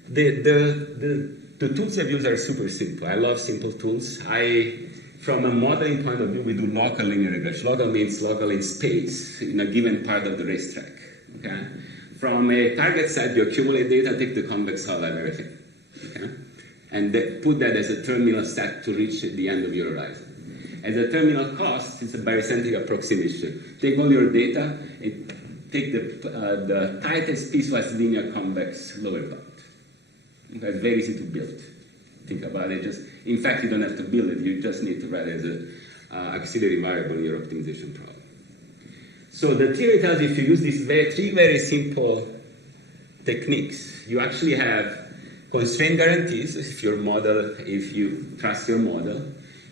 the tools I've used are super simple. I love simple tools. From a modeling point of view, we do local linear regression. Local means local in space, in a given part of the racetrack. Okay? From a target set, you accumulate data, take the convex hull of everything. Okay? And put that as a terminal set to reach the end of your horizon. As a terminal cost, it's a barycentric approximation. Take all your data, and take the tightest piecewise linear convex lower bound. Okay, it's very easy to build. Think about it. In fact, you don't have to build it. You just need to write it as an auxiliary variable in your optimization problem. So the theory tells you if you use these three very simple techniques, you actually have constraint guarantees. If you trust your model,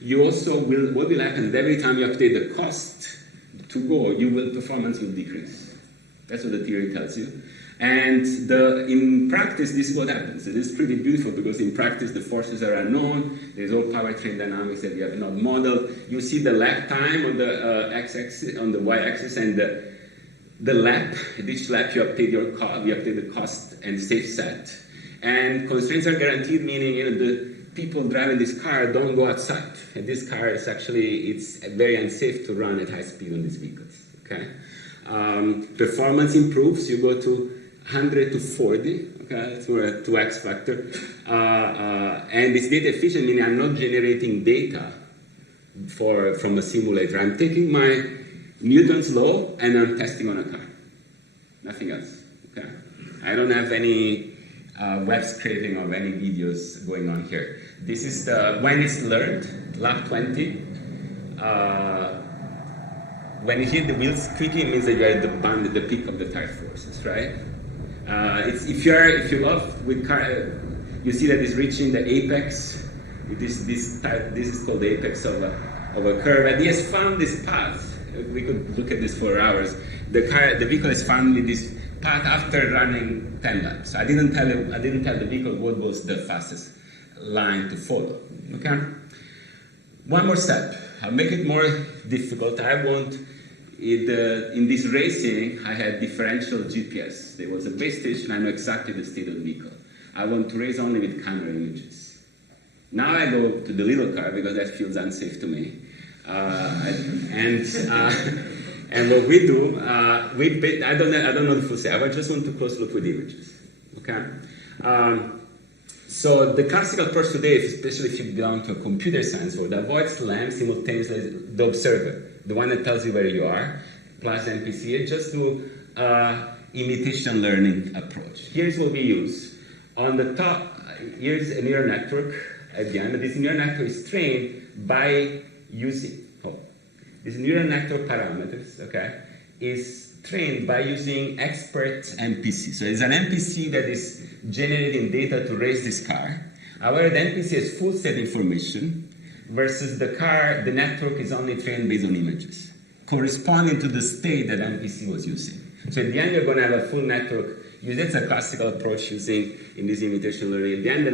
you also what will happen is every time you update the cost to go, performance will decrease. That's what the theory tells you. And in practice, this is what happens. It is pretty beautiful because in practice, the forces are unknown. There's all powertrain dynamics that you have not modeled. You see the lap time on the x-axis, on the y-axis, and the lap. At each lap, you update the cost and safe set. And constraints are guaranteed, meaning the people driving this car don't go outside. And this car is it's very unsafe to run at high speed on these vehicles. Okay. Performance improves. You go to 100 to 40, okay, it's more a 2x factor. And it's data efficient, meaning I'm not generating data from a simulator. I'm taking my Newton's law and I'm testing on a car. Nothing else, okay? I don't have any web scraping of any videos going on here. This is when it's learned, lap 20. When you hit the wheels quickly, it means that you're at the peak of the tire forces, right? If you love with car, you see that it's reaching the apex. This is called the apex of a curve, and he has found this path. We could look at this for hours. The vehicle has found this path after running 10 laps. I didn't tell the vehicle what was the fastest line to follow. Okay. One more step. I'll make it more difficult. I want in this racing, I had differential GPS. There was a base station. I know exactly the state of the vehicle. I want to race only with camera images. Now I go to the little car because that feels unsafe to me. And what we do, I don't know the full set. I just want to close look with images. Okay. So the classical approach today, especially if you belong to a computer science world, avoids LAMP simultaneously the observer, the one that tells you where you are, plus MPC, and just do imitation learning approach. Here's what we use. On the top, here's a neural network at the end. This neural network is trained by using, this neural network parameters, okay, is trained by using expert MPC. So it's an MPC that is generating data to race this car. However, the MPC has full set information versus the network is only trained based on images, corresponding to the state that MPC was using. So at the end, you're going to have a full network. That's a classical approach using in this imitation learning. At the end,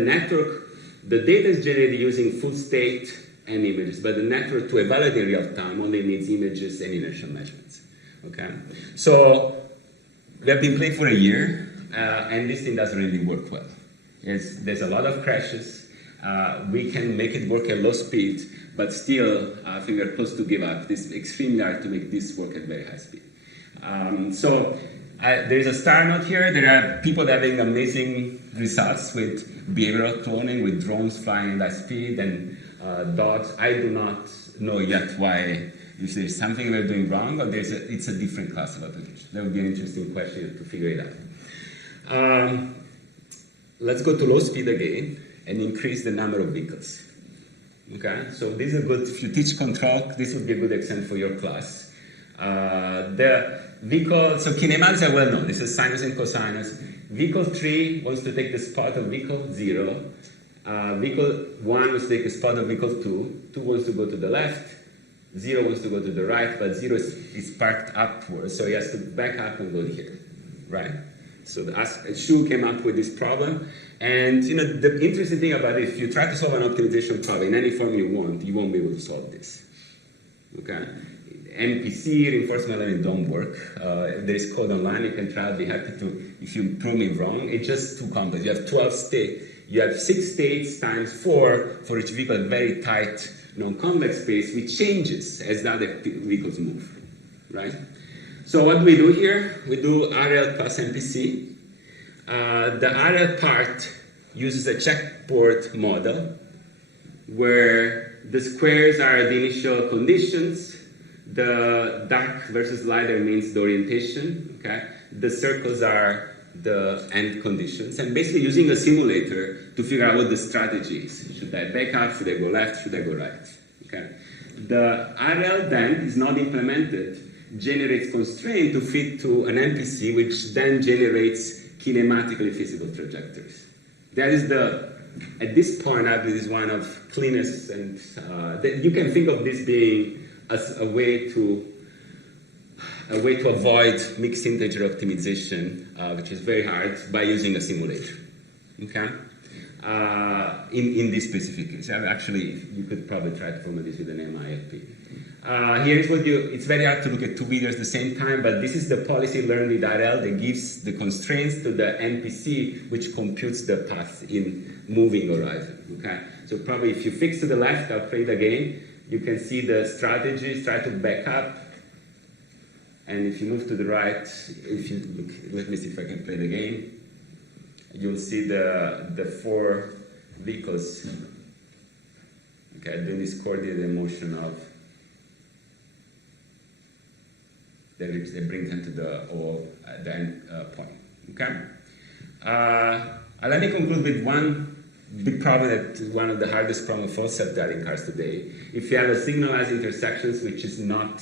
the data is generated using full state and images, but the network to evaluate in real time only needs images and inertial measurements. Okay, so we have been playing for a year, and this thing doesn't really work well. There's a lot of crashes. We can make it work at low speed, but still, I think we're close to give up. It's extremely hard to make this work at very high speed. There's a star note here. There are people having amazing results with behavioral cloning, with drones flying at high speed and dogs. I do not know yet why if there's something we're doing wrong or it's a different class of application. That would be an interesting question to figure it out. Let's go to low speed again and increase the number of vehicles. Okay, so this is a good, if you teach control, this would be a good example for your class. The vehicle, so kinematics are well known. This is sinus and cosinus. Vehicle 3 wants to take the spot of vehicle 0. Vehicle 1 wants to take the spot of vehicle 2. 2 wants to go to the left. 0 wants to go to the right, but 0 is parked upwards, so he has to back up and go here, right? So Shu came up with this problem, and you know the interesting thing about it, if you try to solve an optimization problem in any form you won't be able to solve this. Okay, MPC reinforcement element don't work. There is code online, you can try. I'll be happy to if you prove me wrong. It's just too complex. You have 12 states. You have 6 states times 4 for each vehicle, a very tight non-convex space, which changes as the other vehicles move, right? So what do we do here? We do RL plus MPC. The RL part uses a checkboard model where the squares are the initial conditions, the dark versus lighter means the orientation, okay? The circles are the end conditions, and basically using a simulator to figure out what the strategy is. Should I back up? Should I go left? Should I go right? Okay. The RL then is not implemented, generates constraint to fit to an MPC, which then generates kinematically feasible trajectories. That is at this point, I believe, is one of cleanest, and you can think of this being as a way to avoid mixed integer optimization, which is very hard, by using a simulator. Okay? In this specific case. Actually, you could probably try to formulate this with an MIFP. Here is what it's very hard to look at 2 videos at the same time, but this is the policy learned with RL that gives the constraints to the MPC, which computes the path in moving horizon. Okay? So probably if you fix to the left, I'll play it again, you can see the strategies, try to back up. And if you move to the right, if you look, let me see if I can play the game. You'll see the 4 vehicles. Okay, doing this coordinated motion of that brings them to the end point. Okay. Let me conclude with one big problem that one of the hardest problems for self-driving cars today. If you have a signalized intersections which is not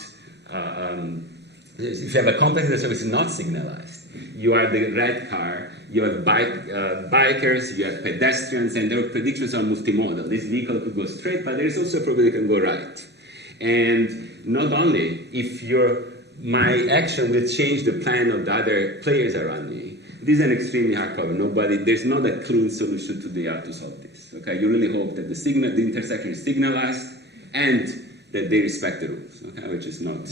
if you have a complex intersection which is not signalized, you are the red car, you have bikers, you have pedestrians, and there are predictions on multimodal. This vehicle could go straight, but there is also a probability it can go right. And not only if my action will change the plan of the other players around me, this is an extremely hard problem. There's not a clean solution today how to solve this. Okay, you really hope that the intersection is signalized and that they respect the rules, okay, which is not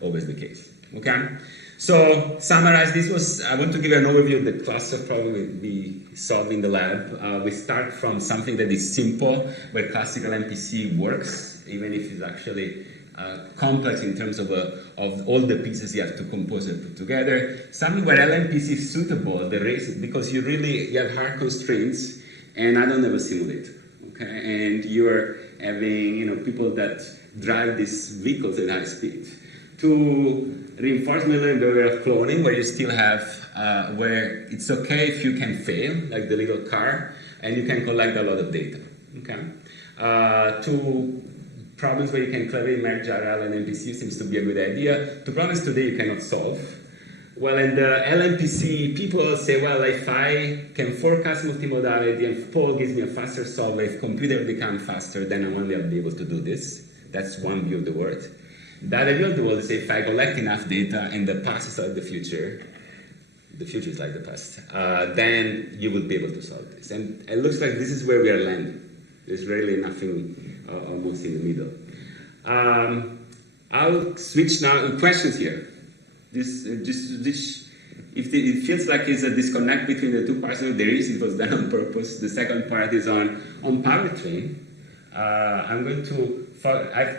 always the case. Okay, so summarize. I want to give you an overview of the cluster problem we solve in the lab. We start from something that is simple, where classical MPC works, even if it's actually complex in terms of all the pieces you have to compose and put together. Something where LMPC is suitable, because you have hard constraints, and I don't have a simulator. Okay, and you're having people that drive these vehicles at high speed. To reinforcement learning behavior of cloning, where you still have where it's okay if you can fail, like the little car, and you can collect a lot of data. Okay, to problems where you can cleverly merge RL and MPC seems to be a good idea. To problems today you cannot solve. Well, and the LMPC, people say, well, if I can forecast multimodality and Paul gives me a faster solver, if computer become faster, then I only will be able to do this. That's one view of the world. The other view of the world is if I collect enough data and the past is like the future is like the past, then you will be able to solve this. And it looks like this is where we are landing. There's really nothing almost in the middle. I'll switch now to questions here. If it feels like it's a disconnect between the two parts, there is. It was done on purpose. The second part is on powertrain. I'm going to.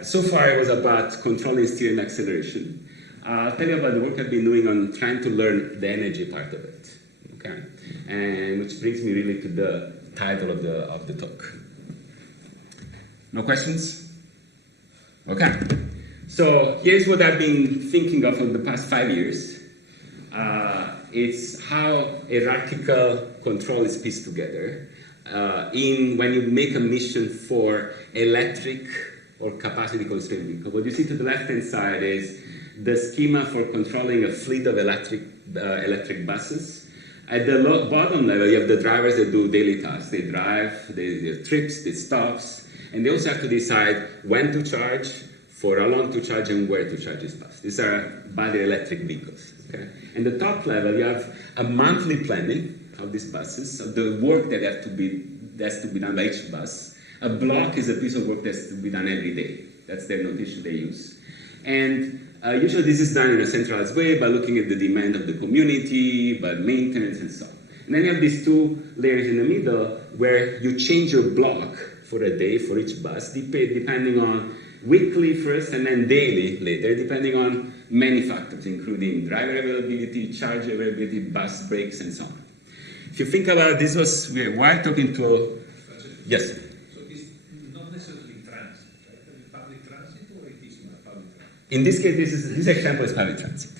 So far, it was about controlling steering and acceleration. I'll tell you about the work I've been doing on trying to learn the energy part of it. Okay, and which brings me really to the title of the talk. No questions? Okay. So here's what I've been thinking of for the past 5 years. It's how hierarchical control is pieced together when you make a mission for electric or capacity constrained vehicle. What you see to the left-hand side is the schema for controlling a fleet of electric buses. At the bottom level, you have the drivers that do daily tasks. They drive, their trips, their stops, and they also have to decide when to charge, for how long to charge, and where to charge this bus. These are battery electric vehicles. Okay? And the top level, you have a monthly planning of these buses, of the work that has to be done by each bus. A block is a piece of work that has to be done every day. That's their notation they use. And usually this is done in a centralized way by looking at the demand of the community, by maintenance and so on. And then you have these two layers in the middle where you change your block for a day for each bus, depending on weekly first and then daily later, depending on many factors, including driver availability, charge availability, bus breaks, and so on. If you think about this, while talking to... Yes? So it's not necessarily transit, right? Public transit, or it is not public transit? In this case, this example is public transit.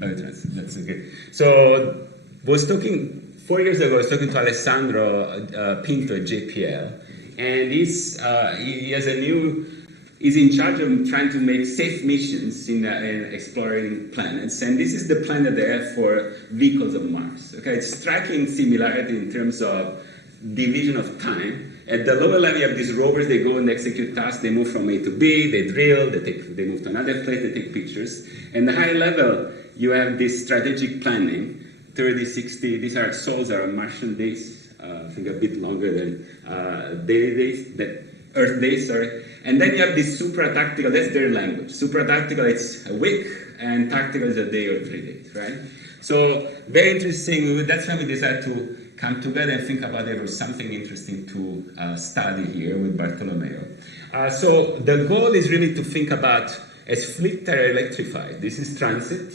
Public transit, that's okay. So, 4 years ago, I was talking to Alessandro Pinto at JPL, and he has a new... He's in charge of trying to make safe missions in exploring planets, and this is the plan that they have for vehicles of Mars. Okay, it's striking similarity in terms of division of time. At the lower level, you have these rovers. They go and execute tasks. They move from A to B. They drill. They move to another place. They take pictures. And the higher level, you have this strategic planning. 30, 60. These are sols are Martian days. I think a bit longer than daily days. Earth days. Sorry. And then you have this supra-tactical, that's their language. Supra-tactical, it's a week, and tactical is a day or 3 days, right? So, very interesting. That's when we decided to come together and think about there was something interesting to study here with Bartolomeo. So, the goal is really to think about as fleet that are electrified. This is transit.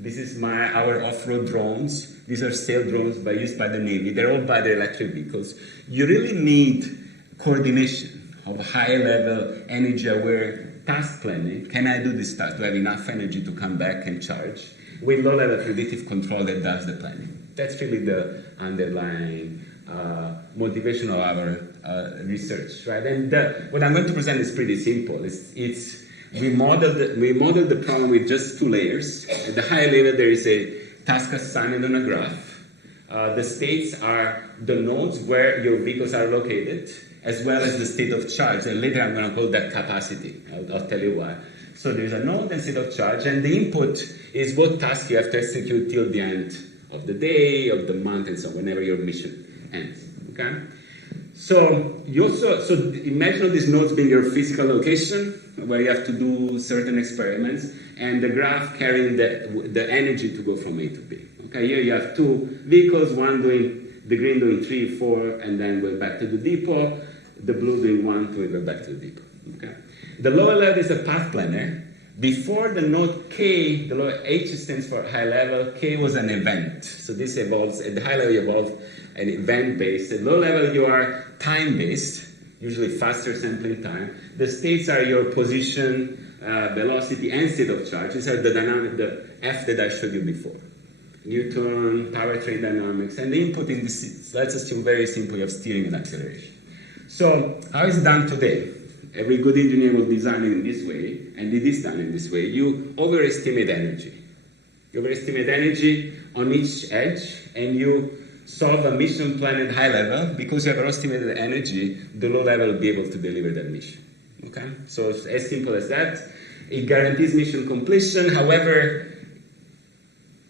This is our off-road drones. These are sail drones used by the Navy. They're all battery electric vehicles. You really need coordination of high-level, energy-aware task planning. Can I do this task? Do I have enough energy to come back and charge? With low-level predictive control that does the planning. That's really the underlying motivation of our research, right? And what I'm going to present is pretty simple. We modeled the problem with just 2 layers. At the high level, there is a task assignment on a graph. The states are the nodes where your vehicles are located, as well as the state of charge. And later I'm going to call that capacity. I'll tell you why. So there's a node and state of charge, and the input is what task you have to execute till the end of the day, of the month, and so on, whenever your mission ends. Okay? So imagine all these nodes being your physical location, where you have to do certain experiments, and the graph carrying the energy to go from A to B. Okay, here you have 2 vehicles, the green doing 3, 4, and then we're back to the depot. The blue doing 1, 2, and we're back to the depot. Okay. The lower level is a path planner. Before the node K, the lower H stands for high level. K was an event. So this evolves. At the high level, you evolve an event-based. At low level, you are time-based, usually faster sampling time. The states are your position, velocity, and state of charge. These are the F that I showed you before. Newton, powertrain dynamics, and the input in this, let's assume very simple, you have steering and acceleration. So, how is it done today? Every good engineer will design it in this way, and it is done in this way. You overestimate energy. You overestimate energy on each edge, and you solve a mission plan at high level. Because you have overestimated energy, the low level will be able to deliver that mission. Okay? So, it's as simple as that. It guarantees mission completion. However,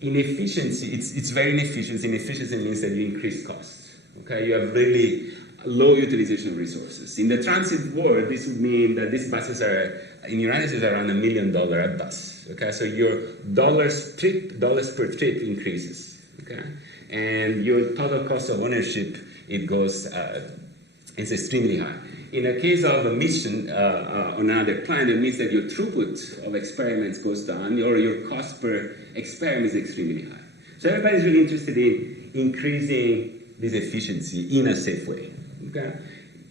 inefficiency, it's very inefficient. Inefficiency means that you increase costs. Okay, you have really low utilization of resources. In the transit world, this would mean that these buses are, in the United States, around $1 million a bus. Okay, so your dollars per trip increases. Okay, and your total cost of ownership, it's extremely high. In a case of a mission on another planet, it means that your throughput of experiments goes down, or your cost per experiment is extremely high. So everybody's really interested in increasing this efficiency in a safe way. Okay?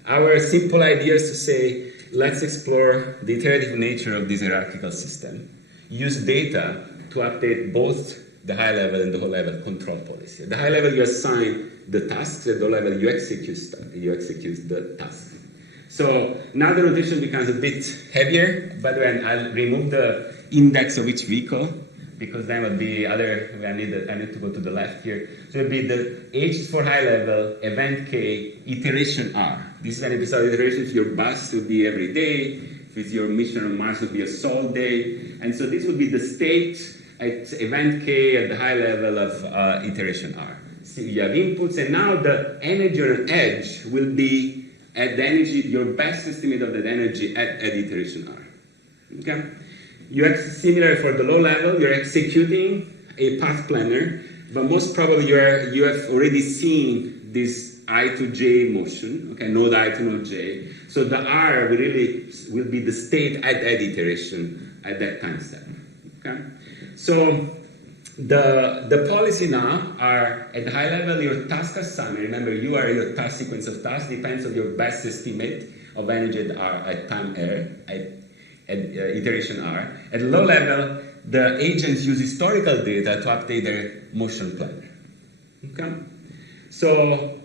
Our simple idea is to say, let's explore the iterative nature of this hierarchical system. Use data to update both the high level and the low level control policy. At the high level, you assign the tasks. At the low level, you execute the task. So now the notation becomes a bit heavier. By the way, I'll remove the index of each vehicle, because then would be other, I need to go to the left here. So it would be the H is for high level, event K, iteration R. This is an episodic iteration. If your bus would be every day, if it's your mission on Mars, would be a sol day. And so this would be the state at event K at the high level of iteration R. So you have inputs, and now the energy on edge will be at the energy, your best estimate of that energy at iteration R. Okay? Similar for the low level, you're executing a path planner, but most probably you have already seen this I to J motion, okay, node I to node J. So the R will be the state at that iteration at that time step. Okay? So the policy now are at the high level, your task assignment. Remember, you are your task sequence of tasks depends on your best estimate of energy at time R, at iteration R. At low level, the agents use historical data to update their motion planner. Okay? So,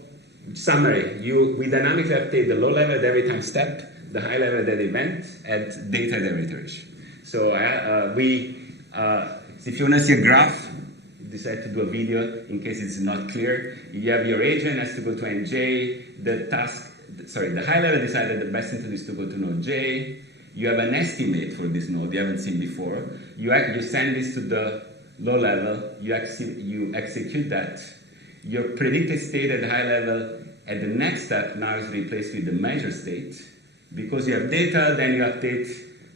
summary, we dynamically update the low level at every time step, the high level at that event, at data at every iteration. So if you want to see a graph, decide to do a video in case it's not clear. You have your agent has to go to NJ, the high level decided the best thing to do is to go to node J. You have an estimate for this node you haven't seen before. You send this to the low level, you execute that. Your predicted state at the high level at the next step now is replaced with the measure state. Because you have data, then you update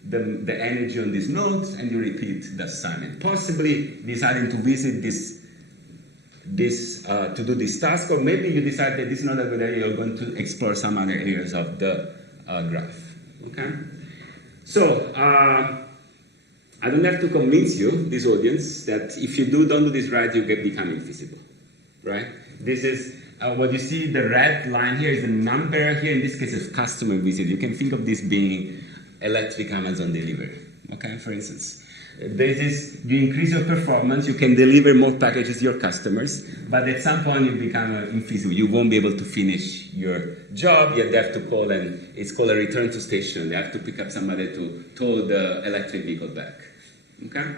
the energy on these nodes and you repeat the assignment. Possibly deciding to visit to do this task, or maybe you decide that this is not a good area, you're going to explore some other areas of the graph. Okay? So, I don't have to convince you, this audience, that if you don't do this right, you become invisible. Right? This is what you see, the red line here is the number here, in this case, of customer visits. You can think of this being electric Amazon delivery, okay, for instance. You increase your performance, you can deliver more packages to your customers, but at some point you become invisible. You won't be able to finish your job, yet they have to call, and it's called a return to station. They have to pick up somebody to tow the electric vehicle back, okay?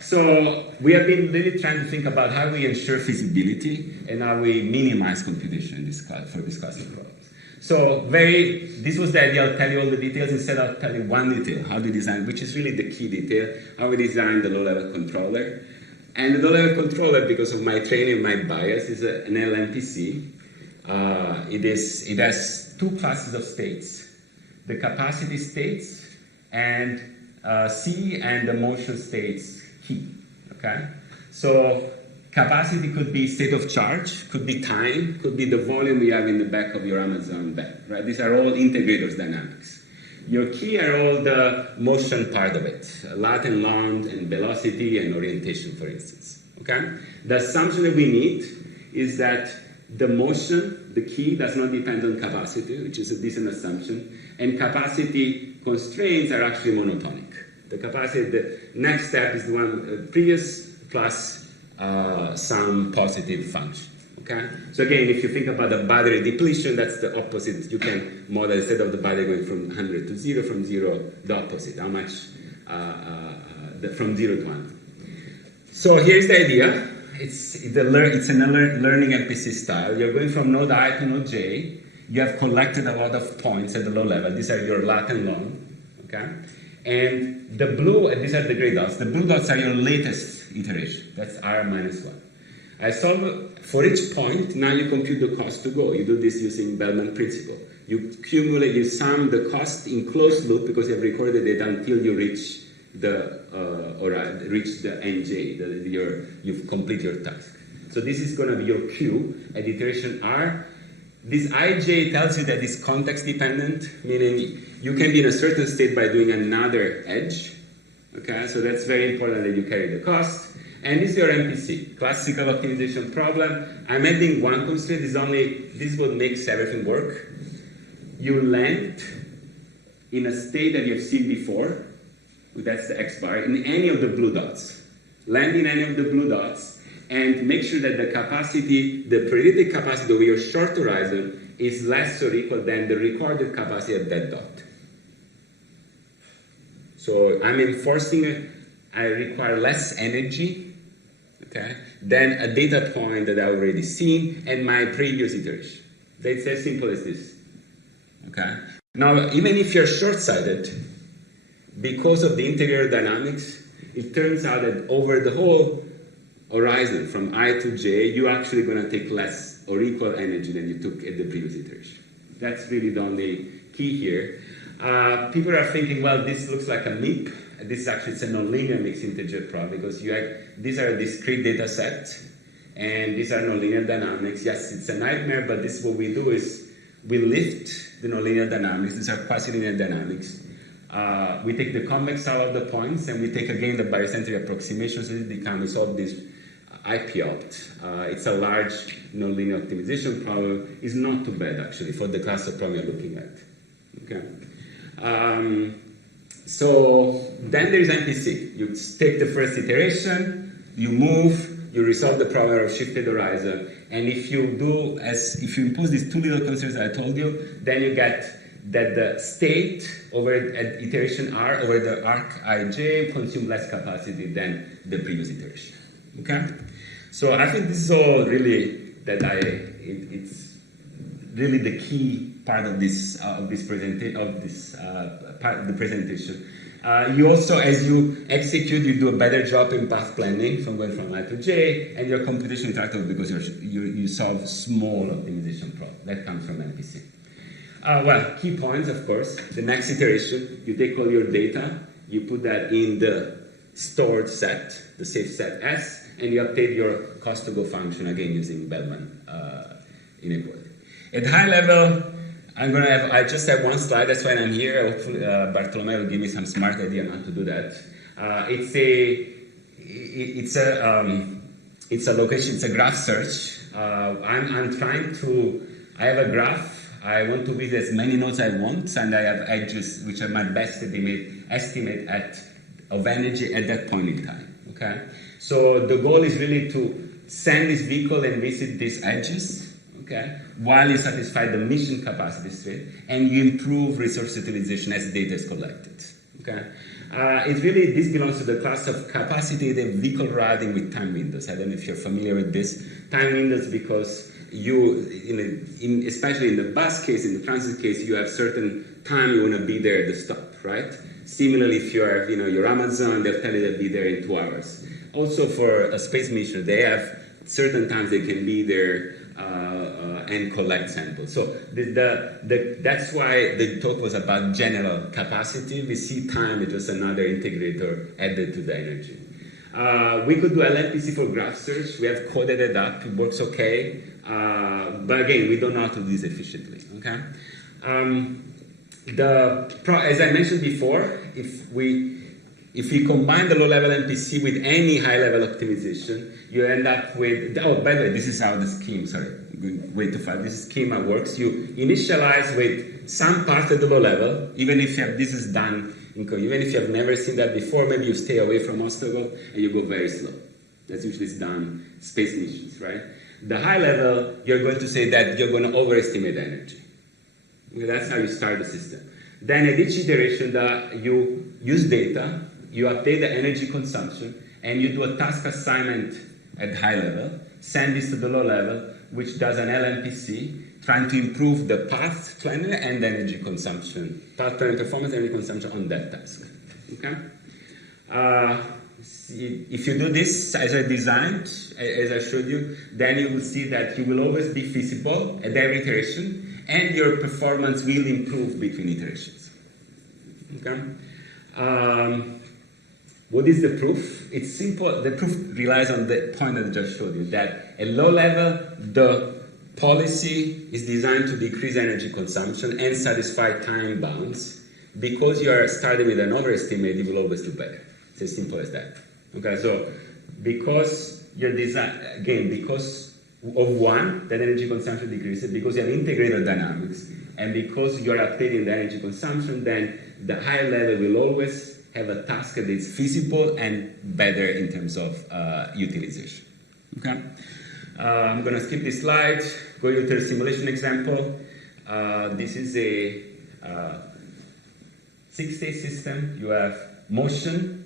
So we have been really trying to think about how we ensure feasibility and how we minimize computation for this class of problems. So this was the idea. I'll tell you all the details. Instead, I'll tell you one detail, how we design, which is really the key detail, how we design the low-level controller. And the low-level controller, because of my training, my bias, is an LMPC. It has two classes of states, the capacity states and C, and the motion states T. Okay? So capacity could be state of charge, could be time, could be the volume you have in the back of your Amazon bag, right? These are all integrators dynamics. Your key are all the motion part of it, latent long and velocity and orientation, for instance, okay? The assumption that we need is that the motion, the key, does not depend on capacity, which is a decent assumption, and capacity constraints are actually monotonic. The capacity, the next step is the one previous plus some positive function, okay? So again, if you think about the battery depletion, that's the opposite. You can model, instead of the battery going from 100 to 0, from 0, the opposite, how much from 0 to 100. So here's the idea. It's a learning MPC style. You're going from node I to node J. You have collected a lot of points at the low level. These are your latent long, okay? And the blue, and these are the gray dots. The blue dots are your latest iteration. That's R minus 1. I solve for each point. Now you compute the cost to go. You do this using Bellman principle. You sum the cost in closed loop because you have recorded the data until you reach the NJ. You've completed your task. So this is going to be your Q at iteration R. This IJ tells you that it's context dependent, meaning you can be in a certain state by doing another edge. Okay, so that's very important that you carry the cost. And this is your MPC, classical optimization problem. I'm adding one constraint. This is what makes everything work. You land in a state that you've seen before, that's the X bar, in any of the blue dots. Land in any of the blue dots and make sure that the capacity, the predicted capacity over your short horizon is less or equal than the recorded capacity at that dot. So I'm enforcing I require less energy, okay, than a data point that I've already seen and my previous iteration. It's as simple as this. Okay. Now, even if you're short-sighted, because of the integral dynamics, it turns out that over the whole horizon from I to j, you're actually going to take less or equal energy than you took at the previous iteration. That's really the only key here. People are thinking, well, this looks like a MIP. This is actually it's a nonlinear mixed integer problem because these are a discrete data set, and these are nonlinear dynamics. Yes, it's a nightmare, but this what we do is we lift the nonlinear dynamics. These are quasi-linear dynamics. We take the convex sum of the points, and we take again the barycentric approximation, so we solve this IP-opt. It's a large nonlinear optimization problem. It's not too bad, actually, for the class of problem you're looking at. Okay. So then there's NPC. You take the first iteration, you move, you resolve the problem of shifted horizon, and if you impose these two little constraints I told you, then you get that the state over at iteration r over the arc ij consume less capacity than the previous iteration. Okay, so I think this is all really it's really the key part of this part of the presentation. You also, as you execute, you do a better job in path planning from going from I to j, and your computation is tractable because you solve small optimization problems. That comes from MPC. Well, key points, of course. The next iteration, you take all your data, you put that in the stored set, the safe set S, and you update your cost-to-go function, again, using Bellman inequality. At high level, I just have one slide, that's why I'm here. Hopefully, Bartolomeo will give me some smart idea on how to do that. It's a location, it's a graph search. I have a graph. I want to visit as many nodes I want, and I have edges, which are my best estimate of energy at that point in time. Okay? So the goal is really to send this vehicle and visit these edges, okay, while you satisfy the mission capacity state, and you improve resource utilization as data is collected. Okay? This belongs to the class of capacitated vehicle routing with time windows. I don't know if you're familiar with this. Time windows because especially in the bus case, in the transit case, you have certain time you want to be there at the stop, right? Similarly, if you are, your Amazon, they'll tell you to be there in 2 hours. Also, for a space mission, they have certain times they can be there and collect samples. So that's why the talk was about general capacity. We see time as just another integrator added to the energy. We could do LNPC for graph search. We have coded it up. It works okay. But again, we don't know how to do this efficiently. Okay. As I mentioned before, if we combine the low-level MPC with any high-level optimization, you end up with. Oh, by the way, this is how the scheme. Sorry, I'm going way too far. This schema works. You initialize with some part at the low level, even if this is done. Even if you have never seen that before, maybe you stay away from obstacle and you go very slow. That's usually done space missions, right? The high level, you're going to say that you're going to overestimate energy. Okay, that's how you start the system. Then at each iteration, you use data, you update the energy consumption, and you do a task assignment at high level, send this to the low level, which does an LNPC, trying to improve the path planner and energy consumption, path planning performance and energy consumption on that task. Okay? If you do this as I designed, as I showed you, then you will see that you will always be feasible at every iteration, and your performance will improve between iterations. Okay? What is the proof? It's simple. The proof relies on the point that I just showed you, that at low level, the policy is designed to decrease energy consumption and satisfy time bounds. Because you are starting with an overestimate, you will always do better. It's as simple as that. Okay, so because your design, again, because of 1, that energy consumption decreases because you have integrated dynamics. And because you're updating the energy consumption, then the higher level will always have a task that is feasible and better in terms of utilization. Okay? I'm going to skip this slide, go to the simulation example. This is a 6-state system. You have motion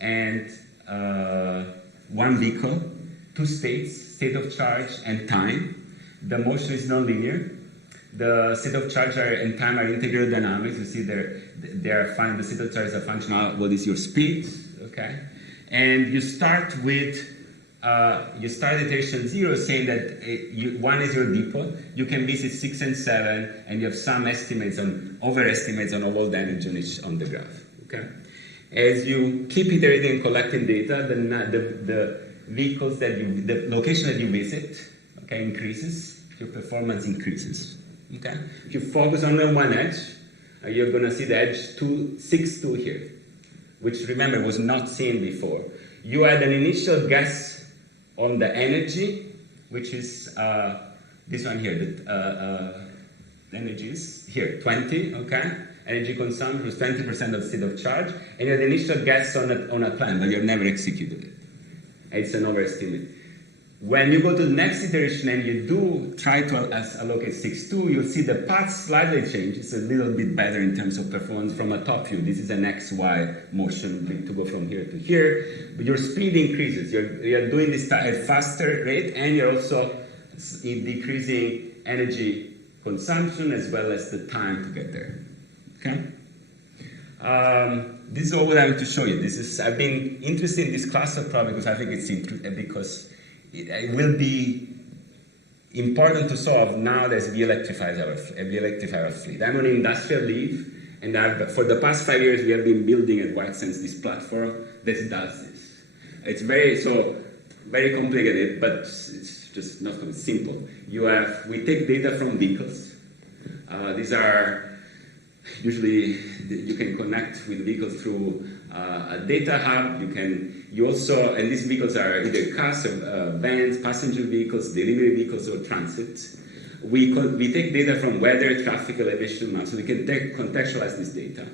and 1 vehicle, 2 states, state of charge and time. The motion is nonlinear. The state of charge and time are integral dynamics. You see they are fine. The state of charge is a function of what is your speed, okay? And you start with iteration 0 saying that 1 is your depot. You can visit 6 and 7, and you have some estimates on overestimates on all the energy on the graph, okay? As you keep iterating and collecting data, the vehicles the location that you visit, okay, increases. Your performance increases. Okay? If you focus on the one edge, you're going to see the edge 6.2 here, which remember was not seen before. You had an initial guess on the energy, which is this one here. The energy is here, 20. Okay, energy consumption was 20% of state of charge, and you had an initial guess on a plan, but you've never executed it. It's an overestimate. When you go to the next iteration and you do try to allocate 6.2, you'll see the path slightly change. It's a little bit better in terms of performance from a top view. This is an XY motion to go from here to here. But your speed increases. You're doing this at a faster rate, and you're also decreasing energy consumption as well as the time to get there. Okay? This is all what I want to show you. I've been interested in this class of problem because I think because it will be important to solve now as we electrify our fleet. I'm on industrial leave, and for the past 5 years we have been building at Whitesense this platform that does this. It's very complicated, but it's just not simple. We take data from vehicles. These are usually you can connect with vehicles through a data hub. And these vehicles are either cars, vans, passenger vehicles, delivery vehicles, or transit. We take data from weather, traffic, elevation maps, so we can contextualize this data.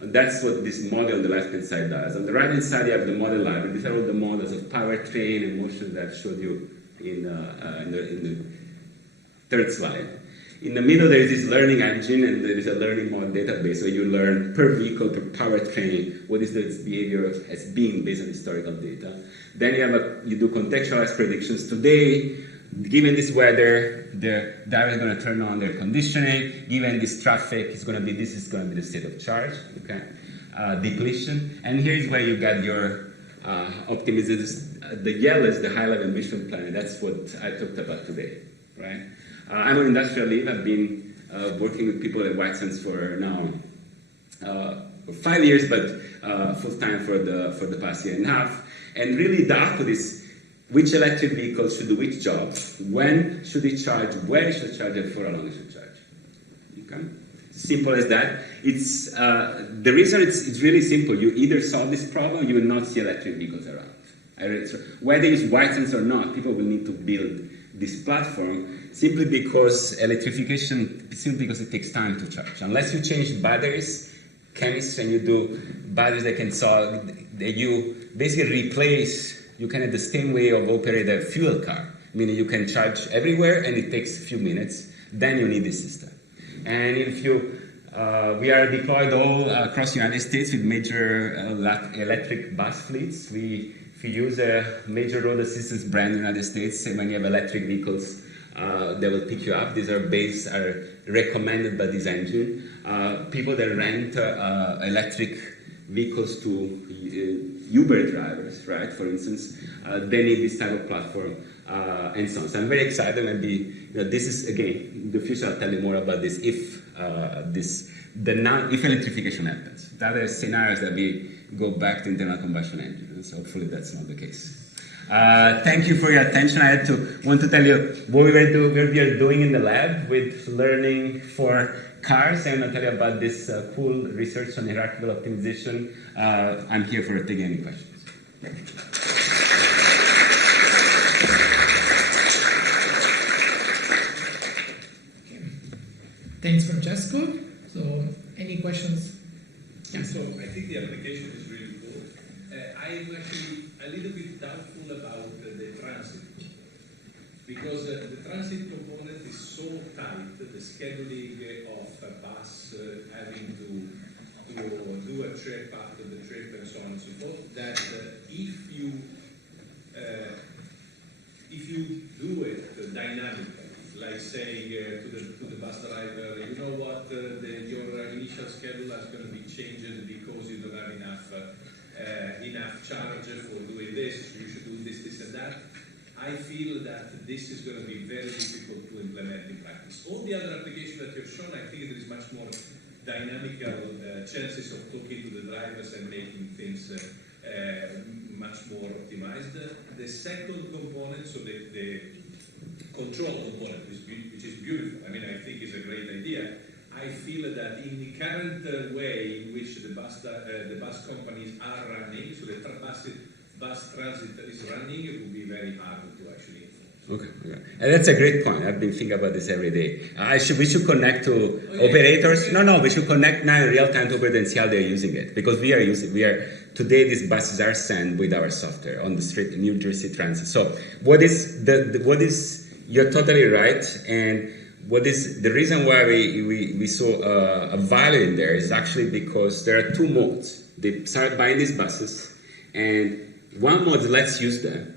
And that's what this model on the left-hand side does. On the right-hand side, you have the model library. These are all the models of powertrain and motion that I've showed you in the third slide. In the middle, there is this learning engine, and there is a learning model database where you learn per vehicle, per powertrain, what is its behavior as being based on historical data. Then you do contextualized predictions. Today, given this weather, the driver is going to turn on their conditioning. Given this traffic, this is going to be the state of charge. Okay, depletion. And here is where you get your optimization. The yellow is the high-level mission plan. That's what I talked about today, right? I'm on industrial leave. I've been working with people at Whitesense for now 5 years, but full time for the past year and a half. And really, the output is which electric vehicle should do which job, when should it charge, where should it charge, and for how long it should charge. Okay, simple as that. It's the reason it's really simple. You either solve this problem, you will not see electric vehicles around. Whether it's Whitesense or not, people will need to build this platform simply because because it takes time to charge. Unless you change batteries, chemists, and you do batteries that can solve, you basically replace, you can have the same way of operate a fuel car, meaning you can charge everywhere and it takes a few minutes, then you need this system. And if we are deployed all across the United States with major electric bus fleets. If you use a major road assistance brand in the United States, and when you have electric vehicles, they will pick you up. These are recommended by this engine. People that rent electric vehicles to Uber drivers, right? For instance, they need this type of platform, and so on. So I'm very excited. Maybe this is again in the future. I'll tell you more about this if electrification happens. The other scenarios that we go back to internal combustion engines. Hopefully that's not the case. Thank you for your attention. I want to tell you what we are doing in the lab with learning for cars, and I'll tell you about this cool research on hierarchical optimization. I'm here for taking any questions. Thanks, Francesco. So, any questions? Yeah. So I think the application is really cool. I'm actually a little bit doubtful about the transit, because the transit component is so tight, the scheduling of a bus having to do a trip after the trip and so on and so forth, that if you do it dynamically, like saying to the bus driver, you know what, your initial schedule is going to be changed because you don't have enough charge for doing this, so you should do this, this and that. I feel that this is going to be very difficult to implement in practice. All the other applications that you've shown, I think there is much more dynamical chances of talking to the drivers and making things much more optimized. The second component, so the control component, which is beautiful, I mean, I think is a great idea. I feel that in the current way in which the bus companies are running, so the bus transit is running, it would be very hard to actually enforce. Okay. And that's a great point. I've been thinking about this every day. We should connect to operators. No, we should connect now in real time to operators and see how they're using it. Because today these buses are sent with our software on the street in New Jersey Transit. So you're totally right. And what is the reason why we saw a value in there is actually because there are two modes. They start buying these buses, and one mode lets use them,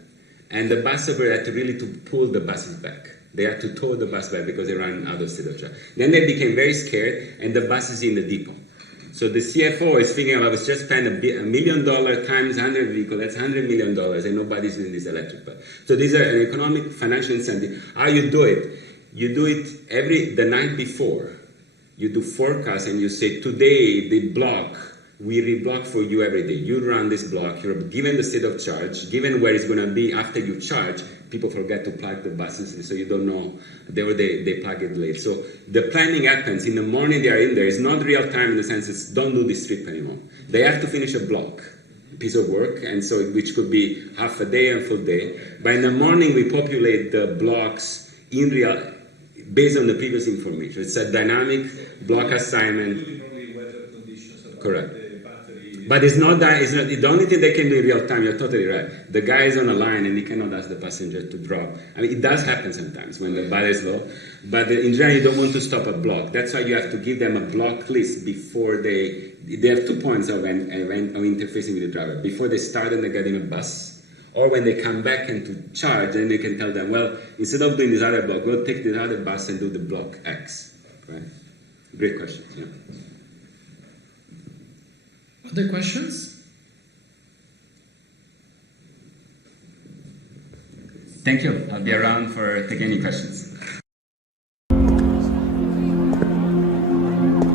and the bus operator had to really pull the buses back. They had to tow the bus back because they ran out of state of charge. Then they became very scared, and the bus is in the depot. So the CFO is thinking, I was just spend $1 million times 100 vehicles, that's $100 million, and nobody's using this electric bus. So these are an economic, financial incentive. How you do it? You do it the night before. You do forecast, and you say, today the block, we reblock for you every day. You run this block, you're given the state of charge, given where it's going to be after you charge. People forget to plug the buses, so you don't know, they plug it late. So the planning happens, in the morning they are in there. It's not real time in the sense it's don't do this trip anymore. They have to finish a piece of work, and so which could be half a day and full day. But in the morning we populate the blocks in real, based on the previous information. It's a dynamic block assignment. Correct. But it's not the only thing they can do in real time. You're totally right. The guy is on a line and he cannot ask the passenger to drop. I mean, it does happen sometimes when the bar is low. But in general, you don't want to stop a block. That's why you have to give them a block list before they have 2 points of interfacing with the driver. Before they start and they get in a bus, or when they come back and to charge, then they can tell them, well, instead of doing this other block, go take this other bus and do the block X. Right? Great question. Yeah. Other questions? Thank you. I'll be around for taking any questions.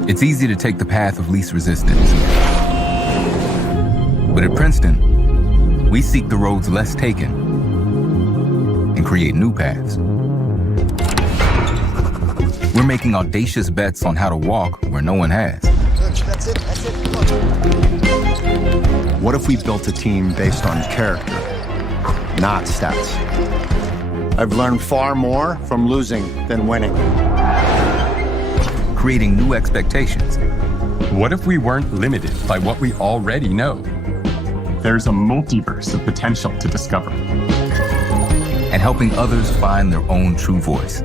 It's easy to take the path of least resistance. But at Princeton, we seek the roads less taken and create new paths. We're making audacious bets on how to walk where no one has. That's it. What if we built a team based on character, not stats? I've learned far more from losing than winning. Creating new expectations. What if we weren't limited by what we already know? There's a multiverse of potential to discover. And helping others find their own true voice.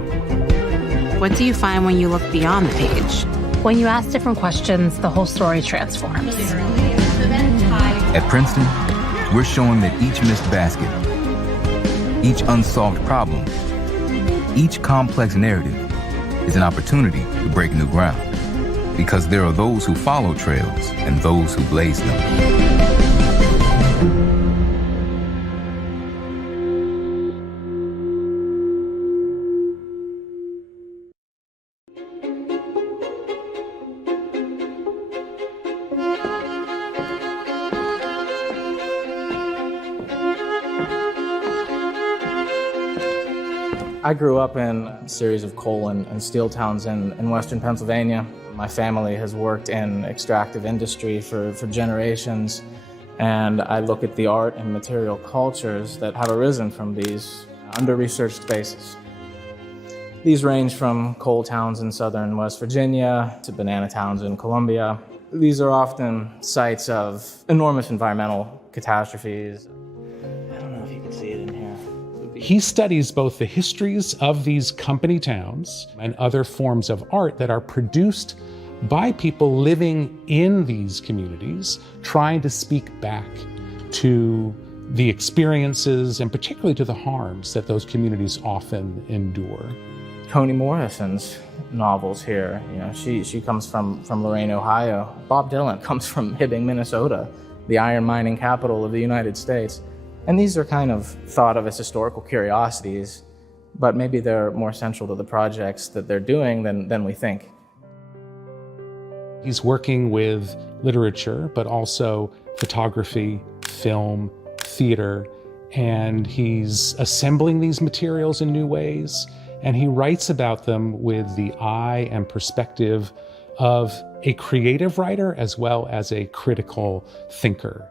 What do you find when you look beyond the page? When you ask different questions, the whole story transforms. At Princeton, we're showing that each missed basket, each unsolved problem, each complex narrative is an opportunity to break new ground. Because there are those who follow trails and those who blaze them. I grew up in a series of coal and steel towns in western Pennsylvania. My family has worked in extractive industry for generations, and I look at the art and material cultures that have arisen from these under-researched spaces. These range from coal towns in southern West Virginia to banana towns in Colombia. These are often sites of enormous environmental catastrophes. I don't know if you can see it in here. He studies both the histories of these company towns and other forms of art that are produced by people living in these communities, trying to speak back to the experiences and particularly to the harms that those communities often endure. Toni Morrison's novels here, she comes from Lorain, Ohio. Bob Dylan comes from Hibbing, Minnesota, the iron mining capital of the United States. And these are kind of thought of as historical curiosities, but maybe they're more central to the projects that they're doing than we think. He's working with literature, but also photography, film, theater, and he's assembling these materials in new ways, and he writes about them with the eye and perspective of a creative writer as well as a critical thinker.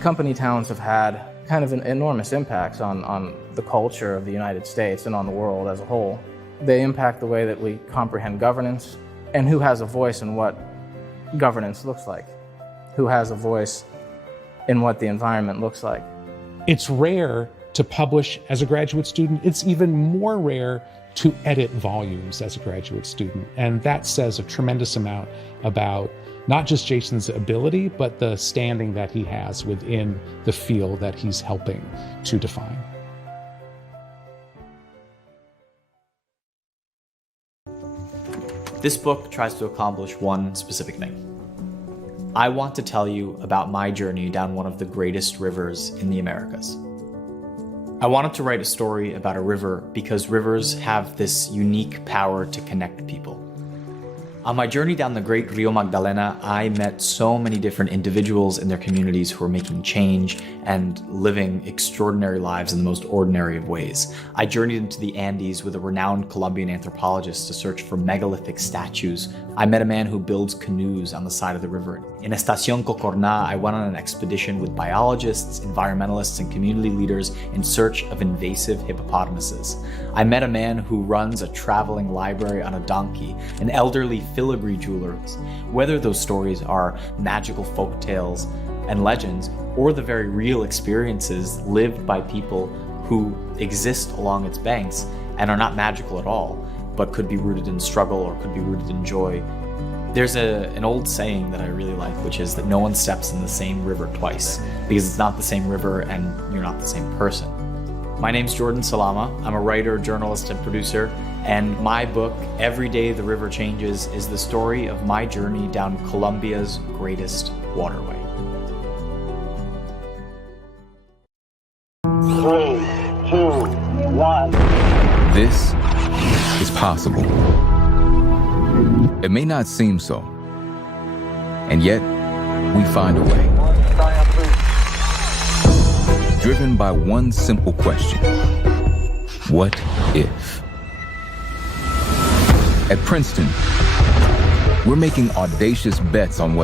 Company towns have had kind of an enormous impacts on the culture of the United States and on the world as a whole. They impact the way that we comprehend governance and who has a voice in what governance looks like, who has a voice in what the environment looks like. It's rare to publish as a graduate student. It's even more rare to edit volumes as a graduate student. And that says a tremendous amount about not just Jason's ability, but the standing that he has within the field that he's helping to define. This book tries to accomplish one specific thing. I want to tell you about my journey down one of the greatest rivers in the Americas. I wanted to write a story about a river because rivers have this unique power to connect people. On my journey down the great Rio Magdalena, I met so many different individuals in their communities who were making change and living extraordinary lives in the most ordinary of ways. I journeyed into the Andes with a renowned Colombian anthropologist to search for megalithic statues. I met a man who builds canoes on the side of the river. In Estación Cocorná, I went on an expedition with biologists, environmentalists, and community leaders in search of invasive hippopotamuses. I met a man who runs a traveling library on a donkey, an elderly filigree jeweler. Whether those stories are magical folk tales and legends, or the very real experiences lived by people who exist along its banks and are not magical at all, but could be rooted in struggle or could be rooted in joy. There's an old saying that I really like, which is that no one steps in the same river twice, because it's not the same river and you're not the same person. My name's Jordan Salama. I'm a writer, journalist, and producer, and my book, Every Day the River Changes, is the story of my journey down Colombia's greatest waterway. 3, 2, 1. This is possible. It may not seem so, and yet we find a way. Driven by one simple question: what if? At Princeton, we're making audacious bets on what